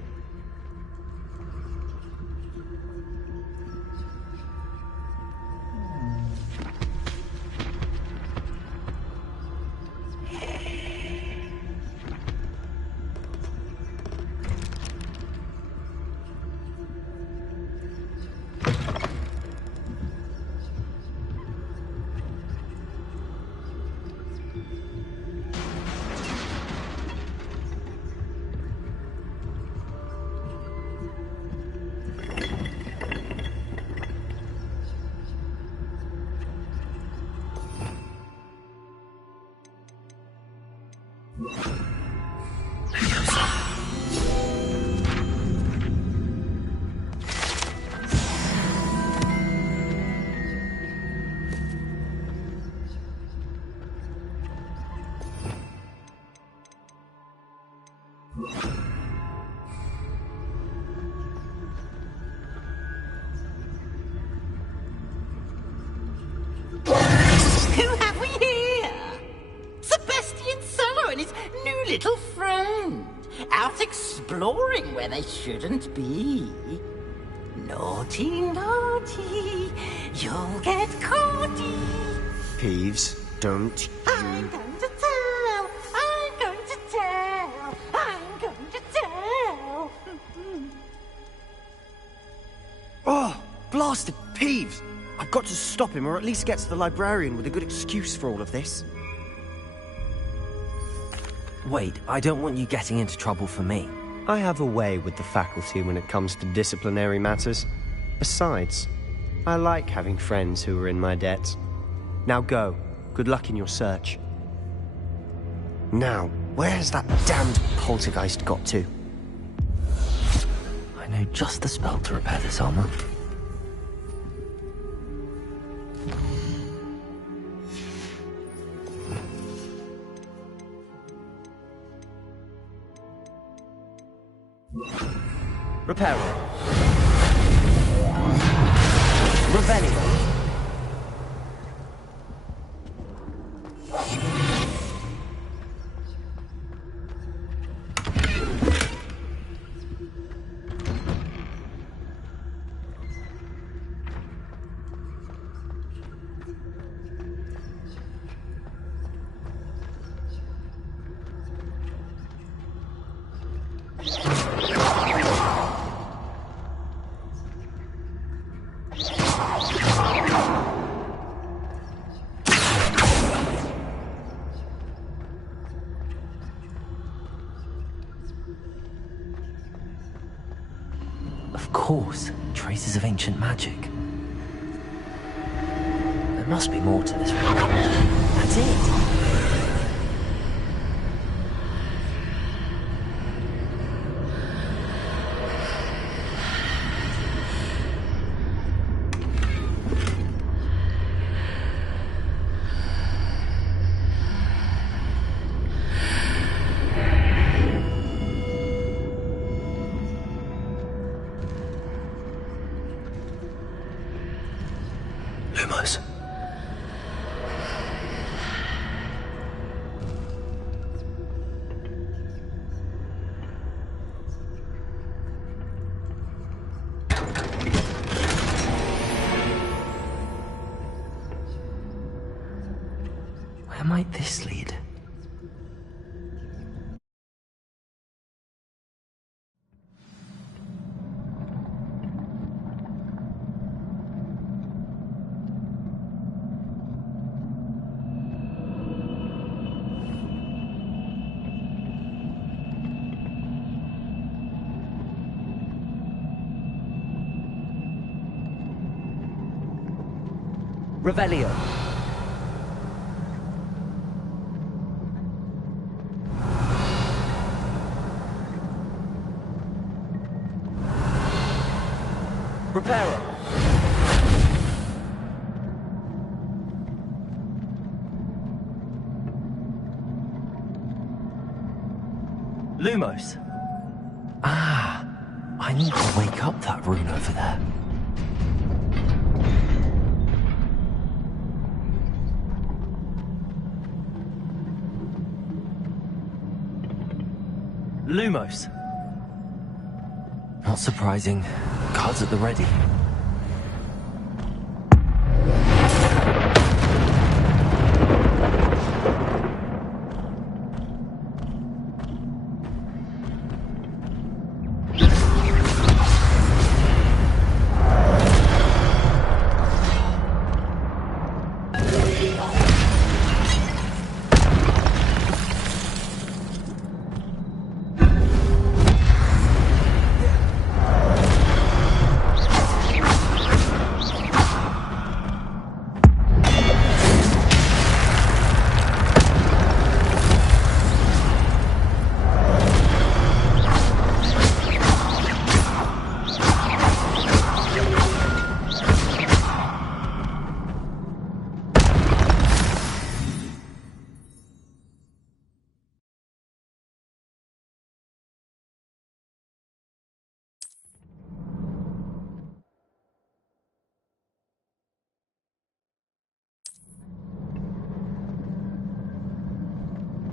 little friend, out exploring where they shouldn't be. Naughty, naughty, you'll get caughty. Peeves, don't I'm going to tell, I'm going to tell, I'm going to tell. Oh, blasted Peeves! I've got to stop him, or at least get to the librarian with a good excuse for all of this. Wait, I don't want you getting into trouble for me. I have a way with the faculty when it comes to disciplinary matters. Besides, I like having friends who are in my debt. Now go. Good luck in your search. Now, where's that damned poltergeist got to? I know just the spell to repair this armor. Reparo. Revelio. Of course, traces of ancient magic. There must be more to this room. That's it! Lumos. Where might this lead? Revelio. Reparo. Lumos. Ah, I need to wake up that rune over there. Lumos. Not surprising. Cards at the ready.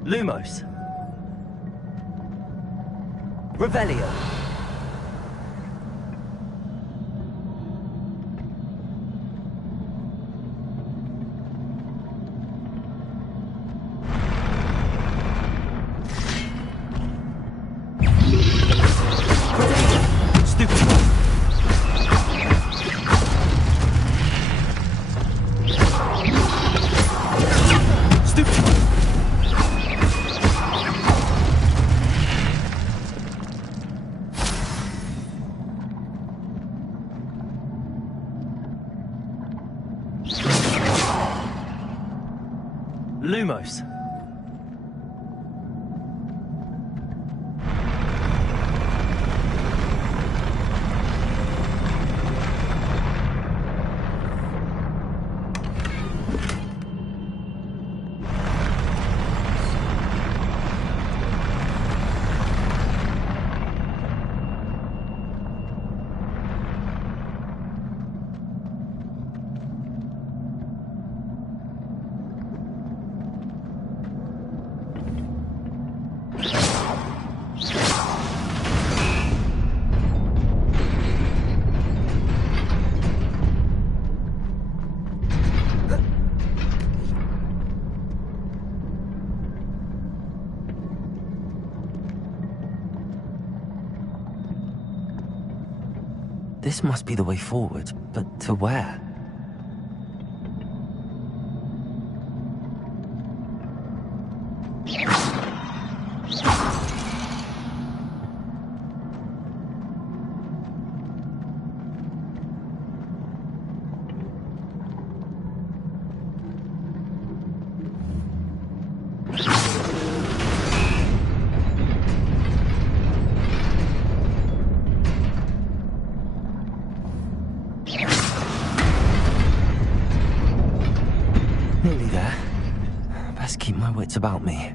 Lumos. Revelio. Lumos. This must be the way forward, but to where? Nearly there. Best keep my wits about me.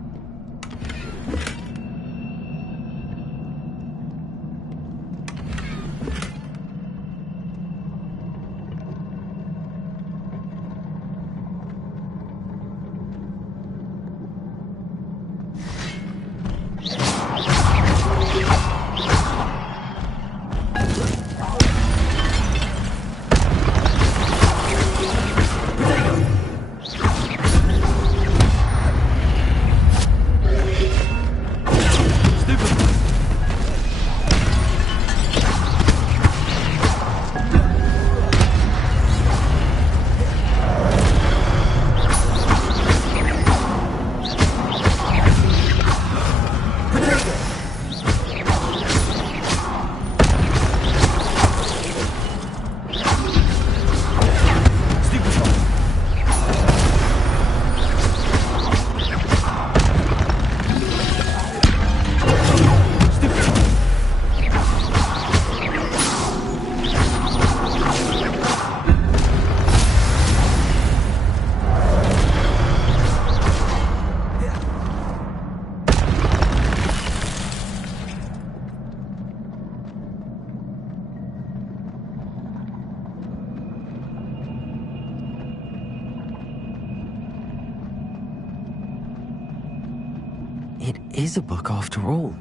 It is a book after all.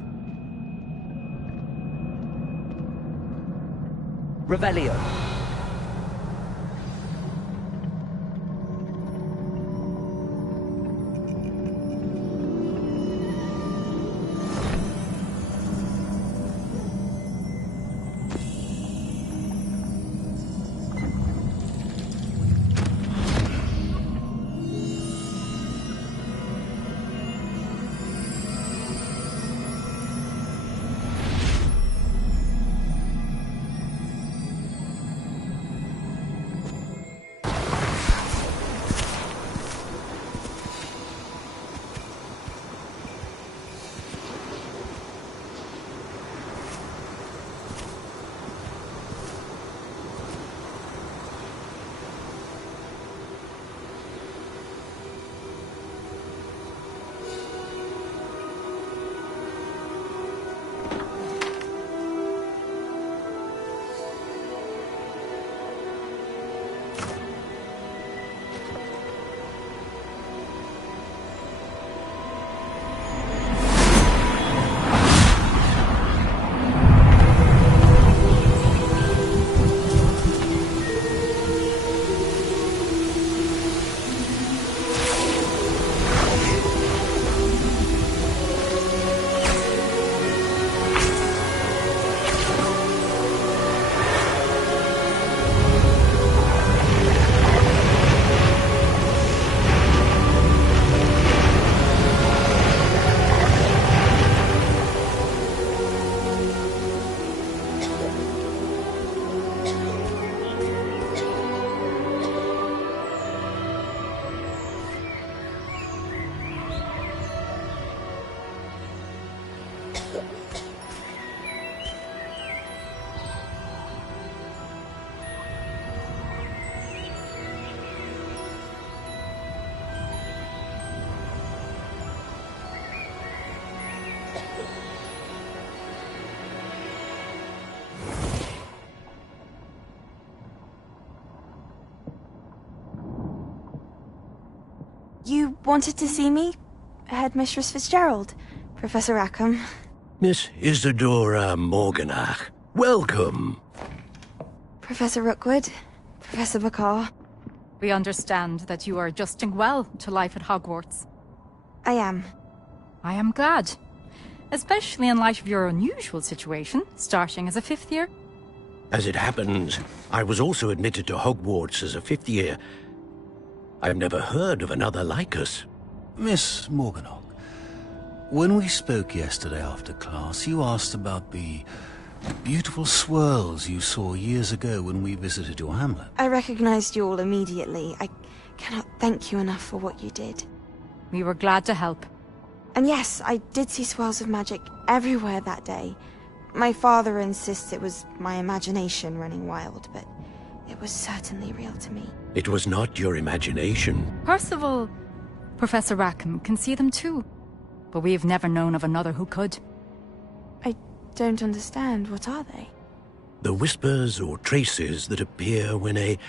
Revelio. wanted to see me? Headmistress Fitzgerald, Professor Rackham. Miss Isadora Morganach, welcome. Professor Rookwood, Professor Bakar. We understand that you are adjusting well to life at Hogwarts. I am. I am glad. Especially in light of your unusual situation, starting as a 5th year. As it happens, I was also admitted to Hogwarts as a 5th year. I've never heard of another like us. Miss Morganach, when we spoke yesterday after class, you asked about the beautiful swirls you saw years ago when we visited your hamlet. I recognized you all immediately. I cannot thank you enough for what you did. We were glad to help. And yes, I did see swirls of magic everywhere that day. My father insists it was my imagination running wild, but it was certainly real to me. It was not your imagination. Percival, Professor Rackham can see them too. But we have never known of another who could. I don't understand. What are they? The whispers or traces that appear when a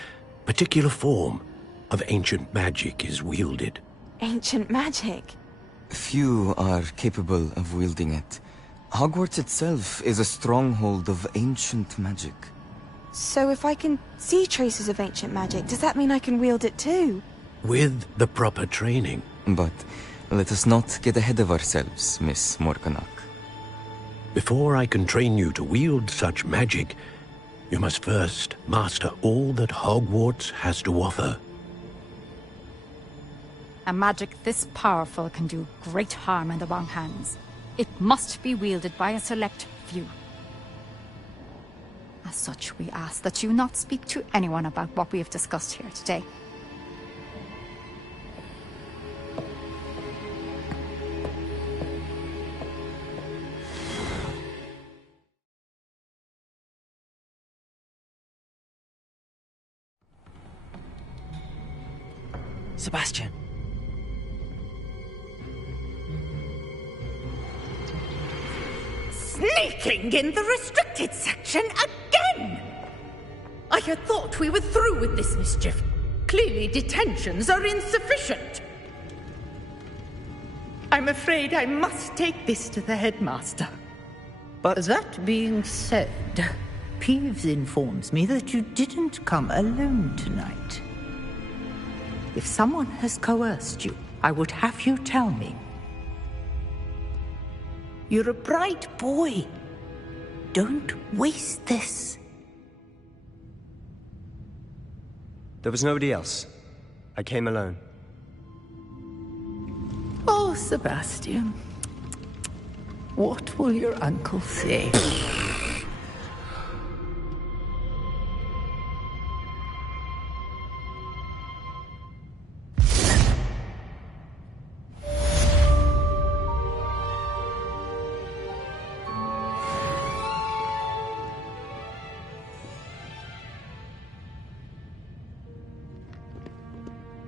particular form of ancient magic is wielded. Ancient magic? Few are capable of wielding it. Hogwarts itself is a stronghold of ancient magic. So if I can see traces of ancient magic, does that mean I can wield it too? With the proper training. But let us not get ahead of ourselves, Miss Morganach. Before I can train you to wield such magic, you must first master all that Hogwarts has to offer. A magic this powerful can do great harm in the wrong hands. It must be wielded by a select few. As such, we ask that you not speak to anyone about what we have discussed here today. Sebastian. Sneaking in the restricted section again! I had thought we were through with this mischief. Clearly detentions are insufficient. I'm afraid I must take this to the headmaster. But that being said, Peeves informs me that you didn't come alone tonight. If someone has coerced you, I would have you tell me. You're a bright boy. Don't waste this. There was nobody else. I came alone. Oh, Sebastian. What will your uncle say?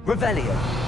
Revelio.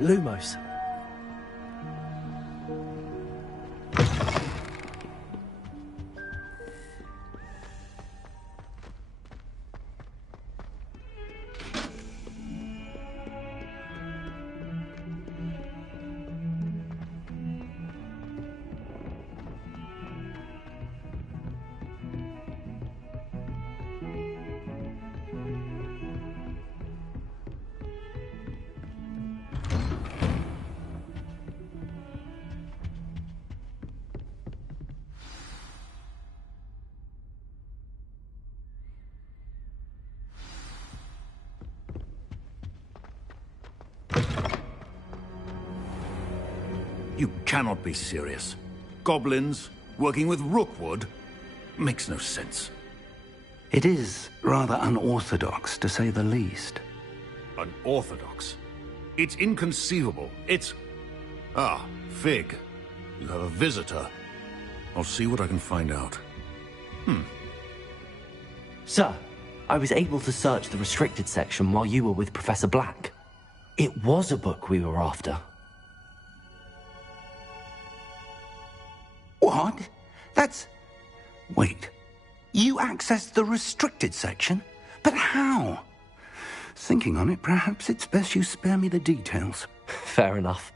Lumos. You cannot be serious. Goblins working with Rookwood makes no sense. It is rather unorthodox, to say the least. Unorthodox? It's inconceivable. It's... Ah, Fig. You have a visitor. I'll see what I can find out. Sir, I was able to search the restricted section while you were with Professor Black. It was a book we were after. What? That's... Wait. You accessed the restricted section? But how? Thinking on it, perhaps it's best you spare me the details. Fair enough.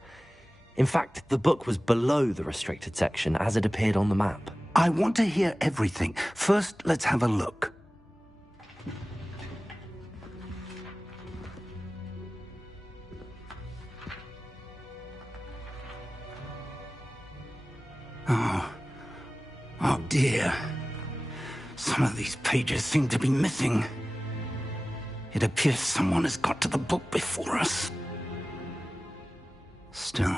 In fact, the book was below the restricted section as it appeared on the map. I want to hear everything. First, let's have a look. Oh dear. Some of these pages seem to be missing. It appears someone has got to the book before us. Still,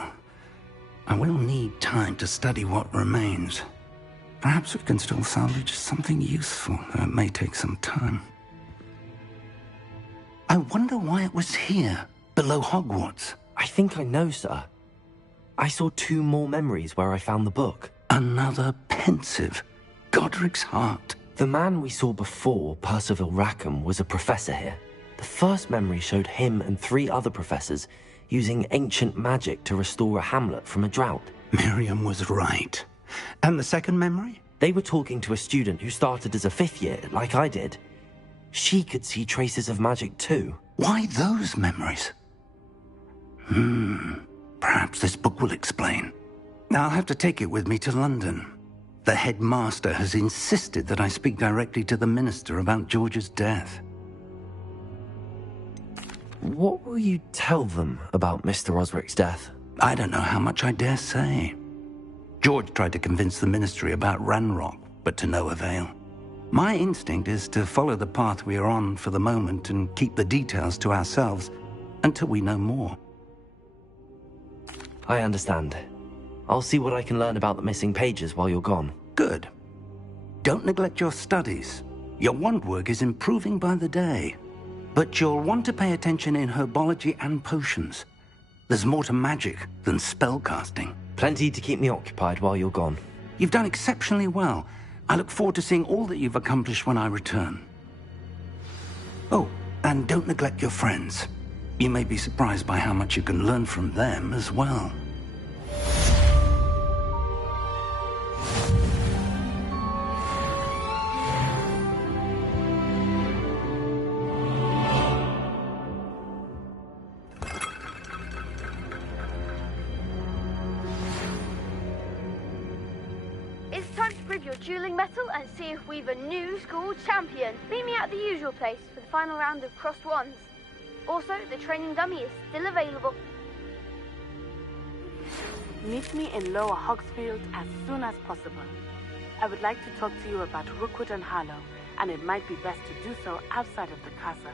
I will need time to study what remains. Perhaps we can still salvage something useful, though it may take some time. I wonder why it was here, below Hogwarts. I think I know, sir. I saw 2 more memories where I found the book. Another pensive. Godric's heart. The man we saw before, Percival Rackham, was a professor here. The first memory showed him and 3 other professors using ancient magic to restore a hamlet from a drought. Miriam was right. And the second memory? They were talking to a student who started as a 5th year, like I did. She could see traces of magic too. Why those memories? Perhaps this book will explain. I'll have to take it with me to London. The headmaster has insisted that I speak directly to the minister about George's death. What will you tell them about Mr. Osric's death? I don't know how much I dare say. George tried to convince the ministry about Ranrock, but to no avail. My instinct is to follow the path we are on for the moment and keep the details to ourselves until we know more. I understand. I'll see what I can learn about the missing pages while you're gone. Good. Don't neglect your studies. Your wand work is improving by the day. But you'll want to pay attention in herbology and potions. There's more to magic than spellcasting. Plenty to keep me occupied while you're gone. You've done exceptionally well. I look forward to seeing all that you've accomplished when I return. Oh, and don't neglect your friends. You may be surprised by how much you can learn from them as well. It's time to prove your dueling mettle and see if we've a new school champion. Meet me at the usual place for the final round of crossed wands. Also, the training dummy is still available. Meet me in Lower Hogsfield as soon as possible. I would like to talk to you about Rookwood and Harlow, and it might be best to do so outside of the castle.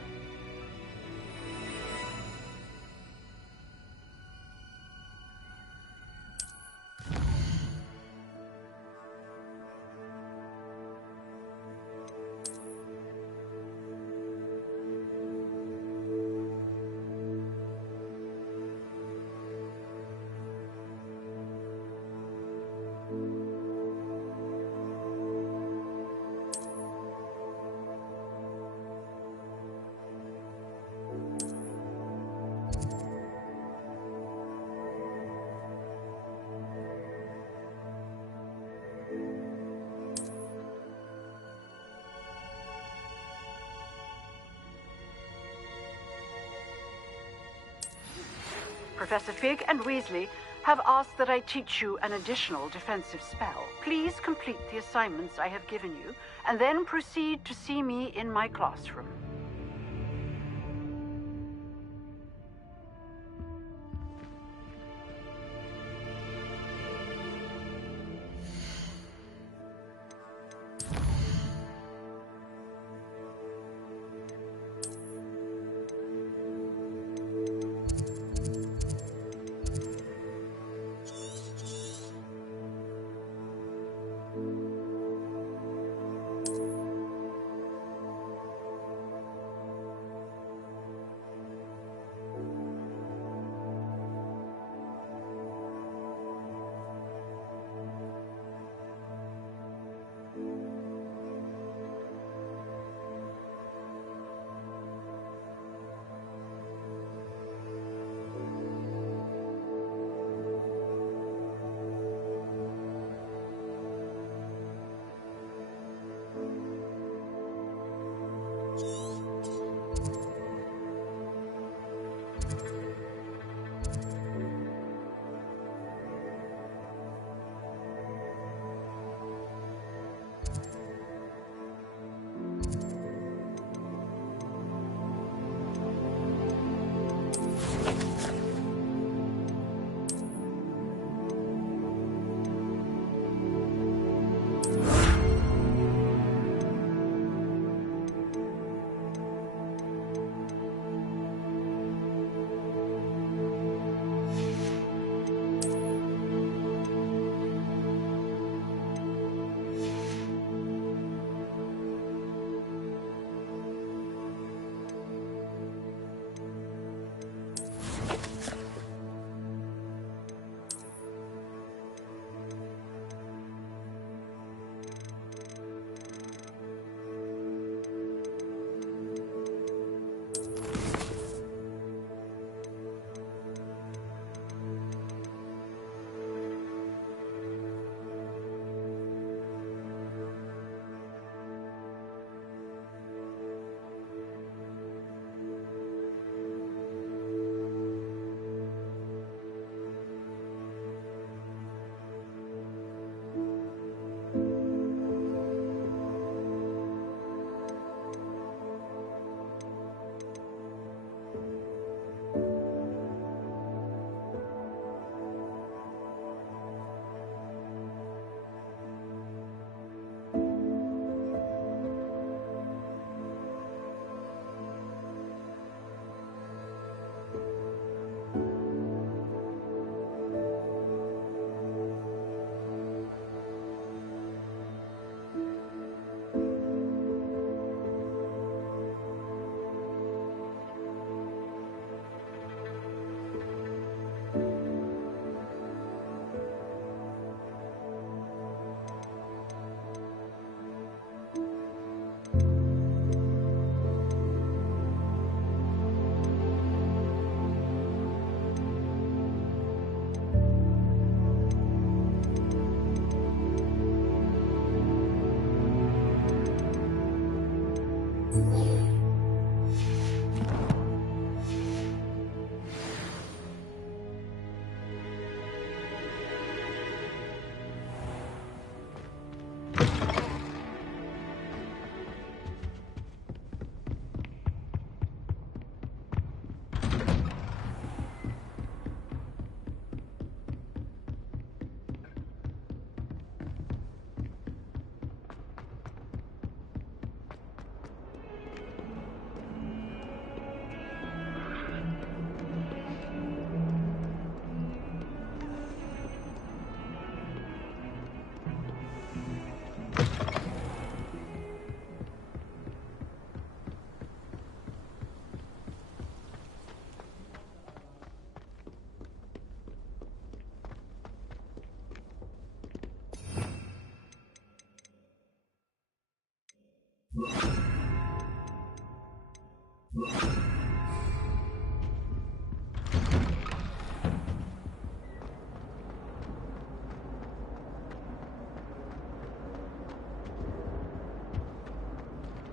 Professor Fig and Weasley have asked that I teach you an additional defensive spell. Please complete the assignments I have given you, and then proceed to see me in my classroom.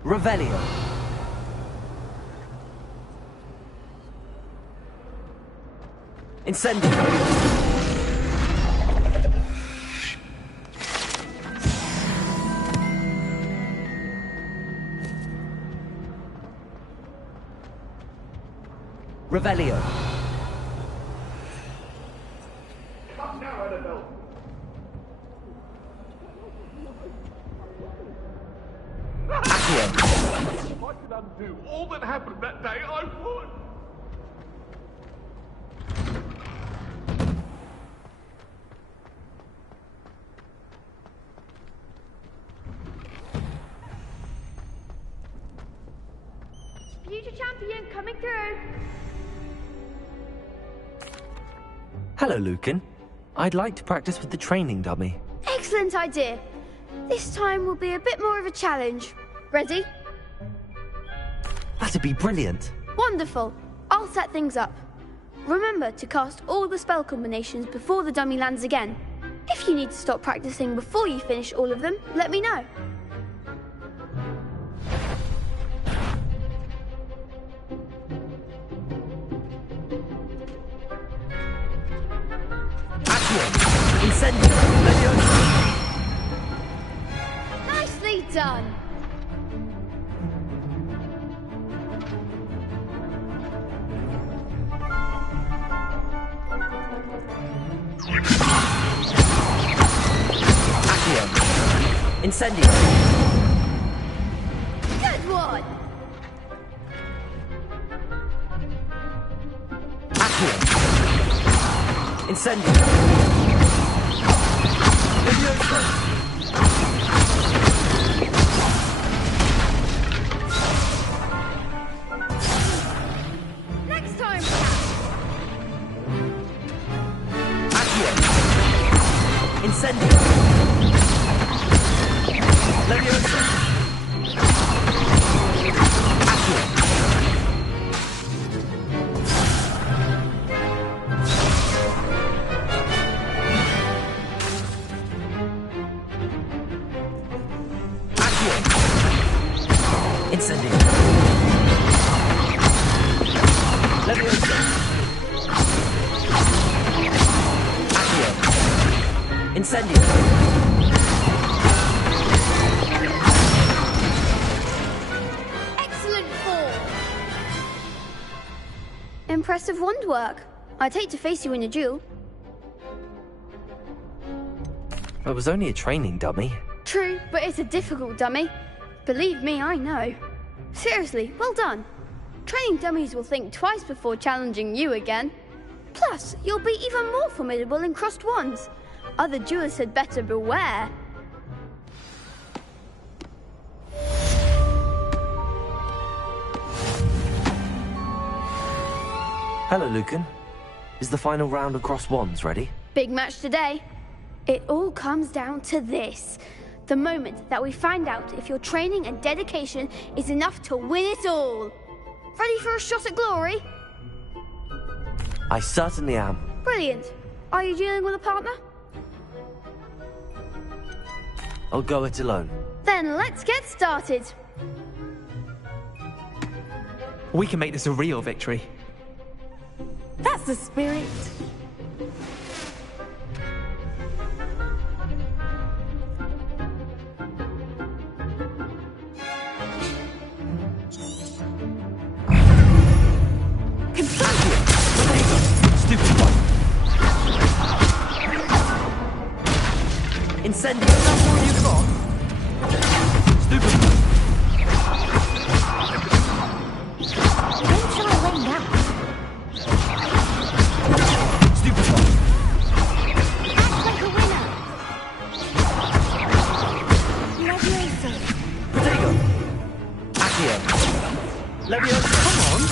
Revelio. Incendio! Revelio. If I could undo all that happened that day, I would. Future champion coming through. Hello, Lucan. I'd like to practice with the training dummy. Excellent idea. This time will be a bit more of a challenge. Ready? That'd be brilliant. Wonderful. I'll set things up. Remember to cast all the spell combinations before the dummy lands again. If you need to stop practicing before you finish all of them, let me know. Nicely done. Incendio. Good one. Incendio. Next time. Incendio. Leviosa. Incendio. Leviosa. Accio. Incendio. Excellent form. Impressive wand work. I'd hate to face you in a duel. It was only a training dummy. True, but it's a difficult dummy. Believe me, I know. Seriously, well done. Training dummies will think twice before challenging you again. Plus, you'll be even more formidable in crossed wands. Other duelists had better beware. Hello, Lucan. Is the final round of crossed wands ready? Big match today. It all comes down to this. The moment that we find out if your training and dedication is enough to win it all. Ready for a shot at glory? I certainly am. Brilliant. Are you dealing with a partner? I'll go it alone. Then let's get started. We can make this a real victory. That's the spirit. Incendio. That's all you've got. Stupid. Don't try away now. Stupid. Act like a winner. Leviosa. Protego. Accio. Leviosa. Come on.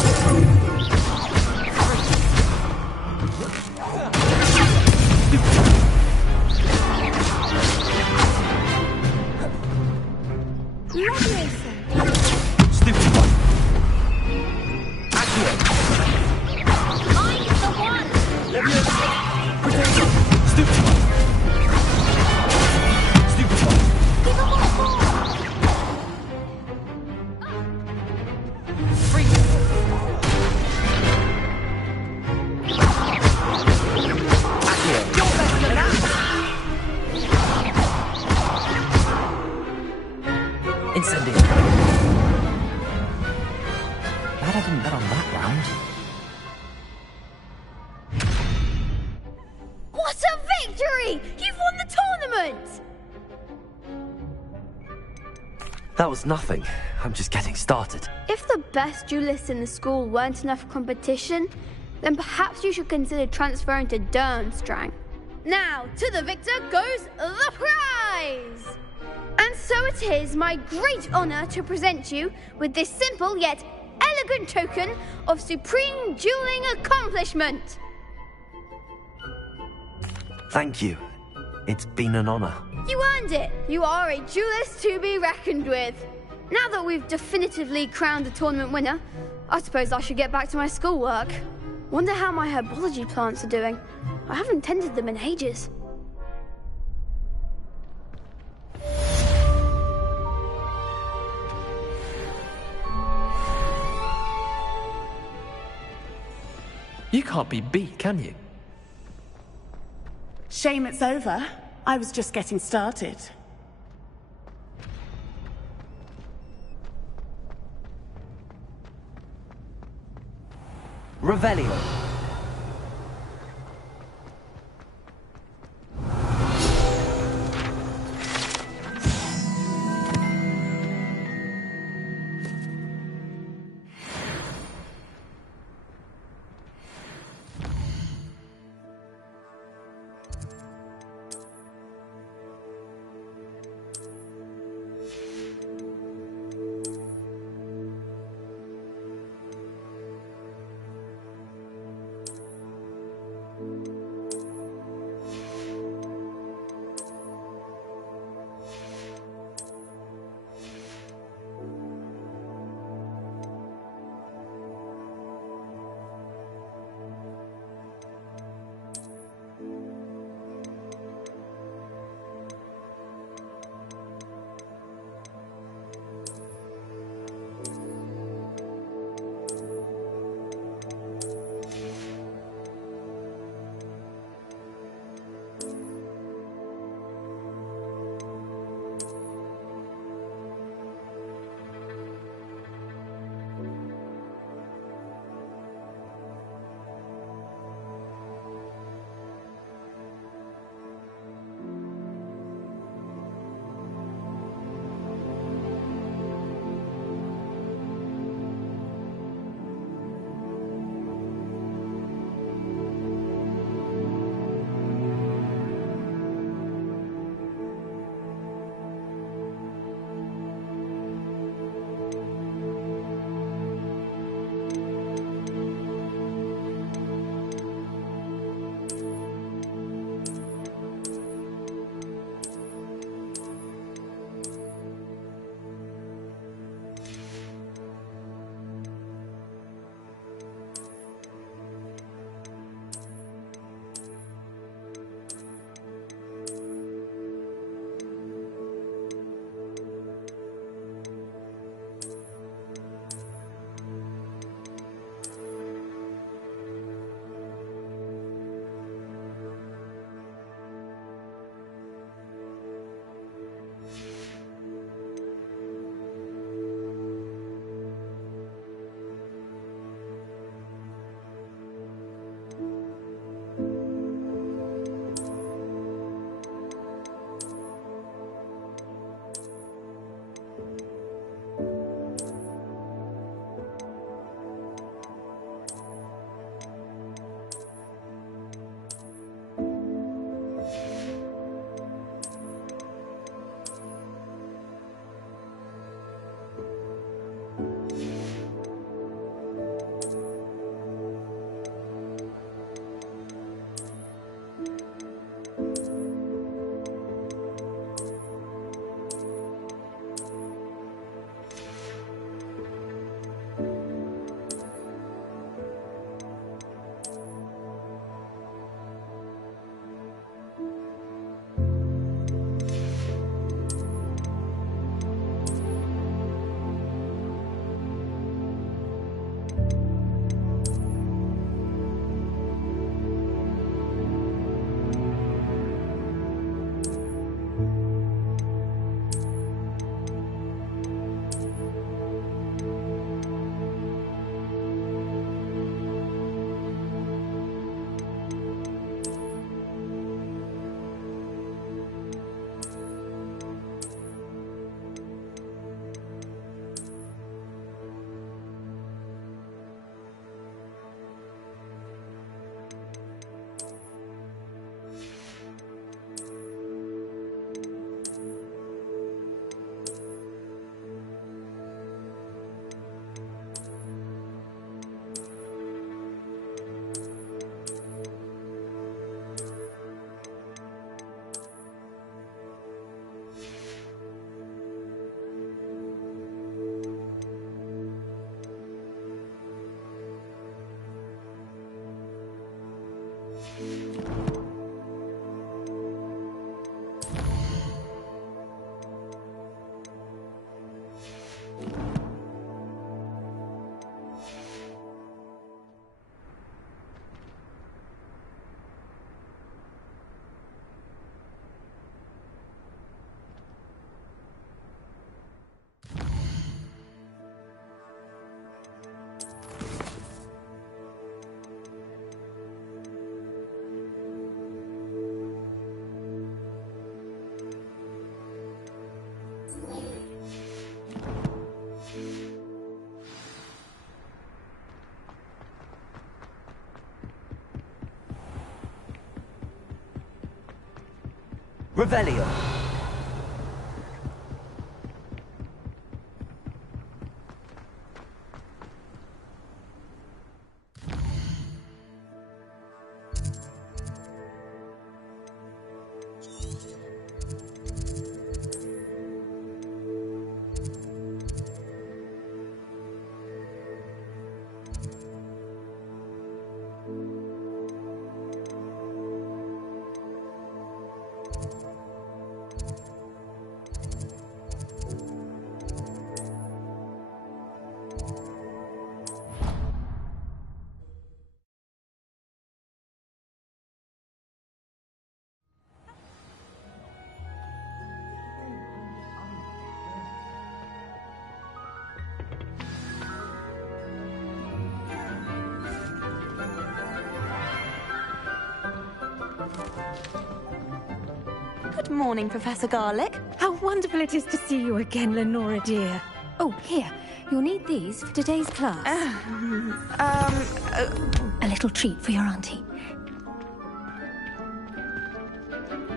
victory! You've won the tournament! That was nothing. I'm just getting started. If the best duelists in the school weren't enough competition, then perhaps you should consider transferring to Durmstrang. Now, to the victor goes the prize! And so it is my great honor to present you with this simple yet elegant token of supreme dueling accomplishment. Thank you. It's been an honor. You earned it. You are a duelist to be reckoned with. Now that we've definitively crowned the tournament winner, I suppose I should get back to my schoolwork. Wonder how my herbology plants are doing. I haven't tended them in ages. You can't be beat, can you? Shame it's over. I was just getting started. Revelio. Revelio. Good morning, Professor Garlick. How wonderful it is to see you again, Lenora dear. Oh, here. You'll need these for today's class. A little treat for your auntie.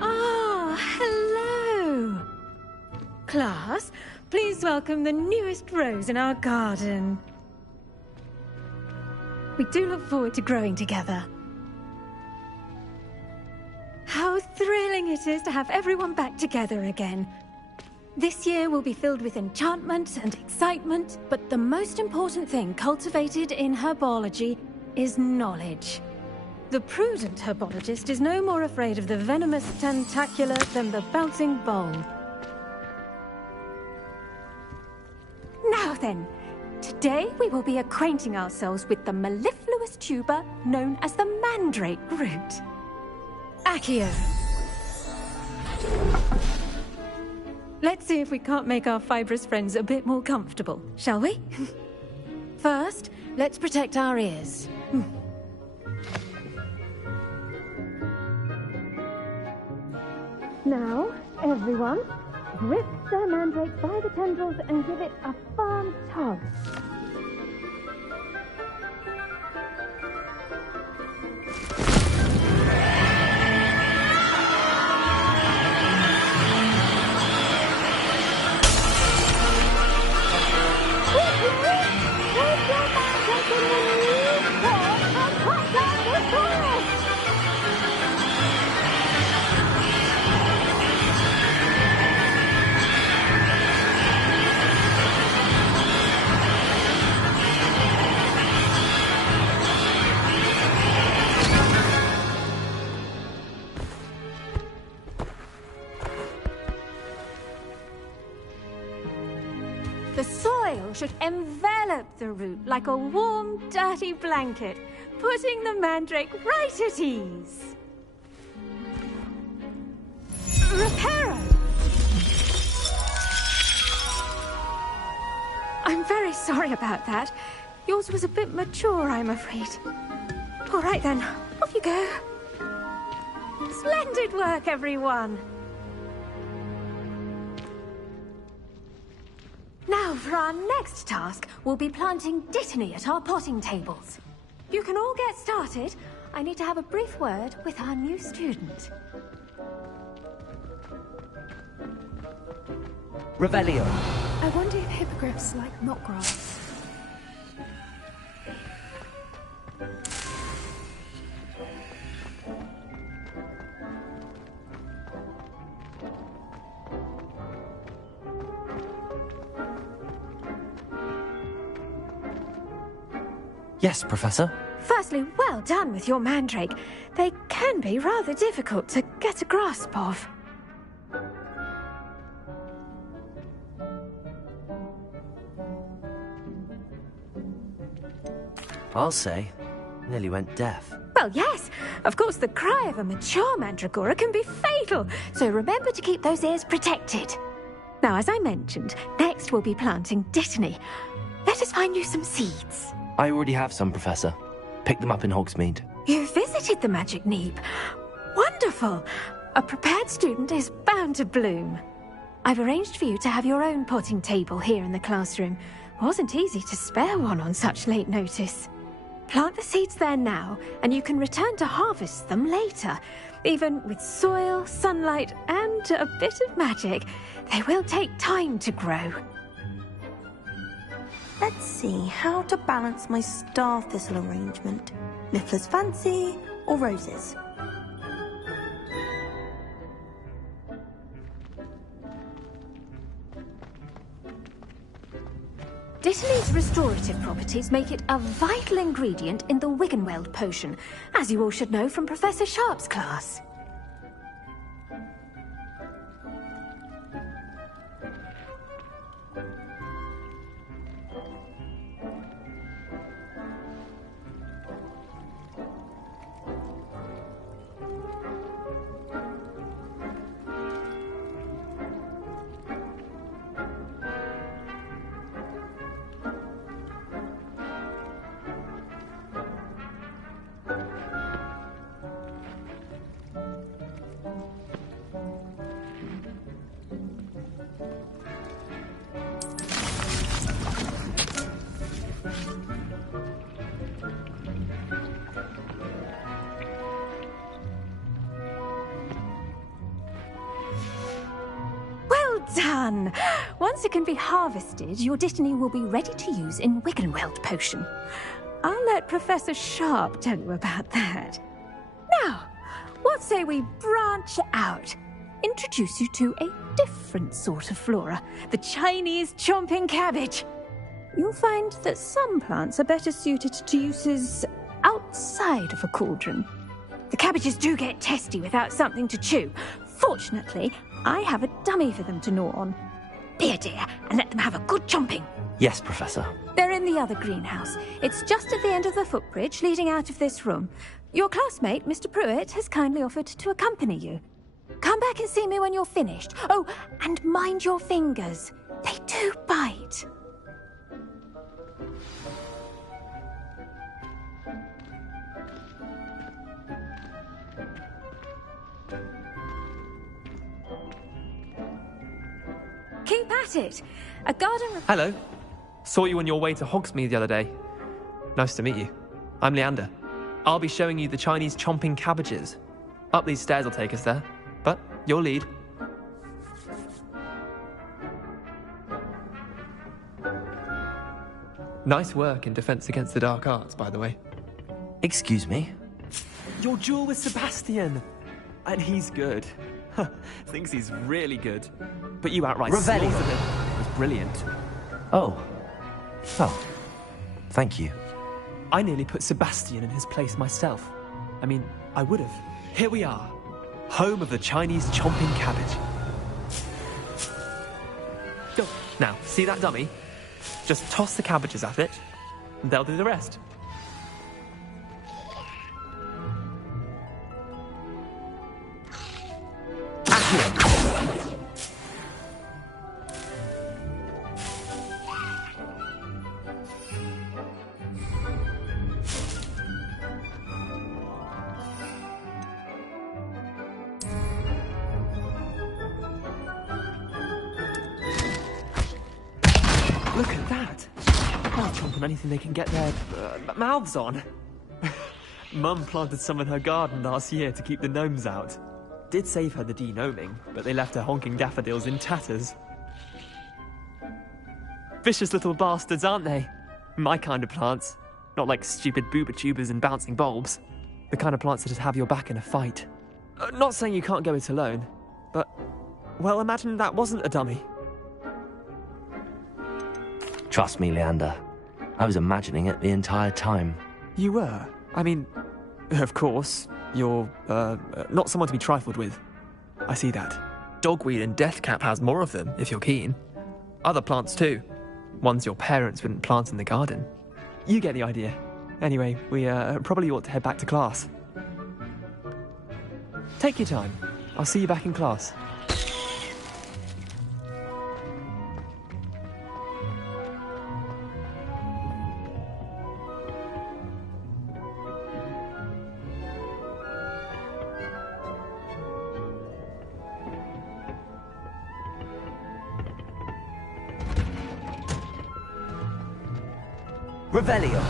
Ah, hello. Class, please welcome the newest rose in our garden. We do look forward to growing together. How thrilling it is to have everyone back together again. This year will be filled with enchantment and excitement, but the most important thing cultivated in herbology is knowledge. The prudent herbologist is no more afraid of the venomous tentacular than the bouncing bowl. Now then, today we will be acquainting ourselves with the mellifluous tuber known as the mandrake root. Accio. Let's see if we can't make our fibrous friends a bit more comfortable, shall we? First, let's protect our ears. Now, everyone, grip the mandrake by the tendrils and give it a firm tug. The soil should envelop the root like a warm, dirty blanket, putting the mandrake right at ease. Reparo! I'm very sorry about that. Yours was a bit mature, I'm afraid. All right then, off you go. Splendid work, everyone. Now, for our next task, we'll be planting dittany at our potting tables. You can all get started. I need to have a brief word with our new student. Revelio. I wonder if hippogriffs like knotgrass. Yes, Professor. Firstly, well done with your mandrake. They can be rather difficult to get a grasp of. I'll say, nearly went deaf. Well, yes. Of course, the cry of a mature mandragora can be fatal, so remember to keep those ears protected. Now, as I mentioned, next we'll be planting dittany. Let us find you some seeds. I already have some, Professor. Picked them up in Hogsmeade. You visited the Magic Neep. Wonderful! A prepared student is bound to bloom. I've arranged for you to have your own potting table here in the classroom. Wasn't easy to spare one on such late notice. Plant the seeds there now, and you can return to harvest them later. Even with soil, sunlight, and a bit of magic, they will take time to grow. Let's see how to balance my star thistle arrangement. Niffler's fancy or roses? Dittany's restorative properties make it a vital ingredient in the Wiggenweld potion, as you all should know from Professor Sharp's class. Done! Once it can be harvested, your Dittany will be ready to use in Wiggenweld potion. I'll let Professor Sharp tell you about that. Now, what say we branch out? Introduce you to a different sort of flora, the Chinese chomping cabbage. You'll find that some plants are better suited to uses outside of a cauldron. The cabbages do get testy without something to chew. Fortunately, I have a dummy for them to gnaw on. Be a dear and let them have a good chomping. Yes, Professor. They're in the other greenhouse. It's just at the end of the footbridge leading out of this room. Your classmate, Mr. Pruitt, has kindly offered to accompany you. Come back and see me when you're finished. Oh, and mind your fingers. They do bite. Keep at it. A garden... Hello. Saw you on your way to Hogsmeade the other day. Nice to meet you. I'm Leander. I'll be showing you the Chinese chomping cabbages. Up these stairs will take us there. But your lead. Nice work in Defense Against the Dark Arts, by the way. Excuse me? Your duel with Sebastian. And he's good. Thinks he's really good. But you outright slaughtered him. It was brilliant. Oh. Oh. Thank you. I nearly put Sebastian in his place myself. I mean, I would have. Here we are. Home of the Chinese chomping cabbage. Go. Now, see that dummy? Just toss the cabbages at it, and they'll do the rest. Look at that! They'll chomp on anything they can get their mouths on. Mum planted some in her garden last year to keep the gnomes out. Did save her the de-gnoming, but they left her honking daffodils in tatters. Vicious little bastards, aren't they? My kind of plants. Not like stupid booba tubers and bouncing bulbs. The kind of plants that just have your back in a fight. Not saying you can't go it alone, but... well, imagine that wasn't a dummy. Trust me, Leander. I was imagining it the entire time. You were? I mean, of course, you're, not someone to be trifled with. I see that. Dogweed and deathcap has more of them, if you're keen. Other plants too. Ones your parents wouldn't plant in the garden. You get the idea. Anyway, we, probably ought to head back to class. Take your time. I'll see you back in class. Revelio.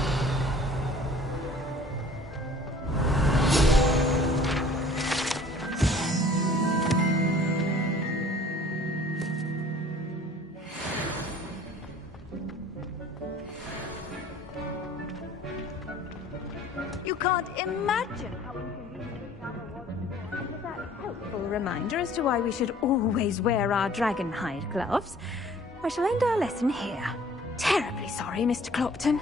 imagine how inconvenient travel was before. And with that helpful reminder as to why we should always wear our dragon hide gloves, I shall end our lesson here. Terribly sorry, Mr. Clopton.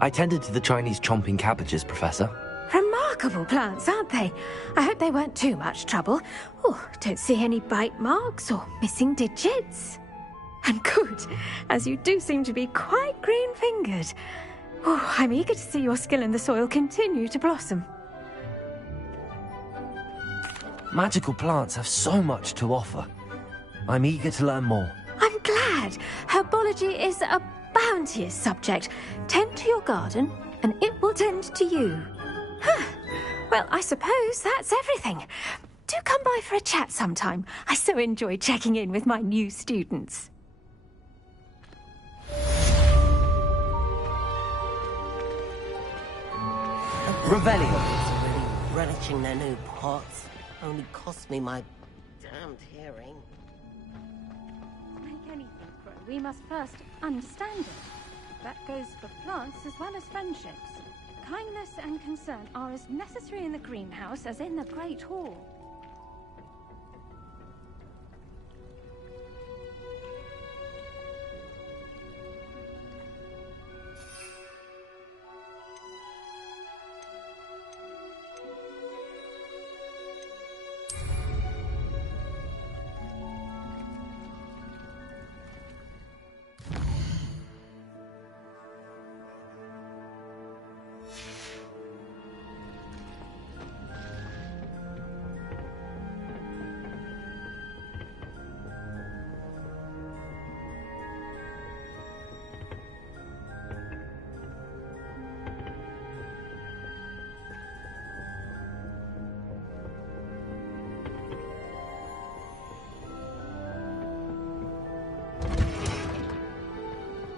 I tended to the Chinese chomping cabbages, Professor. Remarkable plants, aren't they? I hope they weren't too much trouble. Oh, don't see any bite marks or missing digits. And good, as you do seem to be quite green-fingered. Oh, I'm eager to see your skill in the soil continue to blossom. Magical plants have so much to offer. I'm eager to learn more. I'm glad. Herbology is a bounteous subject. Tend to your garden, and it will tend to you. Huh. Well, I suppose that's everything. Do come by for a chat sometime. I so enjoy checking in with my new students. Revelio. Really relishing their new pots. Only cost me my damned hearing. To make anything grow, we must first understand it. That goes for plants as well as friendships. Kindness and concern are as necessary in the greenhouse as in the Great Hall.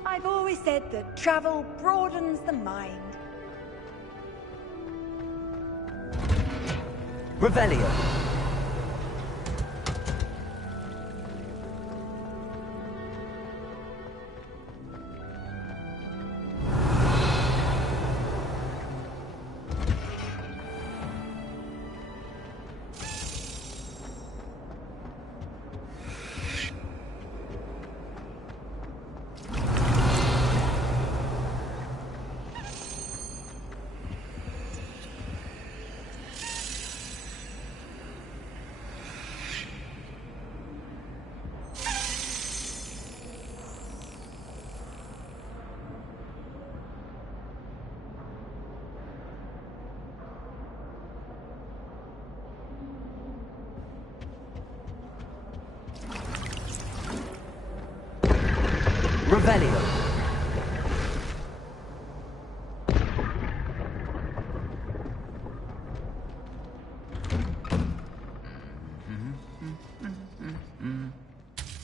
I've always said that travel broadens the mind. Revelio. Revelio.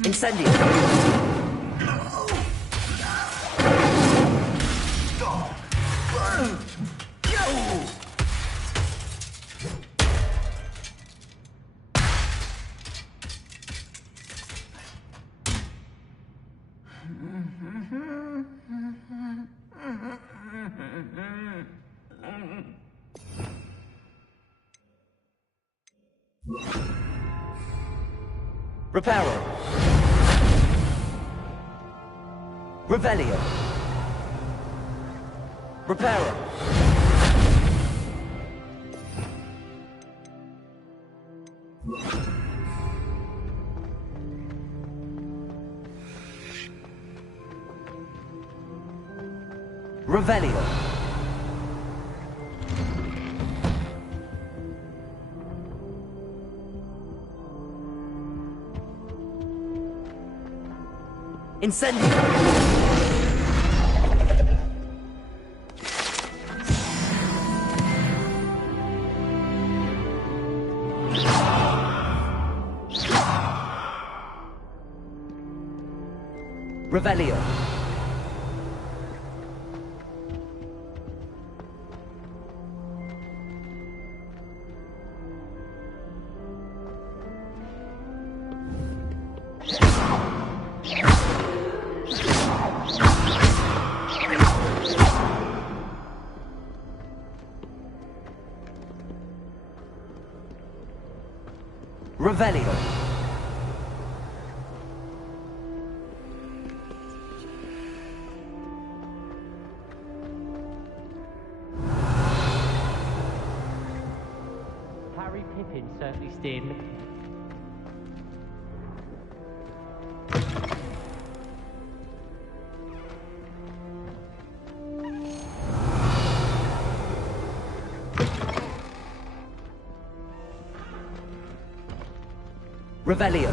Incendio. Reparo. Revelio. Reparo. Revelio. Incendio. Revelio. Revelio. Harry Pippin certainly steered me. Revelio.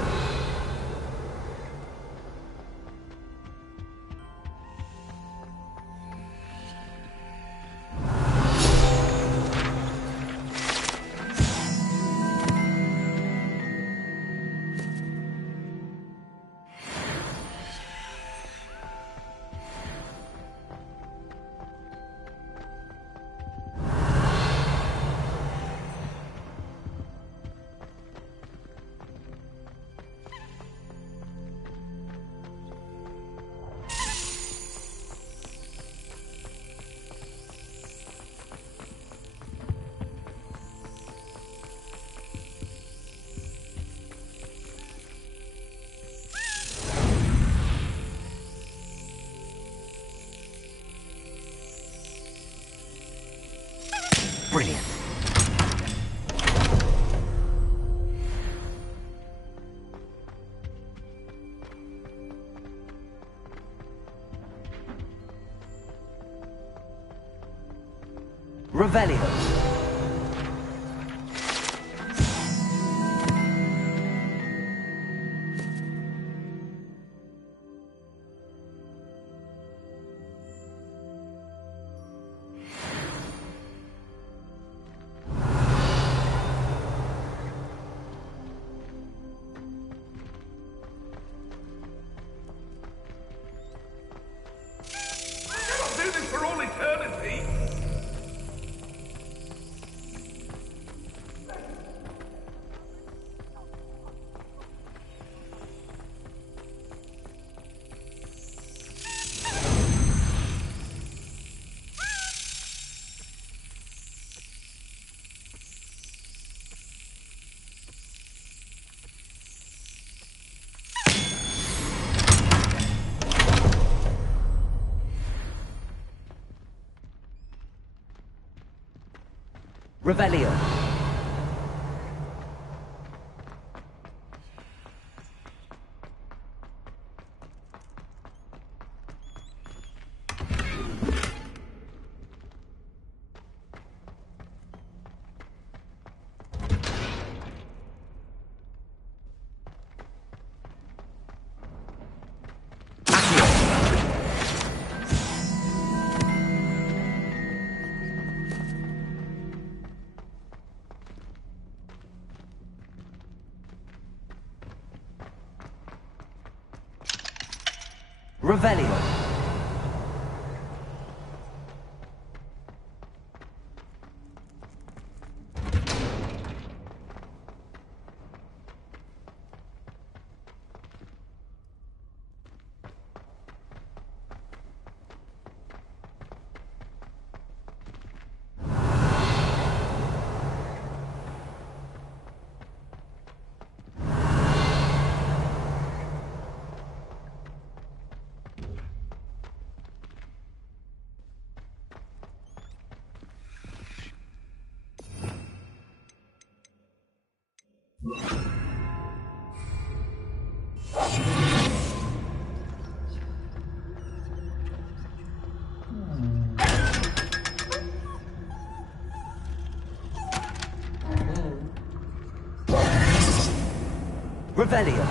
Brilliant. Revelio. Do this for all eternity! Revelio. Revelio. Revelio.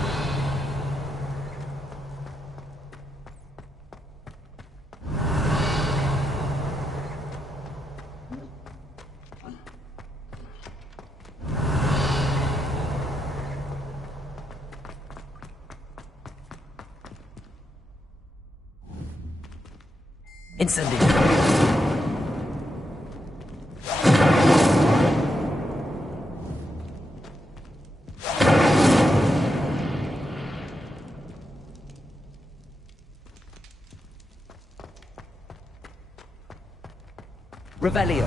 Incendio. Revelio.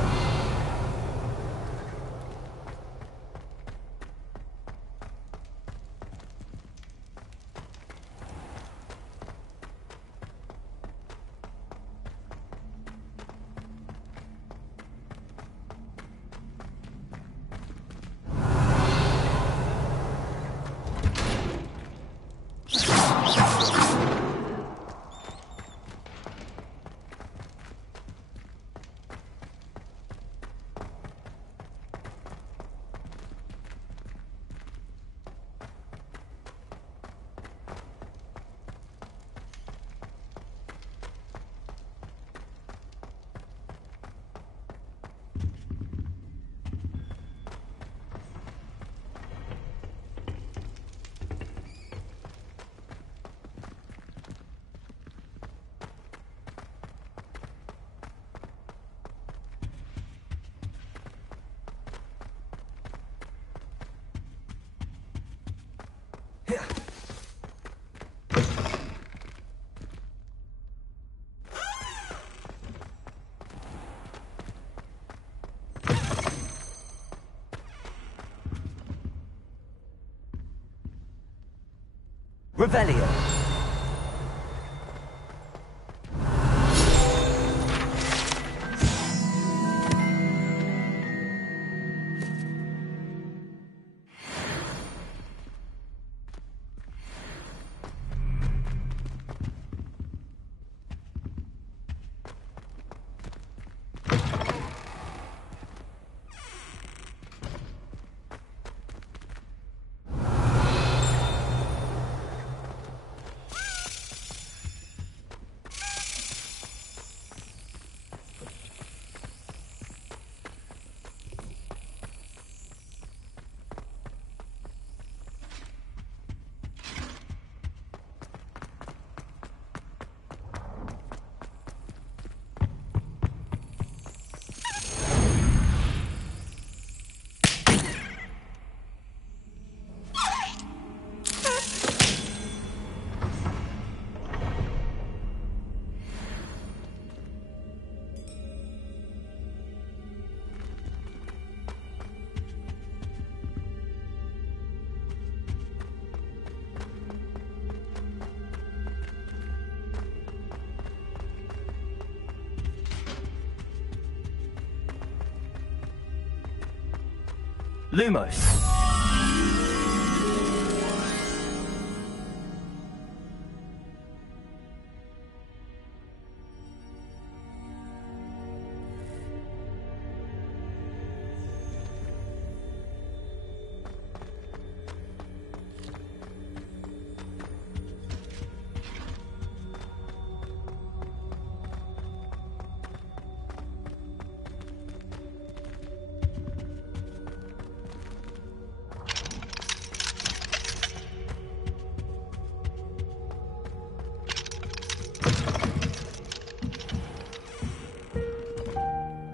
Revelio. Lumos.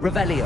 Revelio.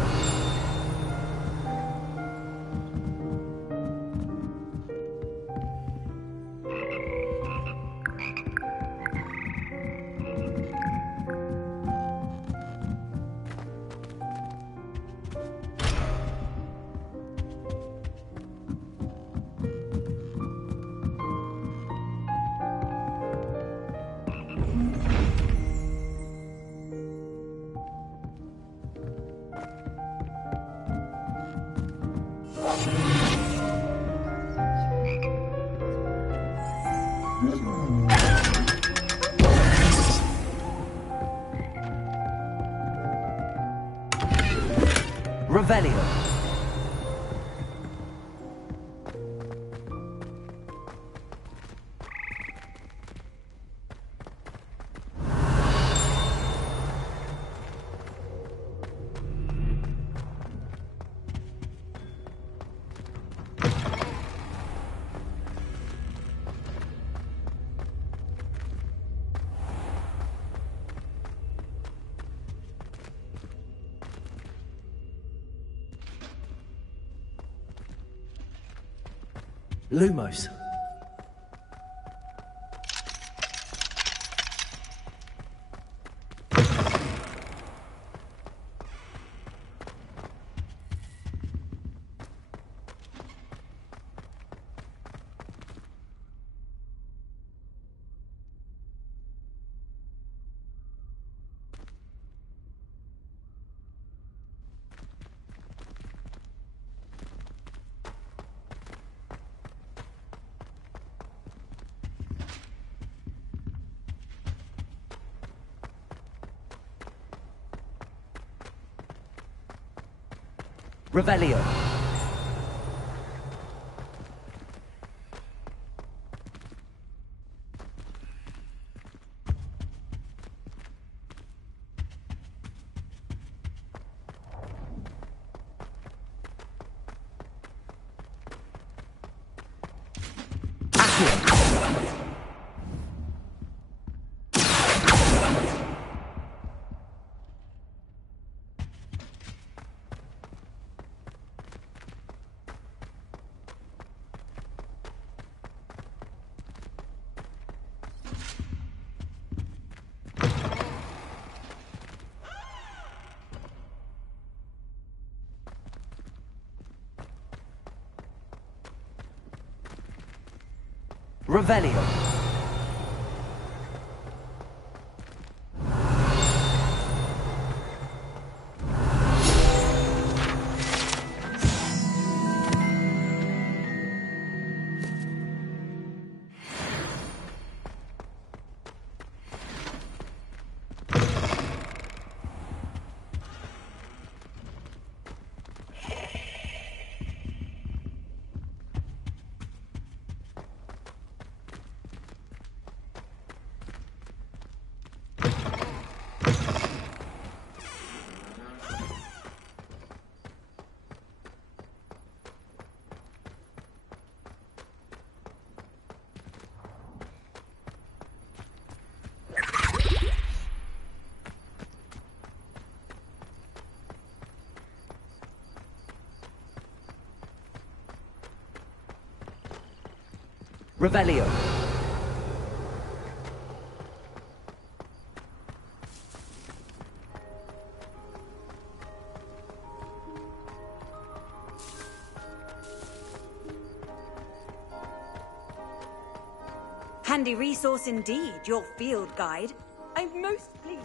Revelio. Lumos. Revelio. Revelio. Revelio. Handy resource indeed, your field guide. I'm most pleased.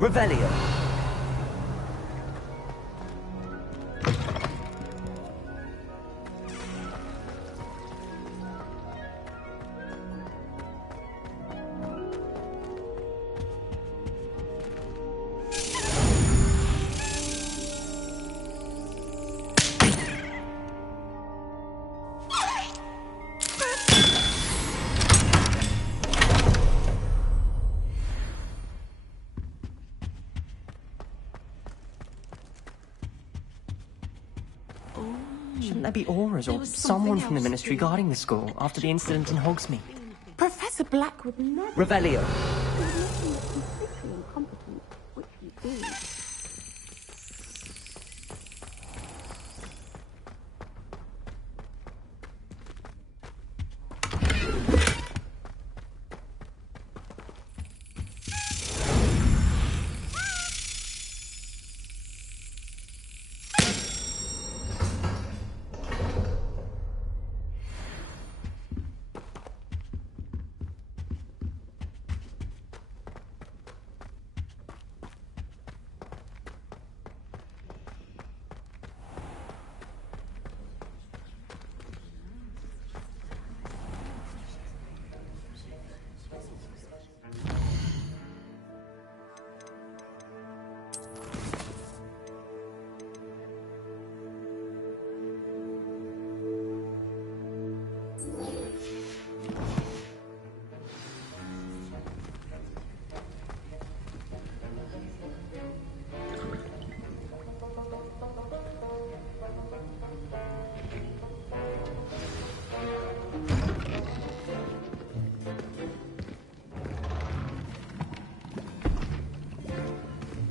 Revelio. Shouldn't there be auras or someone from the Ministry guarding the school after the incident in Hogsmeade? Professor Black would never... Revelio. Completely incompetent, which he is.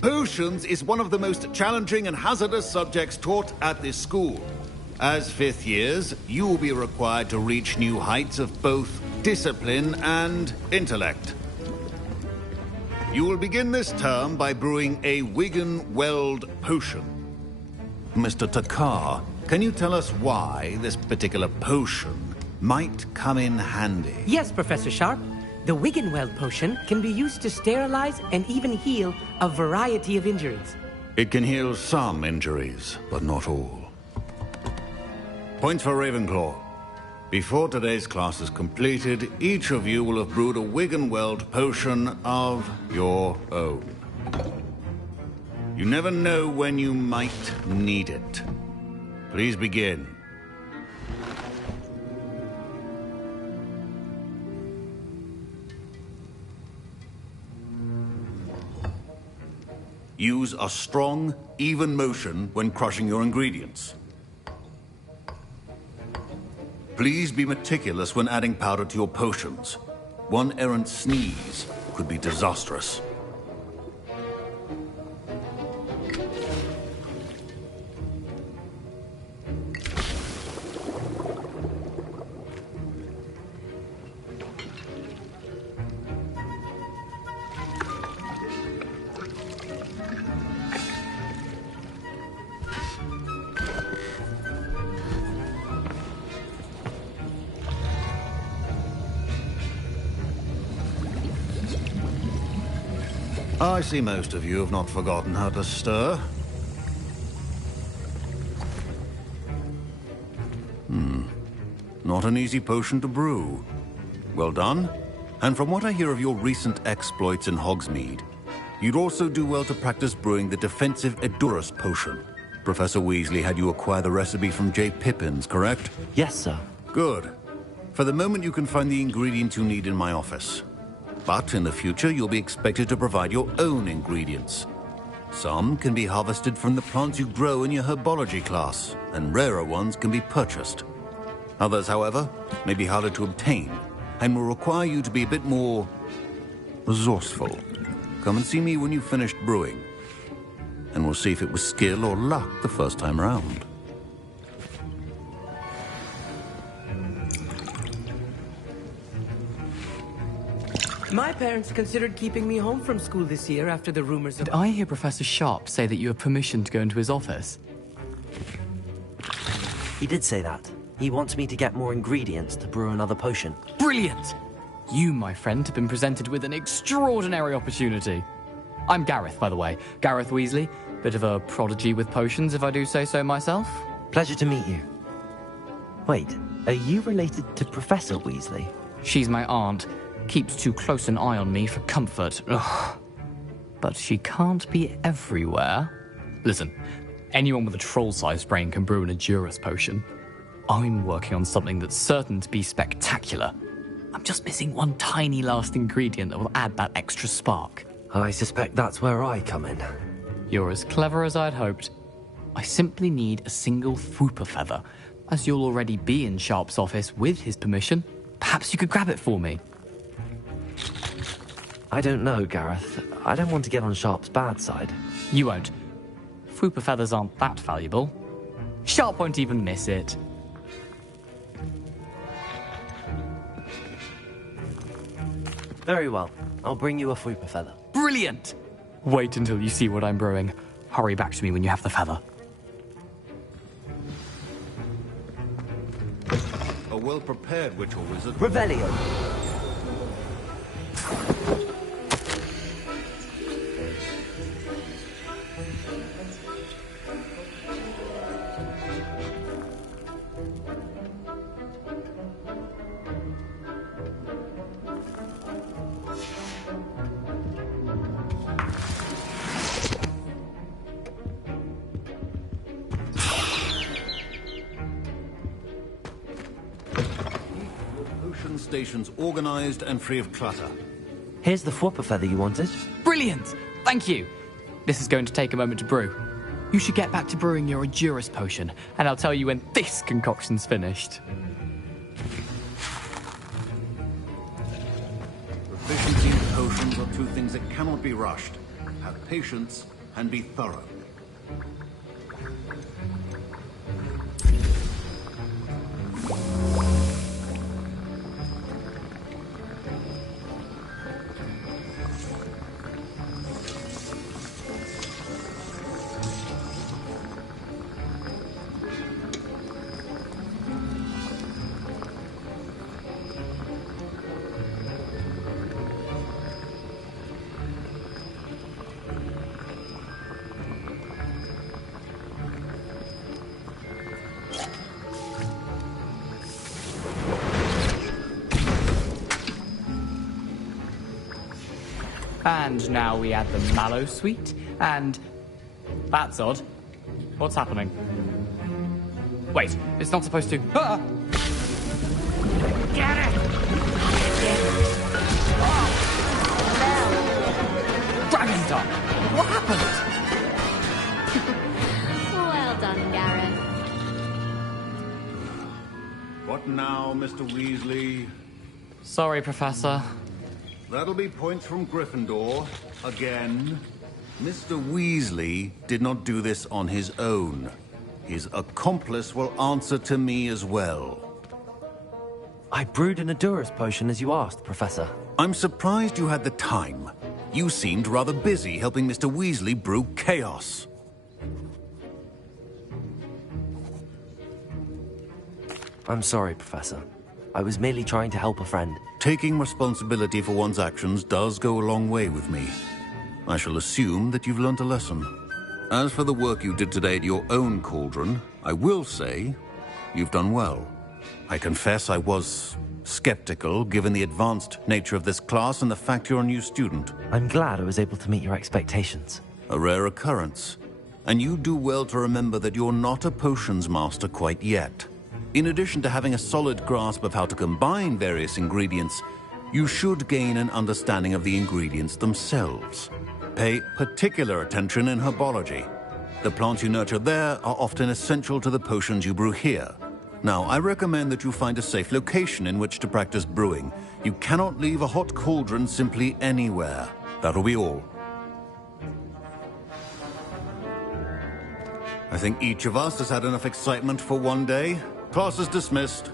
Potions is one of the most challenging and hazardous subjects taught at this school. As fifth years, you will be required to reach new heights of both discipline and intellect. You will begin this term by brewing a Wigan Weld potion. Mr. Takar, can you tell us why this particular potion might come in handy? Yes, Professor Sharp. The Wiggenweld potion can be used to sterilize and even heal a variety of injuries. It can heal some injuries, but not all. Points for Ravenclaw. Before today's class is completed, each of you will have brewed a Wiggenweld potion of your own. You never know when you might need it. Please begin. Use a strong, even motion when crushing your ingredients. Please be meticulous when adding powder to your potions. One errant sneeze could be disastrous. I see most of you have not forgotten how to stir. Not an easy potion to brew. Well done. And from what I hear of your recent exploits in Hogsmeade, you'd also do well to practice brewing the defensive Edurus potion. Professor Weasley had you acquire the recipe from J. Pippins, correct? Yes, sir. Good. For the moment, you can find the ingredients you need in my office. But in the future, you'll be expected to provide your own ingredients. Some can be harvested from the plants you grow in your herbology class, and rarer ones can be purchased. Others, however, may be harder to obtain, and will require you to be a bit more resourceful. Come and see me when you've finished brewing, and we'll see if it was skill or luck the first time around. My parents considered keeping me home from school this year after the rumors of... Did I hear Professor Sharp say that you have permission to go into his office? He did say that. He wants me to get more ingredients to brew another potion. Brilliant! You, my friend, have been presented with an extraordinary opportunity. I'm Gareth, by the way. Gareth Weasley. Bit of a prodigy with potions, if I do say so myself. Pleasure to meet you. Wait, are you related to Professor Weasley? She's my aunt. Keeps too close an eye on me for comfort. Ugh. But she can't be everywhere. Listen, anyone with a troll-sized brain can brew an Edurus potion. I'm working on something that's certain to be spectacular. I'm just missing one tiny last ingredient that will add that extra spark. I suspect that's where I come in. You're as clever as I'd hoped. I simply need a single Fwooper feather. As you'll already be in Sharp's office with his permission, perhaps you could grab it for me. I don't know, Gareth. I don't want to get on Sharp's bad side. You won't. Fwooper feathers aren't that valuable. Sharp won't even miss it. Very well. I'll bring you a Fwooper feather. Brilliant! Wait until you see what I'm brewing. Hurry back to me when you have the feather. A well-prepared witch or wizard... Revelio! Stations organized and free of clutter. Here's the Fwooper feather you wanted. Brilliant! Thank you! This is going to take a moment to brew. You should get back to brewing your Edurus potion, and I'll tell you when this concoction's finished. Proficiency in potions are two things that cannot be rushed. Have patience and be thorough. And now we add the mallow sweet, and... That's odd. What's happening? Wait, it's not supposed to... Ah! Get it! Dragon Dog! What happened? Well done, Gareth. What now, Mr. Weasley? Sorry, Professor. That'll be points from Gryffindor. Again. Mr. Weasley did not do this on his own. His accomplice will answer to me as well. I brewed an Adurus potion as you asked, Professor. I'm surprised you had the time. You seemed rather busy helping Mr. Weasley brew chaos. I'm sorry, Professor. I was merely trying to help a friend. Taking responsibility for one's actions does go a long way with me. I shall assume that you've learnt a lesson. As for the work you did today at your own cauldron, I will say you've done well. I confess I was skeptical, given the advanced nature of this class and the fact you're a new student. I'm glad I was able to meet your expectations. A rare occurrence. And you do well to remember that you're not a potions master quite yet. In addition to having a solid grasp of how to combine various ingredients, you should gain an understanding of the ingredients themselves. Pay particular attention in herbology. The plants you nurture there are often essential to the potions you brew here. Now, I recommend that you find a safe location in which to practice brewing. You cannot leave a hot cauldron simply anywhere. That'll be all. I think each of us has had enough excitement for one day. Class is dismissed.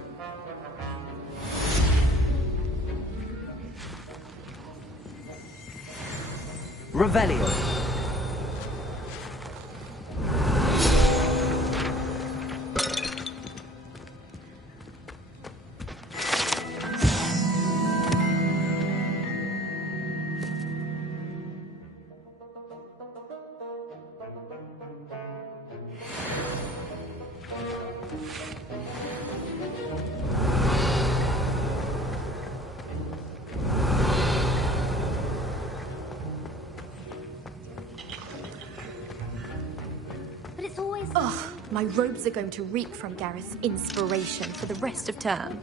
Revelio. Ugh, my robes are going to reek from Gareth's inspiration for the rest of term.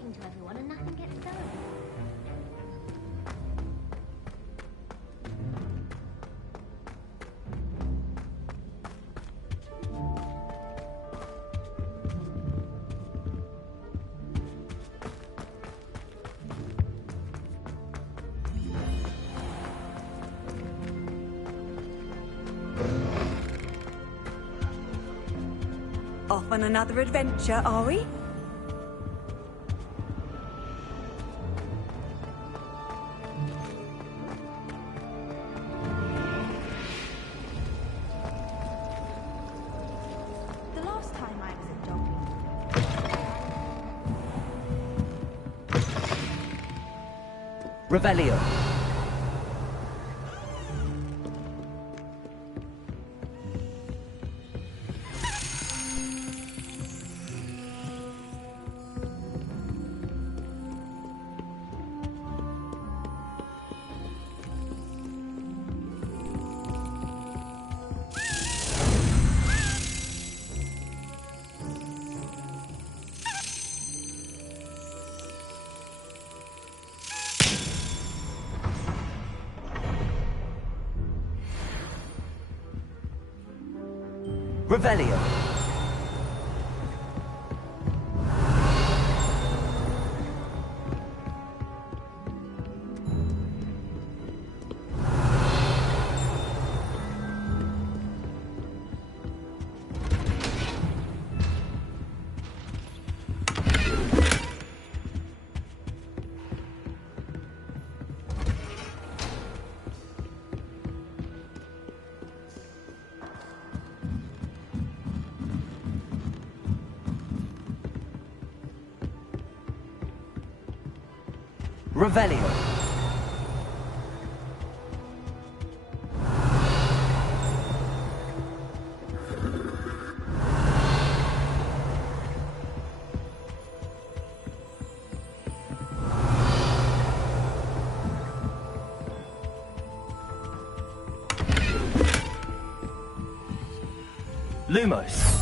Off on another adventure, are we? The last time I was in Dogmeat. Revelio. Revelio. Revelio. Lumos.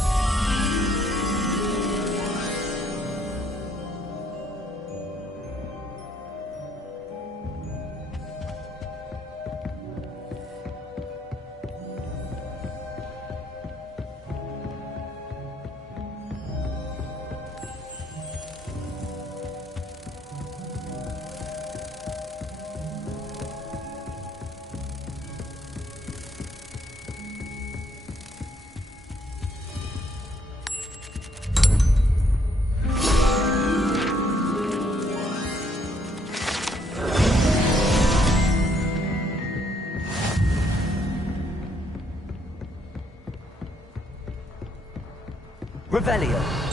Revelio.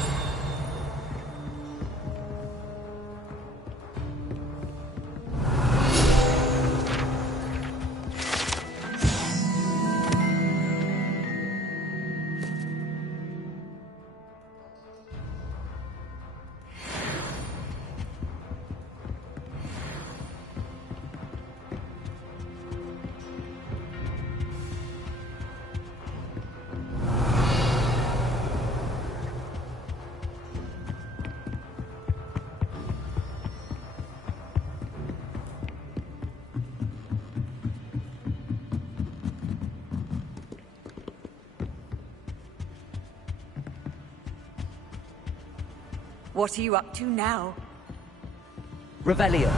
What are you up to now? Revelio.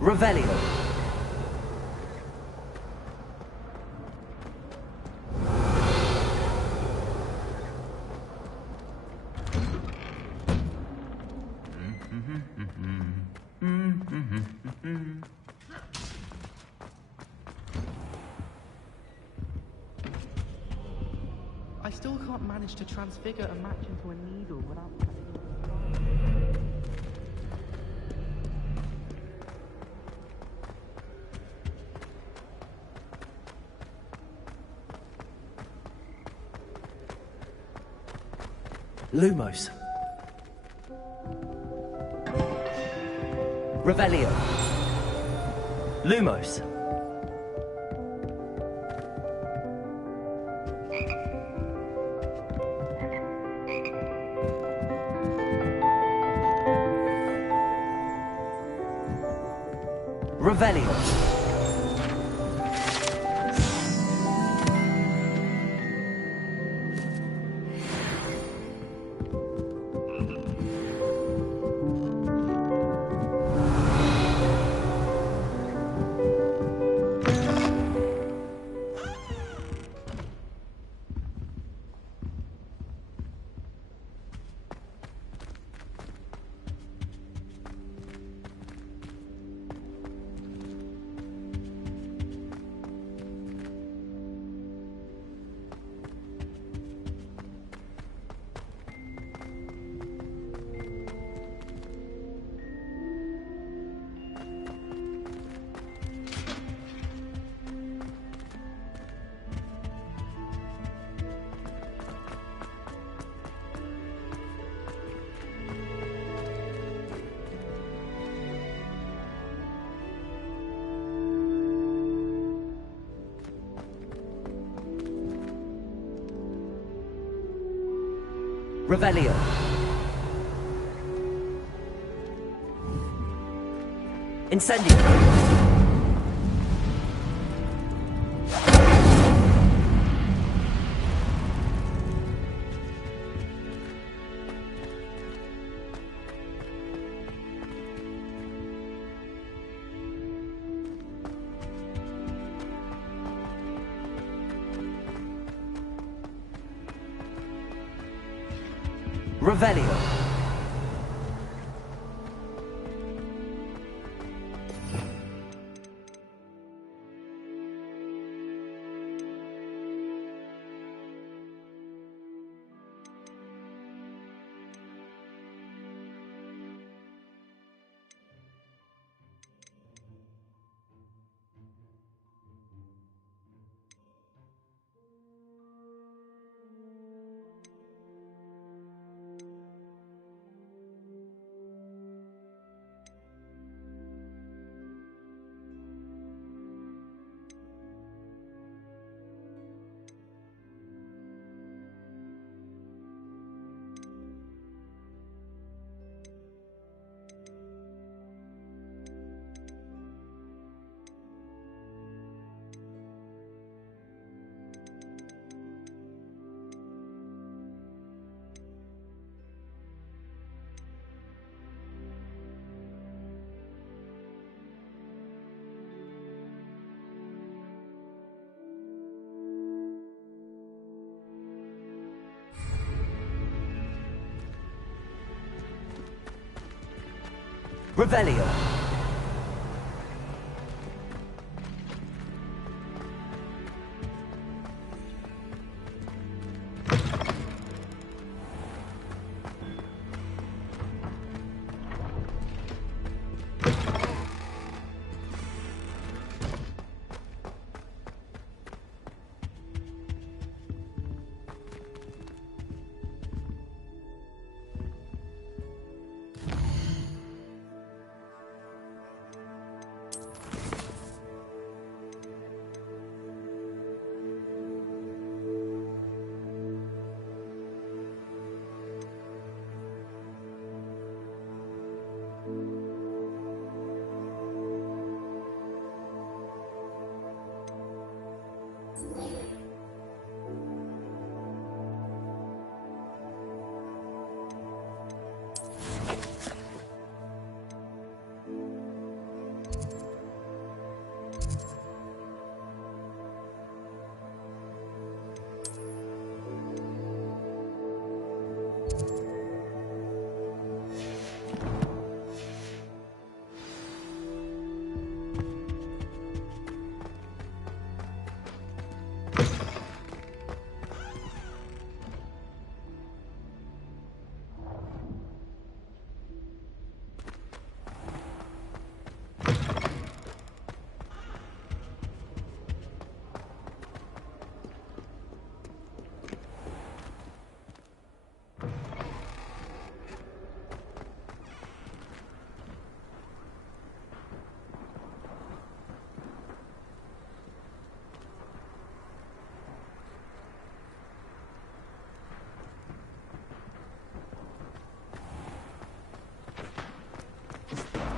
Revelio. I still can't manage to transfigure a match into a needle without... Lumos. Revelio. Lumos. Revelio. Revelio. Incendio. Revelio. Revelio.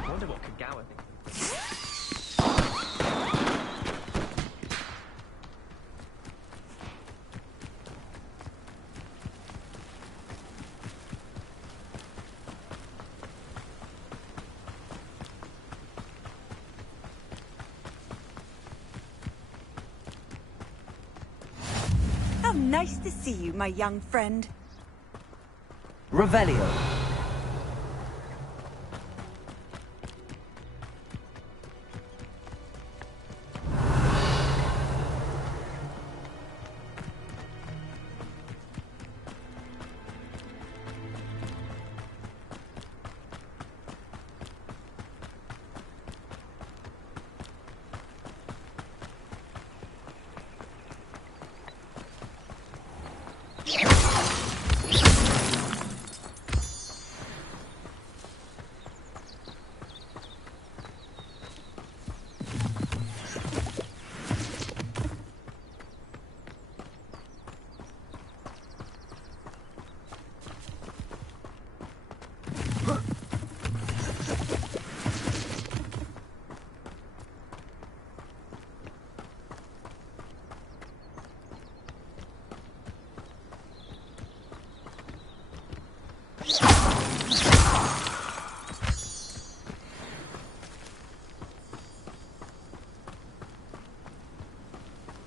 I wonder what Kagawa thinks. How nice to see you, my young friend. Revelio.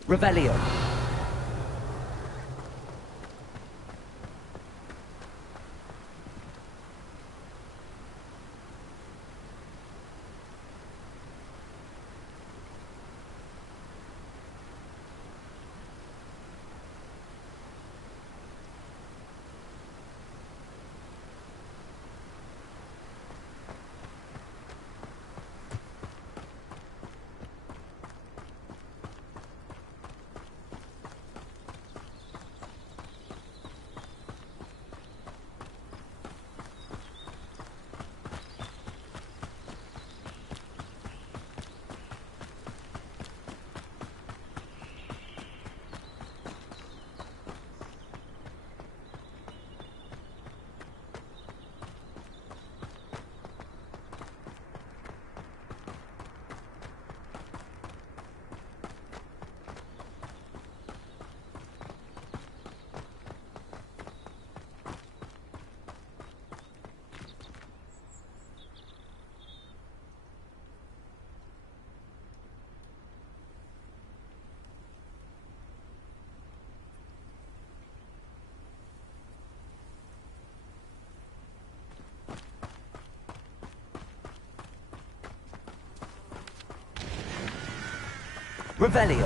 Revelio. Revelio.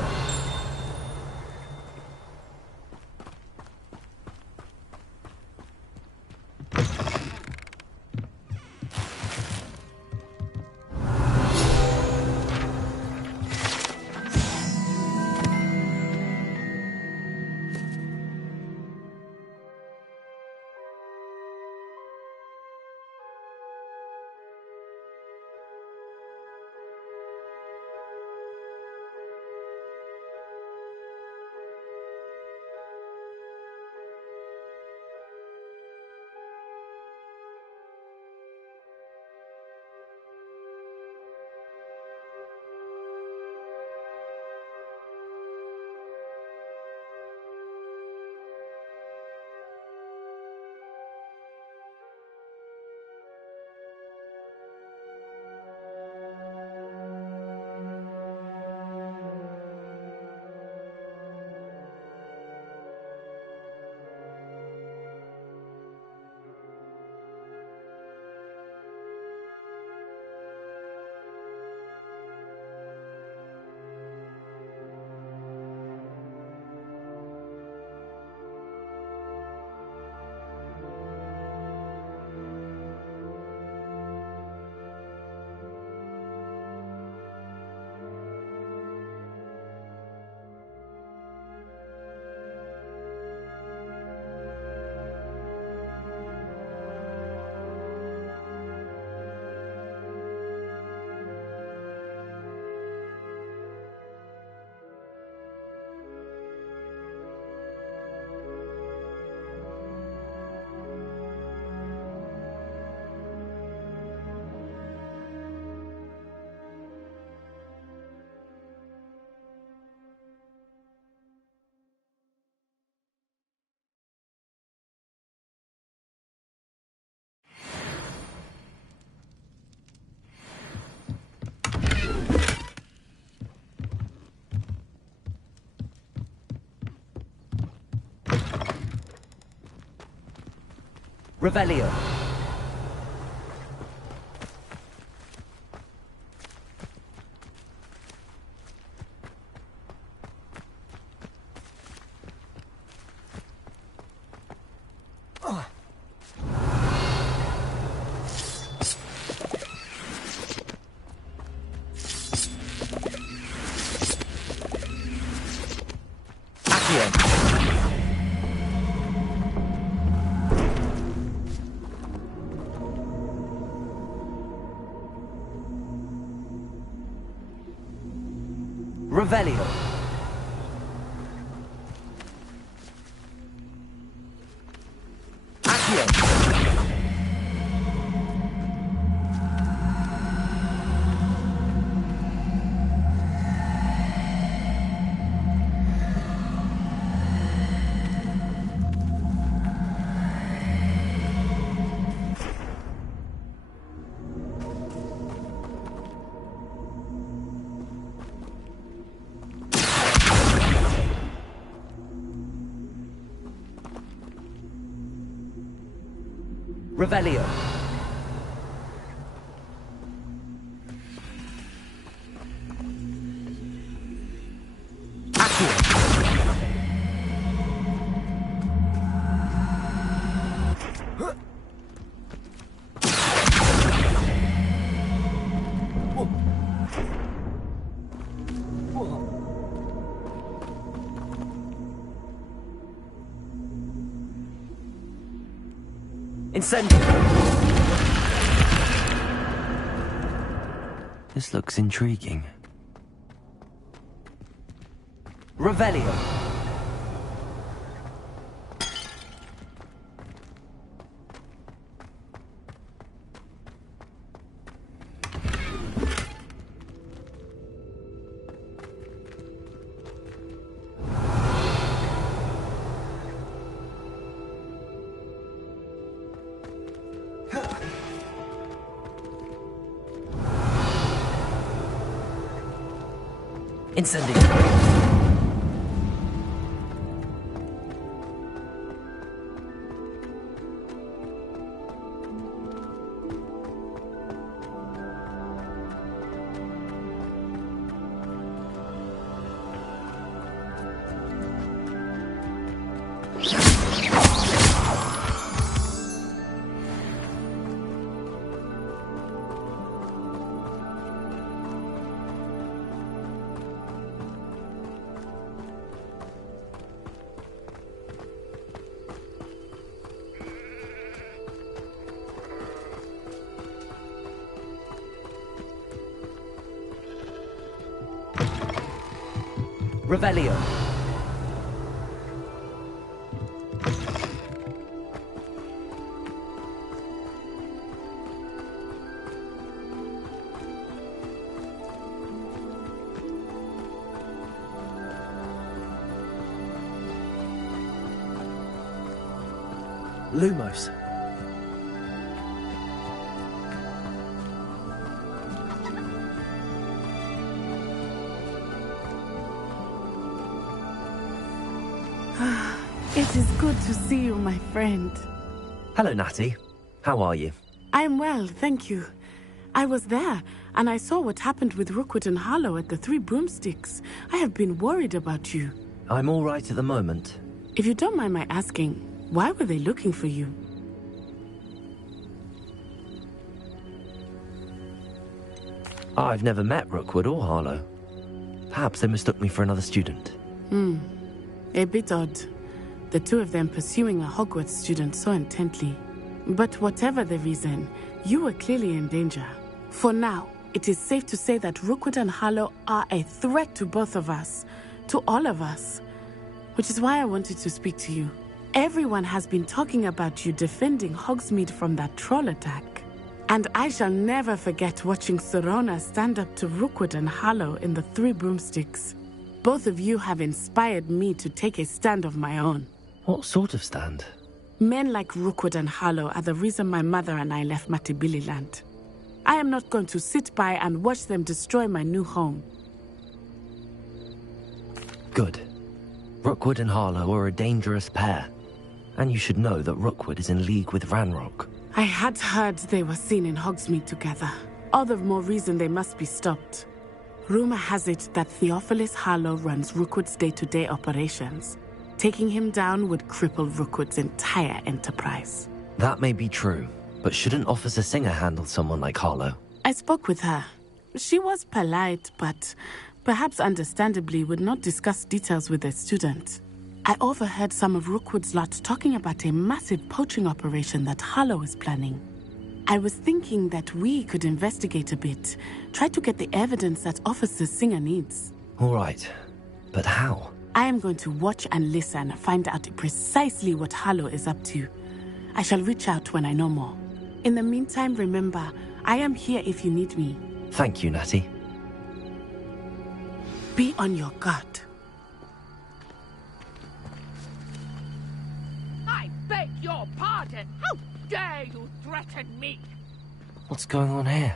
Revelio. Revelio. Accio. Revelio. Incendio. This looks intriguing. Revelio. Incendio. Revelio. Lumos. It is good to see you, my friend. Hello, Natty. How are you? I'm well, thank you. I was there, and I saw what happened with Rookwood and Harlow at the Three Broomsticks. I have been worried about you. I'm all right at the moment. If you don't mind my asking, why were they looking for you? I've never met Rookwood or Harlow. Perhaps they mistook me for another student. A bit odd. The two of them pursuing a Hogwarts student so intently. But whatever the reason, you were clearly in danger. For now, it is safe to say that Rookwood and Harlow are a threat to both of us. To all of us. Which is why I wanted to speak to you. Everyone has been talking about you defending Hogsmeade from that troll attack. And I shall never forget watching Serona stand up to Rookwood and Harlow in the Three Broomsticks. Both of you have inspired me to take a stand of my own. What sort of stand? Men like Rookwood and Harlow are the reason my mother and I left Matibili Land. I am not going to sit by and watch them destroy my new home. Good. Rookwood and Harlow are a dangerous pair. And you should know that Rookwood is in league with Ranrock. I had heard they were seen in Hogsmeade together. All the more reason they must be stopped. Rumor has it that Theophilus Harlow runs Rookwood's day-to-day operations. Taking him down would cripple Rookwood's entire enterprise. That may be true, but shouldn't Officer Singer handle someone like Harlow? I spoke with her. She was polite, but perhaps understandably would not discuss details with a student. I overheard some of Rookwood's lot talking about a massive poaching operation that Harlow is planning. I was thinking that we could investigate a bit, try to get the evidence that Officer Singer needs. All right, but how? I am going to watch and listen, find out precisely what Harlow is up to. I shall reach out when I know more. In the meantime, remember, I am here if you need me. Thank you, Natty. Be on your guard. I beg your pardon. How dare you threaten me? What's going on here?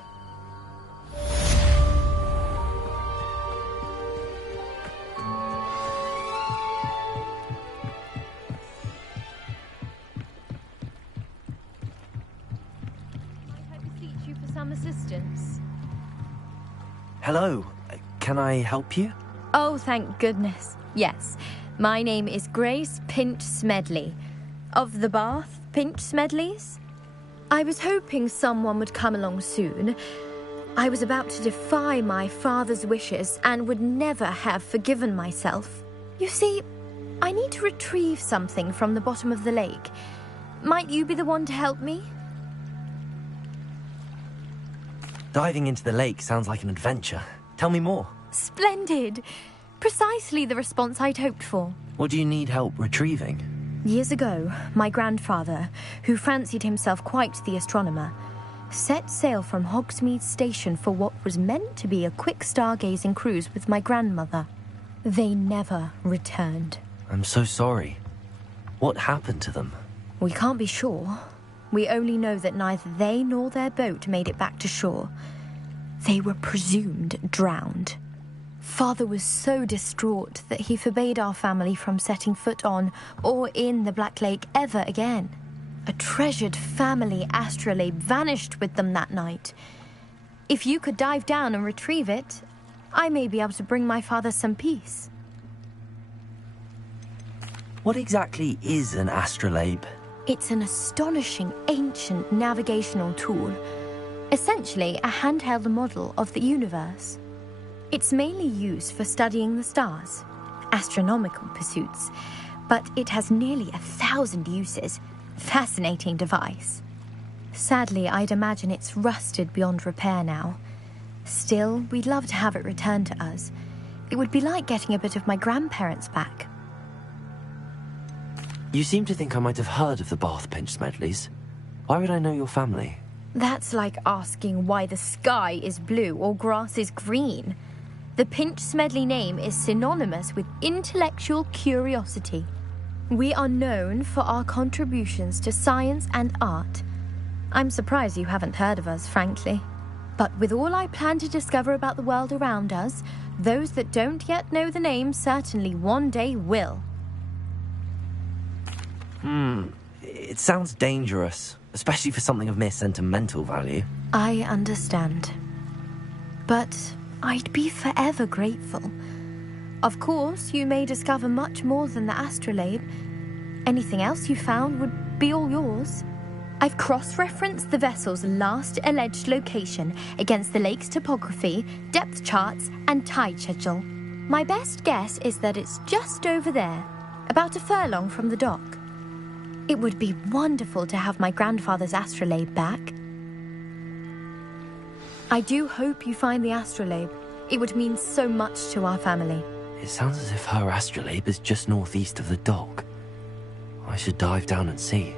You for some assistance. Hello. Can I help you? Oh, thank goodness. Yes. My name is Grace Pinch Smedley. Of the Bath Pinch Smedleys? I was hoping someone would come along soon. I was about to defy my father's wishes and would never have forgiven myself. You see, I need to retrieve something from the bottom of the lake. Might you be the one to help me? Diving into the lake sounds like an adventure. Tell me more. Splendid! Precisely the response I'd hoped for. What do you need help retrieving? Years ago, my grandfather, who fancied himself quite the astronomer, set sail from Hogsmeade Station for what was meant to be a quick stargazing cruise with my grandmother. They never returned. I'm so sorry. What happened to them? We can't be sure. We only know that neither they nor their boat made it back to shore. They were presumed drowned. Father was so distraught that he forbade our family from setting foot on or in the Black Lake ever again. A treasured family astrolabe vanished with them that night. If you could dive down and retrieve it, I may be able to bring my father some peace. What exactly is an astrolabe? It's an astonishing ancient navigational tool. Essentially a handheld model of the universe. It's mainly used for studying the stars, astronomical pursuits, but it has nearly 1,000 uses. Fascinating device. Sadly, I'd imagine it's rusted beyond repair now. Still, we'd love to have it returned to us. It would be like getting a bit of my grandparents back. You seem to think I might have heard of the Bath Pinch Smedleys. Why would I know your family? That's like asking why the sky is blue or grass is green. The Pinch Smedley name is synonymous with intellectual curiosity. We are known for our contributions to science and art. I'm surprised you haven't heard of us, frankly. But with all I plan to discover about the world around us, those that don't yet know the name certainly one day will. It sounds dangerous, especially for something of mere sentimental value. I understand. But I'd be forever grateful. Of course, you may discover much more than the astrolabe. Anything else you found would be all yours. I've cross-referenced the vessel's last alleged location against the lake's topography, depth charts, and tide schedule. My best guess is that it's just over there, about a furlong from the dock. It would be wonderful to have my grandfather's astrolabe back. I do hope you find the astrolabe. It would mean so much to our family. It sounds as if her astrolabe is just northeast of the dock. I should dive down and see.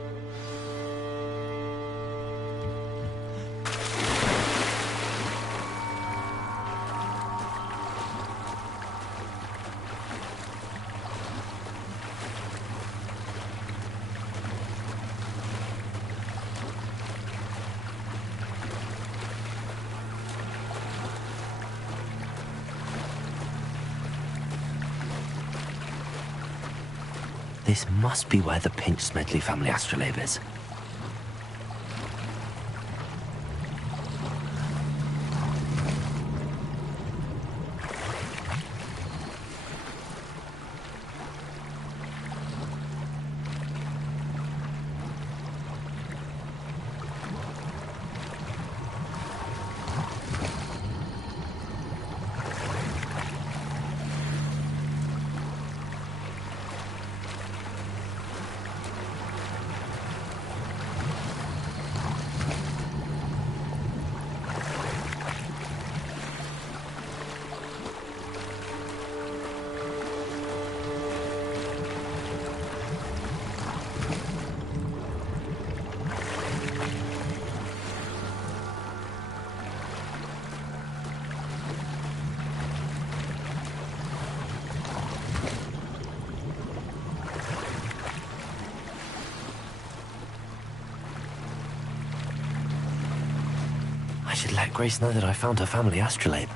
This must be where the Pinch Smedley family astrolabe is. I should let Grace know that I found her family astrolabe.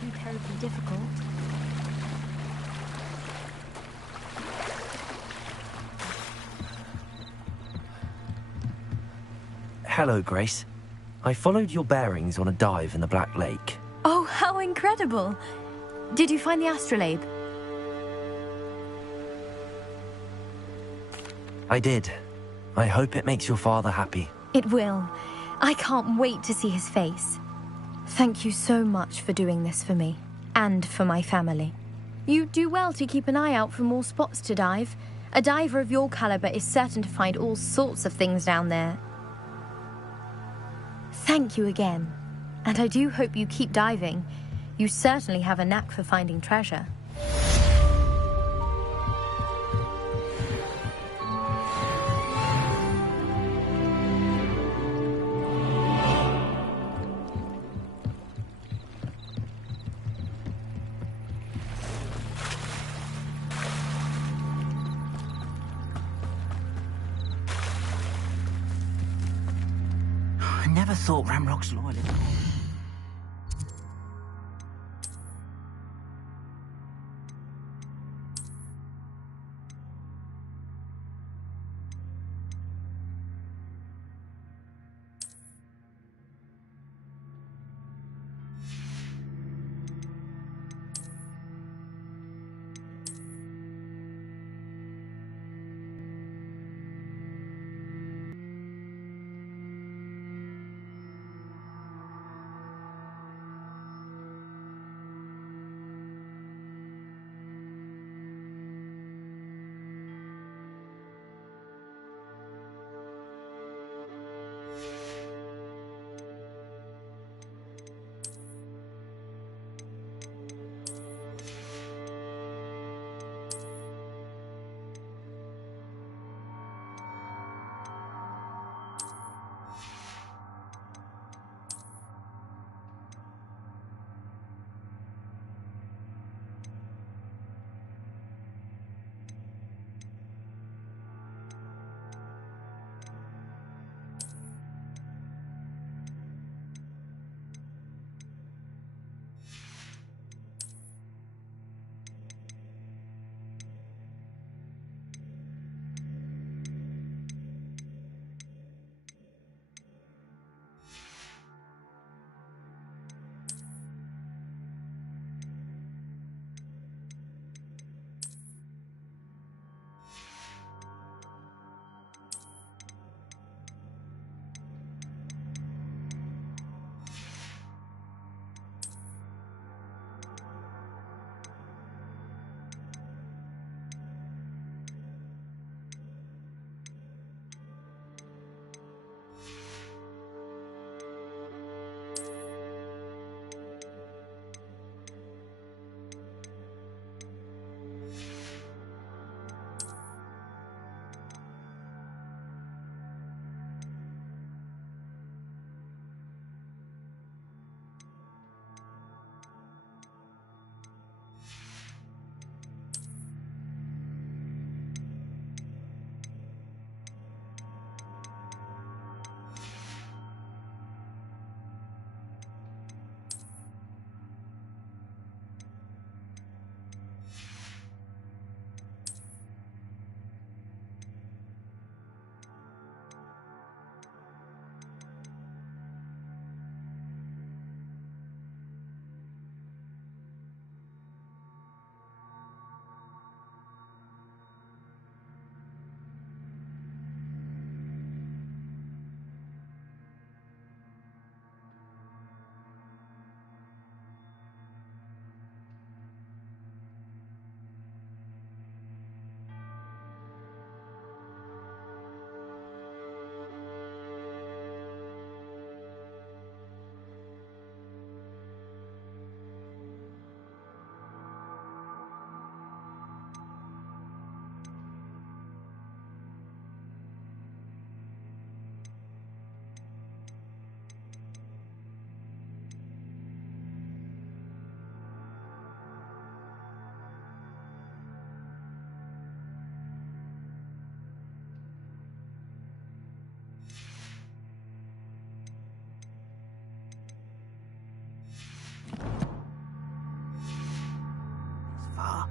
Too terribly difficult. Hello, Grace. I followed your bearings on a dive in the Black Lake. Oh, how incredible! Did you find the astrolabe? I did. I hope it makes your father happy. It will. I can't wait to see his face. Thank you so much for doing this for me, and for my family. You do well to keep an eye out for more spots to dive. A diver of your caliber is certain to find all sorts of things down there. Thank you again, and I do hope you keep diving. You certainly have a knack for finding treasure. I never thought Ramrock's loyal. far.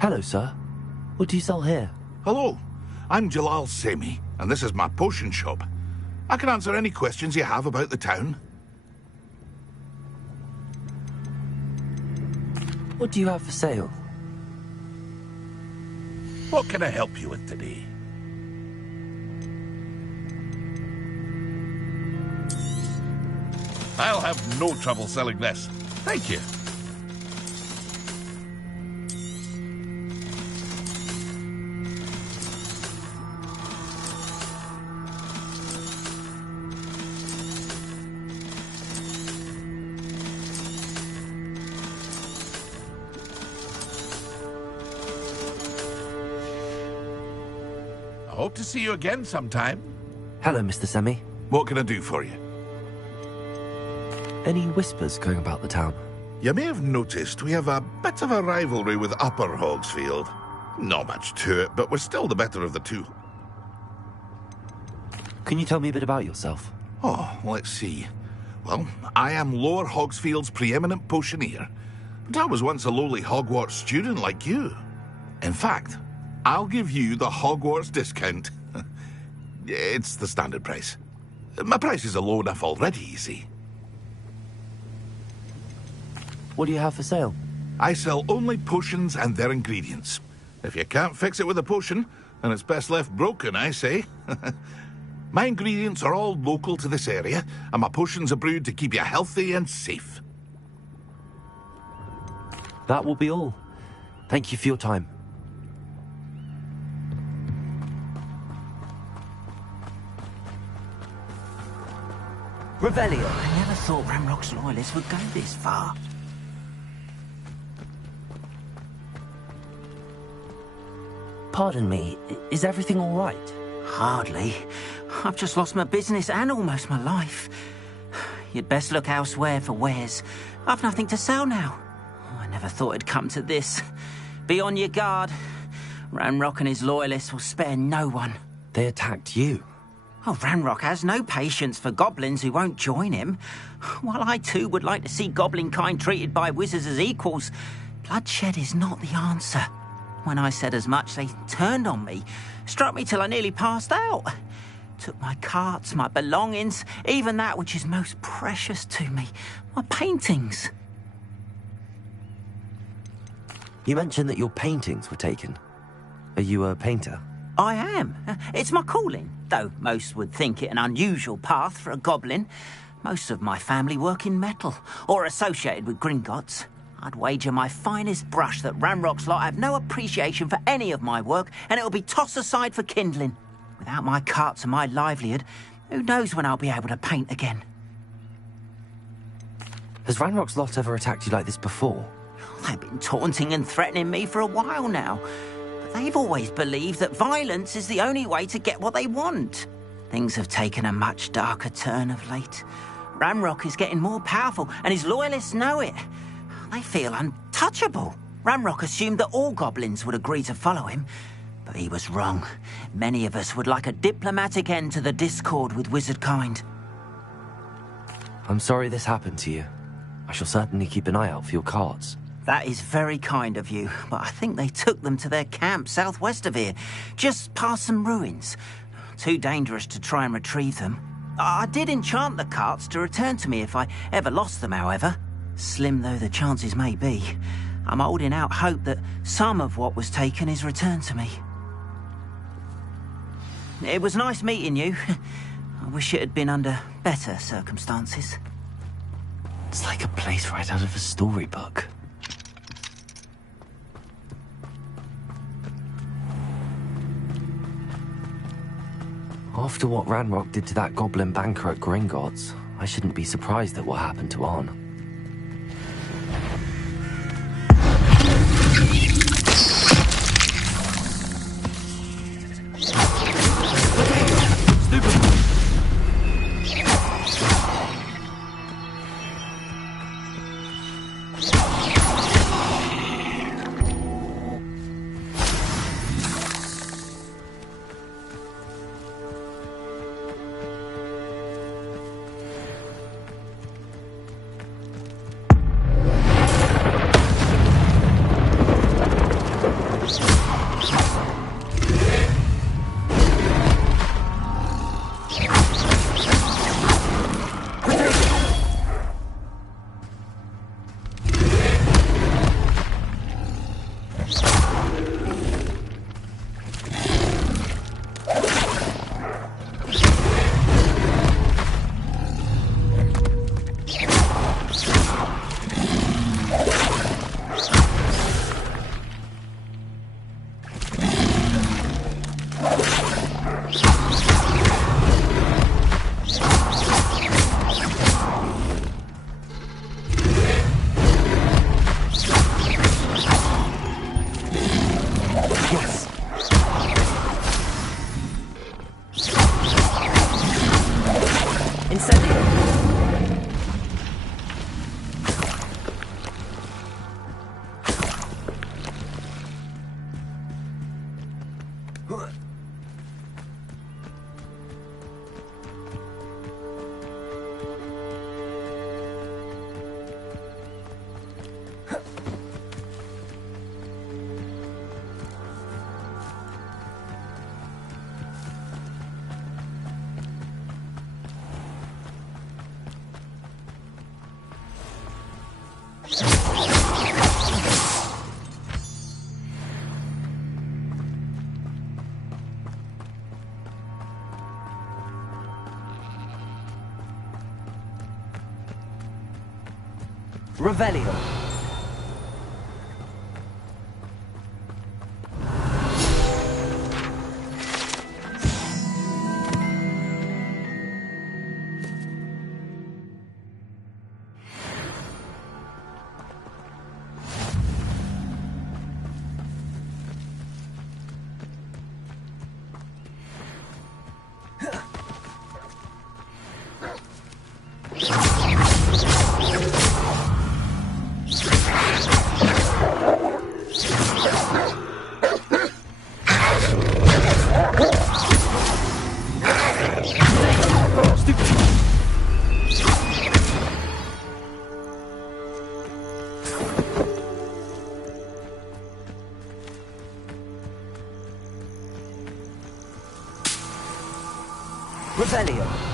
Hello, sir. What do you sell here? Hello, I'm Jalal Semi, and this is my potion shop. I can answer any questions you have about the town. What do you have for sale? What can I help you with today? I'll have no trouble selling this. Thank you. Hope to see you again sometime. Hello, Mr. Semi. What can I do for you? Any whispers going about the town? You may have noticed we have a bit of a rivalry with Upper Hogsfield. Not much to it, but we're still the better of the two. Can you tell me a bit about yourself? Oh, let's see. Well, I am Lower Hogsfield's preeminent potioneer, but I was once a lowly Hogwarts student like you. In fact, I'll give you the Hogwarts discount. It's the standard price. My prices are low enough already, you see. What do you have for sale? I sell only potions and their ingredients. If you can't fix it with a potion, then it's best left broken, I say. My ingredients are all local to this area, and my potions are brewed to keep you healthy and safe. That will be all. Thank you for your time. Revelio. I never thought Ranrock's loyalists would go this far. Pardon me, is everything all right? Hardly. I've just lost my business and almost my life. You'd best look elsewhere for wares. I've nothing to sell now. I never thought it'd come to this. Be on your guard. Ranrock and his loyalists will spare no one. They attacked you. Oh, Ranrock has no patience for goblins who won't join him. While I too would like to see goblin kind treated by wizards as equals, bloodshed is not the answer. When I said as much, they turned on me, struck me till I nearly passed out. Took my carts, my belongings, even that which is most precious to me, my paintings. You mentioned that your paintings were taken. Are you a painter? I am. It's my calling, though most would think it an unusual path for a goblin. Most of my family work in metal, or associated with Gringotts. I'd wager my finest brush that Ranrock's lot have no appreciation for any of my work, and it'll be tossed aside for kindling. Without my carts and my livelihood, who knows when I'll be able to paint again? Has Ranrock's lot ever attacked you like this before? They've been taunting and threatening me for a while now. They've always believed that violence is the only way to get what they want. Things have taken a much darker turn of late. Ranrock is getting more powerful, and his loyalists know it. They feel untouchable. Ranrock assumed that all goblins would agree to follow him, but he was wrong. Many of us would like a diplomatic end to the discord with wizard kind. I'm sorry this happened to you. I shall certainly keep an eye out for your carts. That is very kind of you, but I think they took them to their camp southwest of here, just past some ruins. Too dangerous to try and retrieve them. I did enchant the carts to return to me if I ever lost them, however. Slim though the chances may be, I'm holding out hope that some of what was taken is returned to me. It was nice meeting you. I wish it had been under better circumstances. It's like a place right out of a storybook. After what Ranrock did to that goblin banker at Gringotts, I shouldn't be surprised at what happened to Arn. Revelio. Revelio.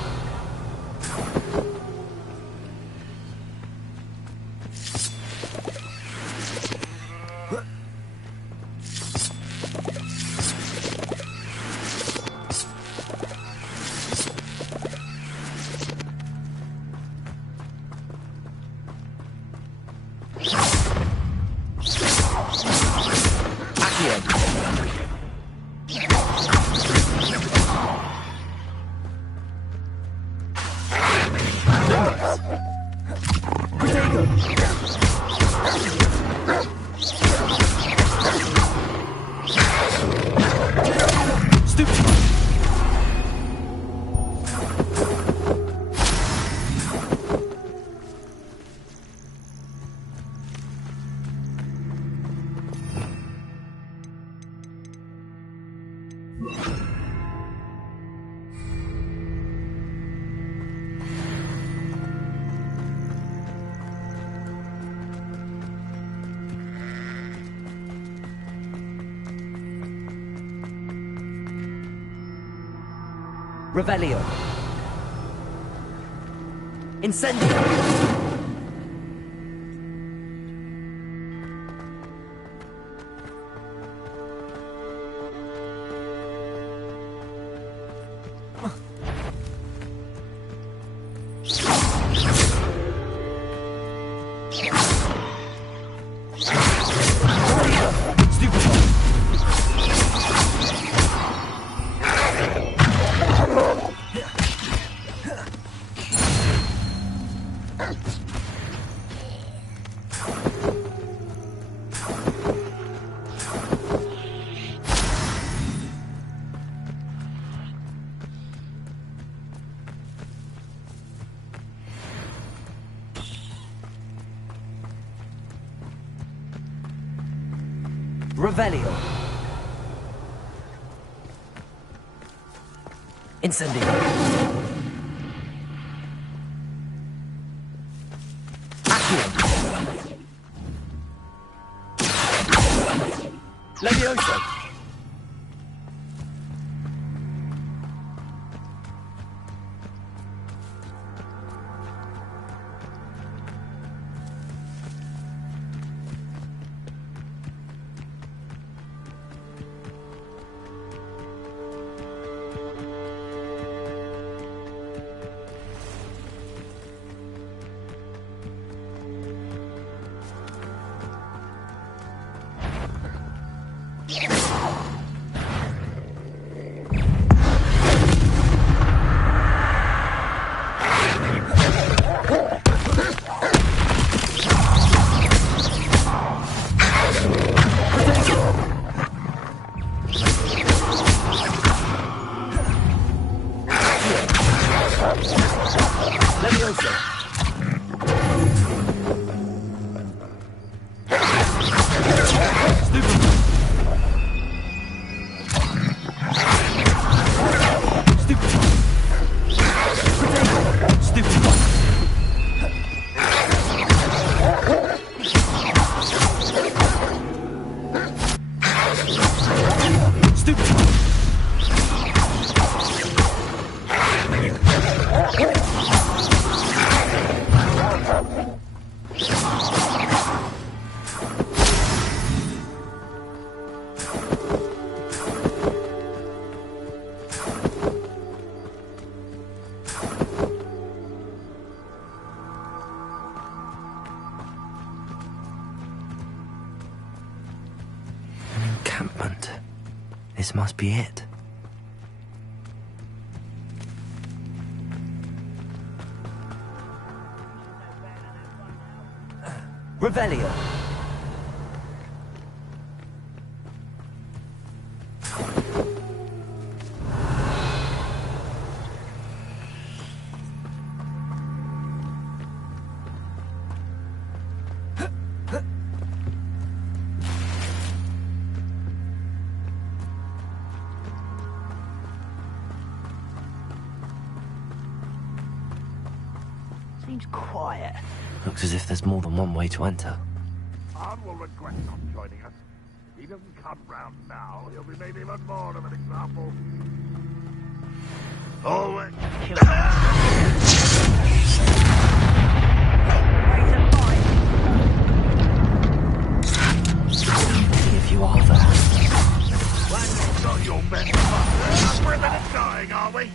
Revelio. Incendio. Revelio. Incendio. Accio. Levioso. Yeah. Encampment. This must be it. Revelio. Seems quiet. Looks as if there's more than one way to enter. Arn will regret not joining us. If he doesn't come round now, he'll be made even more of an example. Always. If you are there. Well, not your best buster. We're a minute dying, are we?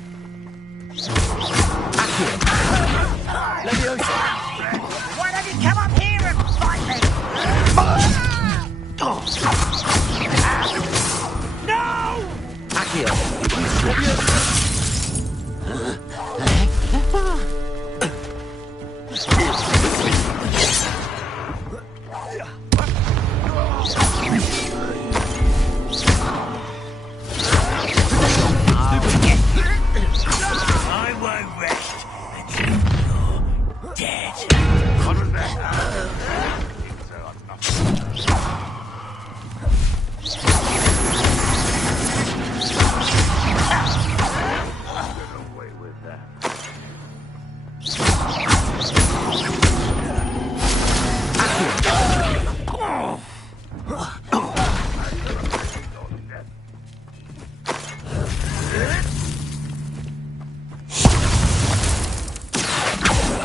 Why don't you come up here and fight me? No! Accio. I won't rest until you're dead. What was that? Get away with that.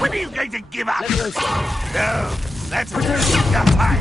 When are you going to give up? No, let's reduce the time.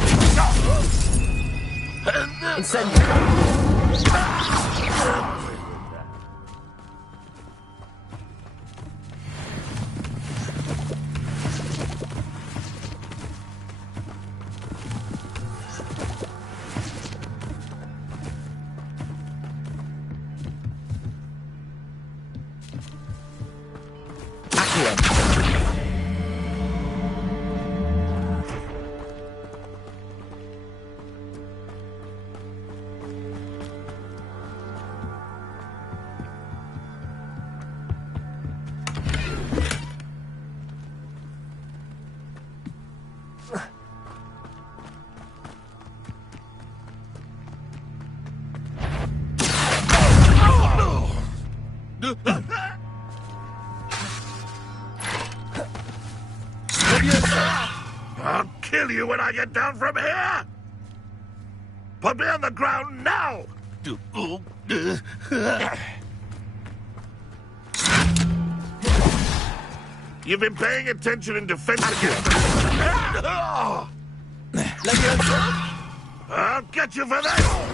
I'll kill you when I get down from here! Put me on the ground now! You've been paying attention in defense against them. I'll get you for that!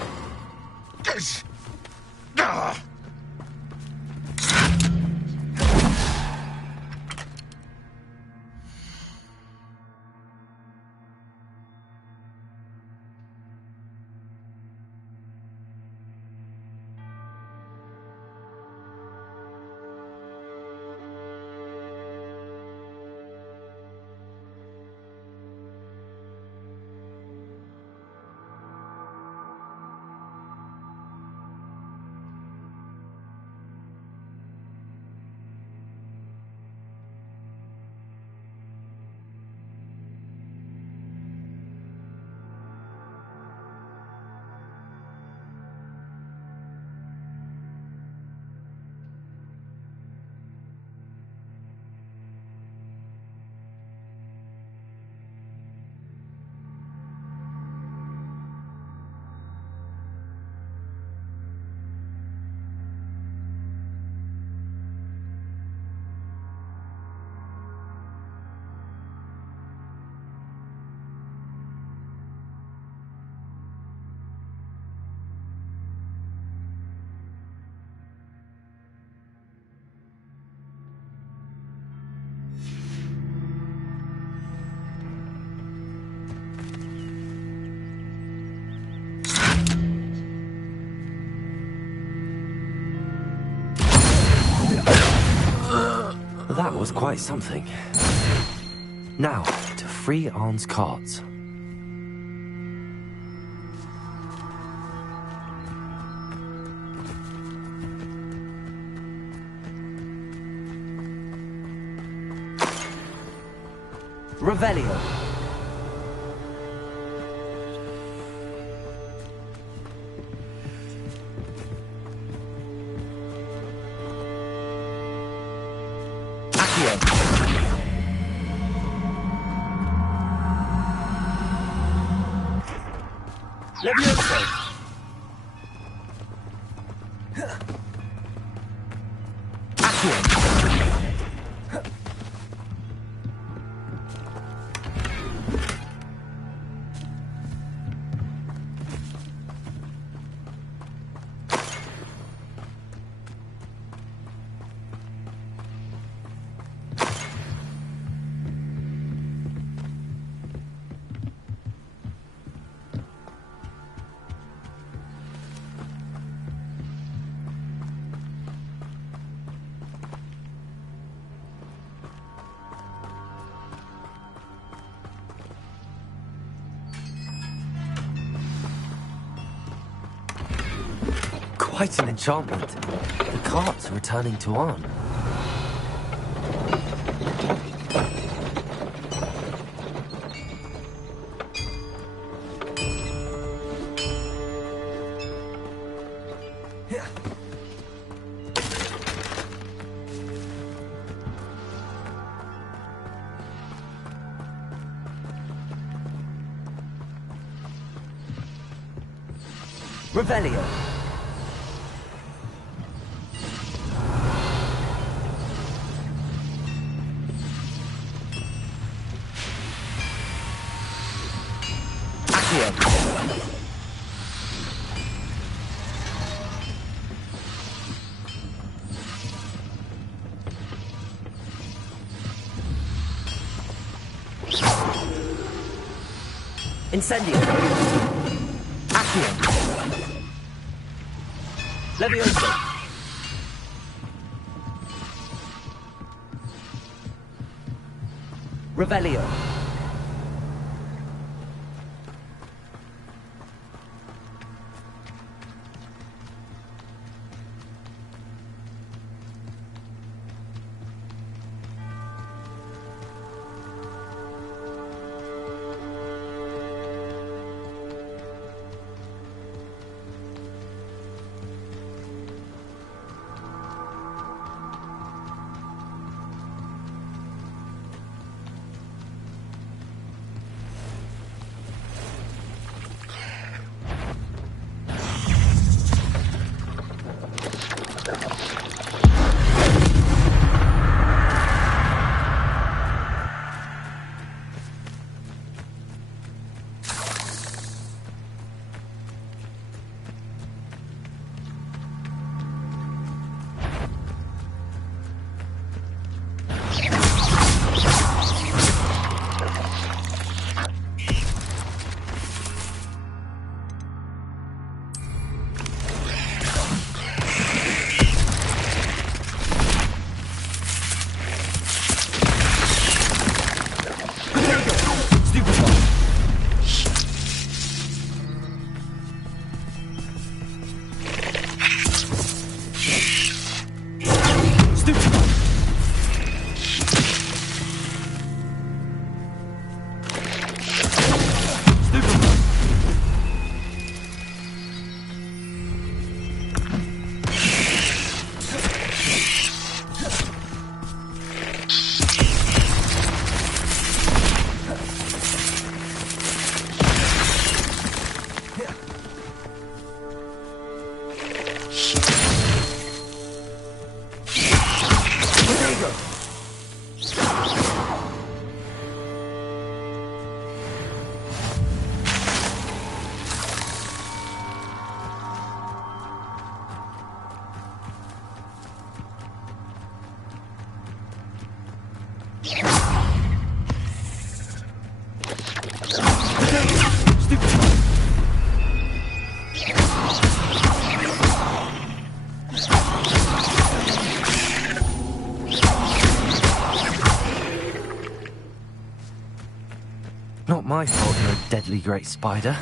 That was quite something. Now, to free Arne's cards. Revelio. Levioso. Quite an enchantment. The carts are returning to Arne. Revelio. Incendio. Accio. Levioso. Revelio. my fault you're a deadly great spider.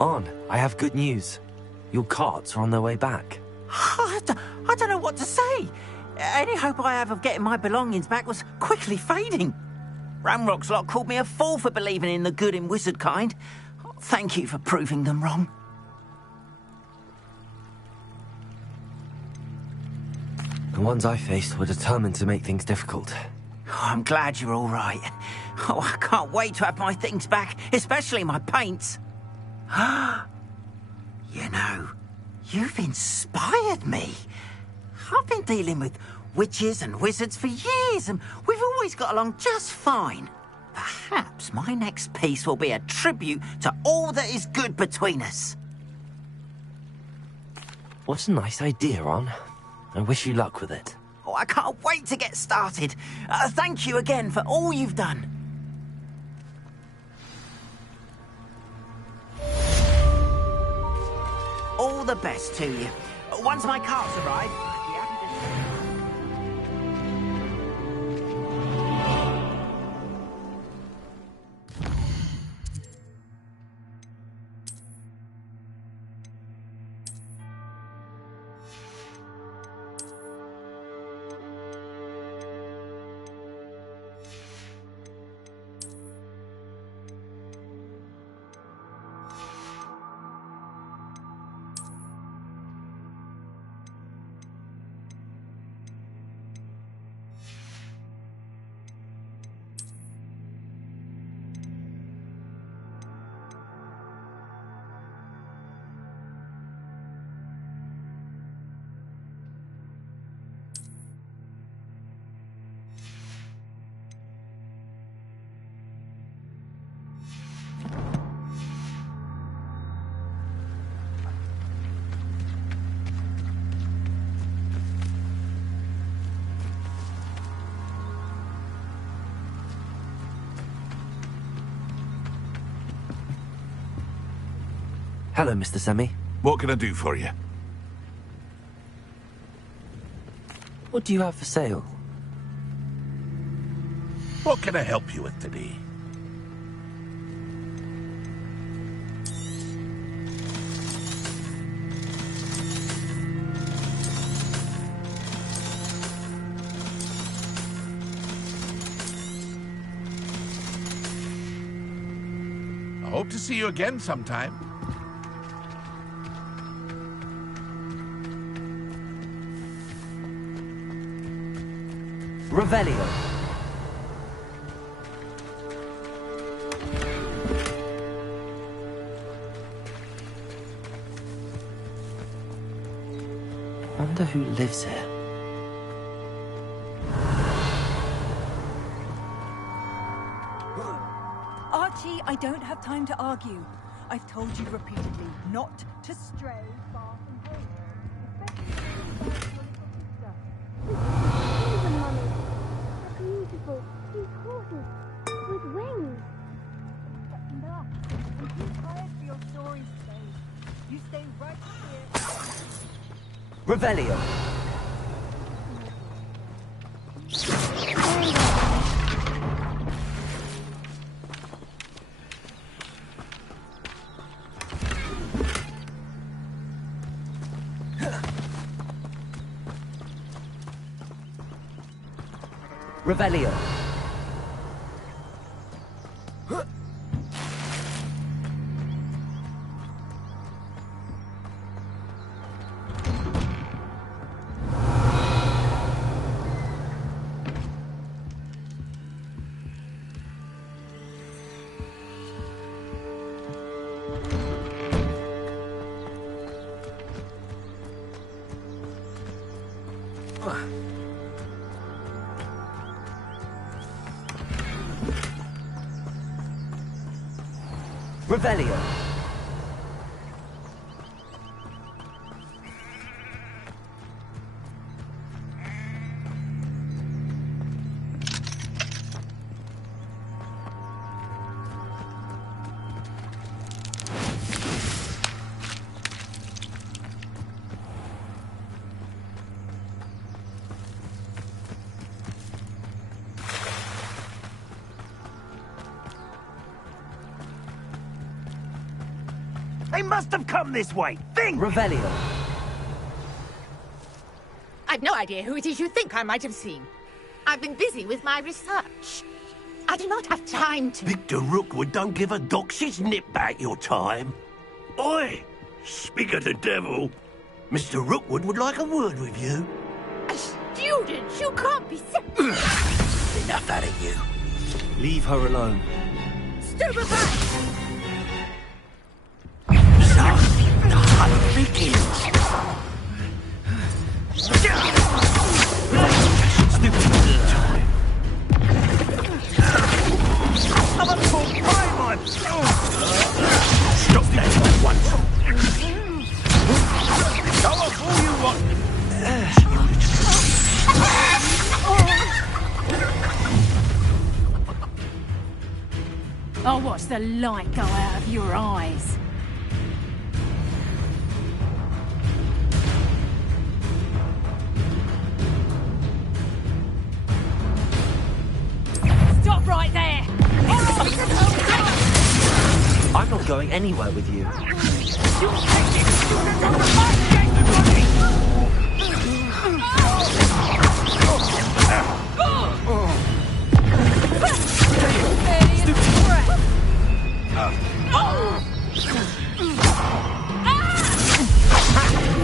On, I have good news. Your carts are on their way back. I don't know what to say. Any hope I have of getting my belongings back was quickly fading. Ramrock's lot called me a fool for believing in the good in wizard kind. Thank you for proving them wrong. The ones I faced were determined to make things difficult. Oh, I'm glad you're all right. Oh, I can't wait to have my things back, especially my paints. You know, you've inspired me. I've been dealing with witches and wizards for years, and we've always got along just fine. Perhaps my next piece will be a tribute to all that is good between us. What a nice idea, Ron. I wish you luck with it. Oh, I can't wait to get started. Thank you again for all you've done. All the best to you. Once my carts arrive, I'll be happy to... Hello, Mr. Semi. What can I do for you? What do you have for sale? What can I help you with today? I hope to see you again sometime. Revelio. Wonder who lives here. Archie, I don't have time to argue. I've told you repeatedly not to stray far from home. Beautiful. These horses with wings. Enough. I'm too tired for your stories today. You stay right here. Revelio. Revelio. Revelio. They must have come this way. Think! Revelio. I've no idea who it is you think I might have seen. I've been busy with my research. I do not have time to... Victor Rookwood don't give a doxy's nip back your time. Oi! Speak of the devil. Mr. Rookwood would like a word with you. A student? You can't be so... Enough out of you. Leave her alone. Stupefy! Stop that at once. Go off all you want. Oh, watch the light go out of your eyes. Stop right there! I'm not going anywhere with you.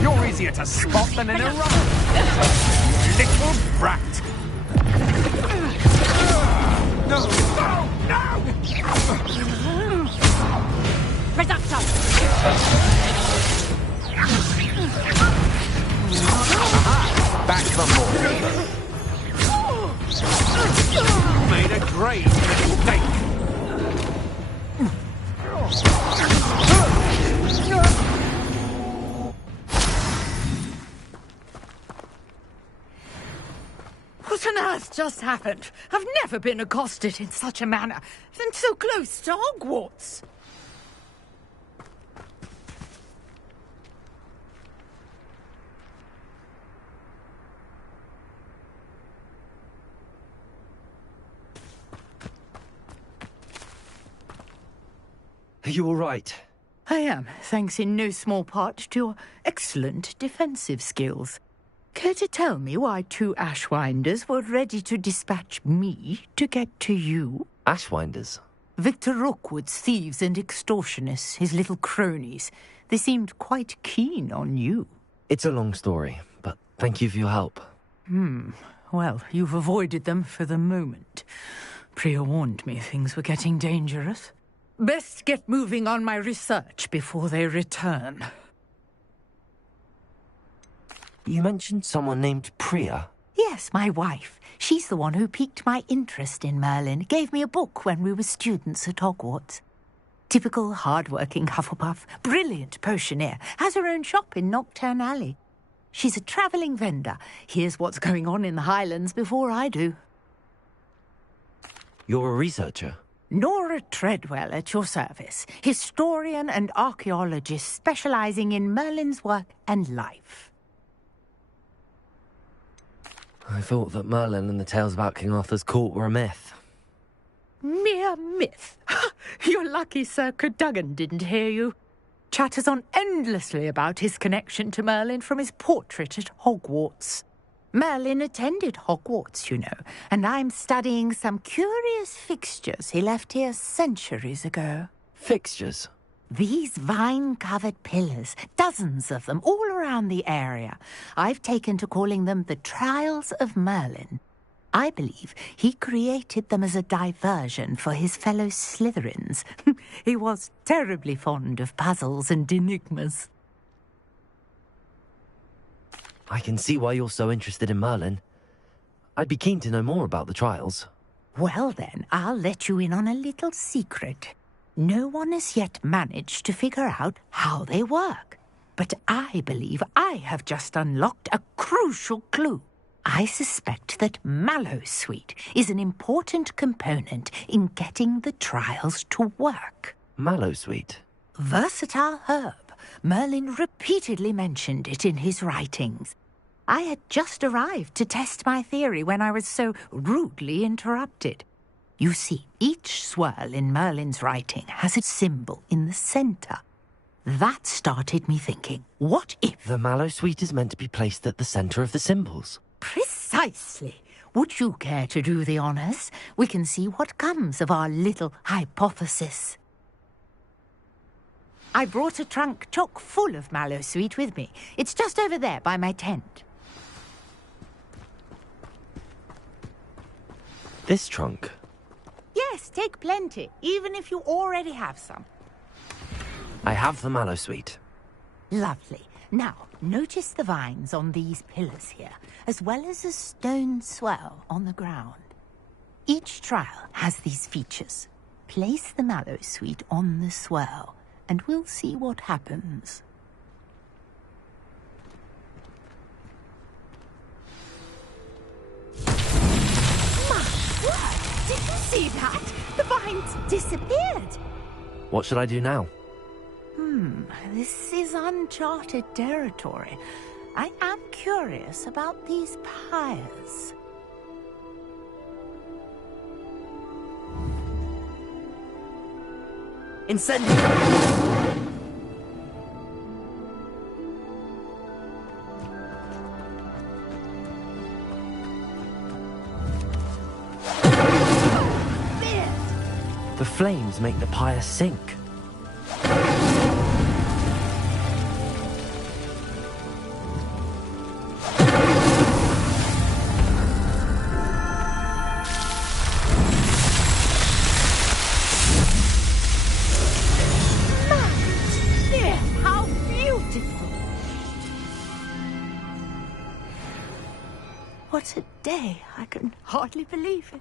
You're easier to spot than in a rubber. Little brat. No! No! No! Reduction! Back for more. Made a great mistake. What on earth just happened? I've never been accosted in such a manner, and so close to Hogwarts. Are you all right? I am, thanks in no small part to your excellent defensive skills. Care to tell me why 2 Ashwinders were ready to dispatch me to get to you? Ashwinders? Victor Rookwood's thieves and extortionists, his little cronies. They seemed quite keen on you. It's a long story, but thank you for your help. Well, you've avoided them for the moment. Priya warned me things were getting dangerous. Best get moving on my research before they return. You mentioned someone named Priya. Yes, my wife. She's the one who piqued my interest in Merlin. Gave me a book when we were students at Hogwarts. Typical hard-working Hufflepuff. Brilliant potioneer. Has her own shop in Knockturn Alley. She's a travelling vendor. Hears what's going on in the Highlands before I do. You're a researcher? Nora Treadwell at your service. Historian and archaeologist specialising in Merlin's work and life. I thought that Merlin and the tales about King Arthur's court were a myth. Mere myth. You're lucky Sir Cadogan didn't hear you. Chatters on endlessly about his connection to Merlin from his portrait at Hogwarts. Merlin attended Hogwarts, you know, and I'm studying some curious fixtures he left here centuries ago. Fixtures? These vine-covered pillars, dozens of them, all around the area. I've taken to calling them the Trials of Merlin. I believe he created them as a diversion for his fellow Slytherins. He was terribly fond of puzzles and enigmas. I can see why you're so interested in Merlin. I'd be keen to know more about the trials. Well then, I'll let you in on a little secret. No one has yet managed to figure out how they work. But I believe I have just unlocked a crucial clue. I suspect that Mallowsweet is an important component in getting the trials to work. Mallowsweet? Versatile herb. Merlin repeatedly mentioned it in his writings. I had just arrived to test my theory when I was so rudely interrupted. You see, each swirl in Merlin's writing has a symbol in the center. That started me thinking, what if... The Mallowsweet is meant to be placed at the center of the symbols. Precisely. Would you care to do the honors? We can see what comes of our little hypothesis. I brought a trunk chock full of Mallowsweet with me. It's just over there by my tent. This trunk? Yes, take plenty, even if you already have some. I have the Mallowsweet. Lovely. Now, notice the vines on these pillars here, as well as a stone swell on the ground. Each trial has these features. Place the Mallowsweet on the swell, and we'll see what happens. My word! Did you see that? The vines disappeared! What should I do now? This is uncharted territory. I am curious about these pyres. Incendio! The flames make the pyre sink. How beautiful! What a day! I can hardly believe it.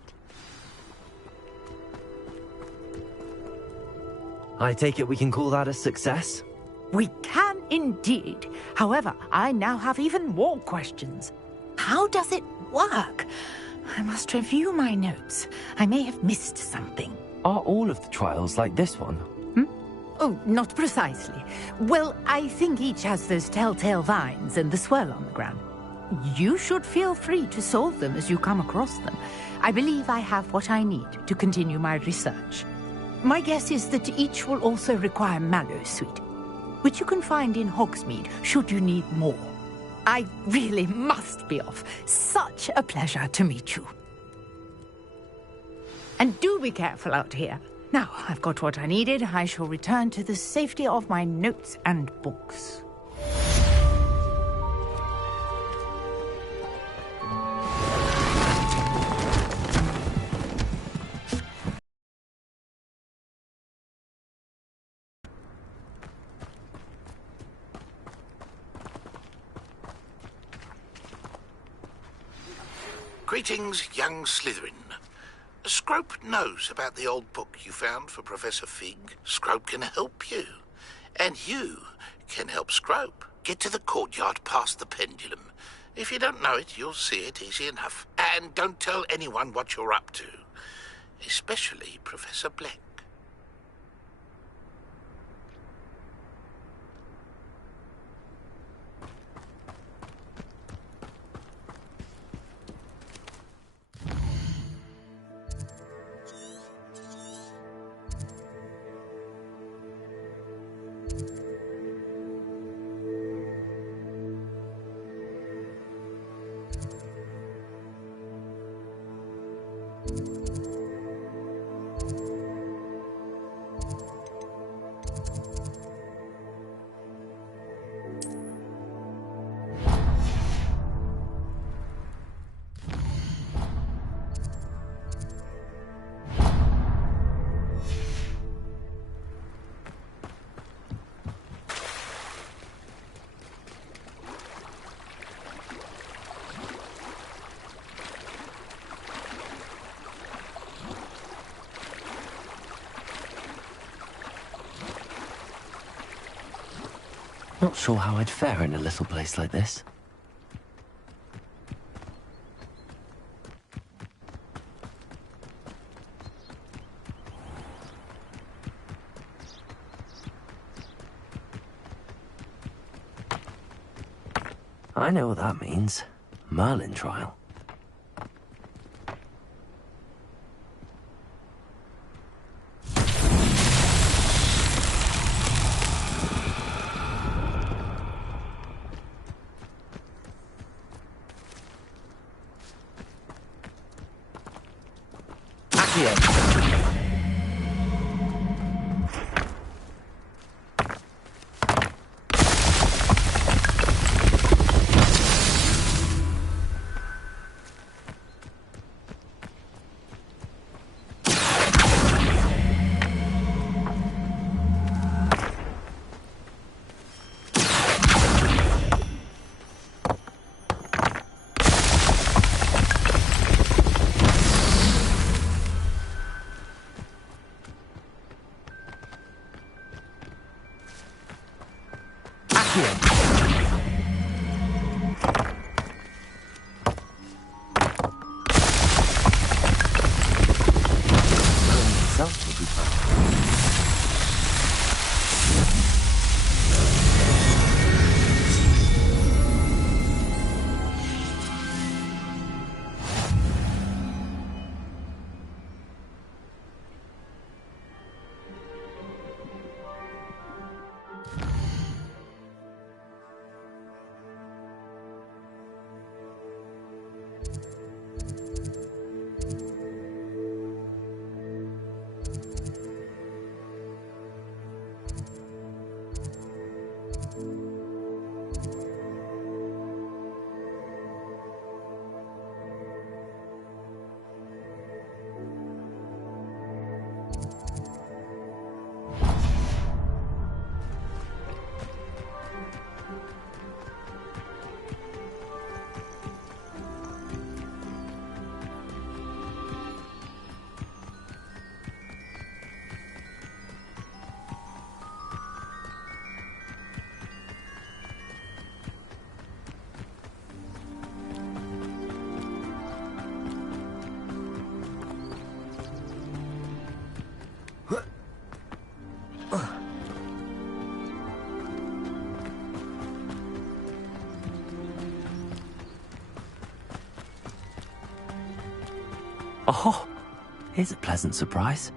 I take it we can call that a success? We can indeed. However, I now have even more questions. How does it work? I must review my notes. I may have missed something. Are all of the trials like this one? Oh, not precisely. Well, I think each has those telltale vines and the swirl on the ground. You should feel free to solve them as you come across them. I believe I have what I need to continue my research. My guess is that each will also require Mallowsweet, which you can find in Hogsmeade should you need more. I really must be off. Such a pleasure to meet you. And do be careful out here. Now, I've got what I needed. I shall return to the safety of my notes and books. Greetings, young Slytherin. Scrope knows about the old book you found for Professor Fig. Scrope can help you. And you can help Scrope. Get to the courtyard past the pendulum. If you don't know it, you'll see it easy enough. And don't tell anyone what you're up to. Especially Professor Black. Not sure how I'd fare in a little place like this. I know what that means. Merlin trial. Oh, here's a pleasant surprise.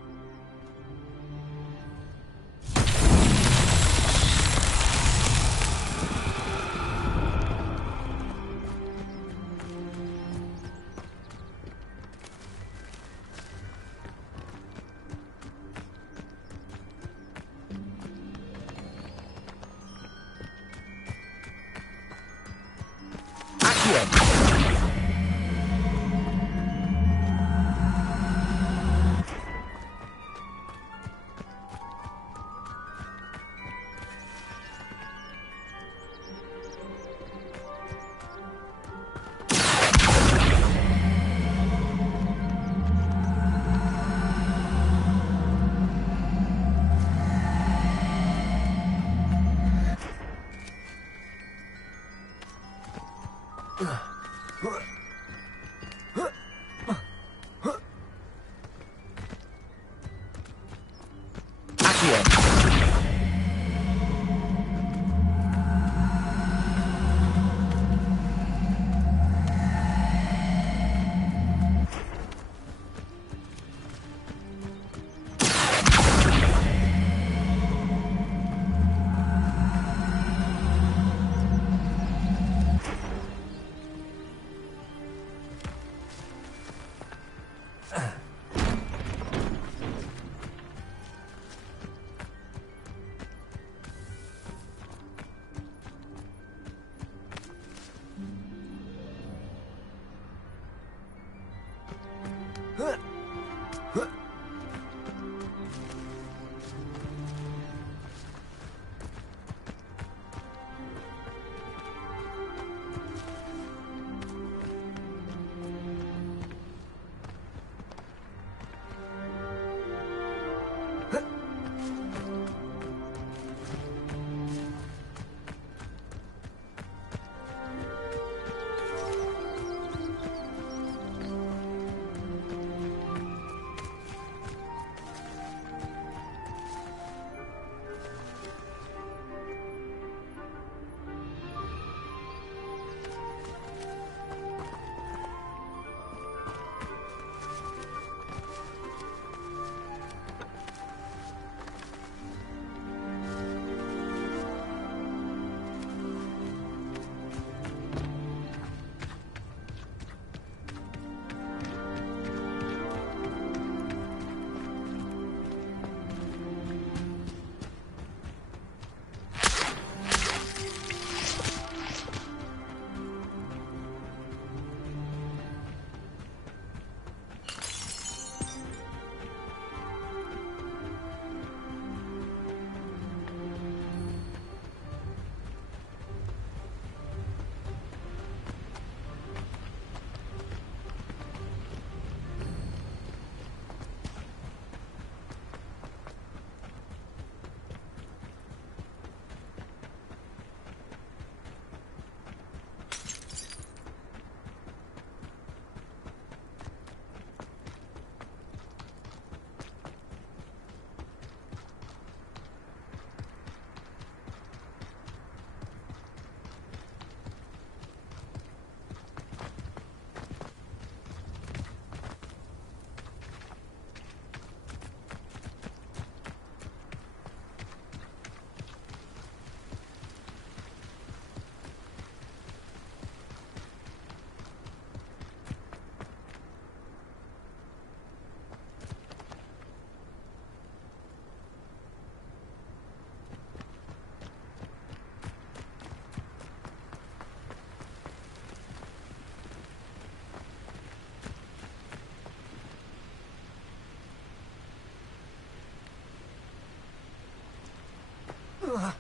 What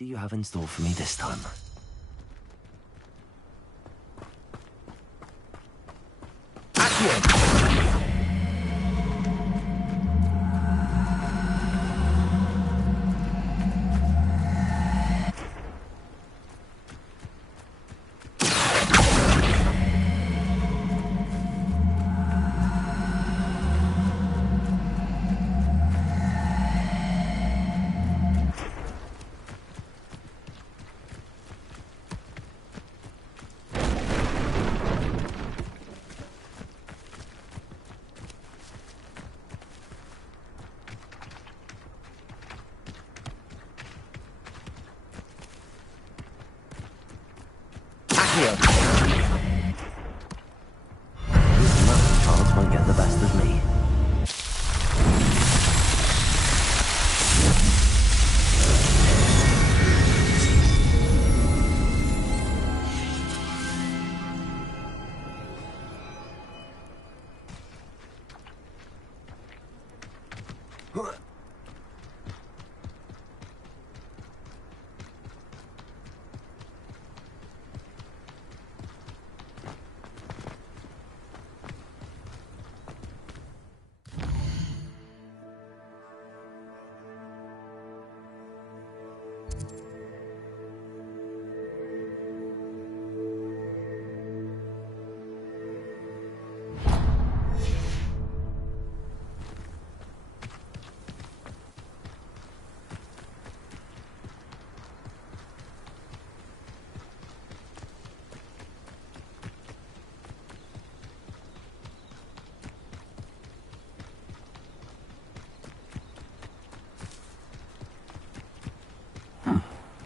do you have in store for me this time? Chance won't get the best of me.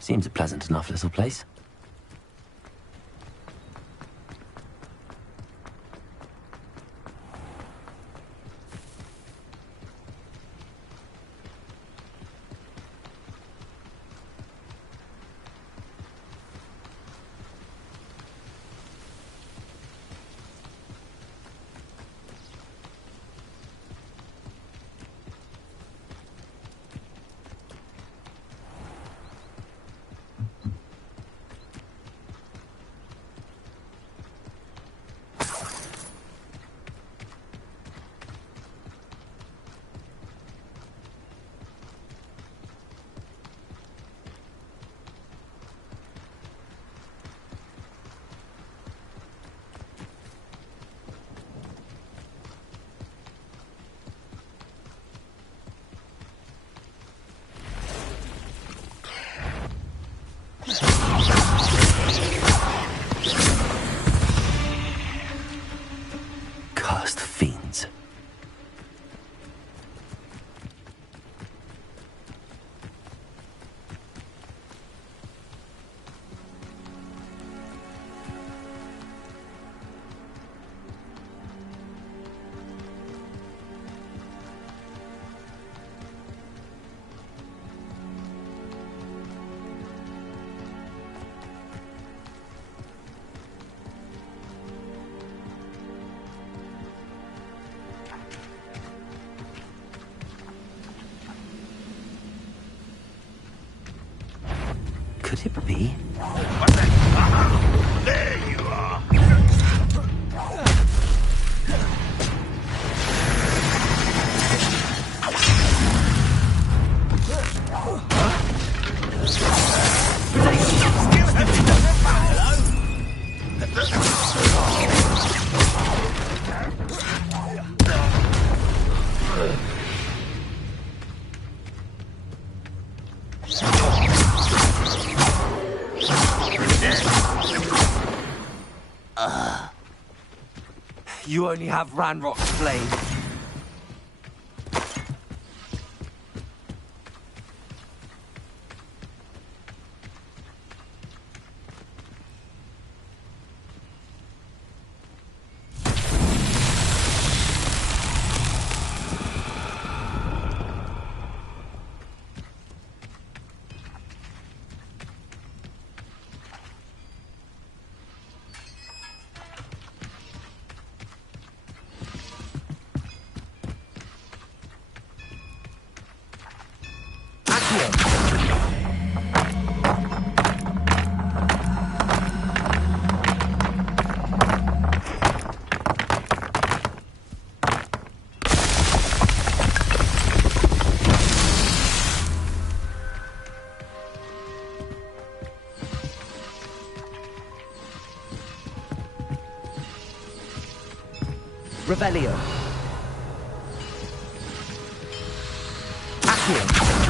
Seems a pleasant enough little place. Cursed fiends. Could it be? There you are. You only have Ranrock's blade. Revelio. Accio.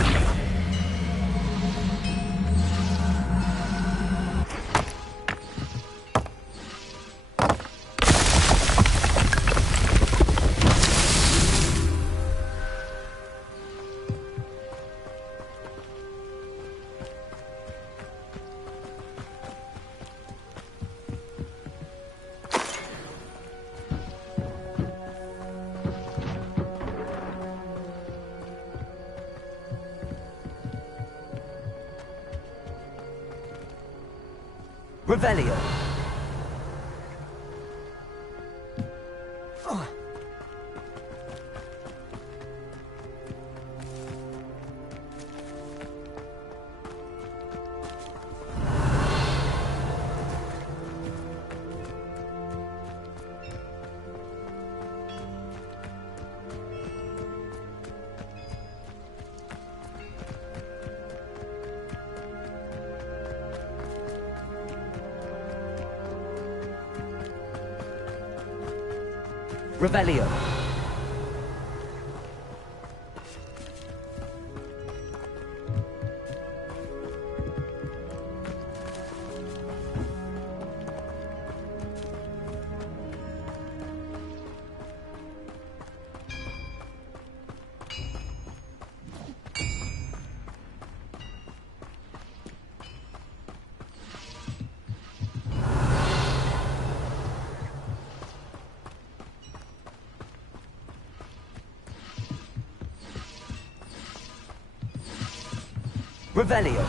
Revelio. Revelio. Revelio.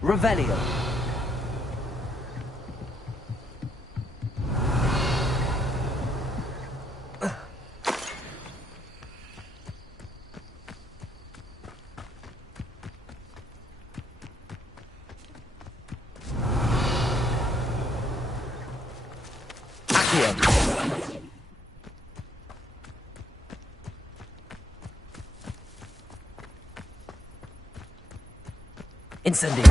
Revelio. Accio. Incendio.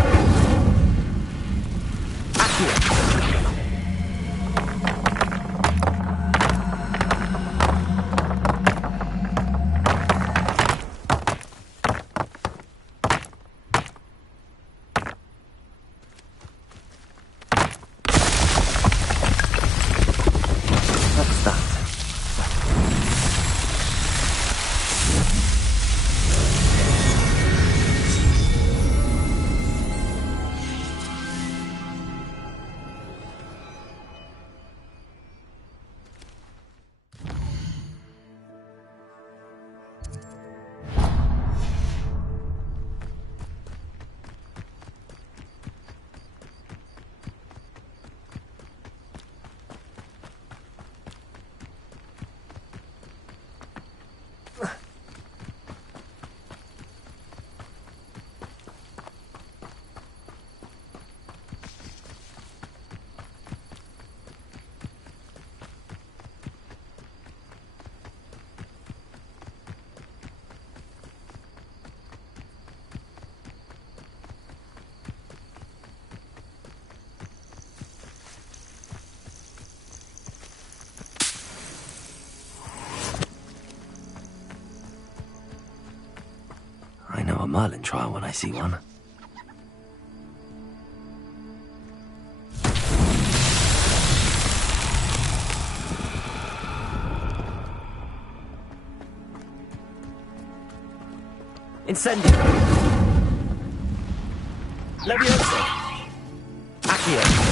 What's that? I know a Merlin trial when I see one. Incendio. Levioso. Accio.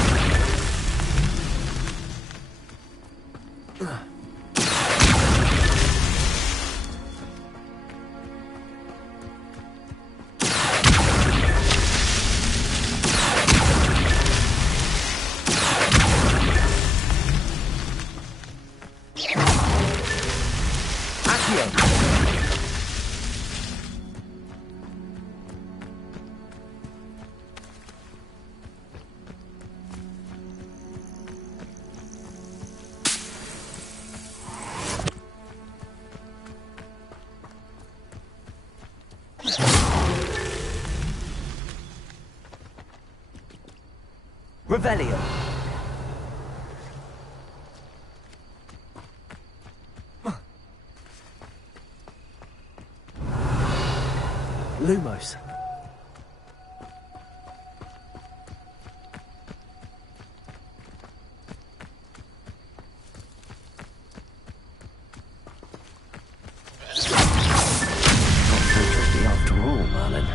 Revelio. Lumos. Not so tricky after all, Merlin.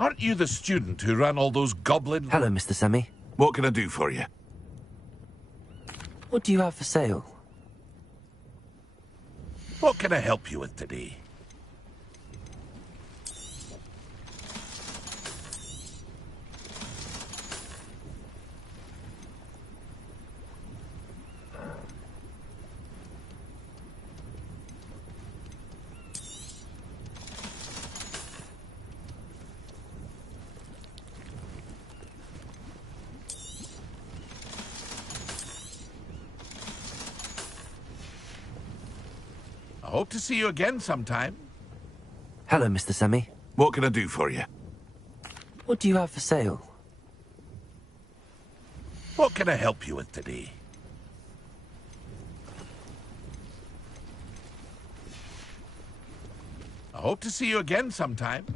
Aren't you the student who ran all those goblin... Hello, Mr. Semi. What can I do for you? What do you have for sale? What can I help you with today? I hope to see you again sometime. Hello, Mr. Semi. What can I do for you? What do you have for sale? What can I help you with today? I hope to see you again sometime.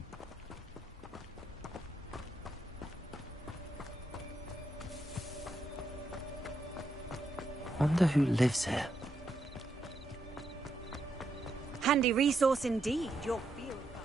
Wonder who lives here. Handy resource indeed, your field guide.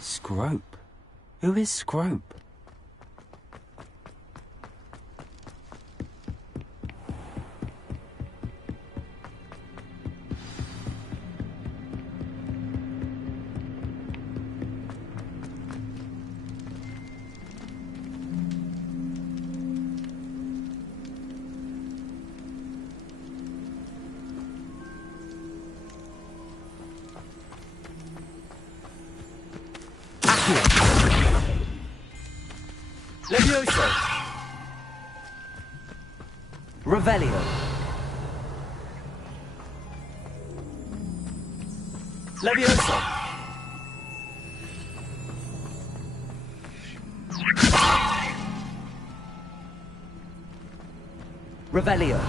Scrope? Who is Scrope? Levioso. Revelio. Levioso. Revelio.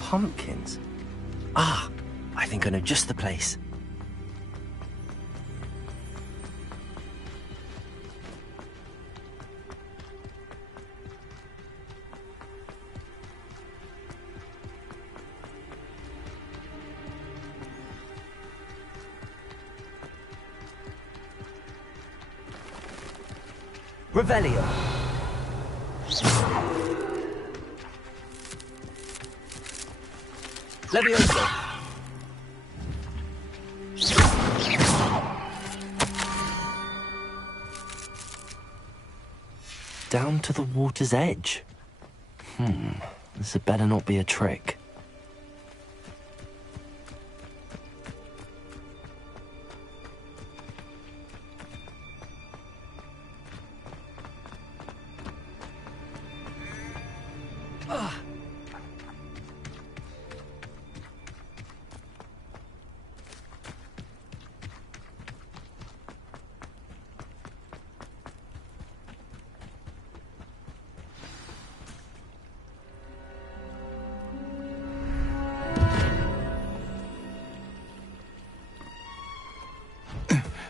Pumpkins? Ah, I think I know just the place. Revelio. Levioso. Down to the water's edge. This had better not be a trick.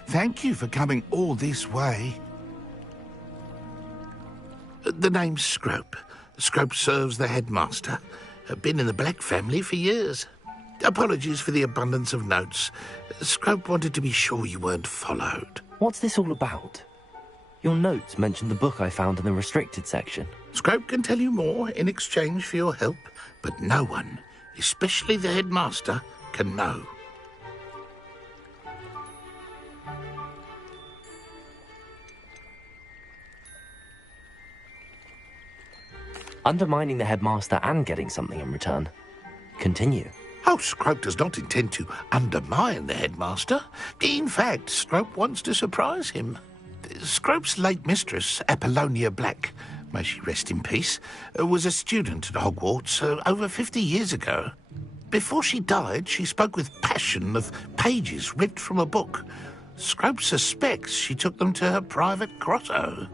Thank you for coming all this way. The name's Scrope. Scrope serves the headmaster. Been in the Black family for years. Apologies for the abundance of notes. Scrope wanted to be sure you weren't followed. What's this all about? Your notes mentioned the book I found in the restricted section. Scrope can tell you more in exchange for your help, but no one, especially the headmaster, can know. Undermining the headmaster and getting something in return. Continue. Oh, Scrope does not intend to undermine the headmaster. In fact, Scrope wants to surprise him. Scrope's late mistress, Apollonia Black, may she rest in peace, was a student at Hogwarts over 50 years ago. Before she died, she spoke with passion of pages ripped from a book. Scrope suspects she took them to her private grotto.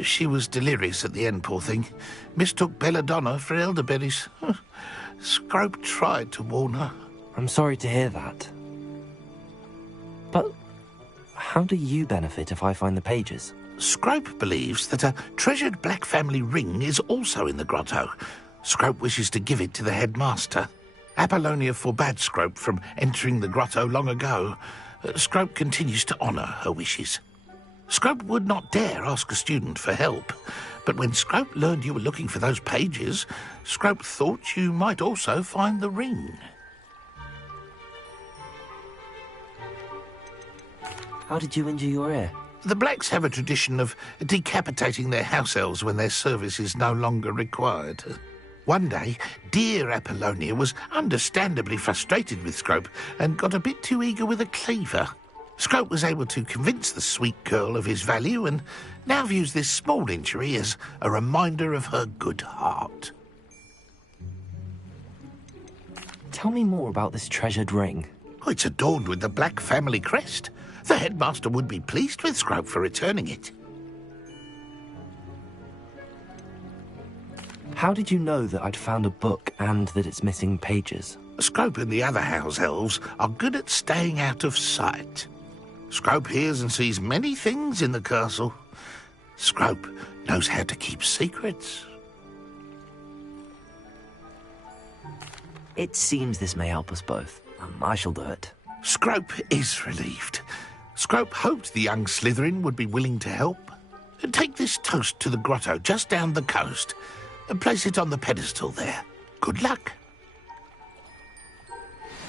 She was delirious at the end, poor thing. Mistook belladonna for elderberries. Scrope tried to warn her. I'm sorry to hear that. But how do you benefit if I find the pages? Scrope believes that a treasured Black family ring is also in the grotto. Scrope wishes to give it to the headmaster. Apollonia forbade Scrope from entering the grotto long ago. Scrope continues to honour her wishes. Scrope would not dare ask a student for help, but when Scrope learned you were looking for those pages, Scrope thought you might also find the ring. How did you injure your ear? The Blacks have a tradition of decapitating their house elves when their service is no longer required. One day, dear Apollonia was understandably frustrated with Scrope and got a bit too eager with a cleaver. Scrope was able to convince the sweet girl of his value and now views this small injury as a reminder of her good heart. Tell me more about this treasured ring. Oh, it's adorned with the Black family crest. The headmaster would be pleased with Scrope for returning it. How did you know that I'd found a book and that it's missing pages? Scrope and the other house elves are good at staying out of sight. Scrope hears and sees many things in the castle. Scrope knows how to keep secrets. It seems this may help us both. I shall do it. Scrope is relieved. Scrope hoped the young Slytherin would be willing to help. Take this toast to the grotto just down the coast and place it on the pedestal there. Good luck.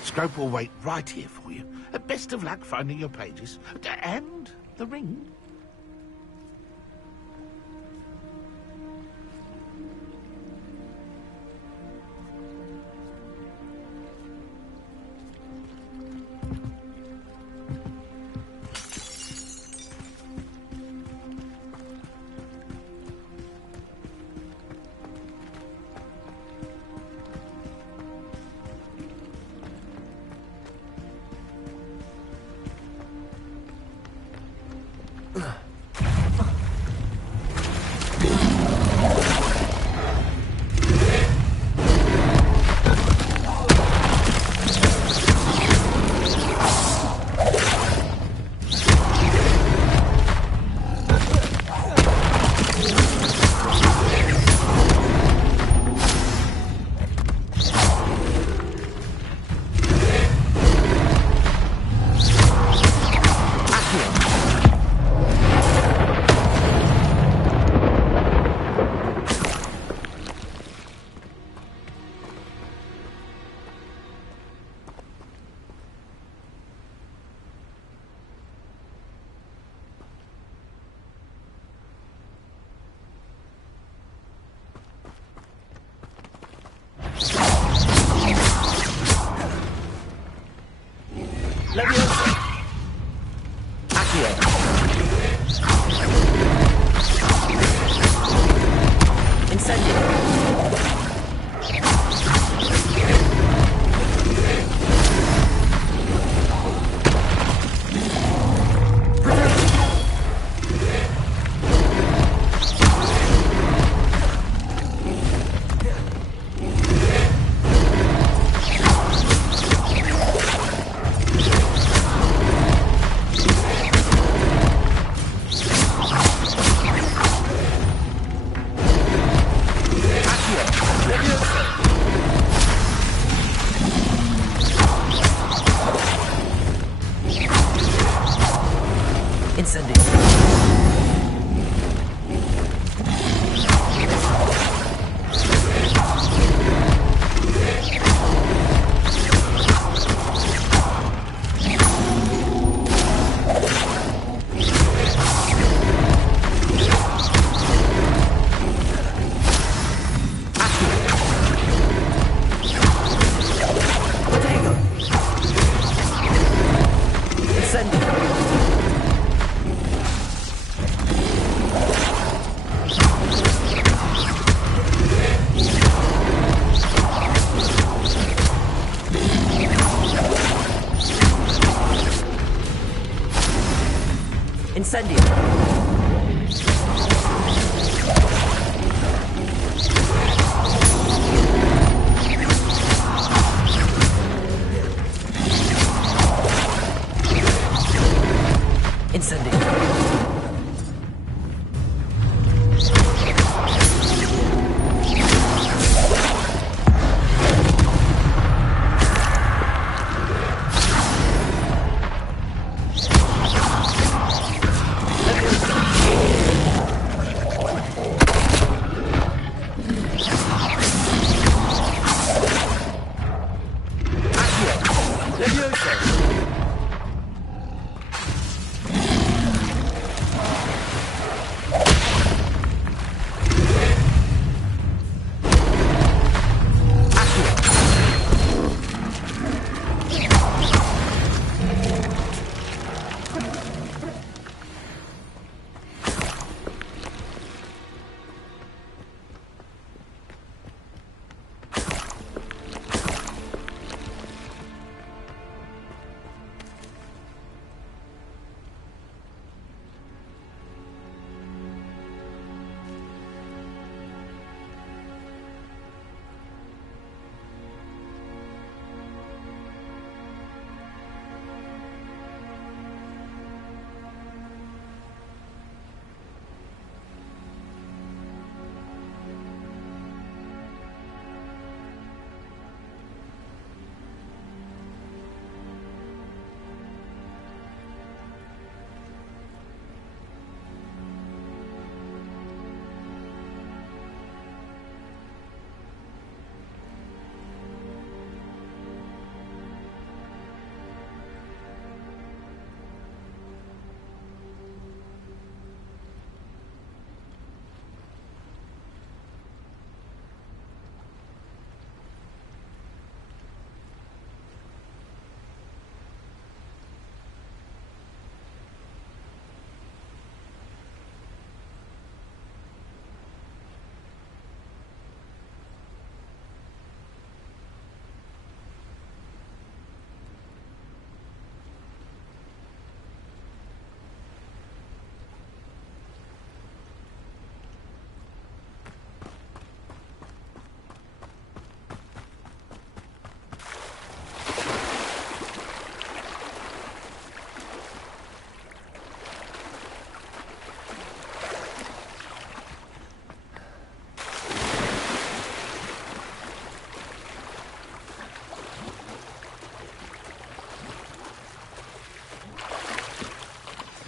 Scrope will wait right here for you. Best of luck finding your pages. And the ring.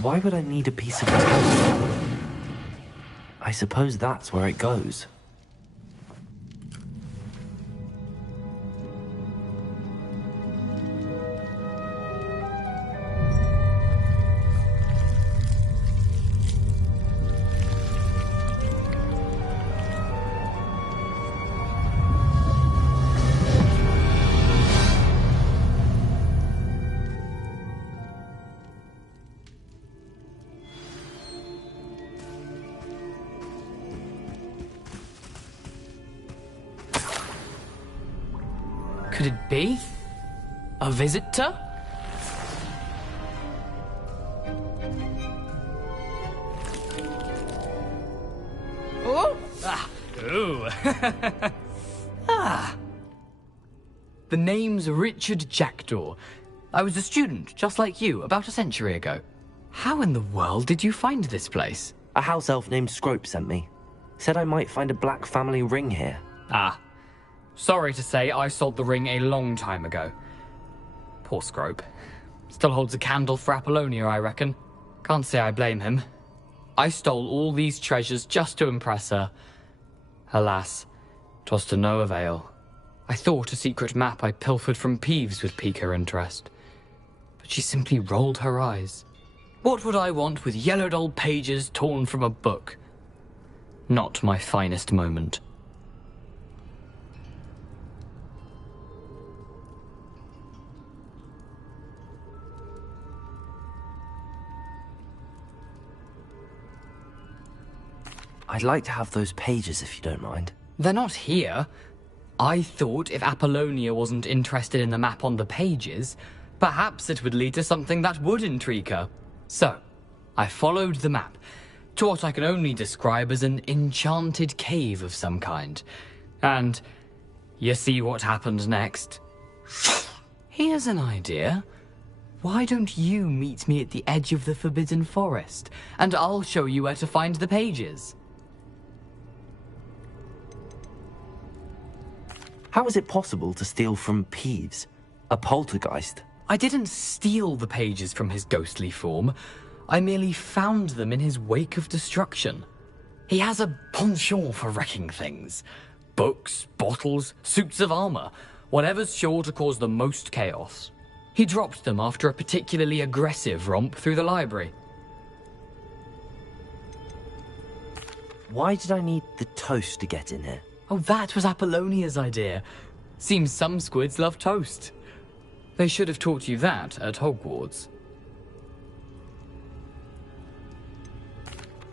Why would I need a piece of metal? I suppose that's where it goes. could it be? A visitor? Oh! Ah! Ooh! Ah! The name's Richard Jackdaw. I was a student, just like you, about a century ago. How in the world did you find this place? A house elf named Scrope sent me. Said I might find a black family ring here. Ah. Sorry to say, I sold the ring a long time ago. Poor Scrope. Still holds a candle for Apollonia, I reckon. Can't say I blame him. I stole all these treasures just to impress her. Alas, 'twas to no avail. I thought a secret map I pilfered from Peeves would pique her interest. But she simply rolled her eyes. What would I want with yellowed old pages torn from a book? Not my finest moment. I'd like to have those pages if you don't mind. They're not here. I thought if Apollonia wasn't interested in the map on the pages, perhaps it would lead to something that would intrigue her. So, I followed the map to what I can only describe as an enchanted cave of some kind. And you see what happened next? Here's an idea. Why don't you meet me at the edge of the Forbidden Forest, and I'll show you where to find the pages. How is it possible to steal from Peeves, a poltergeist? I didn't steal the pages from his ghostly form. I merely found them in his wake of destruction. He has a penchant for wrecking things. Books, bottles, suits of armor, whatever's sure to cause the most chaos. He dropped them after a particularly aggressive romp through the library. Why did I need the toast to get in here? Oh, that was Apollonia's idea. Seems some squids love toast. They should have taught you that at Hogwarts.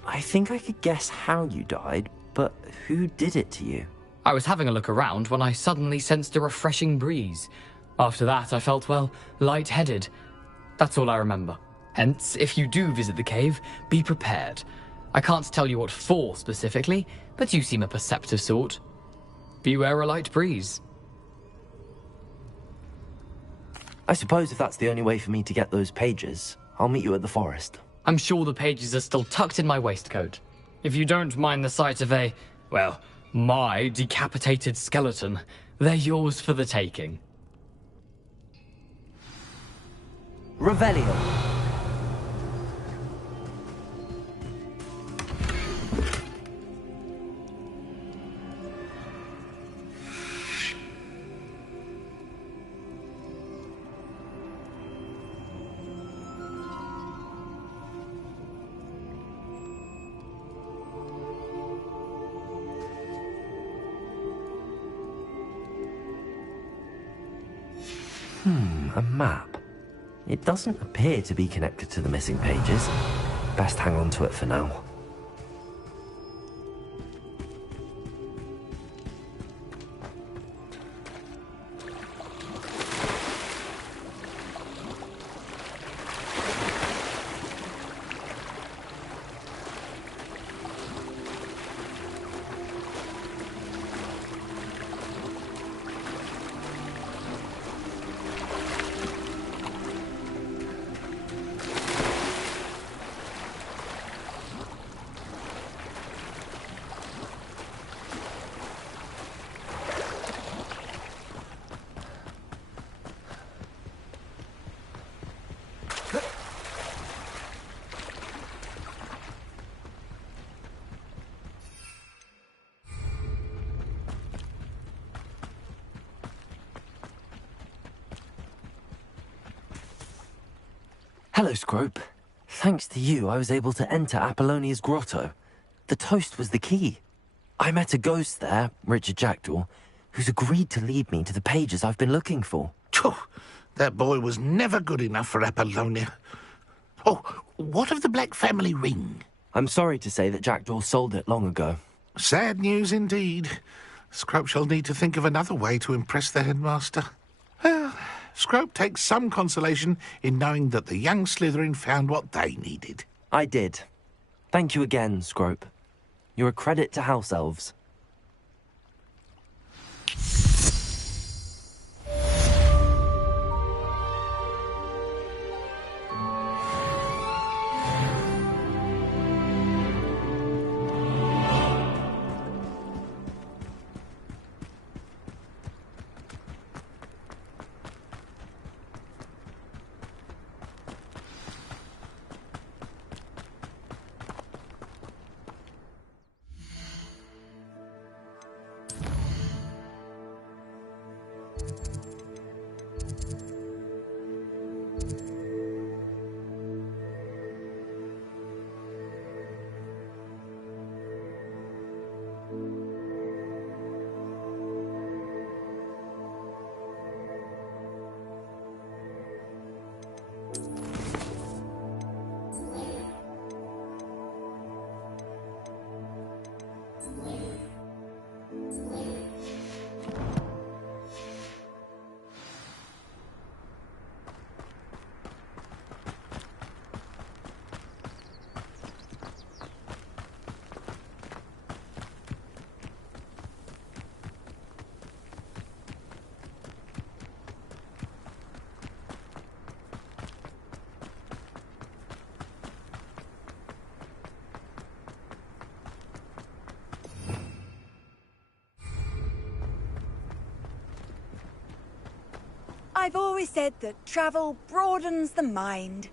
I think I could guess how you died, but who did it to you? I was having a look around when I suddenly sensed a refreshing breeze. After that, I felt, well, lightheaded. That's all I remember. Hence, if you do visit the cave, be prepared. I can't tell you what for specifically, but you seem a perceptive sort. Beware a light breeze. I suppose if that's the only way for me to get those pages, I'll meet you at the forest. I'm sure the pages are still tucked in my waistcoat. If you don't mind the sight of a, well, my decapitated skeleton, they're yours for the taking. Revelio. A map. It doesn't appear to be connected to the missing pages. Best hang on to it for now. Hello, Scrope. Thanks to you, I was able to enter Apollonia's grotto. The toast was the key. I met a ghost there, Richard Jackdaw, who's agreed to lead me to the pages I've been looking for. Phew, that boy was never good enough for Apollonia. Oh, what of the Black family ring? I'm sorry to say that Jackdaw sold it long ago. Sad news indeed. Scrope shall need to think of another way to impress the headmaster. Scrope takes some consolation in knowing that the young Slytherin found what they needed. I did. Thank you again, Scrope. You're a credit to House Elves. I've always said that travel broadens the mind.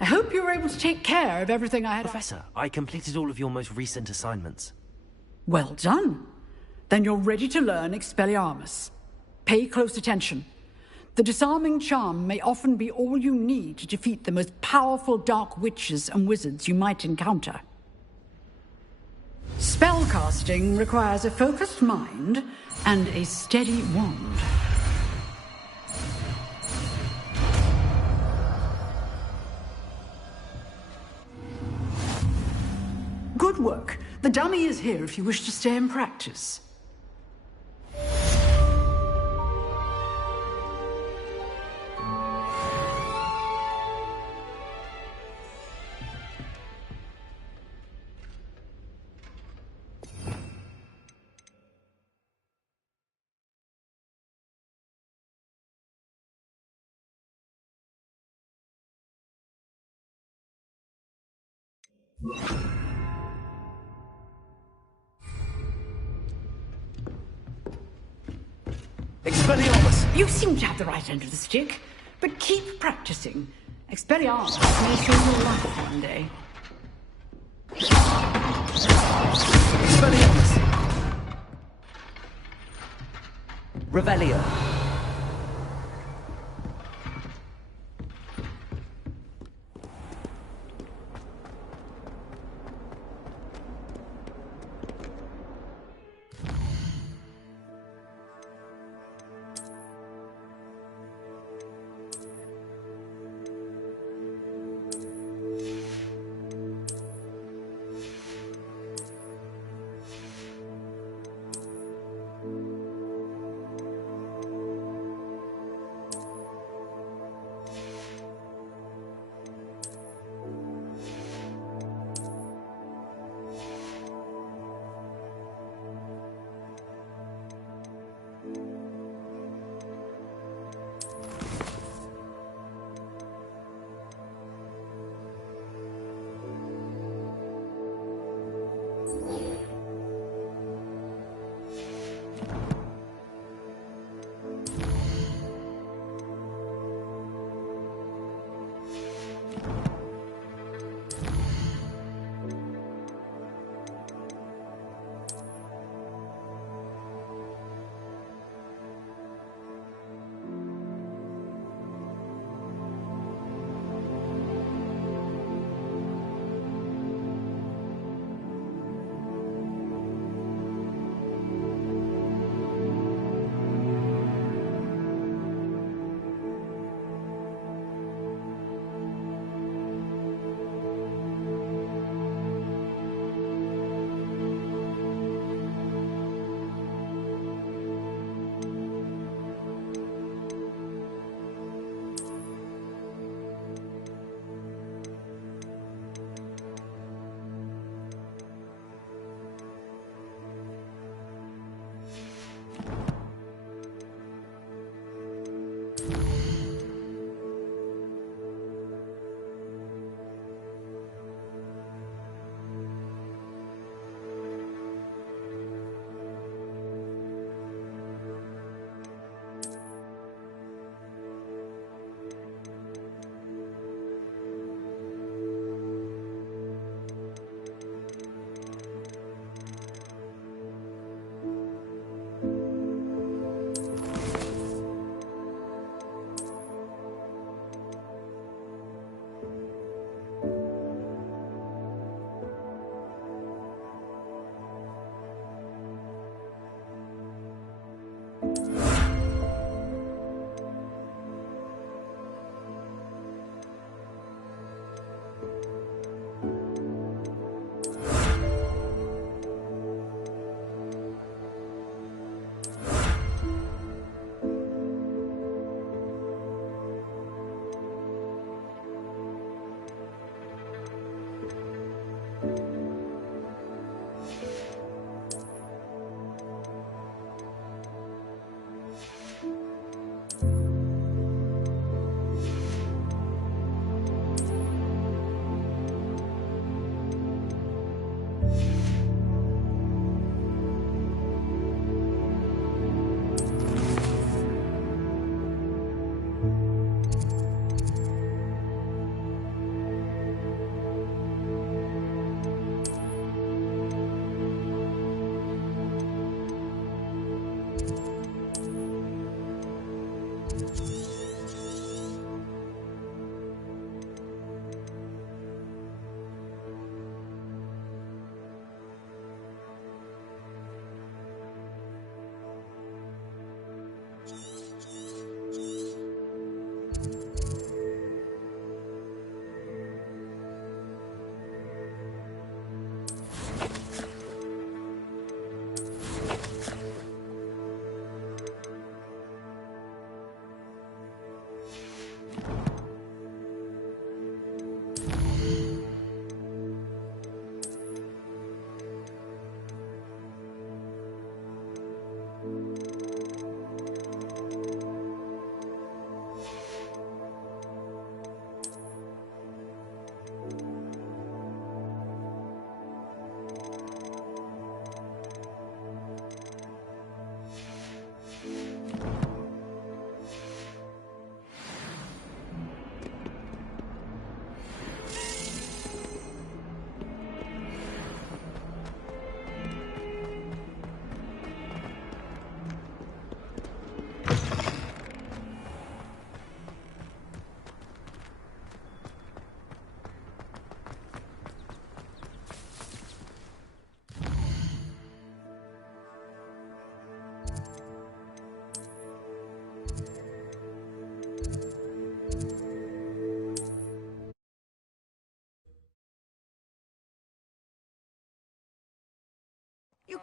I hope you were able to take care of everything I had. Professor, I completed all of your most recent assignments. Well done. Then you're ready to learn Expelliarmus. Pay close attention. The disarming charm may often be all you need to defeat the most powerful dark witches and wizards you might encounter. Spellcasting requires a focused mind and a steady wand. Good work. The dummy is here if you wish to stay and practice. Expelliarmus! You seem to have the right end of the stick, but keep practicing. Expelliarmus may save your life one day. Expelliarmus! Revelio.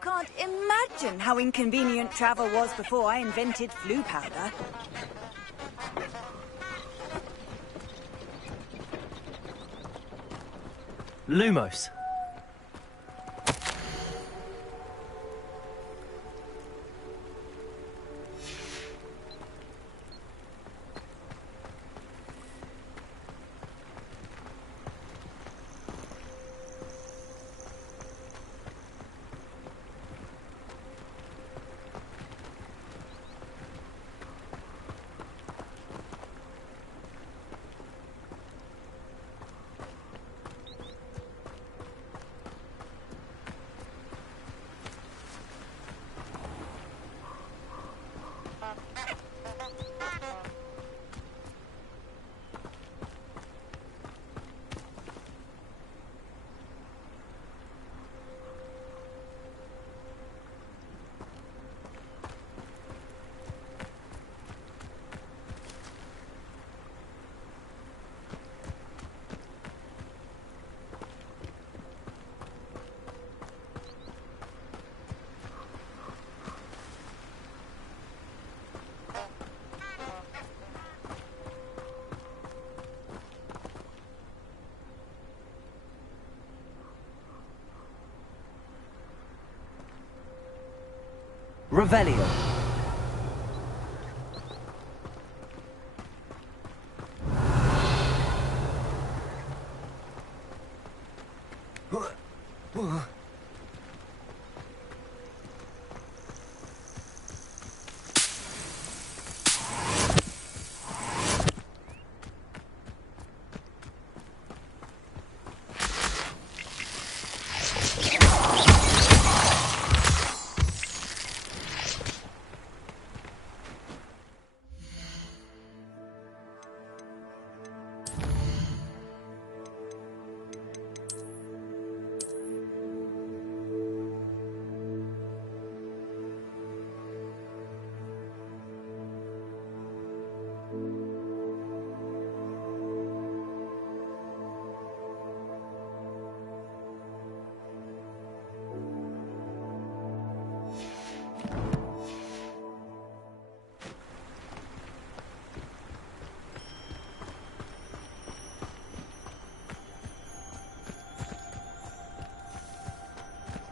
can't imagine how inconvenient travel was before I invented flu powder. Lumos. Revelio.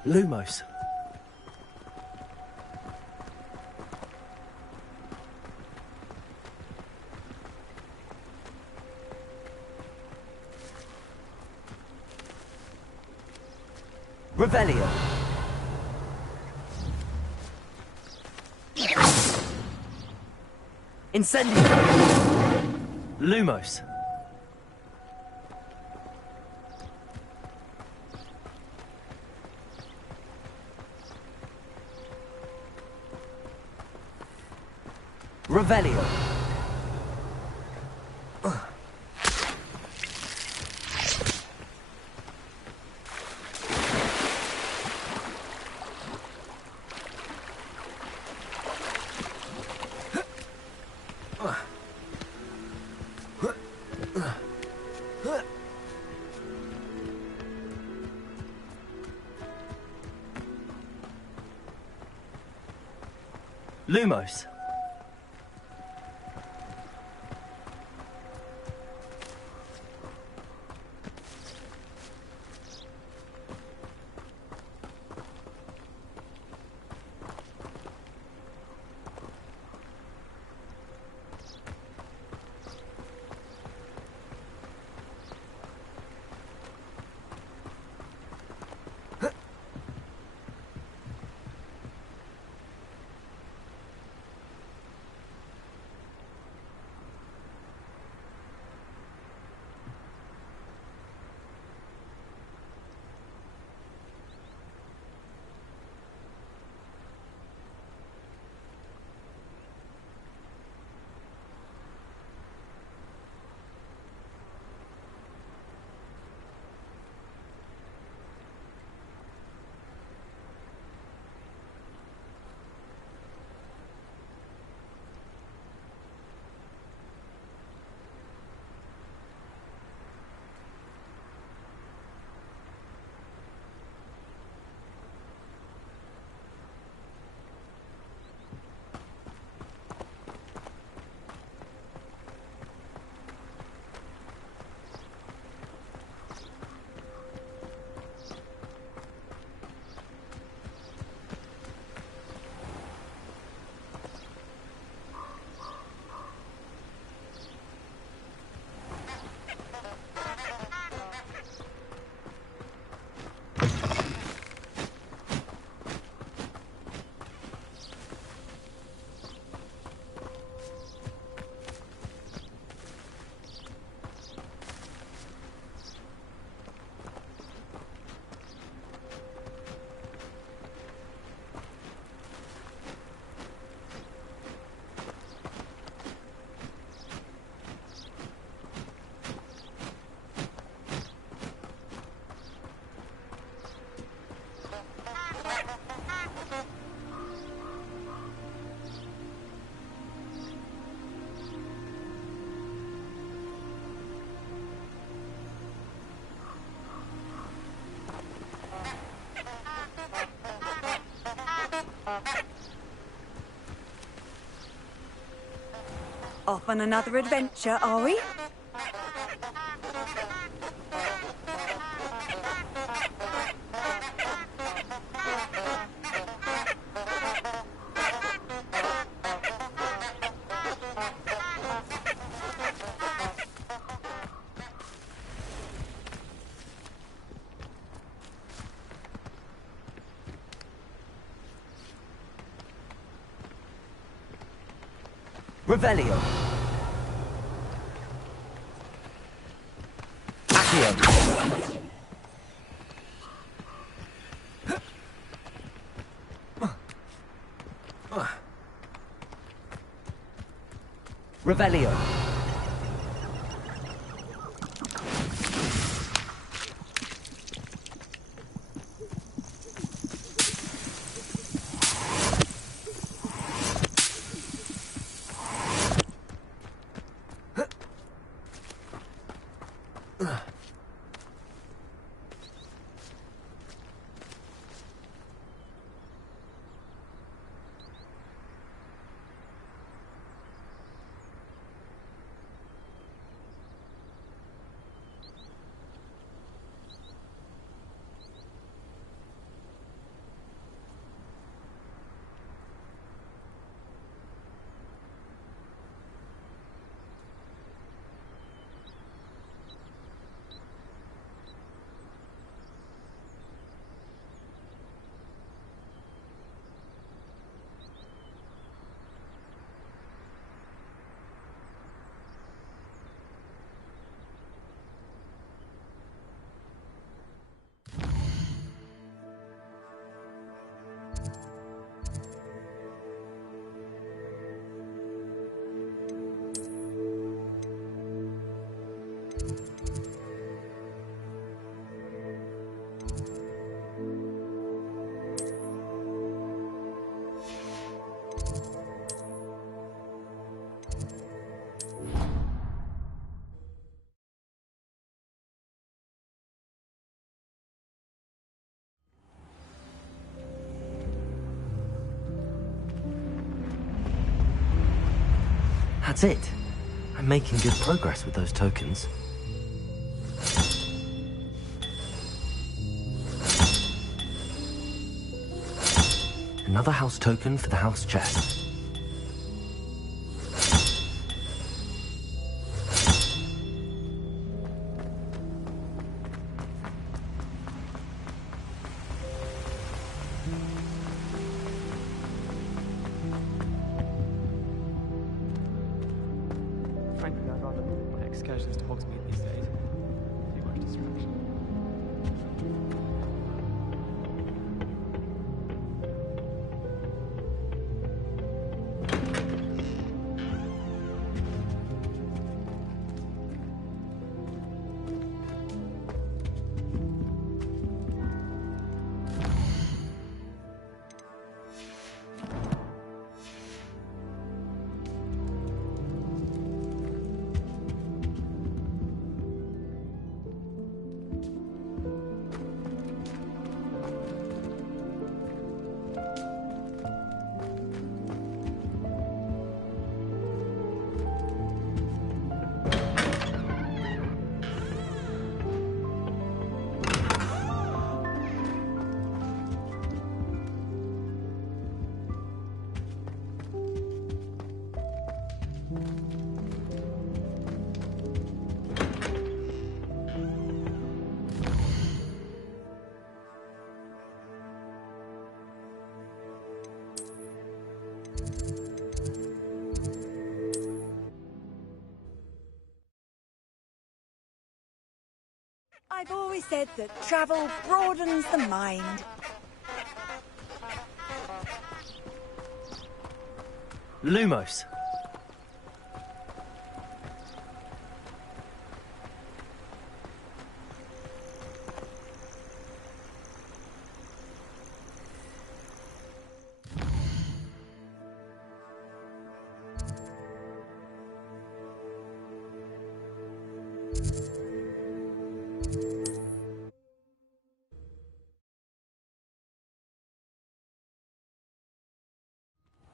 Lumos. Revelio. Incendio. Lumos. Revelio. Lumos. Off on another adventure, are we? Revelio. Accio. Revelio. That's it. I'm making good progress with those tokens. Another house token for the house chest. Frankly, I'd rather my excursions to Hogsmeade these days. Too much distraction. I've always said that travel broadens the mind. Lumos.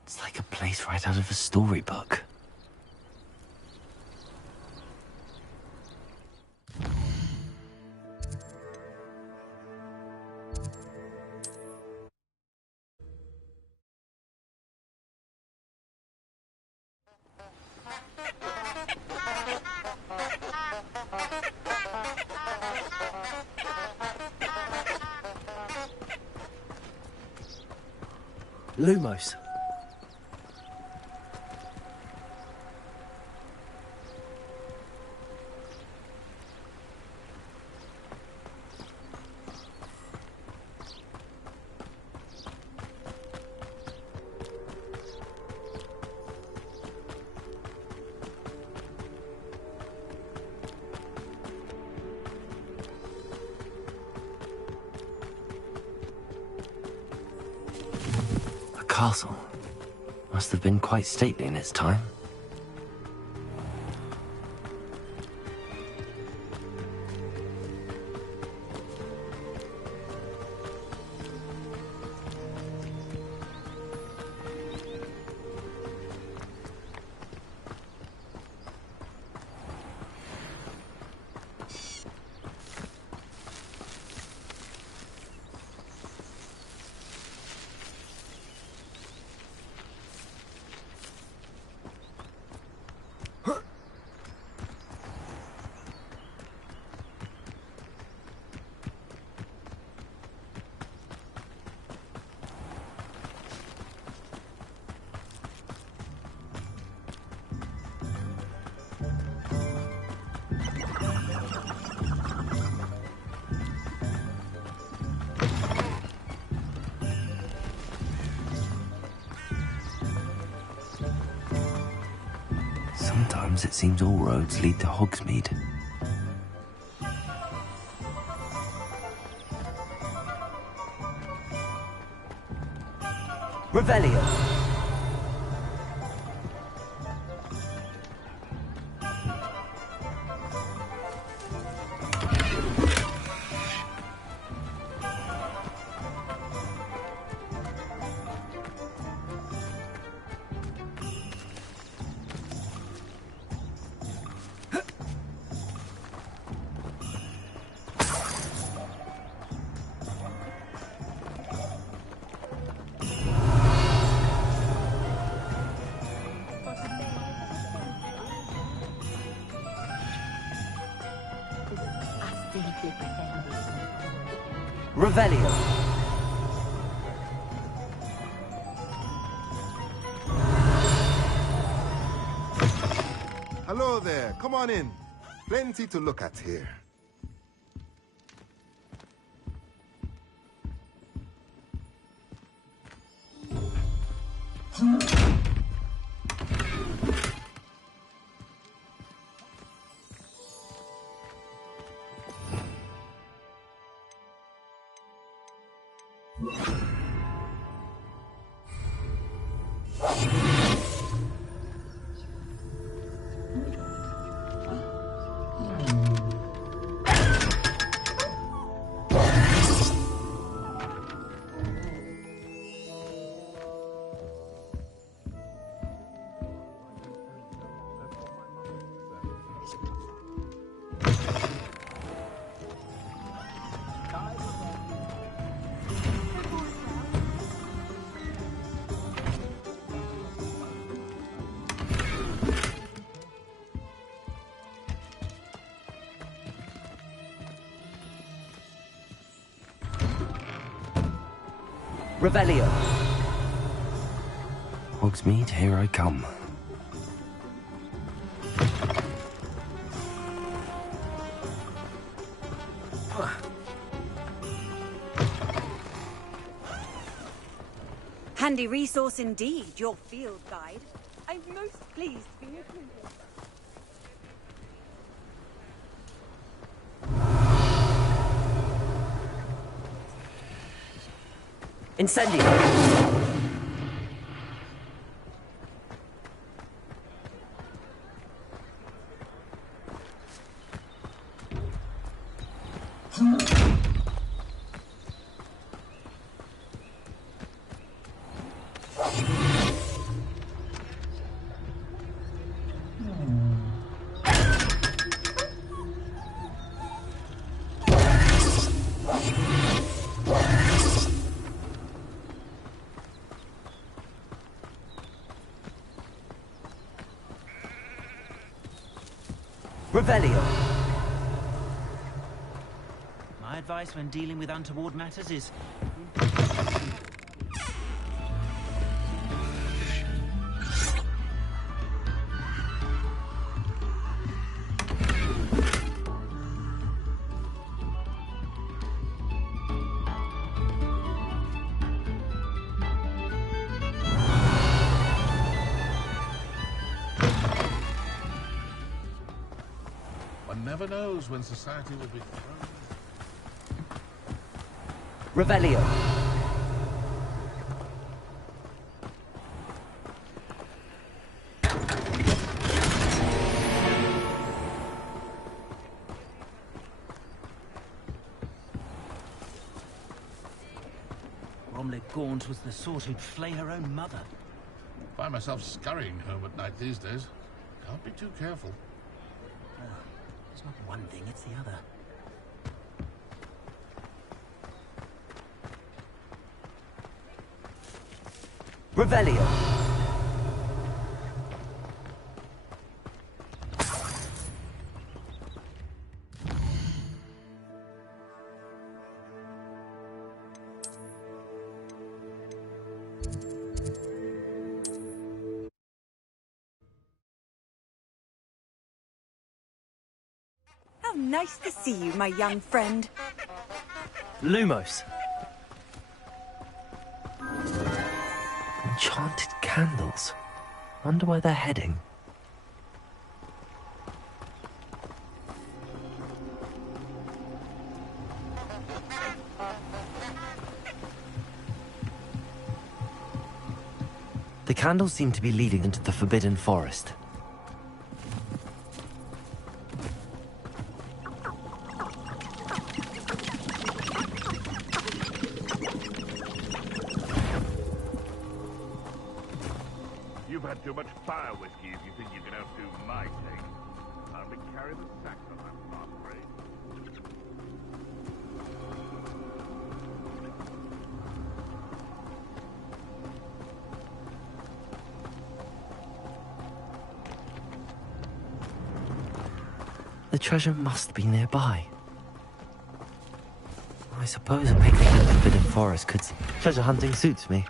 It's like a place right out of a storybook. Lumos. Castle. Must have been quite stately in its time. Sometimes it seems all roads lead to Hogsmeade. Revelio. Revelio. Hello there, come on in. Plenty to look at here. Revelio. Hogsmeade, here I come. Handy resource indeed, your field guide. I'm most pleased to be included. Incendio. Revelio. My advice when dealing with untoward matters is... One never knows when society will be thrown. Revelio. Bromley Gaunt was the sort who'd flay her own mother. Find myself scurrying home at night these days. Can't be too careful. It's not one thing, it's the other. Revelio. How nice to see you, my young friend. Lumos. Enchanted candles. Wonder where they're heading. The candles seem to be leading into the Forbidden Forest. You've had too much fire whiskey if you think you can outdo my take. Hardly carry the sack on that fast break. The treasure must be nearby. I suppose a picnic in the Forbidden Forest could... Treasure hunting suits me.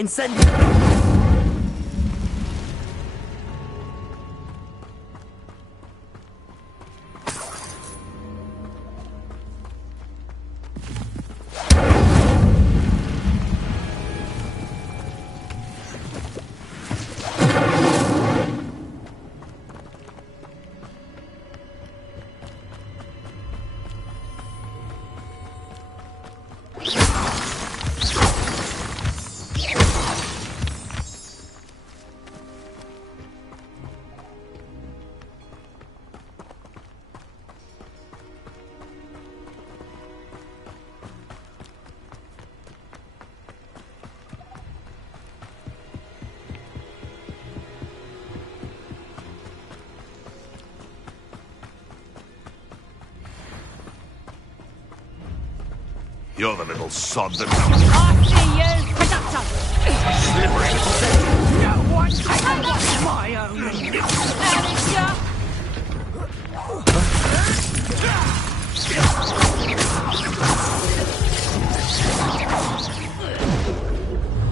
Incendio! You're the little sod that... I see you, conductor! Slippery. No one can watch my own! Manager!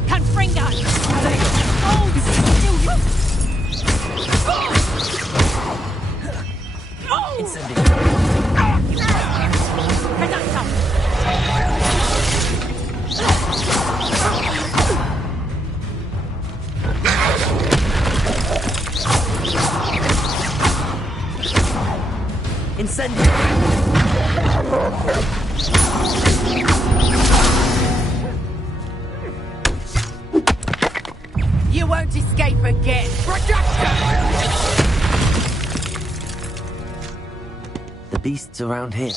Confringo! You won't escape again! The beast's around here.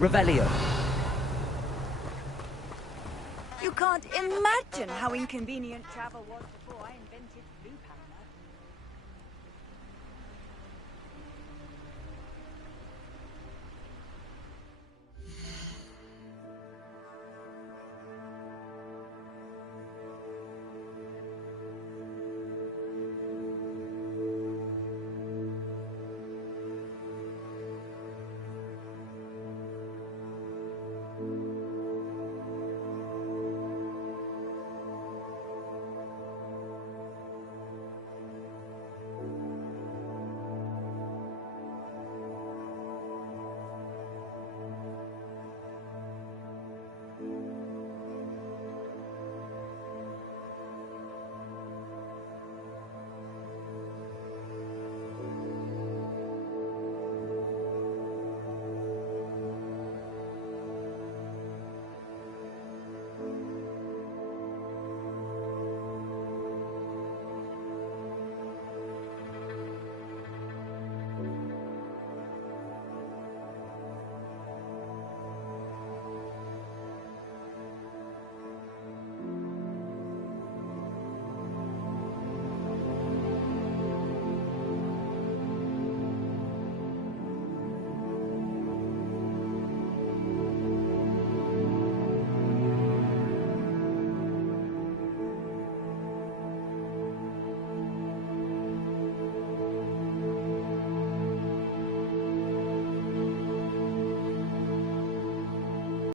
Revelio. You can't imagine how inconvenient travel was before I